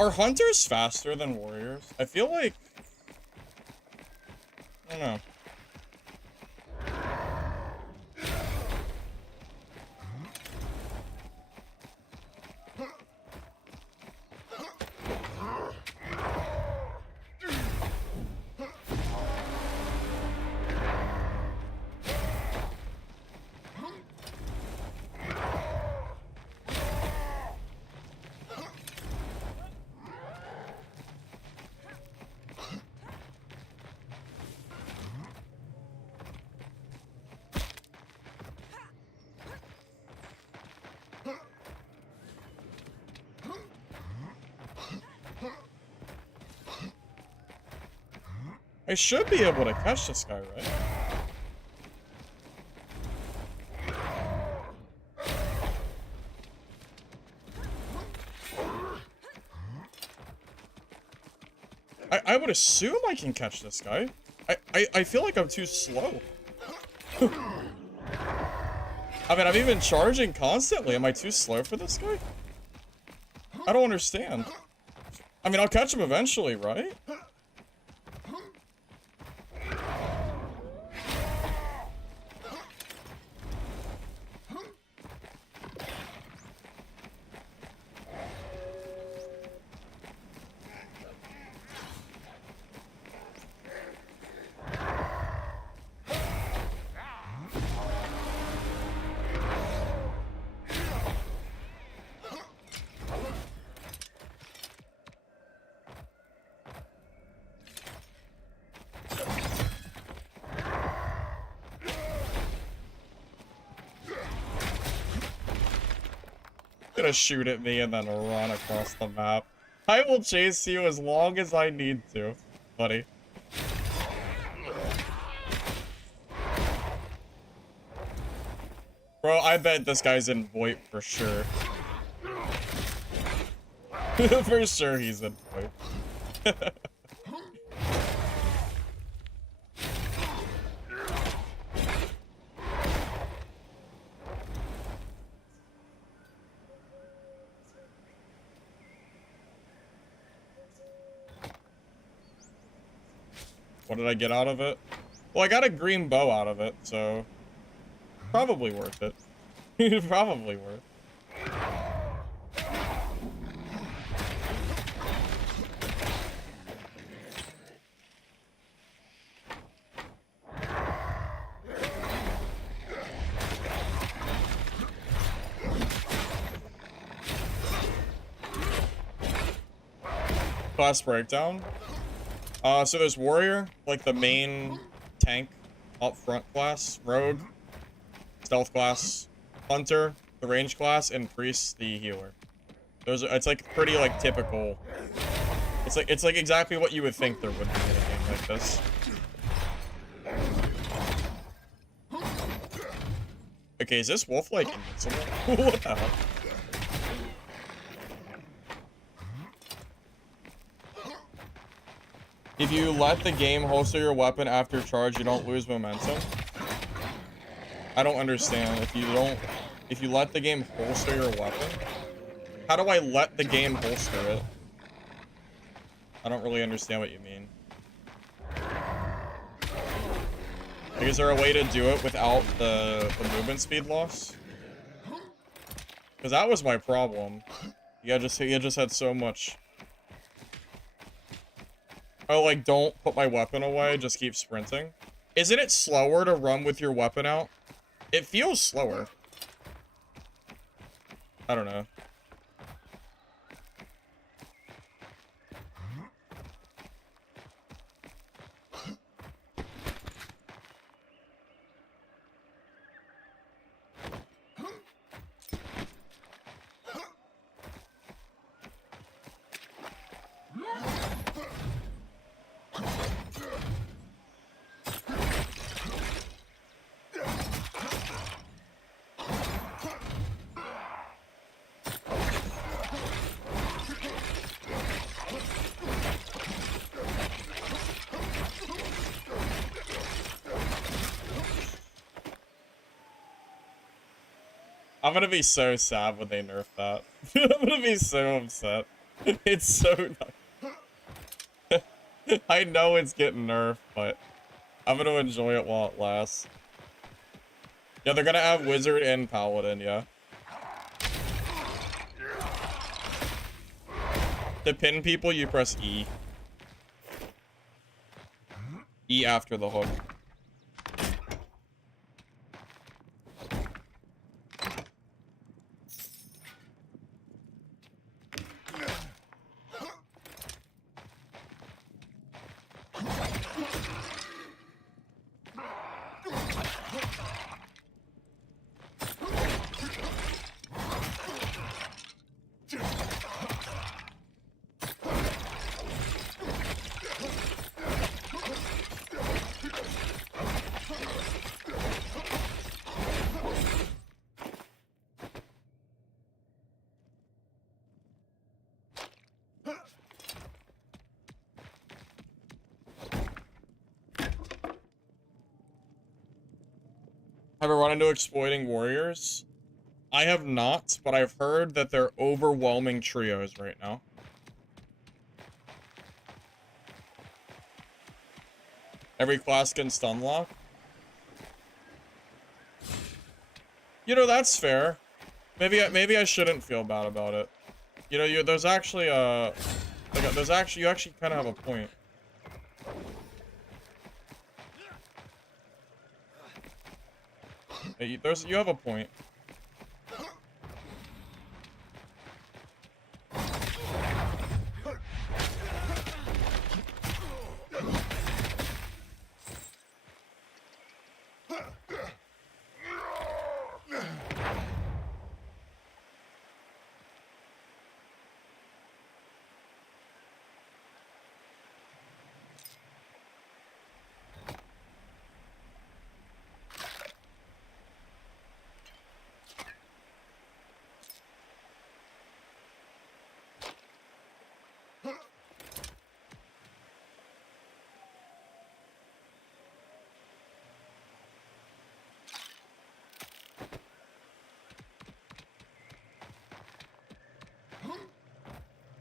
Are hunters faster than warriors? I feel like... I don't know. I should be able to catch this guy, right? I would assume I can catch this guy. I feel like I'm too slow. I mean, I'm even charging constantly. Am I too slow for this guy? I don't understand. I mean, I'll catch him eventually, right? Gonna shoot at me and then run across the map. I will chase you as long as I need to, buddy. Bro, I bet this guy's in VoIP for sure. For sure he's in VoIP. What did I get out of it? Well, I got a green bow out of it, so probably worth it. Probably worth. Class breakdown. So there's warrior, like the main tank up front class, rogue, stealth class, hunter, the range class, and priest, the healer. Those are, it's like pretty like typical. It's like exactly what you would think there would be in a game like this. Okay, is this wolf like invincible? What the hell? If you let the game holster your weapon after charge, you don't lose momentum. I don't understand. If you let the game holster your weapon, how do I let the game holster it? I don't really understand what you mean. Like, is there a way to do it without the movement speed loss? Because that was my problem. You just had so much. Oh, like, don't put my weapon away, just keep sprinting. Isn't it slower to run with your weapon out? It feels slower. I don't know. I'm gonna be so sad when they nerf that. I'm gonna be so upset. It's so nice. I know it's getting nerfed, but I'm gonna enjoy it while it lasts. Yeah, they're gonna have wizard and paladin, yeah. To pin people, you press E. E after the hook. Ever run into exploiting warriors? I have not, but I've heard that they're overwhelming trios right now. Every class can stun lock. You know, that's fair. Maybe I shouldn't feel bad about it. You know, there's actually you actually kind of have a point. You have a point.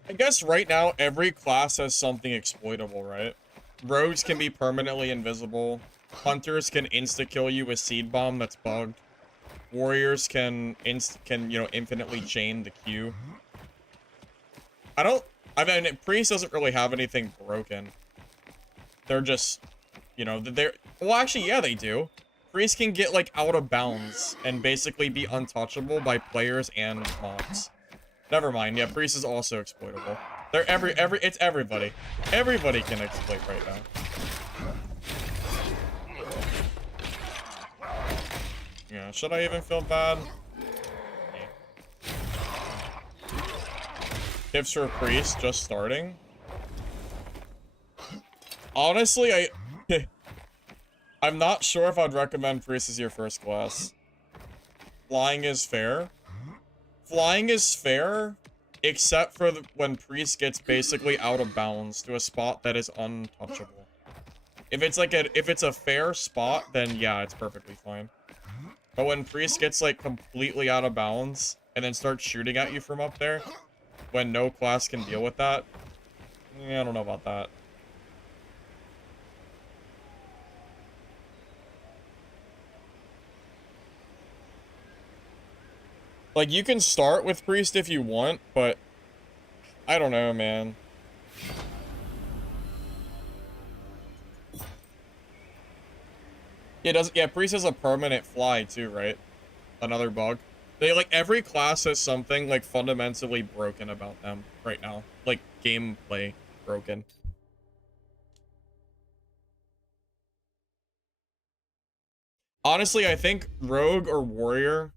I guess right now, every class has something exploitable, right? Rogues can be permanently invisible. Hunters can insta-kill you with Seed Bomb that's bugged. Warriors can, you know, infinitely chain the Q. I mean, Priest doesn't really have anything broken. They're just, you know, well, actually, yeah, they do. Priest can get, like, out of bounds and basically be untouchable by players and mobs. Never mind. Yeah, Priest is also exploitable. They're it's everybody. Everybody can exploit right now. Yeah, should I even feel bad? Tips for Priest just starting. Honestly, I'm not sure if I'd recommend Priest as your first class. Flying is fair. Flying is fair, except for when Priest gets basically out of bounds to a spot that is untouchable. If it's a fair spot, then yeah, it's perfectly fine. But when Priest gets like completely out of bounds and then starts shooting at you from up there, when no class can deal with that, yeah, I don't know about that. Like, you can start with Priest if you want, but I don't know, man. Yeah, Priest has a permanent fly too, right? Another bug. Like, every class has something, like, fundamentally broken about them right now. Like, gameplay broken. Honestly, I think Rogue or Warrior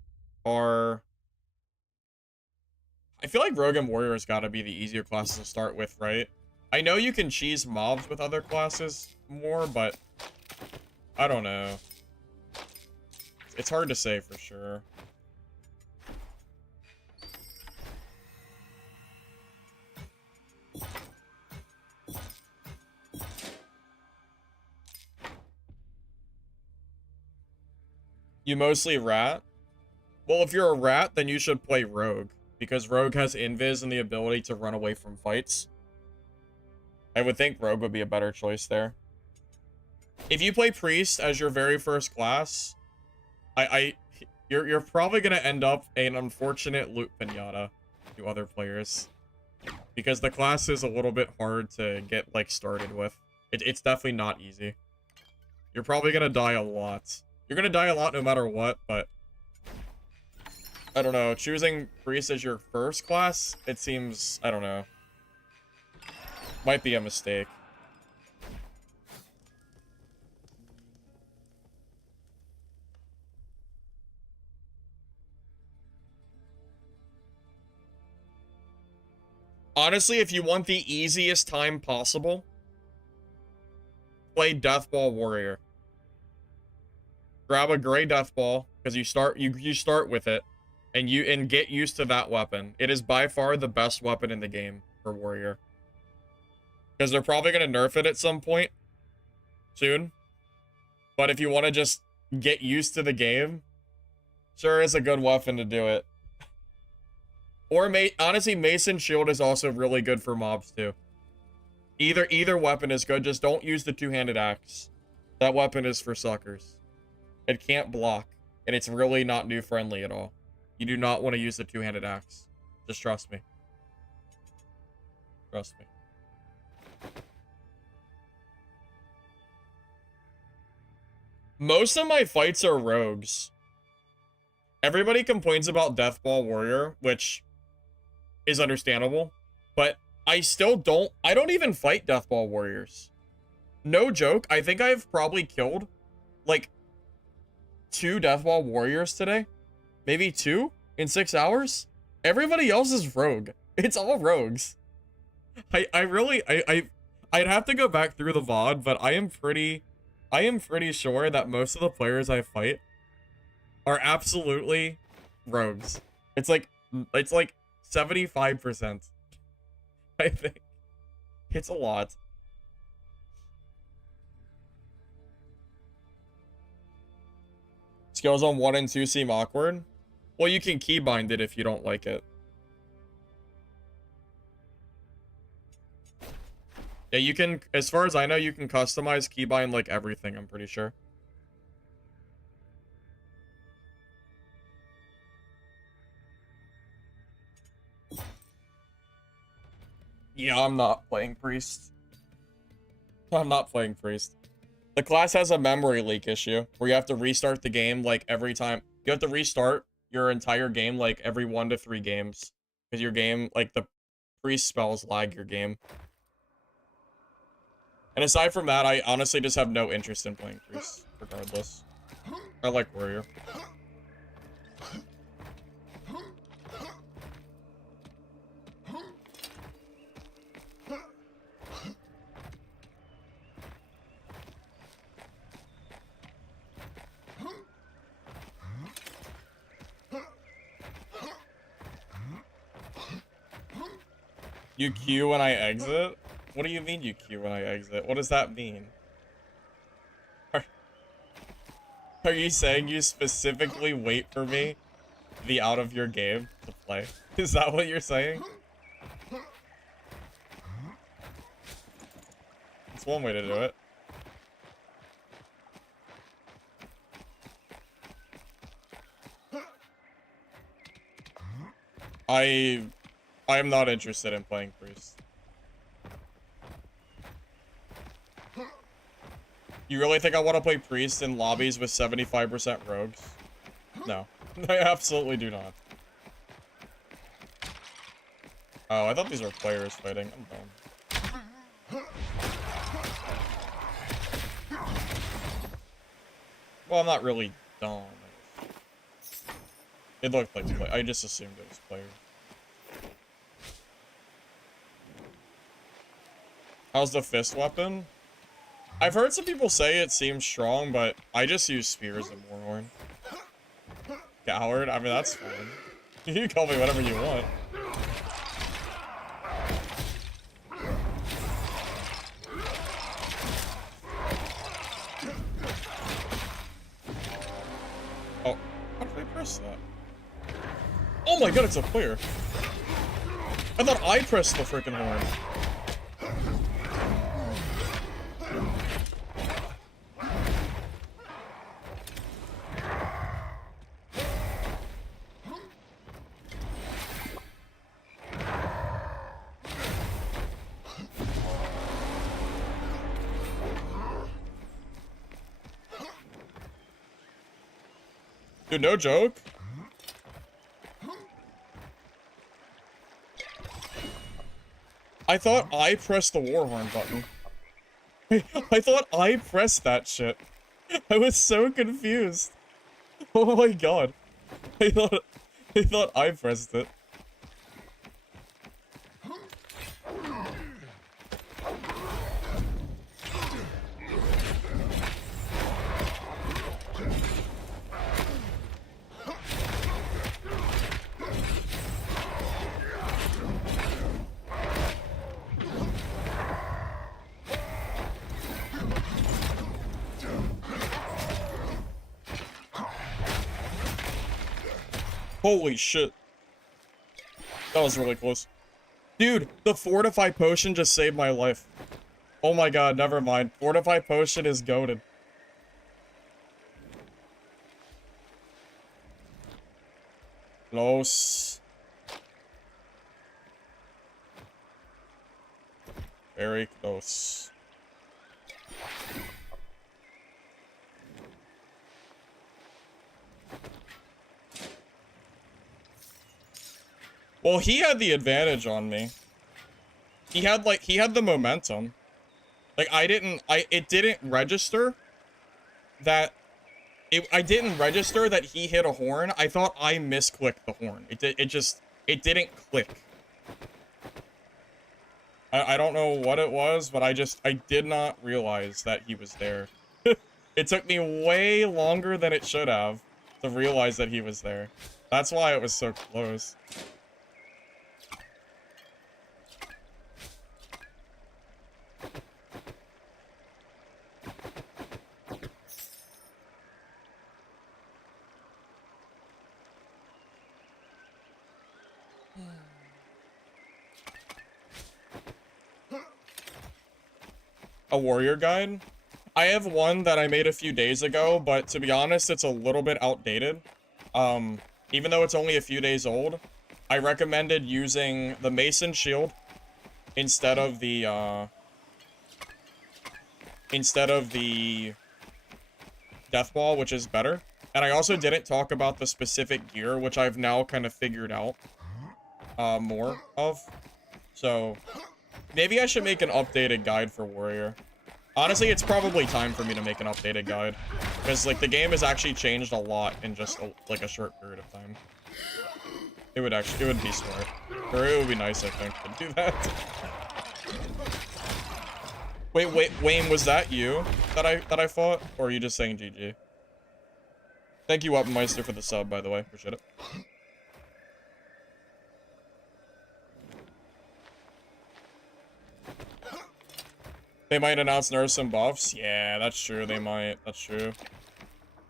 are... I feel like Rogue and Warrior has got to be the easier classes to start with, right? I know you can cheese mobs with other classes more, but I don't know. It's hard to say for sure. You mostly rat? Well, if you're a rat, then you should play Rogue, because Rogue has invis and the ability to run away from fights. I would think Rogue would be a better choice there. If you play Priest as your very first class, you're probably gonna end up an unfortunate loot pinata to other players, because the class is a little bit hard to get like started with. It's definitely not easy. You're probably gonna die a lot. You're gonna die a lot no matter what, but I don't know. Choosing Priest as your first class, it seems, I don't know, might be a mistake. Honestly, if you want the easiest time possible, play Deathball Warrior. Grab a gray Deathball, because you start with it, and get used to that weapon. It is by far the best weapon in the game for Warrior. Because they're probably going to nerf it at some point soon. But if you want to just get used to the game, sure is a good weapon to do it. Or honestly, Mason Shield is also really good for mobs too. Either weapon is good, just don't use the two-handed axe. That weapon is for suckers. It can't block, and it's really not new friendly at all. You do not want to use the two-handed axe. Just trust me. Trust me. Most of my fights are rogues. Everybody complains about Deathball Warrior, which is understandable, but I don't even fight Deathball Warriors. No joke, I think I've probably killed, like, 2 Deathball Warriors today. Maybe 2 in 6 hours. Everybody else is rogue. It's all rogues. I'd have to go back through the VOD, but I am pretty sure that most of the players I fight are absolutely rogues. It's like 75%. I think. It's a lot. Skills on 1 and 2 seem awkward. Well, you can keybind it if you don't like it. Yeah, you can, as far as I know, you can customize keybind like everything, I'm pretty sure. Yeah, I'm not playing Priest. I'm not playing Priest. The class has a memory leak issue where you have to restart the game like every time. You have to restart your entire game like every 1 to 3 games. Because your game, like the Priest spells lag your game. And aside from that, I honestly just have no interest in playing Priest, regardless. I like Warrior. You queue when I exit? What do you mean you queue when I exit? What does that mean? Are you saying you specifically wait for me to be out of your game to play? Is that what you're saying? It's one way to do it. I am not interested in playing Priest. You really think I want to play Priest in lobbies with 75% rogues? No. I absolutely do not. Oh, I thought these were players fighting. I'm dumb. Well, I'm not really dumb. It looked like play. I just assumed it was players. How's the fist weapon? I've heard some people say it seems strong, but I just use spears and Warhorn. Coward? I mean, that's fine. You can call me whatever you want. Oh, how did I press that? Oh my god, it's a player. I thought I pressed the freaking horn. Dude, no joke. I thought I pressed the Warhorn button. I thought I pressed that shit. I was so confused. Oh my god. I thought I pressed it. Holy shit. That was really close. Dude, the Fortify Potion just saved my life. Oh my god, never mind. Fortify Potion is goated. Close. Very close. Well, he had the advantage on me. He had the momentum. Like, it didn't register that, I didn't register that he hit a horn. I thought I misclicked the horn. It didn't click. I don't know what it was, but I did not realize that he was there. It took me way longer than it should have to realize that he was there. That's why it was so close. A warrior guide? I have one that I made a few days ago, but to be honest, it's a little bit outdated. Even though it's only a few days old, I recommended using the Mason Shield instead of the Death Ball, which is better. And I also didn't talk about the specific gear, which I've now kind of figured out more of. So maybe I should make an updated guide for warrior. Honestly, it's probably time for me to make an updated guide, because like the game has actually changed a lot in just like a short period of time. It would be smart, or it would be nice, I think, to do that. Wait, Wayne, was that you that I fought, or are you just saying GG? Thank you, Wappenmeister, for the sub, by the way. Appreciate it. They might announce nerfs and buffs. Yeah, that's true. They might. That's true.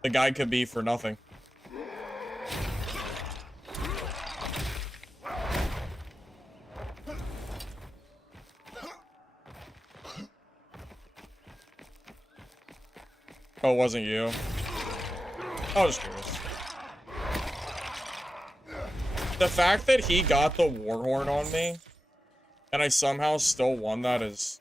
The guy could be for nothing. Oh, it wasn't you. I was curious. The fact that he got the Warhorn on me, and I somehow still won that is...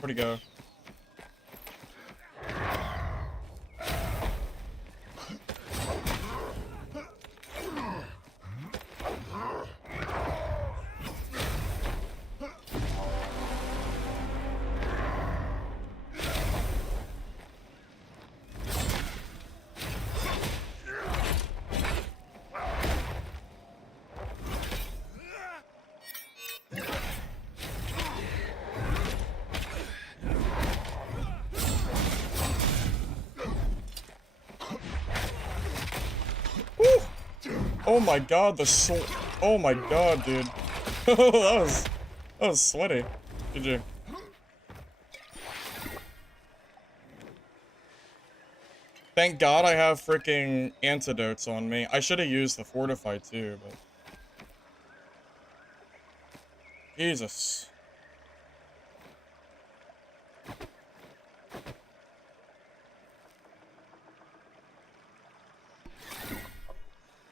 Where'd he go? Oh my god, oh my god, dude. that was sweaty. GG. Thank God I have freaking antidotes on me. I should have used the fortify too, but... Jesus.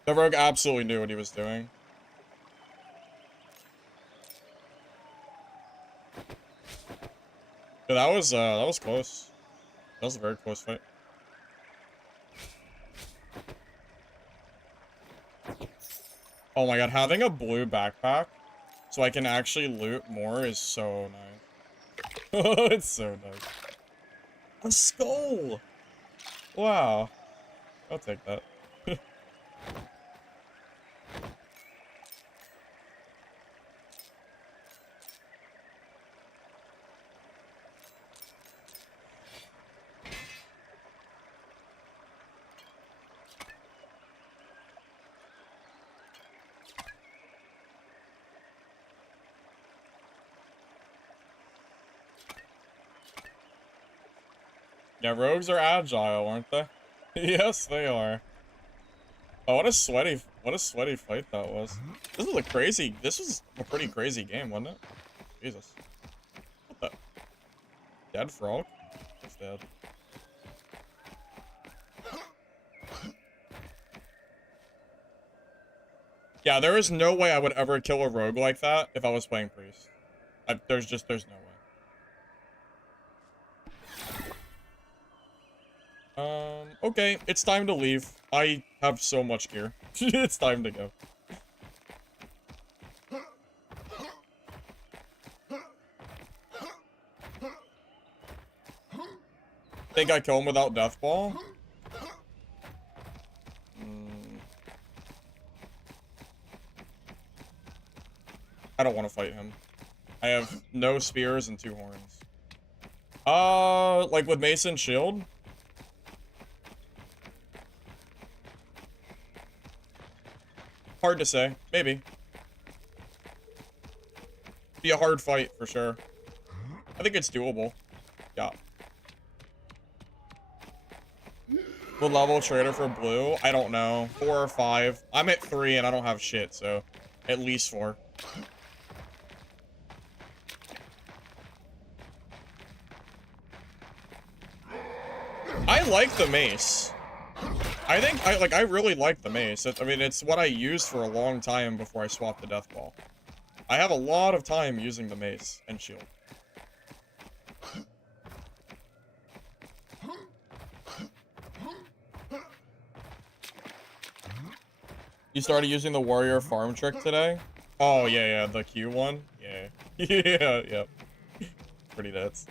The rogue absolutely knew what he was doing. Yeah, that was close. That was a very close fight. Oh my god, having a blue backpack so I can actually loot more is so nice. It's so nice. A skull! Wow. I'll take that. Yeah, rogues are agile, aren't they? Yes, they are. Oh, what a sweaty fight that was. This was a pretty crazy game, wasn't it? Jesus. What the? Dead frog? It's dead. Yeah, there is no way I would ever kill a rogue like that if I was playing priest. There's no way. Okay, it's time to leave. I have so much gear. It's time to go. Think I kill him without death ball? I don't want to fight him. I have no spears and 2 horns. Like with Mason Shield? Hard to say. Maybe. Be a hard fight, for sure. I think it's doable. Yeah. What level trader for blue? I don't know. 4 or 5. I'm at 3 and I don't have shit, so at least 4. I like the mace. I really like the mace. I mean, it's what I used for a long time before I swapped the death ball. I have a lot of time using the mace and shield. You started using the warrior farm trick today? Oh, yeah, the Q one? Yeah. Yeah. Pretty nuts.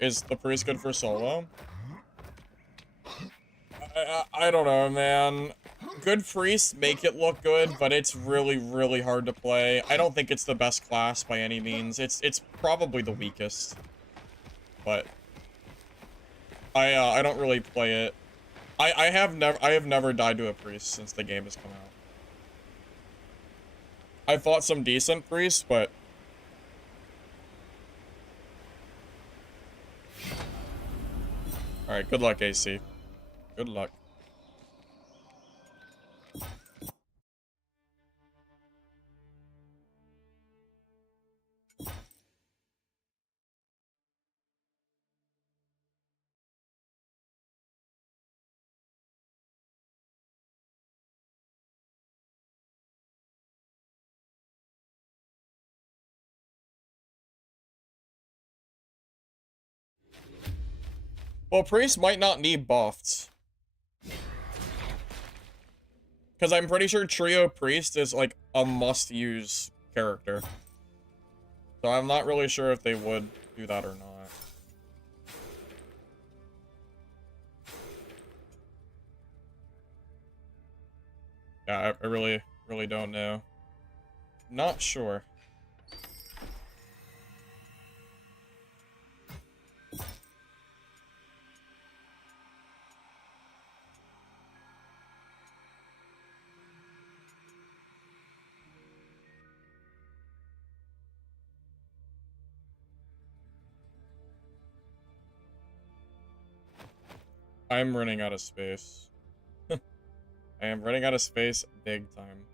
Is the priest good for solo? I don't know, man. Good priests make it look good, but it's really, really hard to play. I don't think it's the best class by any means. It's probably the weakest. But I don't really play it. I have never died to a priest since the game has come out. I fought some decent priests, but alright, good luck, AC. Good luck. Well, priest might not need buffs. Because I'm pretty sure Trio Priest is, like, a must-use character. So I'm not really sure if they would do that or not. Yeah, I really don't know. Not sure. I'm running out of space. I am running out of space big time.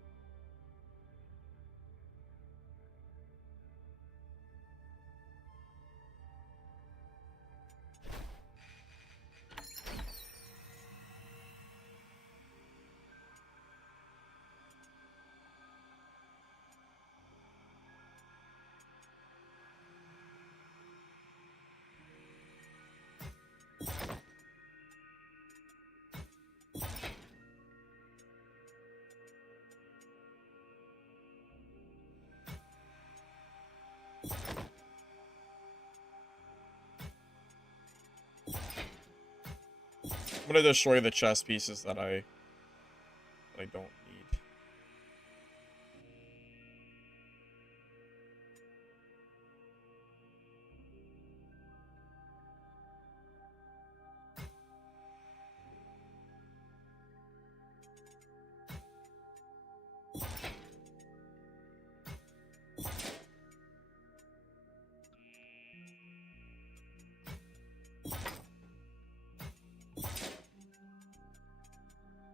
I'm gonna destroy the chess pieces that I don't need.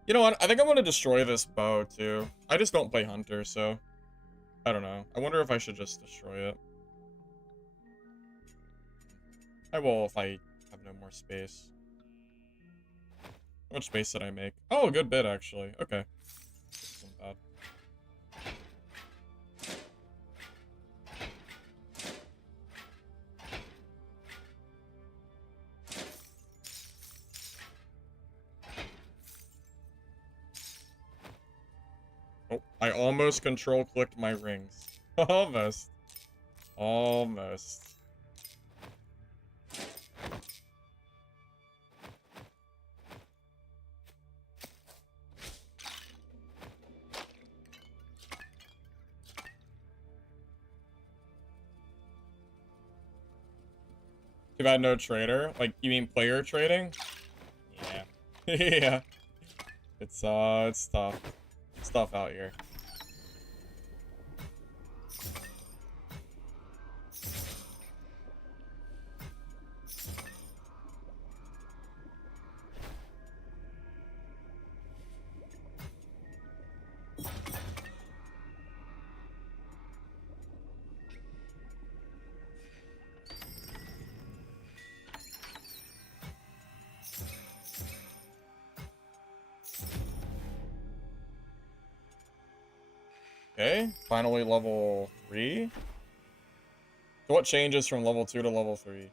You know what? I think I'm gonna destroy this bow too. I just don't play hunter, so I don't know. I wonder if I should just destroy it. I will if I have no more space. How much space did I make? Oh, a good bit actually. Okay. This isn't bad. Oh, I almost control clicked my rings. Almost. Almost. Too bad no trader. Like, you mean player trading? Yeah. Yeah. It's tough. It's tough out here. Okay, finally level 3. So what changes from level 2 to level 3?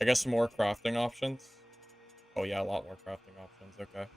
I guess more crafting options. Oh yeah, a lot more crafting options, okay.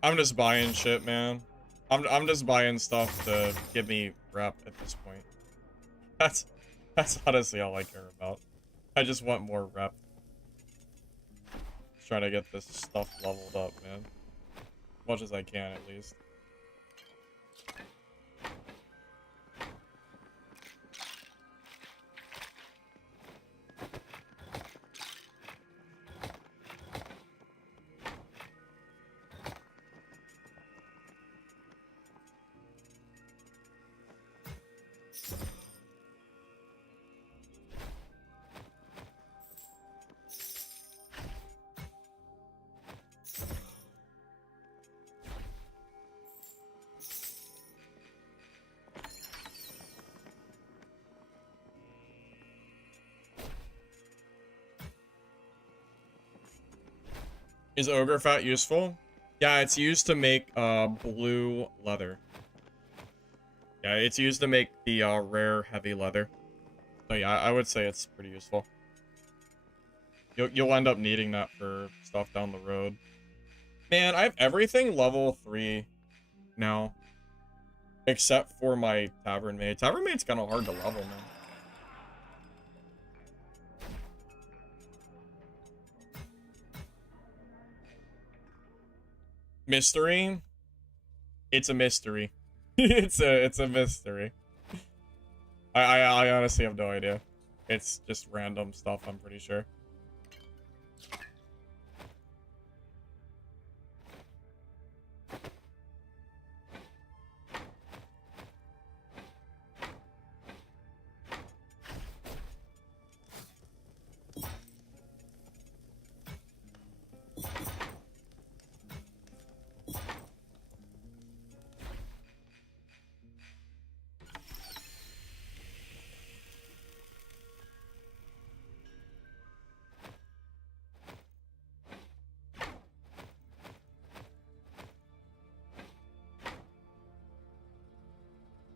I'm just buying shit, man. I'm just buying stuff to give me rep at this point. That's honestly all I care about. I just want more rep. Just trying to get this stuff leveled up, man. As much as I can, at least. Is ogre fat useful? Yeah, it's used to make blue leather. Yeah, it's used to make the rare heavy leather. So yeah, I would say it's pretty useful. You'll end up needing that for stuff down the road. Man, I have everything level 3 now. Except for my Tavern Maid. Tavern Maid's kind of hard to level, man. Mystery? It's a mystery. it's a mystery. I honestly have no idea. It's just random stuff, I'm pretty sure.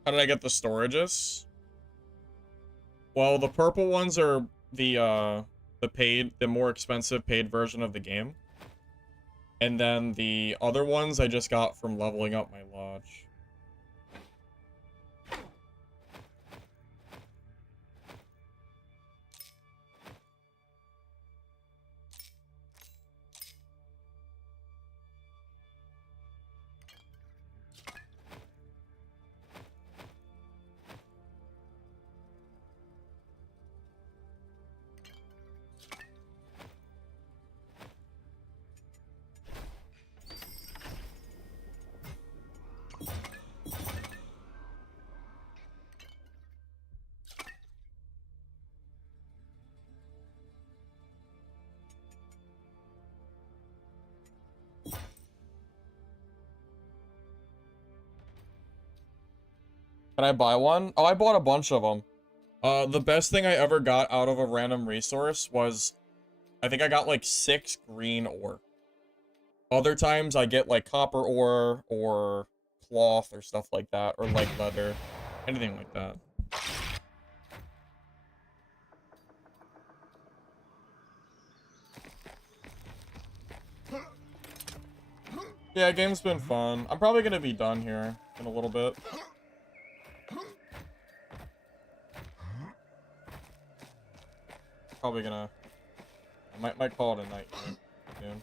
How did I get the storages? Well, the purple ones are the more expensive paid version of the game. And then the other ones I just got from leveling up my lodge. Can I buy one? Oh, I bought a bunch of them. The best thing I ever got out of a random resource was, I think I got like 6 green ore. Other times I get like copper ore or cloth or stuff like that, or like leather, anything like that. Yeah, game's been fun. I'm probably gonna be done here in a little bit. Probably gonna... I might call it a night soon.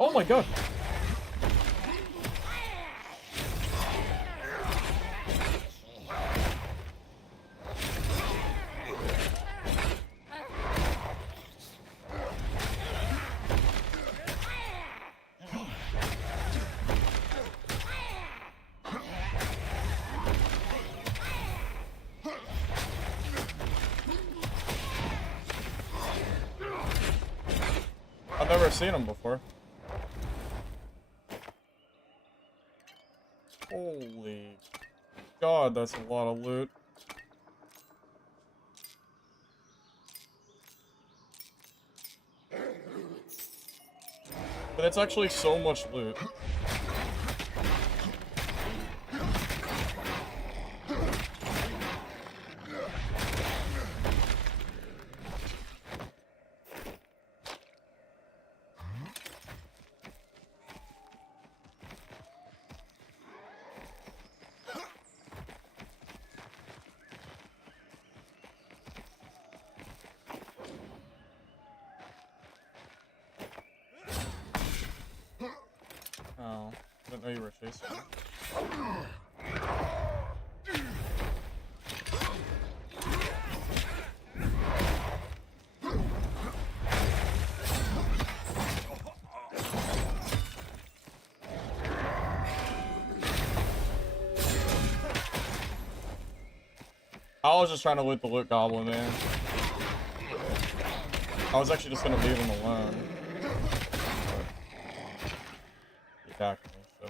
Oh my god! I've never seen him before. Holy god, that's a lot of loot. But it's actually so much loot. Oh, I didn't know you were chasing me. I was just trying to loot the loot goblin, man. I was actually just gonna leave him alone. But he attacked me, so.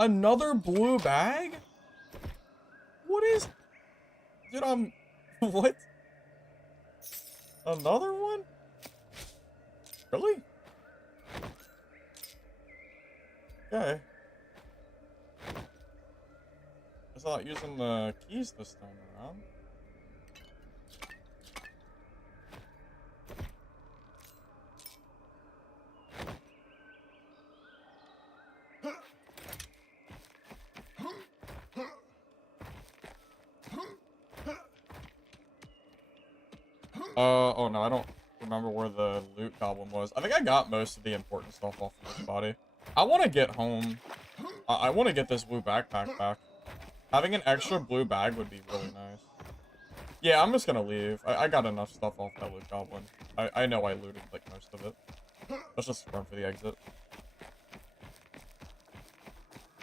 Another blue bag? What is... Dude, I'm... What? Another one? Really? Okay. Guess I'm not using the keys this time around. Oh no, I don't remember where the loot goblin was. I think I got most of the important stuff off of this body. I want to get home. I want to get this blue backpack back. Having an extra blue bag would be really nice. Yeah, I'm just gonna leave. I got enough stuff off that loot goblin. I know I looted, like, most of it. Let's just run for the exit.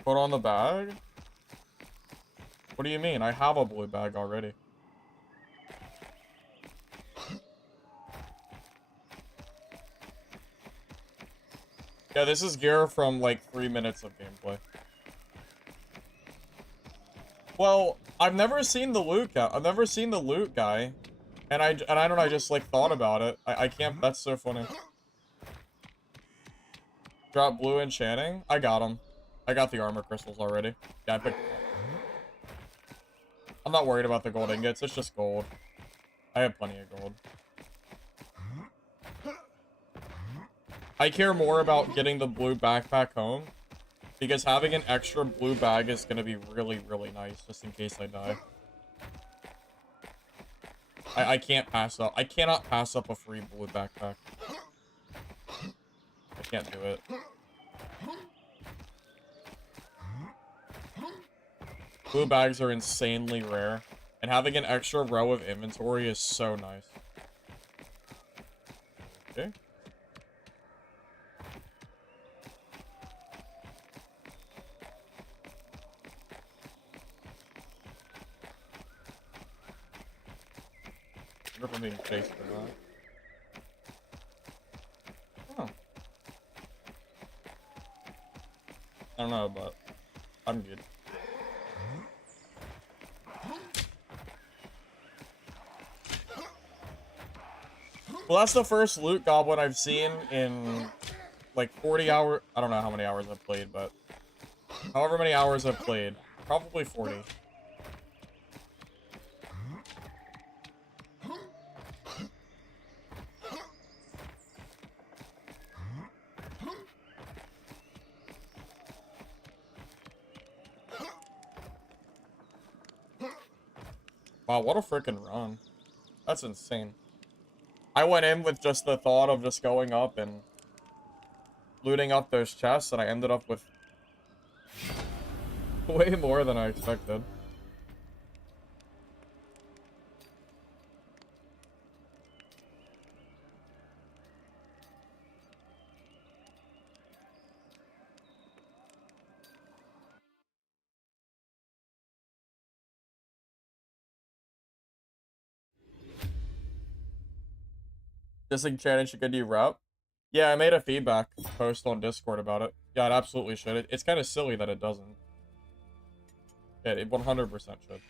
Put on the bag? What do you mean? I have a blue bag already. Yeah, this is gear from, like, 3 minutes of gameplay. Well, I've never seen the loot guy. I've never seen the loot guy. And I don't know, I just, like, thought about it. I can't, that's so funny. Drop blue enchanting? I got them. I got the armor crystals already. Yeah, I picked them up. I'm not worried about the gold ingots, it's just gold. I have plenty of gold. I care more about getting the blue backpack home, because having an extra blue bag is going to be really, really nice, just in case I die. I can't pass up. I cannot pass up a free blue backpack. I can't do it. Blue bags are insanely rare, and having an extra row of inventory is so nice. Okay. I wonder if I'm being chased or not. Oh. I don't know, but I'm good. Well, that's the first loot goblin I've seen in, like, 40 hours. I don't know how many hours I've played, but however many hours I've played. Probably 40. Wow, what a freaking run. That's insane. I went in with just the thought of just going up and looting up those chests, and I ended up with way more than I expected. Disenchanted should get you rep. Yeah, I made a feedback post on Discord about it. Yeah, it absolutely should. It's kind of silly that it doesn't. Yeah, it 100% should.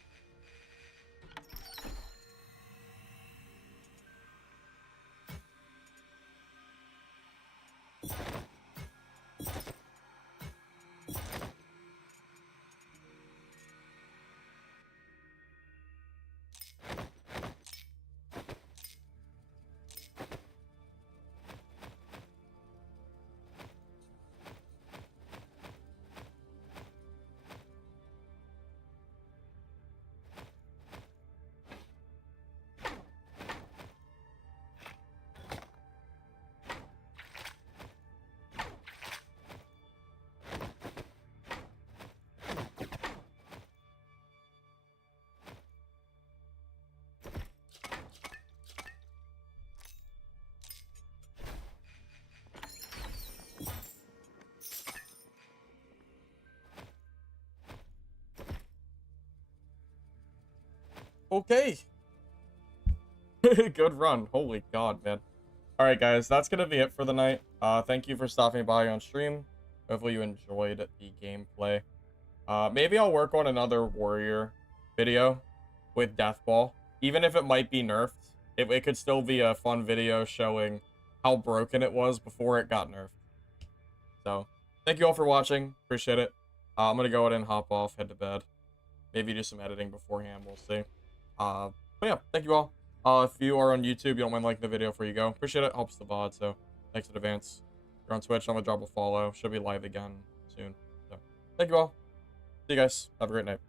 Okay. Good run. Holy God, man. Alright, guys. That's going to be it for the night. Thank you for stopping by on stream. Hopefully you enjoyed the gameplay. Maybe I'll work on another warrior video with Death Ball. Even if it might be nerfed, it could still be a fun video showing how broken it was before it got nerfed. So, thank you all for watching. Appreciate it. I'm going to go ahead and hop off, head to bed. Maybe do some editing beforehand. We'll see. But yeah, thank you all. If you are on YouTube, you don't mind liking the video before you go. Appreciate it. Helps the VOD, so thanks in advance. If you're on Twitch, I'm going to drop a follow. Should be live again soon. So, thank you all. See you guys. Have a great night.